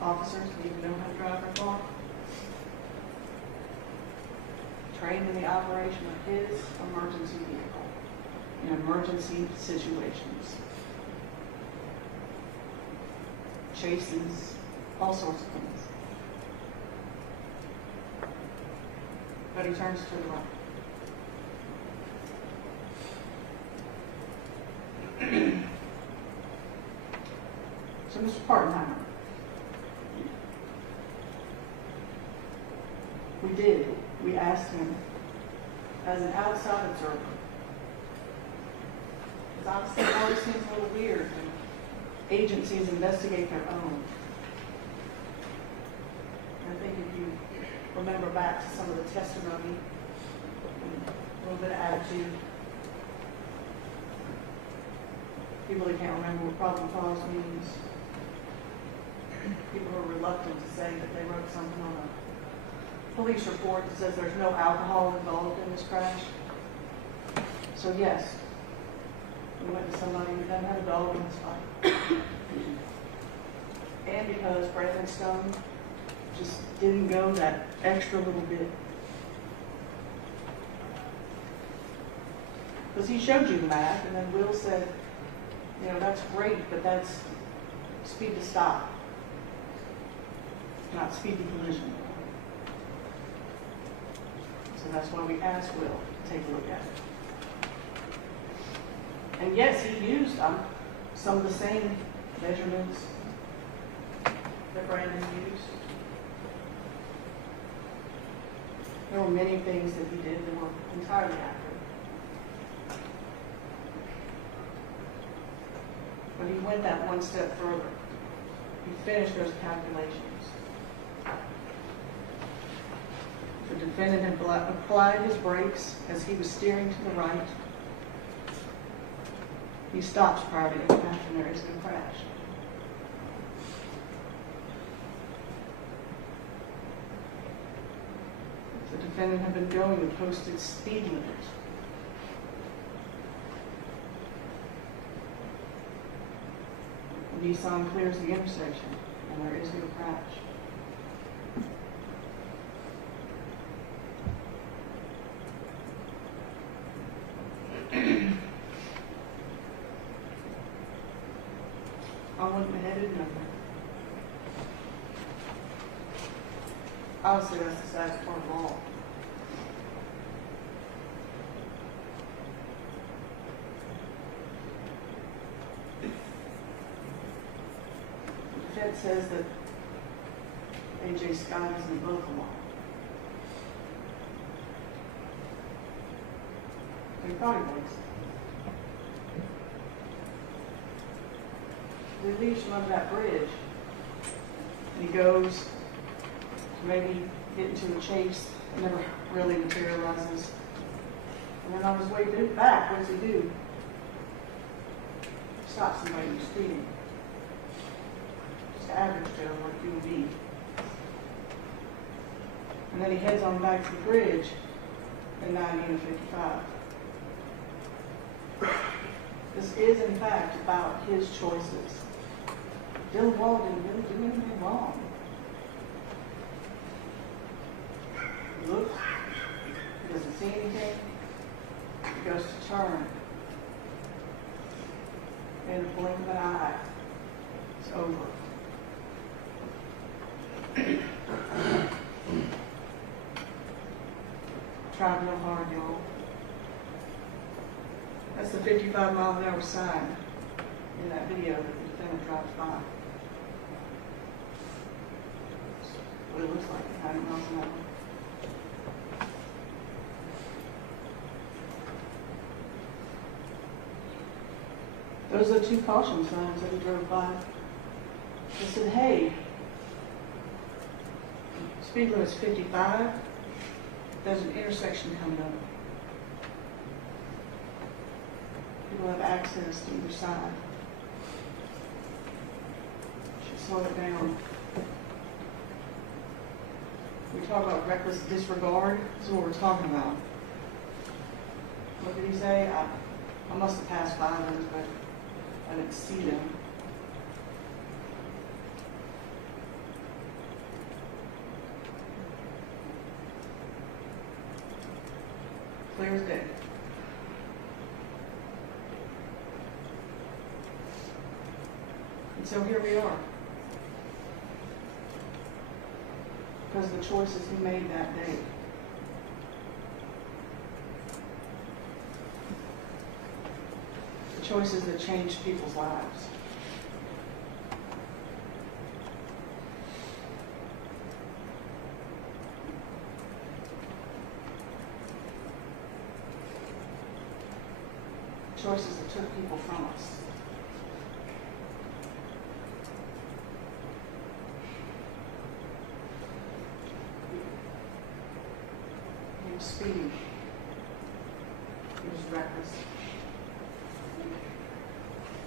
Officers need to know how to drive their car. Trained in the operation of his emergency vehicle in emergency situations. Chases, all sorts of things. But he turns to the right. So Mr. Partenheimer, we asked him as an outside observer. Because honestly, it always seems a little weird when agencies investigate their own. I think if you remember back to some of the testimony, a little bit of attitude, people that can't remember what probable cause means. People are reluctant to say that they wrote something on a police report that says there's no alcohol involved in this crash. So yes, we went to somebody who doesn't have a dog in this fight. And because Brandon Stone just didn't go that extra little bit. Because he showed you the map, and then Will said, you know, that's great, but that's speed to stop, not speed to collision. So that's why we asked Will to take a look at it. And yes, he used some of the same measurements that Brandon used. There were many things that he did that were entirely accurate. But he went that one step further. He finished those calculations. The defendant had applied his brakes as he was steering to the right. He stops prior to impact and there is no crash. The defendant had been going the posted speed limit. The Nissan clears the intersection and there is no crash. I went ahead and nothing. Obviously, that's the saddest part of all. The defense says that A.J. Scott is above the law. He thought he was. He leaves from under that bridge, and he goes to maybe get into a chase that never really materializes. And then on his way back, what does he do? Stop somebody who's speeding. Just average Joe, like you would be. And then he heads on back to the bridge at 90 and 55. This is, in fact, about his choices. Dylan Wall didn't really do anything wrong. He looks, he doesn't see anything, he goes to turn. In the blink of an eye, it's over. Tried real hard, y'all. That's the 55-mile-an-hour sign in that video that the defendant drives by. That's what it looks like at 90 miles an hour. Those are the two caution signs that he drove by. They said, hey, speed limit's 55. There's an intersection coming up. People have access to either side. Should slow it down. We talk about reckless disregard. This is what we're talking about. What did he say? I must have passed by those, but I didn't see them. Clear as day. And so here we are. Because of the choices he made that day. The choices that changed people's lives. Choices that took people from us. He was speeding. He was reckless.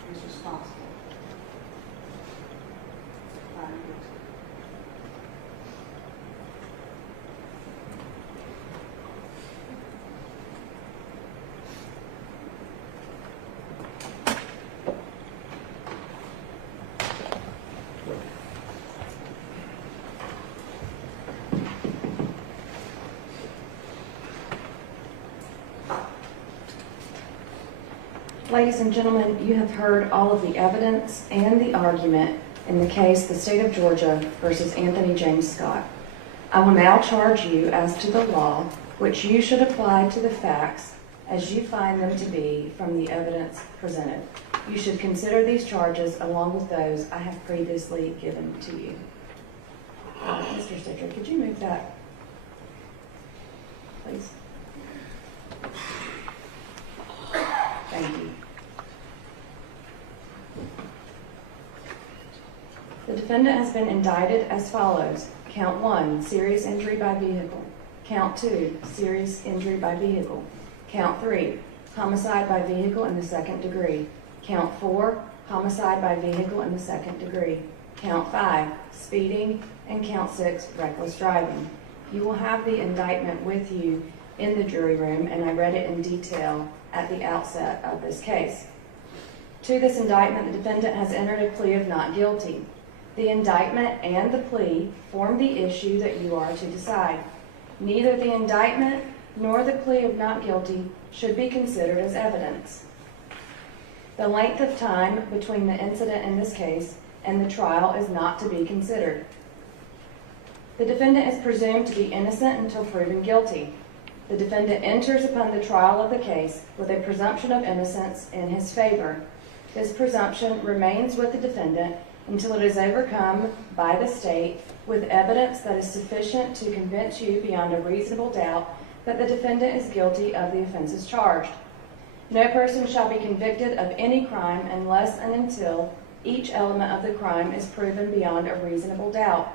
He was responsible. Finding guilty. Ladies and gentlemen, you have heard all of the evidence and the argument in the case the State of Georgia versus Anthony James Scott. I will now charge you as to the law, which you should apply to the facts as you find them to be from the evidence presented. You should consider these charges along with those I have previously given to you. Mr. Stitcher, could you move that, please? Thank you. The defendant has been indicted as follows. Count 1, serious injury by vehicle. Count 2, serious injury by vehicle. Count 3, homicide by vehicle in the second degree. Count 4, homicide by vehicle in the second degree. Count 5, speeding. And count 6, reckless driving. You will have the indictment with you in the jury room, and I read it in detail at the outset of this case. To this indictment, the defendant has entered a plea of not guilty. The indictment and the plea form the issue that you are to decide. Neither the indictment nor the plea of not guilty should be considered as evidence. The length of time between the incident in this case and the trial is not to be considered. The defendant is presumed to be innocent until proven guilty. The defendant enters upon the trial of the case with a presumption of innocence in his favor. This presumption remains with the defendant until it is overcome by the state with evidence that is sufficient to convince you beyond a reasonable doubt that the defendant is guilty of the offenses charged. No person shall be convicted of any crime unless and until each element of the crime is proven beyond a reasonable doubt.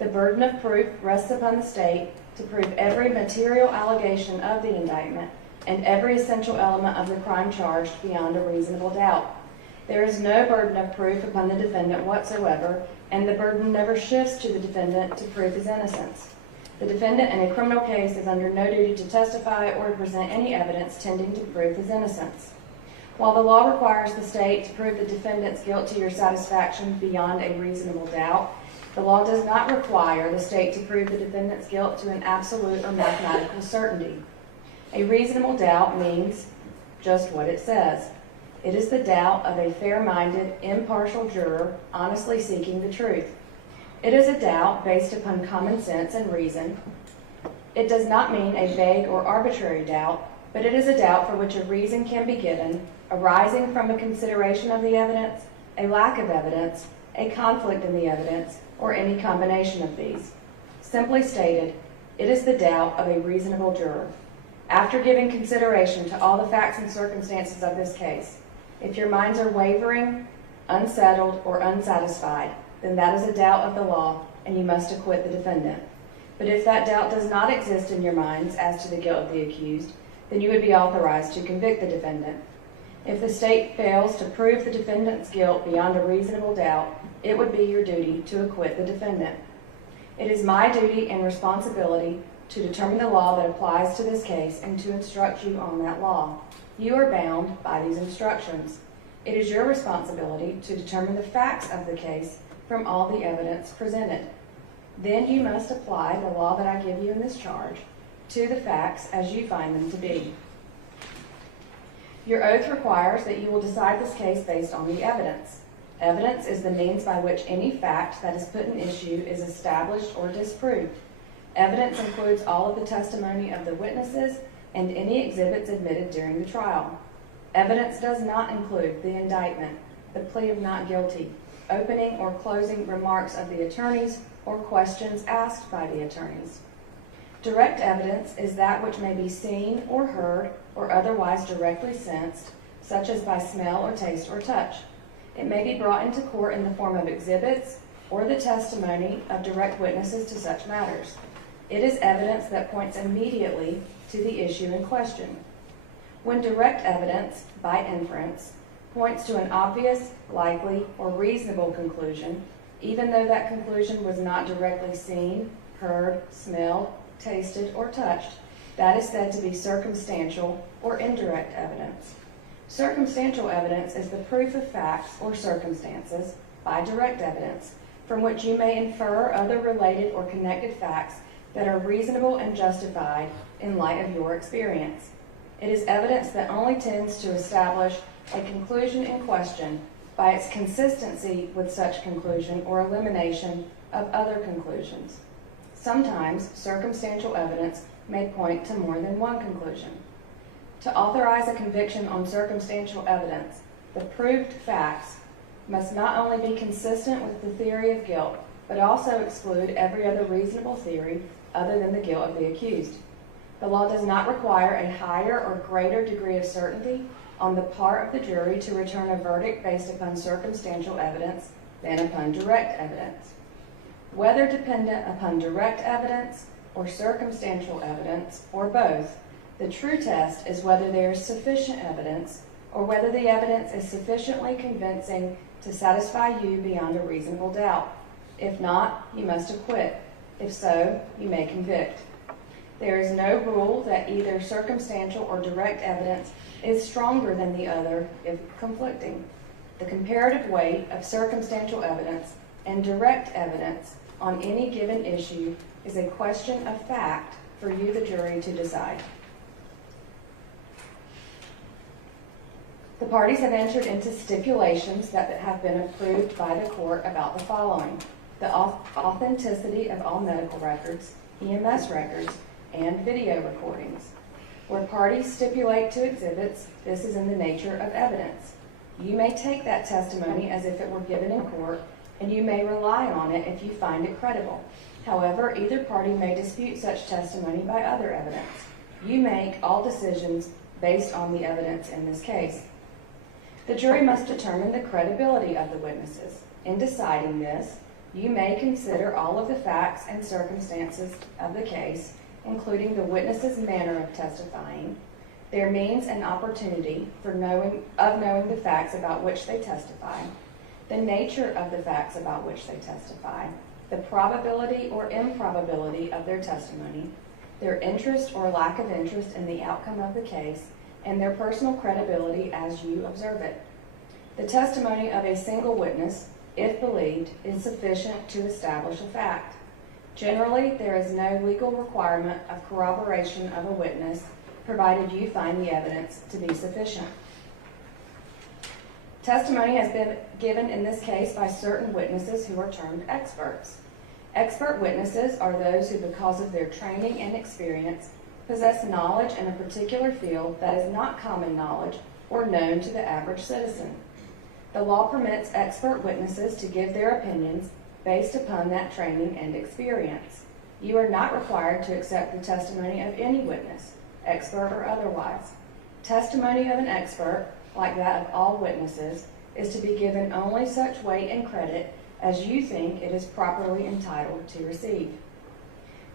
The burden of proof rests upon the state to prove every material allegation of the indictment and every essential element of the crime charged beyond a reasonable doubt. There is no burden of proof upon the defendant whatsoever, and the burden never shifts to the defendant to prove his innocence. The defendant in a criminal case is under no duty to testify or to present any evidence tending to prove his innocence. While the law requires the state to prove the defendant's guilt to your satisfaction beyond a reasonable doubt, the law does not require the state to prove the defendant's guilt to an absolute or mathematical certainty. A reasonable doubt means just what it says. It is the doubt of a fair-minded, impartial juror honestly seeking the truth. It is a doubt based upon common sense and reason. It does not mean a vague or arbitrary doubt, but it is a doubt for which a reason can be given, arising from a consideration of the evidence, a lack of evidence, a conflict in the evidence, or any combination of these. Simply stated, it is the doubt of a reasonable juror. After giving consideration to all the facts and circumstances of this case, if your minds are wavering, unsettled, or unsatisfied, then that is a doubt of the law, and you must acquit the defendant. But if that doubt does not exist in your minds as to the guilt of the accused, then you would be authorized to convict the defendant. If the state fails to prove the defendant's guilt beyond a reasonable doubt, it would be your duty to acquit the defendant. It is my duty and responsibility to determine the law that applies to this case and to instruct you on that law. You are bound by these instructions. It is your responsibility to determine the facts of the case from all the evidence presented. Then you must apply the law that I give you in this charge to the facts as you find them to be. Your oath requires that you will decide this case based on the evidence. Evidence is the means by which any fact that is put in issue is established or disproved. Evidence includes all of the testimony of the witnesses and any exhibits admitted during the trial. Evidence does not include the indictment, the plea of not guilty, opening or closing remarks of the attorneys, or questions asked by the attorneys. Direct evidence is that which may be seen or heard or otherwise directly sensed, such as by smell or taste or touch. It may be brought into court in the form of exhibits or the testimony of direct witnesses to such matters. It is evidence that points immediately to the issue in question. When direct evidence, by inference, points to an obvious, likely, or reasonable conclusion, even though that conclusion was not directly seen, heard, smelled, tasted, or touched, that is said to be circumstantial or indirect evidence. Circumstantial evidence is the proof of facts or circumstances, by direct evidence, from which you may infer other related or connected facts that are reasonable and justified in light of your experience. It is evidence that only tends to establish a conclusion in question by its consistency with such conclusion or elimination of other conclusions. Sometimes circumstantial evidence may point to more than one conclusion. To authorize a conviction on circumstantial evidence, the proved facts must not only be consistent with the theory of guilt, but also exclude every other reasonable theory other than the guilt of the accused. The law does not require a higher or greater degree of certainty on the part of the jury to return a verdict based upon circumstantial evidence than upon direct evidence. Whether dependent upon direct evidence or circumstantial evidence, or both, the true test is whether there is sufficient evidence or whether the evidence is sufficiently convincing to satisfy you beyond a reasonable doubt. If not, you must acquit. If so, you may convict. There is no rule that either circumstantial or direct evidence is stronger than the other if conflicting. The comparative weight of circumstantial evidence and direct evidence on any given issue is a question of fact for you, the jury, to decide. The parties have entered into stipulations that have been approved by the court about the following. the authenticity of all medical records, EMS records, and video recordings. Where parties stipulate to exhibits, this is in the nature of evidence. You may take that testimony as if it were given in court, and you may rely on it if you find it credible. However, either party may dispute such testimony by other evidence. You make all decisions based on the evidence in this case. The jury must determine the credibility of the witnesses. In deciding this, you may consider all of the facts and circumstances of the case, including the witness's manner of testifying, their means and opportunity for knowing the facts about which they testify, the nature of the facts about which they testify, the probability or improbability of their testimony, their interest or lack of interest in the outcome of the case, and their personal credibility as you observe it. The testimony of a single witness, if believed, is sufficient to establish a fact. Generally, there is no legal requirement of corroboration of a witness, provided you find the evidence to be sufficient. Testimony has been given in this case by certain witnesses who are termed experts. Expert witnesses are those who, because of their training and experience, possess knowledge in a particular field that is not common knowledge or known to the average citizen. The law permits expert witnesses to give their opinions based upon that training and experience. You are not required to accept the testimony of any witness, expert or otherwise. Testimony of an expert, like that of all witnesses, is to be given only such weight and credit as you think it is properly entitled to receive.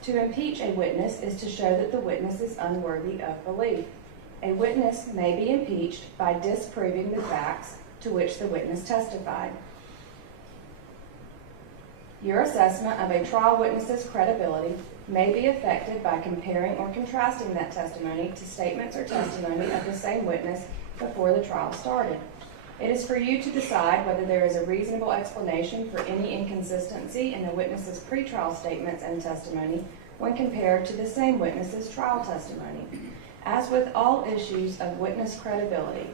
To impeach a witness is to show that the witness is unworthy of belief. A witness may be impeached by disproving the facts to which the witness testified. Your assessment of a trial witness's credibility may be affected by comparing or contrasting that testimony to statements or testimony of the same witness before the trial started. It is for you to decide whether there is a reasonable explanation for any inconsistency in the witness's pretrial statements and testimony when compared to the same witness's trial testimony. As with all issues of witness credibility,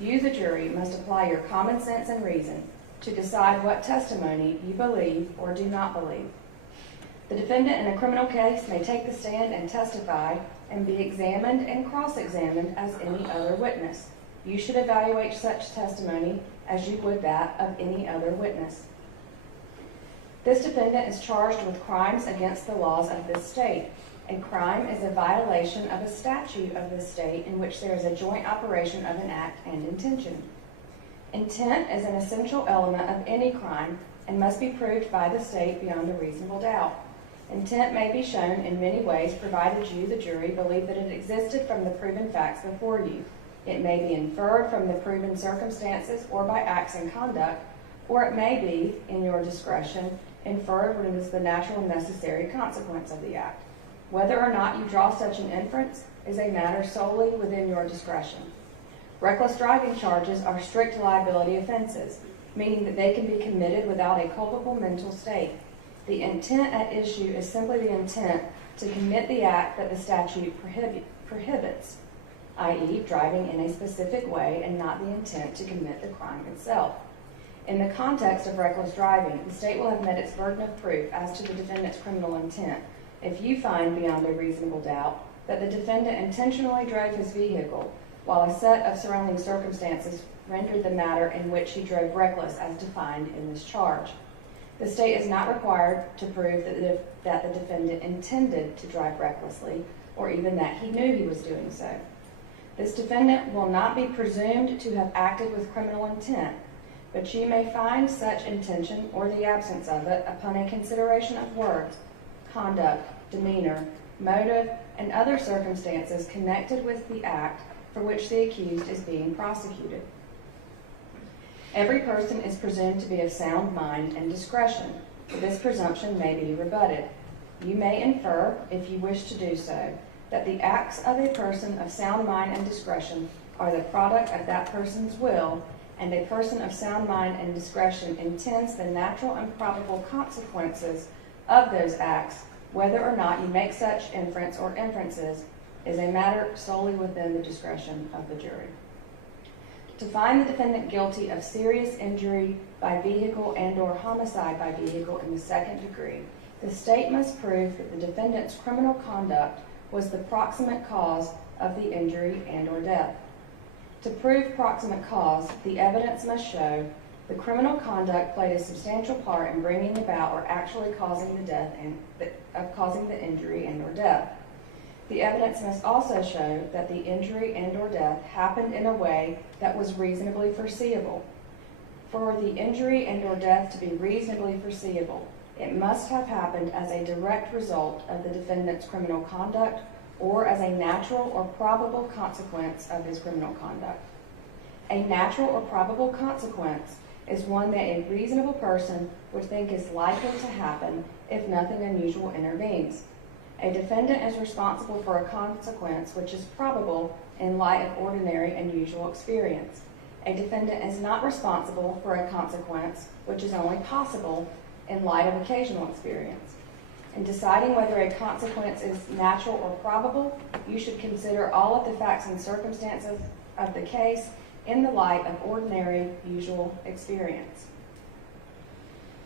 you, the jury, must apply your common sense and reason to decide what testimony you believe or do not believe. The defendant in a criminal case may take the stand and testify and be examined and cross-examined as any other witness. You should evaluate such testimony as you would that of any other witness. This defendant is charged with crimes against the laws of this state. A crime is a violation of a statute of this state in which there is a joint operation of an act and intention. Intent is an essential element of any crime and must be proved by the state beyond a reasonable doubt. Intent may be shown in many ways, provided you, the jury, believe that it existed from the proven facts before you. It may be inferred from the proven circumstances or by acts and conduct, or it may be, in your discretion, inferred when it is the natural and necessary consequence of the act. Whether or not you draw such an inference is a matter solely within your discretion. Reckless driving charges are strict liability offenses, meaning that they can be committed without a culpable mental state. The intent at issue is simply the intent to commit the act that the statute prohibits, i.e., driving in a specific way and not the intent to commit the crime itself. In the context of reckless driving, the state will have met its burden of proof as to the defendant's criminal intent if you find beyond a reasonable doubt that the defendant intentionally drove his vehicle while a set of surrounding circumstances rendered the manner in which he drove reckless as defined in this charge. The state is not required to prove that the defendant intended to drive recklessly or even that he knew he was doing so. This defendant will not be presumed to have acted with criminal intent, but you may find such intention or the absence of it upon a consideration of words, conduct, demeanor, motive, and other circumstances connected with the act for which the accused is being prosecuted. Every person is presumed to be of sound mind and discretion, but this presumption may be rebutted. You may infer, if you wish to do so, that the acts of a person of sound mind and discretion are the product of that person's will, and a person of sound mind and discretion intends the natural and probable consequences of those acts. Whether or not you make such inference or inferences is a matter solely within the discretion of the jury. To find the defendant guilty of serious injury by vehicle and/or homicide by vehicle in the second degree, the state must prove that the defendant's criminal conduct was the proximate cause of the injury and/or death. To prove proximate cause, the evidence must show the criminal conduct played a substantial part in bringing about or actually causing the death causing the injury and/or death. The evidence must also show that the injury and/or death happened in a way that was reasonably foreseeable. For the injury and/or death to be reasonably foreseeable, it must have happened as a direct result of the defendant's criminal conduct or as a natural or probable consequence of his criminal conduct. A natural or probable consequence is one that a reasonable person would think is likely to happen if nothing unusual intervenes. A defendant is responsible for a consequence which is probable in light of ordinary and usual experience. A defendant is not responsible for a consequence which is only possible in light of occasional experience. In deciding whether a consequence is natural or probable, you should consider all of the facts and circumstances of the case in the light of ordinary, usual experience.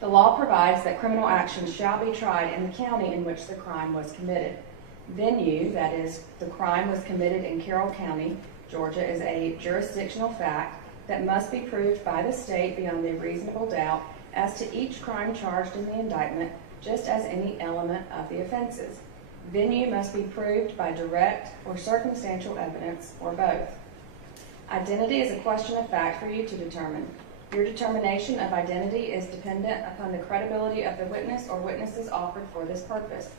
The law provides that criminal actions shall be tried in the county in which the crime was committed. Venue, that is, the crime was committed in Carroll County, Georgia, is a jurisdictional fact that must be proved by the state beyond a reasonable doubt as to each crime charged in the indictment, just as any element of the offenses. Venue must be proved by direct or circumstantial evidence, or both. Identity is a question of fact for you to determine. Your determination of identity is dependent upon the credibility of the witness or witnesses offered for this purpose.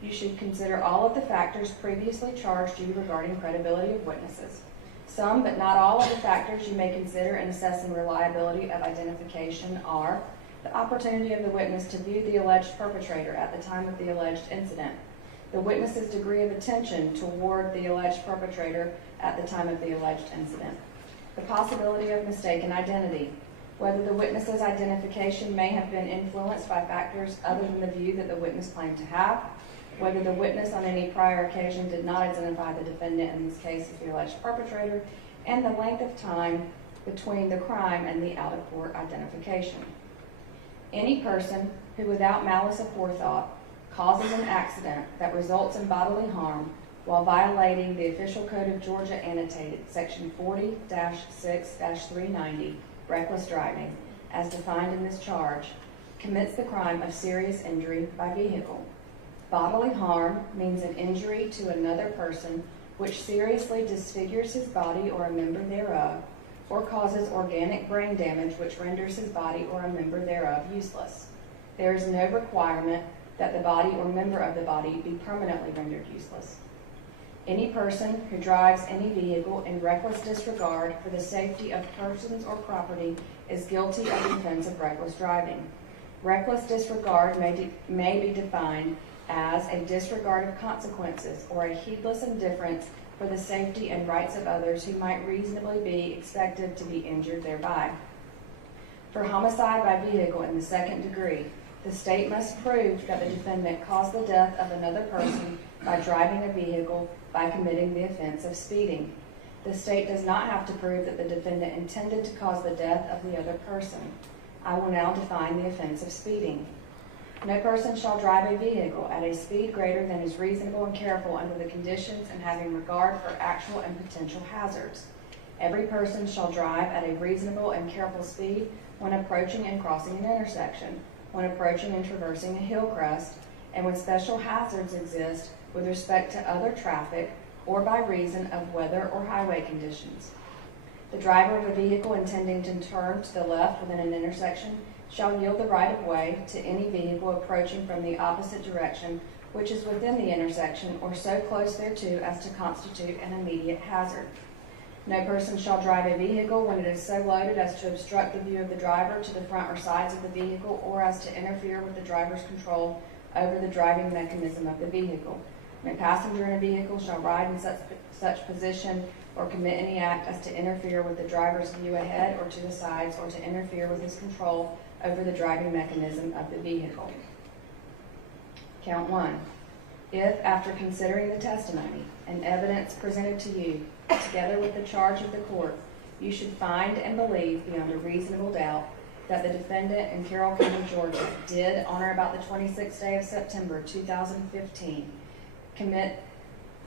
You should consider all of the factors previously charged you regarding credibility of witnesses. Some, but not all, of the factors you may consider in assessing reliability of identification are the opportunity of the witness to view the alleged perpetrator at the time of the alleged incident, the witness's degree of attention toward the alleged perpetrator at the time of the alleged incident, the possibility of mistaken identity, whether the witness's identification may have been influenced by factors other than the view that the witness claimed to have, whether the witness on any prior occasion did not identify the defendant in this case as the alleged perpetrator, and the length of time between the crime and the out-of-court identification. Any person who, without malice aforethought, causes an accident that results in bodily harm while violating the Official Code of Georgia annotated Section 40-6-390, reckless driving, as defined in this charge, commits the crime of serious injury by vehicle. Bodily harm means an injury to another person which seriously disfigures his body or a member thereof, or causes organic brain damage which renders his body or a member thereof useless. There is no requirement that the body or member of the body be permanently rendered useless. Any person who drives any vehicle in reckless disregard for the safety of persons or property is guilty of the offense of reckless driving. Reckless disregard may be defined as a disregard of consequences or a heedless indifference for the safety and rights of others who might reasonably be expected to be injured thereby. For homicide by vehicle in the second degree, the state must prove that the defendant caused the death of another person by driving a vehicle by committing the offense of speeding. The state does not have to prove that the defendant intended to cause the death of the other person. I will now define the offense of speeding. No person shall drive a vehicle at a speed greater than is reasonable and careful under the conditions and having regard for actual and potential hazards. Every person shall drive at a reasonable and careful speed when approaching and crossing an intersection, when approaching and traversing a hill crest, and when special hazards exist with respect to other traffic or by reason of weather or highway conditions. The driver of a vehicle intending to turn to the left within an intersection shall yield the right of way to any vehicle approaching from the opposite direction which is within the intersection or so close thereto as to constitute an immediate hazard. No person shall drive a vehicle when it is so loaded as to obstruct the view of the driver to the front or sides of the vehicle or as to interfere with the driver's control over the driving mechanism of the vehicle. No passenger in a vehicle shall ride in such position or commit any act as to interfere with the driver's view ahead or to the sides or to interfere with his control over the driving mechanism of the vehicle. Count 1. If, after considering the testimony and evidence presented to you, together with the charge of the court, you should find and believe beyond a reasonable doubt that the defendant in Carroll County, Georgia, did, on or about the 26th day of September 2015, commit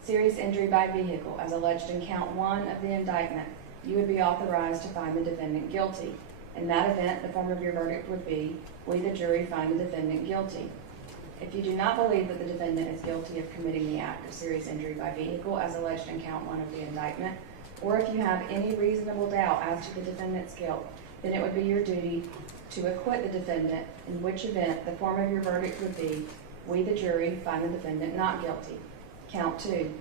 serious injury by vehicle as alleged in count 1 of the indictment, you would be authorized to find the defendant guilty. In that event, the form of your verdict would be, we, the jury, find the defendant guilty. If you do not believe that the defendant is guilty of committing the act of serious injury by vehicle as alleged in count 1 of the indictment, or if you have any reasonable doubt as to the defendant's guilt, then it would be your duty to acquit the defendant, in which event the form of your verdict would be, we, the jury, find the defendant not guilty. Count 2.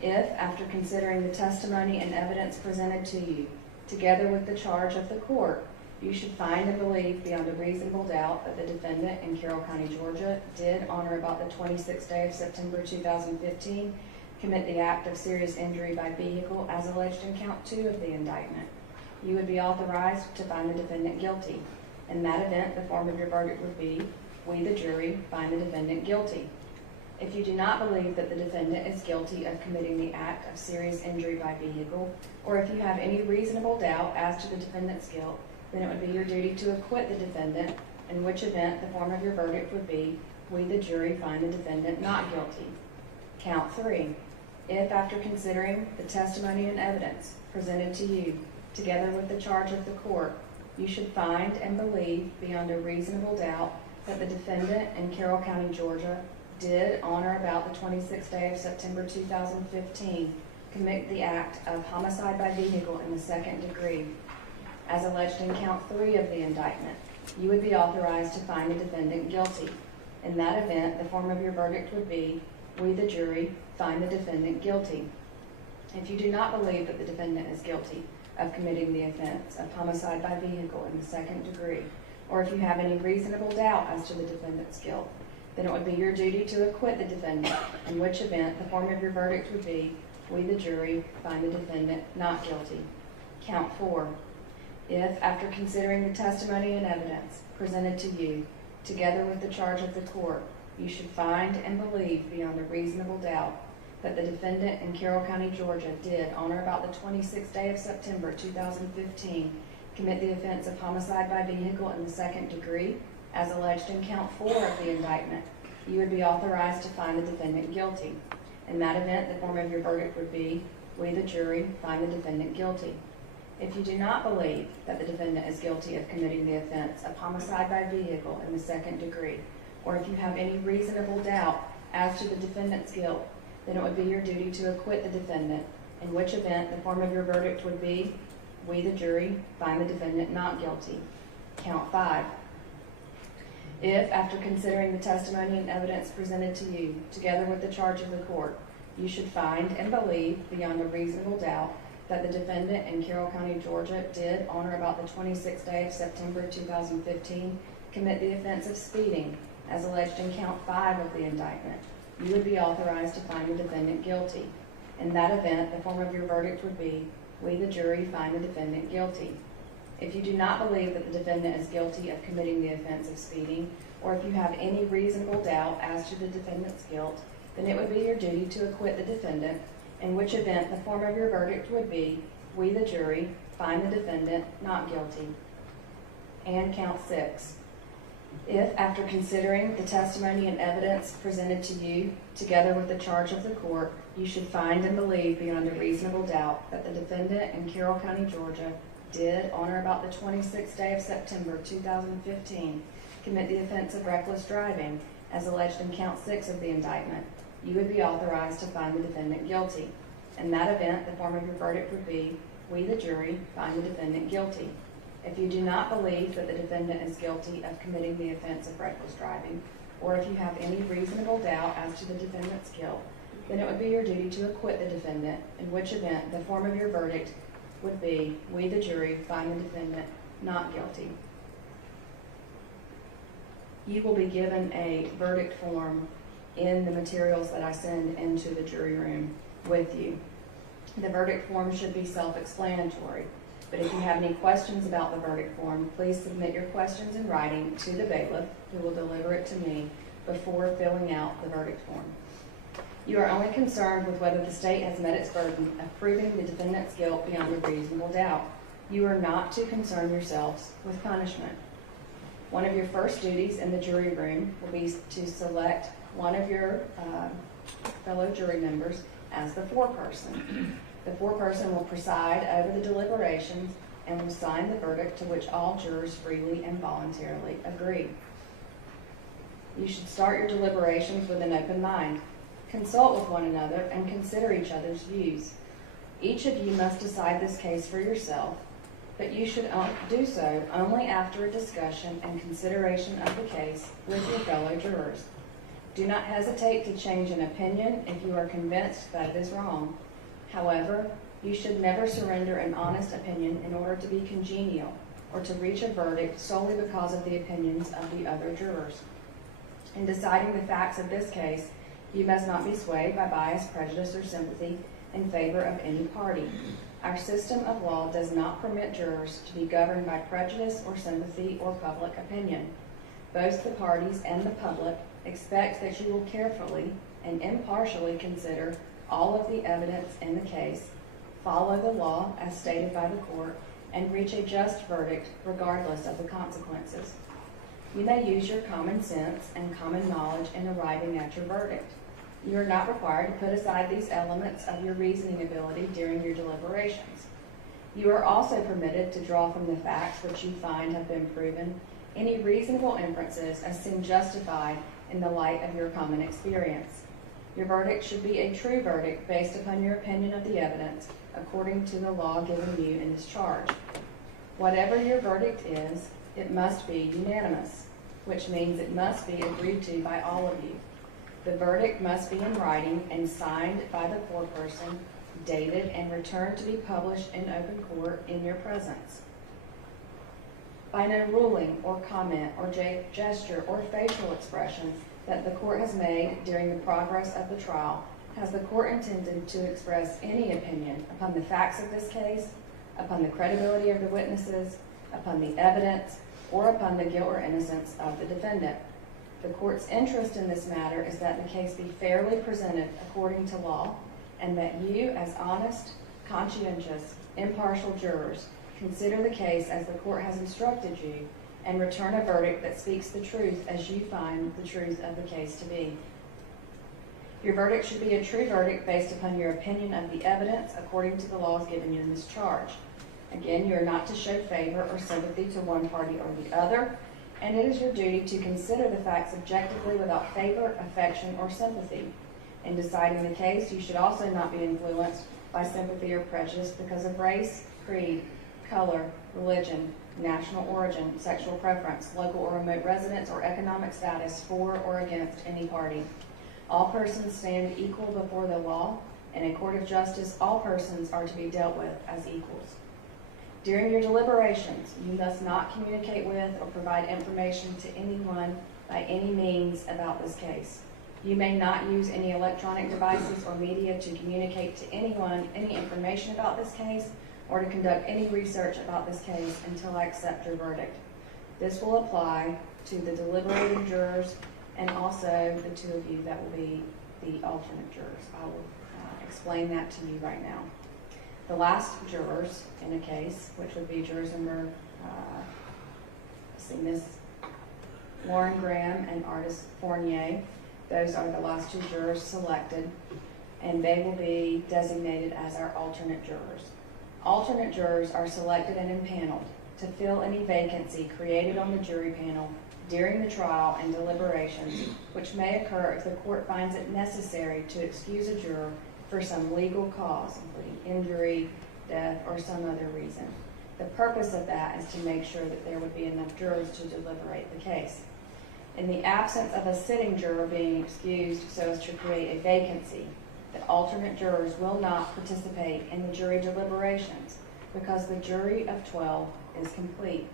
If, after considering the testimony and evidence presented to you, together with the charge of the court, you should find and believe beyond a reasonable doubt that the defendant in Carroll County, Georgia, did, on or about the 26th day of September 2015, commit the act of serious injury by vehicle as alleged in count 2 of the indictment, you would be authorized to find the defendant guilty. In that event, the form of your verdict would be, we, the jury, find the defendant guilty. If you do not believe that the defendant is guilty of committing the act of serious injury by vehicle, or if you have any reasonable doubt as to the defendant's guilt, then it would be your duty to acquit the defendant, in which event the form of your verdict would be, we, the jury, find the defendant not guilty. Count 3. If, after considering the testimony and evidence presented to you, together with the charge of the court, you should find and believe beyond a reasonable doubt that the defendant in Carroll County, Georgia, did, on or about the 26th day of September 2015, commit the act of homicide by vehicle in the second degree, as alleged in count 3 of the indictment, you would be authorized to find the defendant guilty. In that event, the form of your verdict would be, we, the jury, find the defendant guilty. If you do not believe that the defendant is guilty of committing the offense of homicide by vehicle in the second degree, or if you have any reasonable doubt as to the defendant's guilt, then it would be your duty to acquit the defendant, in which event the form of your verdict would be, we, the jury, find the defendant not guilty. Count 4. If, after considering the testimony and evidence presented to you, together with the charge of the court, you should find and believe beyond a reasonable doubt that the defendant in Carroll County, Georgia, did, on or about the 26th day of September 2015, commit the offense of homicide by vehicle in the second degree, as alleged in count 4 of the indictment, you would be authorized to find the defendant guilty. In that event, the form of your verdict would be, we, the jury, find the defendant guilty. If you do not believe that the defendant is guilty of committing the offense of homicide by vehicle in the second degree, or if you have any reasonable doubt as to the defendant's guilt, then it would be your duty to acquit the defendant, in which event the form of your verdict would be, we, the jury, find the defendant not guilty. Count 5. If, after considering the testimony and evidence presented to you, together with the charge of the court, you should find and believe beyond a reasonable doubt that the defendant in Carroll County, Georgia, did, on or about the 26th day of September 2015, commit the offense of speeding, as alleged in count 5 of the indictment, you would be authorized to find the defendant guilty. In that event, the form of your verdict would be, we, the jury, find the defendant guilty. If you do not believe that the defendant is guilty of committing the offense of speeding, or if you have any reasonable doubt as to the defendant's guilt, then it would be your duty to acquit the defendant, in which event the form of your verdict would be, we, the jury, find the defendant not guilty. And count 6. If, after considering the testimony and evidence presented to you, together with the charge of the court, you should find and believe beyond a reasonable doubt that the defendant in Carroll County, Georgia, did, on or about the 26th day of September 2015, commit the offense of reckless driving, as alleged in count 6 of the indictment, you would be authorized to find the defendant guilty. In that event, the form of your verdict would be, we, the jury, find the defendant guilty. If you do not believe that the defendant is guilty of committing the offense of reckless driving, or if you have any reasonable doubt as to the defendant's guilt, then it would be your duty to acquit the defendant, in which event the form of your verdict would be, we, the jury, find the defendant not guilty. You will be given a verdict form in the materials that I send into the jury room with you. The verdict form should be self-explanatory, but if you have any questions about the verdict form, please submit your questions in writing to the bailiff, who will deliver it to me before filling out the verdict form. You are only concerned with whether the state has met its burden of proving the defendant's guilt beyond a reasonable doubt. You are not to concern yourselves with punishment. One of your first duties in the jury room will be to select one of your fellow jury members as the foreperson. The foreperson will preside over the deliberations and will sign the verdict to which all jurors freely and voluntarily agree. You should start your deliberations with an open mind. Consult with one another and consider each other's views. Each of you must decide this case for yourself, but you should do so only after a discussion and consideration of the case with your fellow jurors. Do not hesitate to change an opinion if you are convinced that it is wrong. However, you should never surrender an honest opinion in order to be congenial or to reach a verdict solely because of the opinions of the other jurors. In deciding the facts of this case, you must not be swayed by bias, prejudice, or sympathy in favor of any party. Our system of law does not permit jurors to be governed by prejudice or sympathy or public opinion. Both the parties and the public expect that you will carefully and impartially consider all of the evidence in the case, follow the law as stated by the court, and reach a just verdict regardless of the consequences. You may use your common sense and common knowledge in arriving at your verdict. You are not required to put aside these elements of your reasoning ability during your deliberations. You are also permitted to draw from the facts which you find have been proven any reasonable inferences as seem justified in the light of your common experience. Your verdict should be a true verdict based upon your opinion of the evidence according to the law given you in this charge. Whatever your verdict is, it must be unanimous, which means it must be agreed to by all of you. The verdict must be in writing and signed by the foreperson, dated, and returned to be published in open court in your presence. By no ruling or comment or gesture or facial expression that the court has made during the progress of the trial has the court intended to express any opinion upon the facts of this case, upon the credibility of the witnesses, upon the evidence, or upon the guilt or innocence of the defendant. The court's interest in this matter is that the case be fairly presented according to law, and that you, as honest, conscientious, impartial jurors, consider the case as the court has instructed you, and return a verdict that speaks the truth as you find the truth of the case to be. Your verdict should be a true verdict based upon your opinion of the evidence according to the laws given you in this charge. Again, you are not to show favor or sympathy to one party or the other, and it is your duty to consider the facts objectively without favor, affection, or sympathy. In deciding the case, you should also not be influenced by sympathy or prejudice because of race, creed, color, religion, national origin, sexual preference, local or remote residence, or economic status for or against any party. All persons stand equal before the law. In a court of justice, all persons are to be dealt with as equals. During your deliberations, you must not communicate with or provide information to anyone by any means about this case. You may not use any electronic devices or media to communicate to anyone any information about this case or to conduct any research about this case until I accept your verdict. This will apply to the deliberating jurors and also the two of you that will be the alternate jurors. I will explain that to you right now. The last jurors in a case, which would be jurors number, Miss Lauren Graham and Artis Fournier. Those are the last two jurors selected, and they will be designated as our alternate jurors. Alternate jurors are selected and impaneled to fill any vacancy created on the jury panel during the trial and deliberations, which may occur if the court finds it necessary to excuse a juror for some legal cause, including injury, death, or some other reason. The purpose of that is to make sure that there would be enough jurors to deliberate the case. In the absence of a sitting juror being excused so as to create a vacancy, the alternate jurors will not participate in the jury deliberations because the jury of 12 is complete.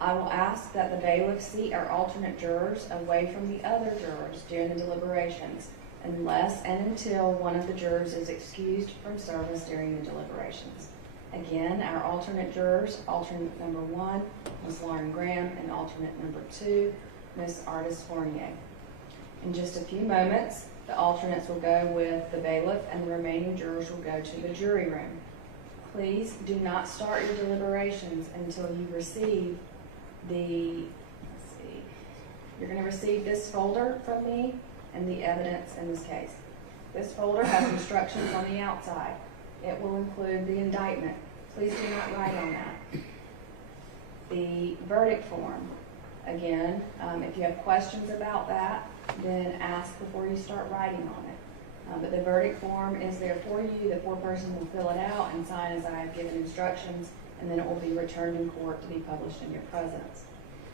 I will ask that the bailiff seat our alternate jurors away from the other jurors during the deliberations, unless and until one of the jurors is excused from service during the deliberations. Again, our alternate jurors, alternate number 1, Ms. Lauren Graham, and alternate number 2, Ms. Artis Fournier. In just a few moments, the alternates will go with the bailiff and the remaining jurors will go to the jury room. please do not start your deliberations until you receive you're going to receive this folder from me and the evidence in this case. This folder has instructions on the outside. It will include the indictment. Please do not write on that. The verdict form, again, if you have questions about that, then ask before you start writing on it. But the verdict form is there for you. The foreperson will fill it out and sign as I have given instructions, and then it will be returned in court to be published in your presence.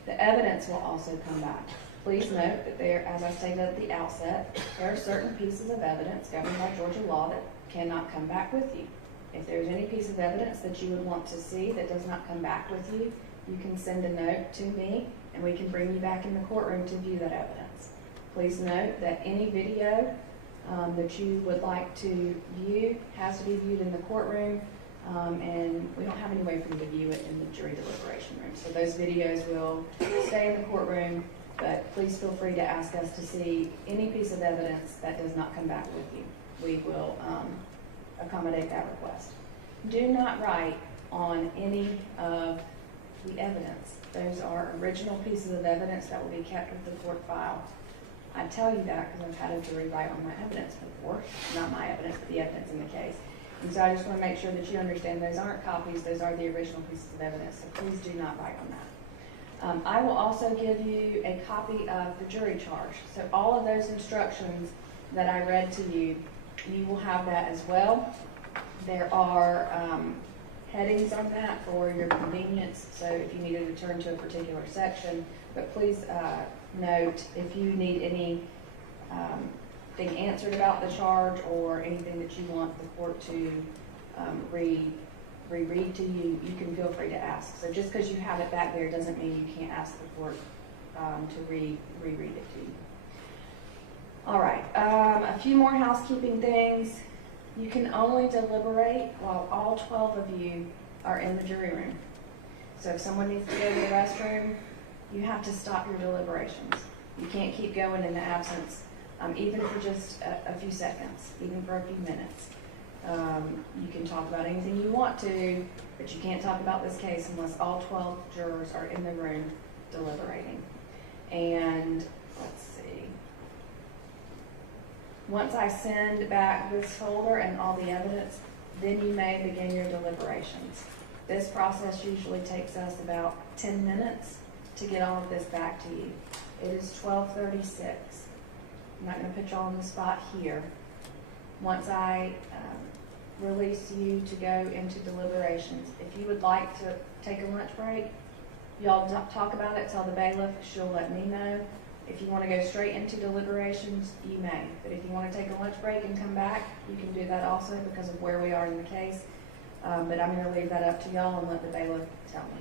The evidence will also come back. Please note that there, as I stated at the outset, there are certain pieces of evidence governed by Georgia law that cannot come back with you. If there's any piece of evidence that you would want to see that does not come back with you, you can send a note to me and we can bring you back in the courtroom to view that evidence. Please note that any video that you would like to view has to be viewed in the courtroom, and we don't have any way for you to view it in the jury deliberation room. So those videos will stay in the courtroom, but please feel free to ask us to see any piece of evidence that does not come back with you. We will accommodate that request. Do not write on any of the evidence. Those are original pieces of evidence that will be kept with the court file. I tell you that because I've had a jury write on my evidence before. Not my evidence, but the evidence in the case. And so I just want to make sure that you understand those aren't copies, those are the original pieces of evidence. So please do not write on that. I will also give you a copy of the jury charge. So all of those instructions that I read to you, you will have that as well. There are headings on that for your convenience, so if you needed to turn to a particular section, but please note if you need any thing answered about the charge or anything that you want the court to reread to you, you can feel free to ask. So just because you have it back there doesn't mean you can't ask the court to reread it to you. All right, a few more housekeeping things. You can only deliberate while all 12 of you are in the jury room. So if someone needs to go to the restroom, you have to stop your deliberations. You can't keep going in the absence, even for just a few seconds, even for a few minutes. You can talk about anything you want to, but you can't talk about this case unless all 12 jurors are in the room deliberating. And let's see. Once I send back this folder and all the evidence, then you may begin your deliberations. This process usually takes us about 10 minutes to get all of this back to you. It is 12:36. I'm not going to put you all on the spot here. Once I release you to go into deliberations, if you would like to take a lunch break, y'all talk about it, tell the bailiff, she'll let me know. If you want to go straight into deliberations, you may. But if you want to take a lunch break and come back, you can do that also because of where we are in the case. But I'm going to leave that up to y'all and let the bailiff tell me.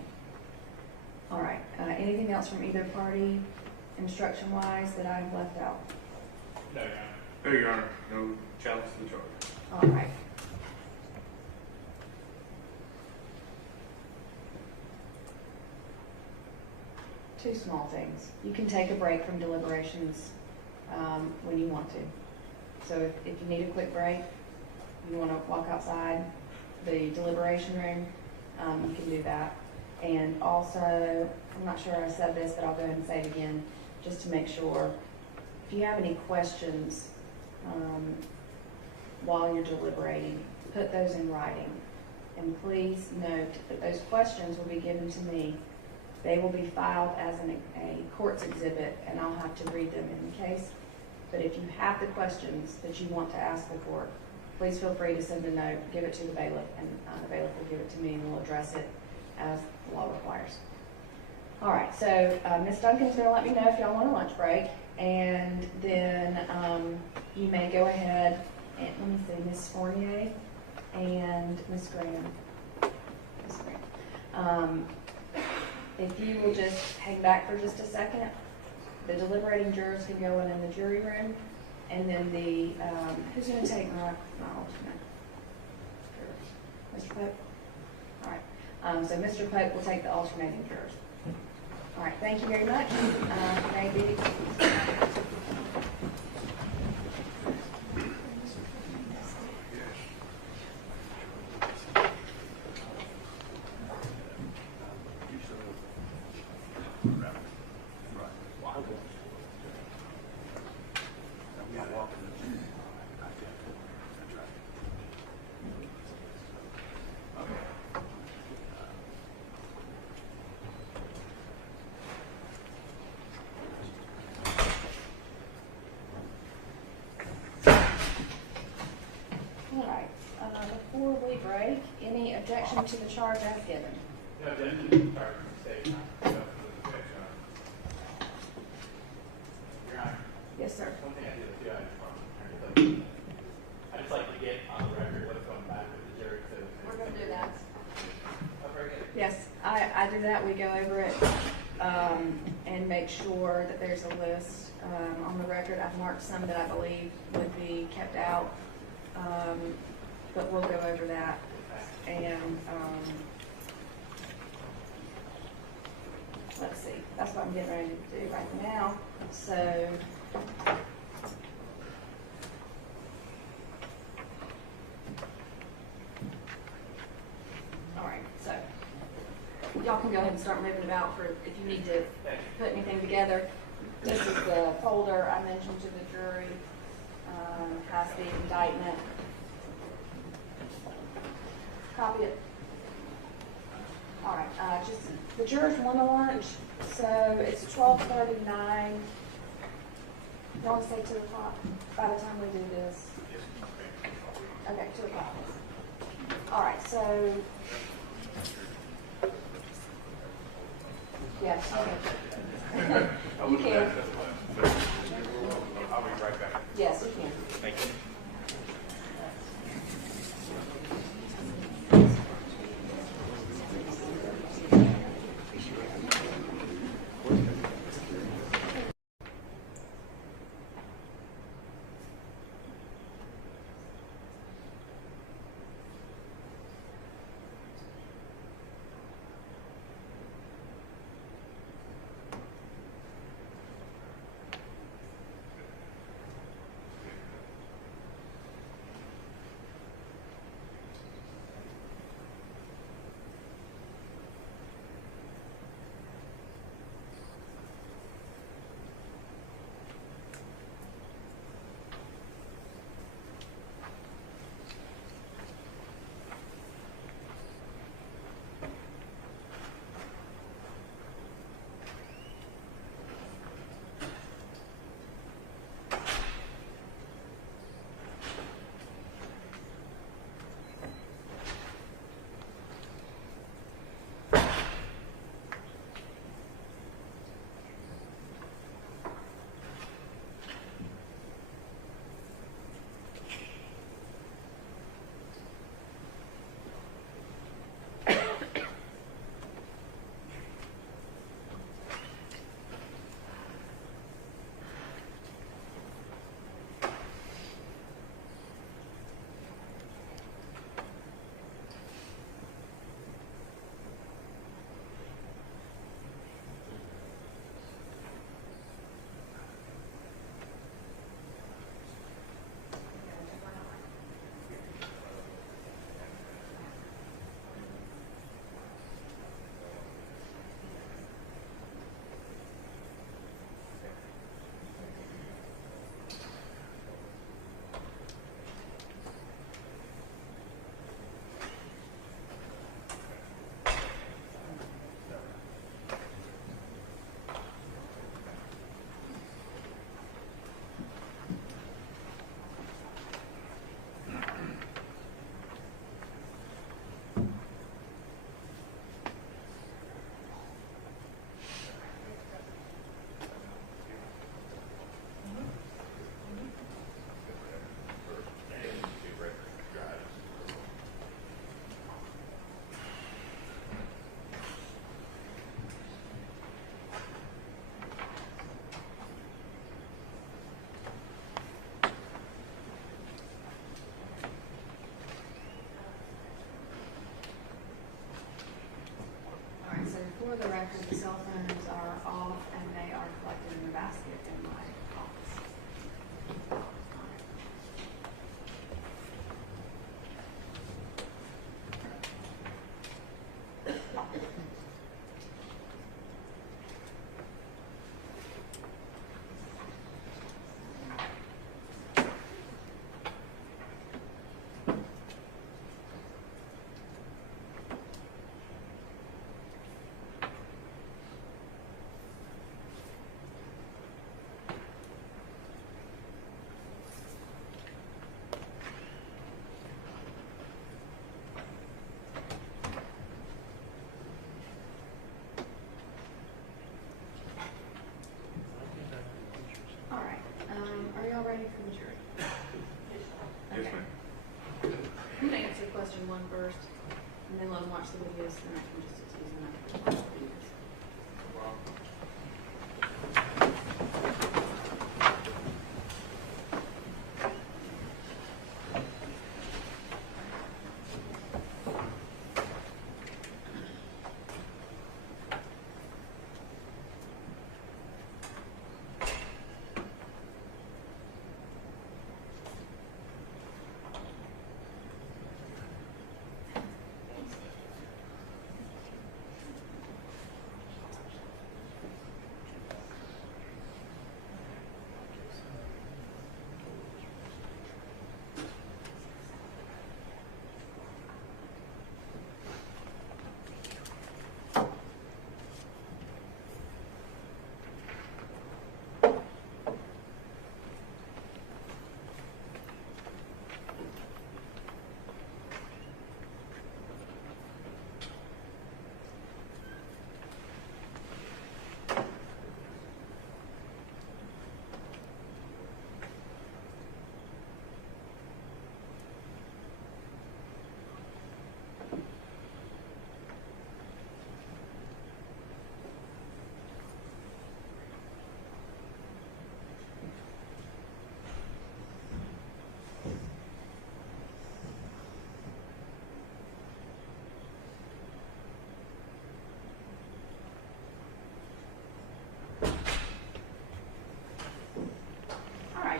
All right. Anything else from either party, instruction-wise, that I've left out? No, Your Honor. No, Your Honor. No challenge to the charge. All right. Two small things. You can take a break from deliberations when you want to. So if you need a quick break, you want to walk outside the deliberation room, you can do that. And also, I'm not sure I said this, but I'll go ahead and say it again, just to make sure. If you have any questions while you're deliberating, put those in writing. And please note that those questions will be given to me. They will be filed as a court's exhibit, and I'll have to read them in the case. But if you have the questions that you want to ask the court, please feel free to send a note, give it to the bailiff, and the bailiff will give it to me, and we'll address it as the law requires. All right, so Ms. Duncan's going to let me know if y'all want a lunch break, and then you may go ahead and, let me see, Ms. Fournier and Ms. Graham. Ms. Graham. If you will just hang back for just a second, the deliberating jurors can go in the jury room, and then the, who's going to take my alternate? Mr. Pope? All right, so Mr. Pope will take the alternating jurors. All right, thank you very much. You may be excused. objection to the charge as given? No, objection to the charge of mistake, not to Your Honor, Yes, sir. one thing I do too, I just like to get on the record what's going back with the jury. So We're going to do that. Oh, very good. Yes, I do that. We go over it and make sure that there's a list on the record. I've marked some that I believe would be kept out, but we'll go over that. And let's see, that's what I'm getting ready to do right now. So, all right, so y'all can go ahead and start moving about for if you need to put anything together. This is the folder I mentioned to the jury, has the indictment. Copy it. All right, just the jurors want to lunch, so it's 12:39. You want to say 2 o'clock by the time we do this? Okay, 2 o'clock. All right, so yes, you can. I'll be right back. Yes, you can. Thank you. and then let them watch the videos, then I can just excuse them after they watch the videos.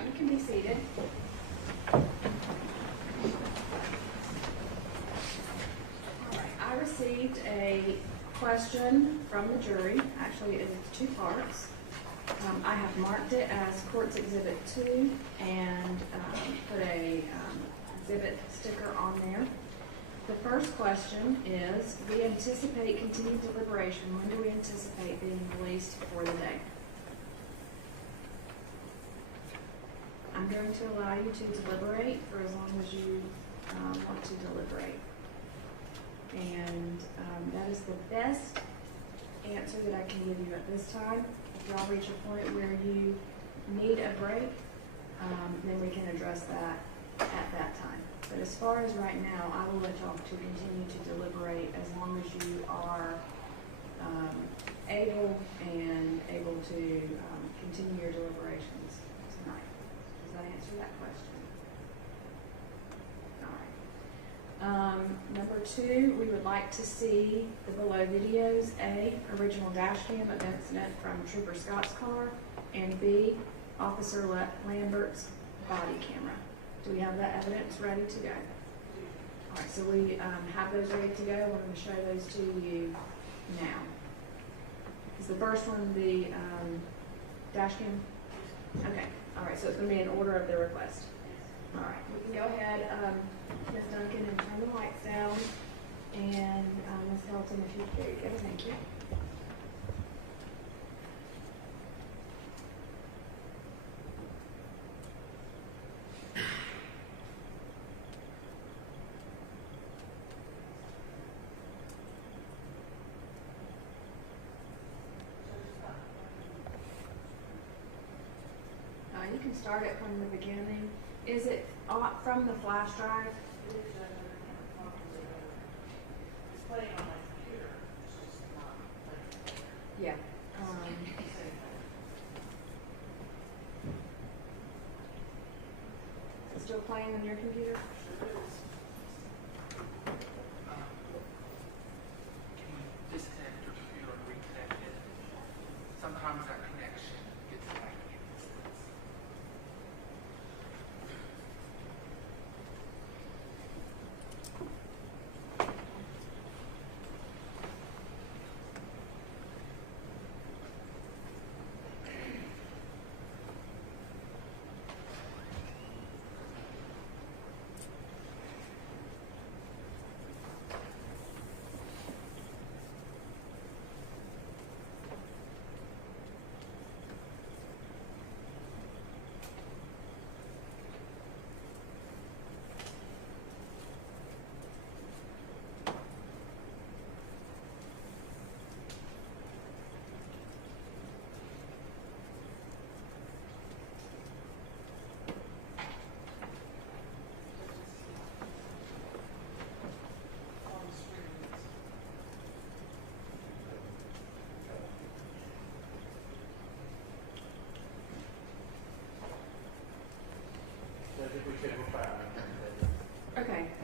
You can be seated. All right, I received a question from the jury. Actually, it is 2 parts. I have marked it as Court's Exhibit 2 and put a exhibit sticker on there. The first question is, we anticipate continued deliberation. When do we anticipate being released for the day? I'm going to allow you to deliberate for as long as you want to deliberate. And that is the best answer that I can give you at this time. If y'all reach a point where you need a break, then we can address that at that time. But as far as right now, I will let y'all to continue to deliberate as long as you are able to continue your deliberations tonight. Does that answer that question? All right. Number 2, we would like to see the below videos: A, original dash cam of incident from Trooper Scott's car, and B, Officer Lambert's body camera. Do we have that evidence ready to go? All right, so we have those ready to go. We're going to show those to you now. Is the first one the dash cam? Okay. All right, so it's going to be in order of the request. All right, we can go ahead, Ms. Duncan, and turn the lights down. And Ms. Helton, if you, there you go, thank you. You can start it from the beginning. Is it from the flash drive? It's playing on my computer. It's just not playing. Yeah. Is it still playing on your computer? Sure is. Can you disconnect your computer and reconnect it? Sometimes that connection gets like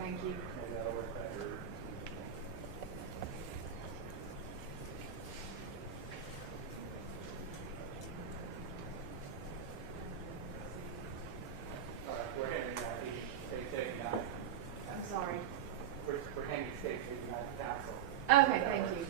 Thank you. Maybe that'll work better. All right, we're handing State 89. I'm sorry. We're handing State 89 to council. Okay, thank you.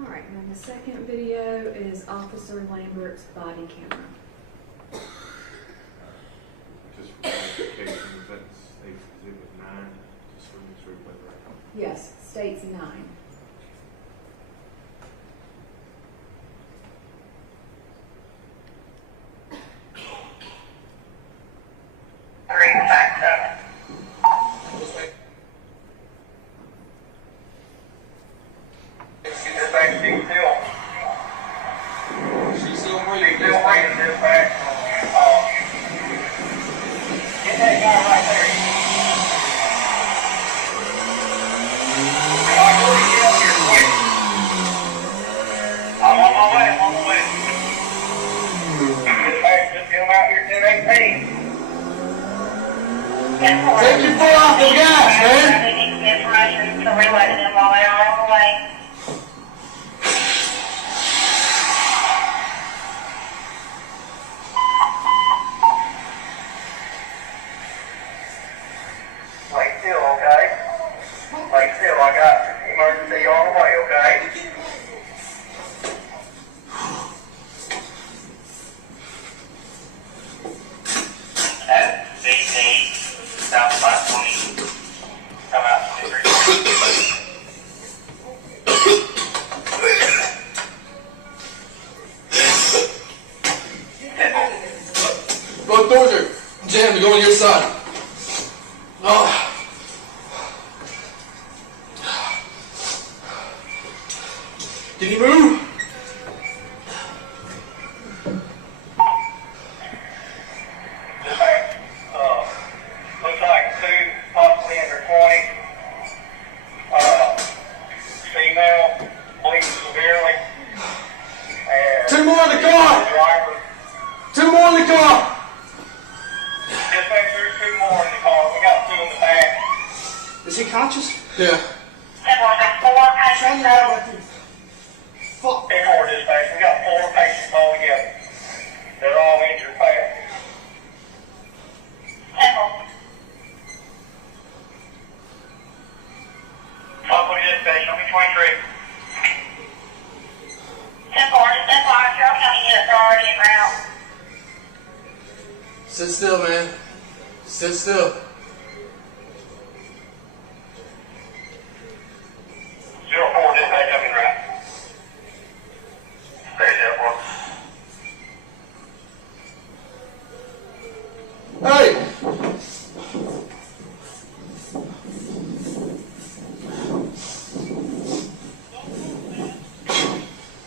All right, and then the second video is Officer Lambert's body camera. Just for clarification, that's Exhibit 9, just for me to replay the record. Yes, states 9. Take your foot off the gas, man! They need some information, so we're letting them while they are on the way. Wait still, okay? Wait still, I got emergency on the way, okay? At 18, South 520, come out 23. Both doors are jammed to go on your side. Oh. Can you move? Looks like 2, possibly under 20. Female, bleeding severely. And 2 more in the car! Driver. 2 more in the car! Yeah. 10-4, patient total. 10-4 dispatch, we got 4 patients altogether. They're all injured bad. 10-4. 12-4 dispatch, show me 23. 10-4, just FYI, Carroll County units are already en route. Sit still, man. Sit still. 04 dispatch, I'm en route. Stay there, Hey!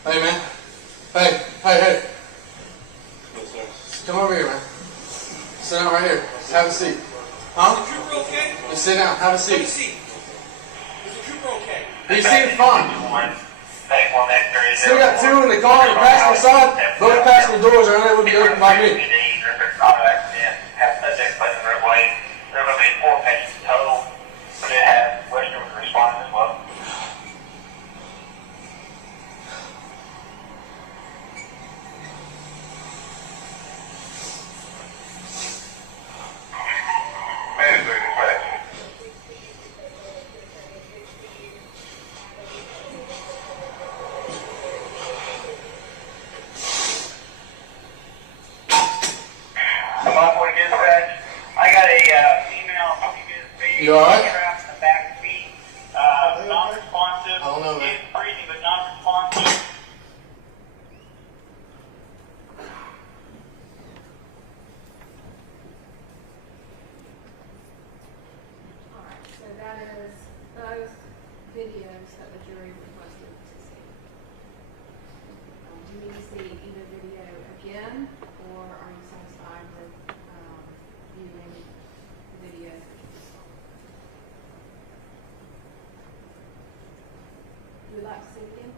Hey, man. Hey. Come over here, man. Sit down right here. Have a seat. Huh? Is the trooper okay? Just sit down. Have a seat. Have a seat. Is the trooper okay? He seems fine. Still got 2 in the car on the passenger side. Both passenger doors are unable to be opened by me. There will be 4 patients total, but it has Western respond as well. I got a female You alright? trapped in the back seat, non-responsive. I don't know, man. Breathing but non-responsive. All right, so that is both videos that the jury requested to see. Do you need to see either video again, or are you satisfied with viewing the video? Would you like to see it again?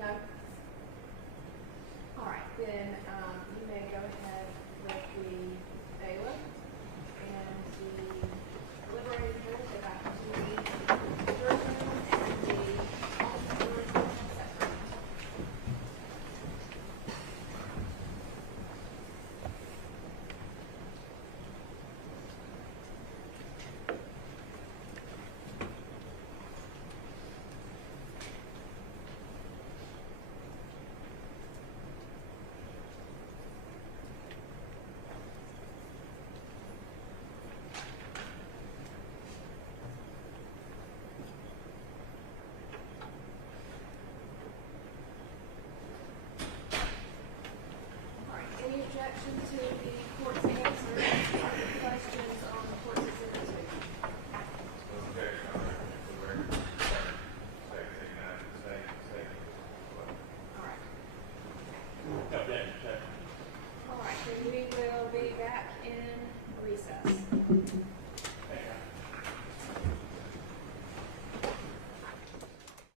No? All right, then you may go ahead with the bailiff and the deliberating jurors. They got to the jury room and the officers separate. All right, any objection to the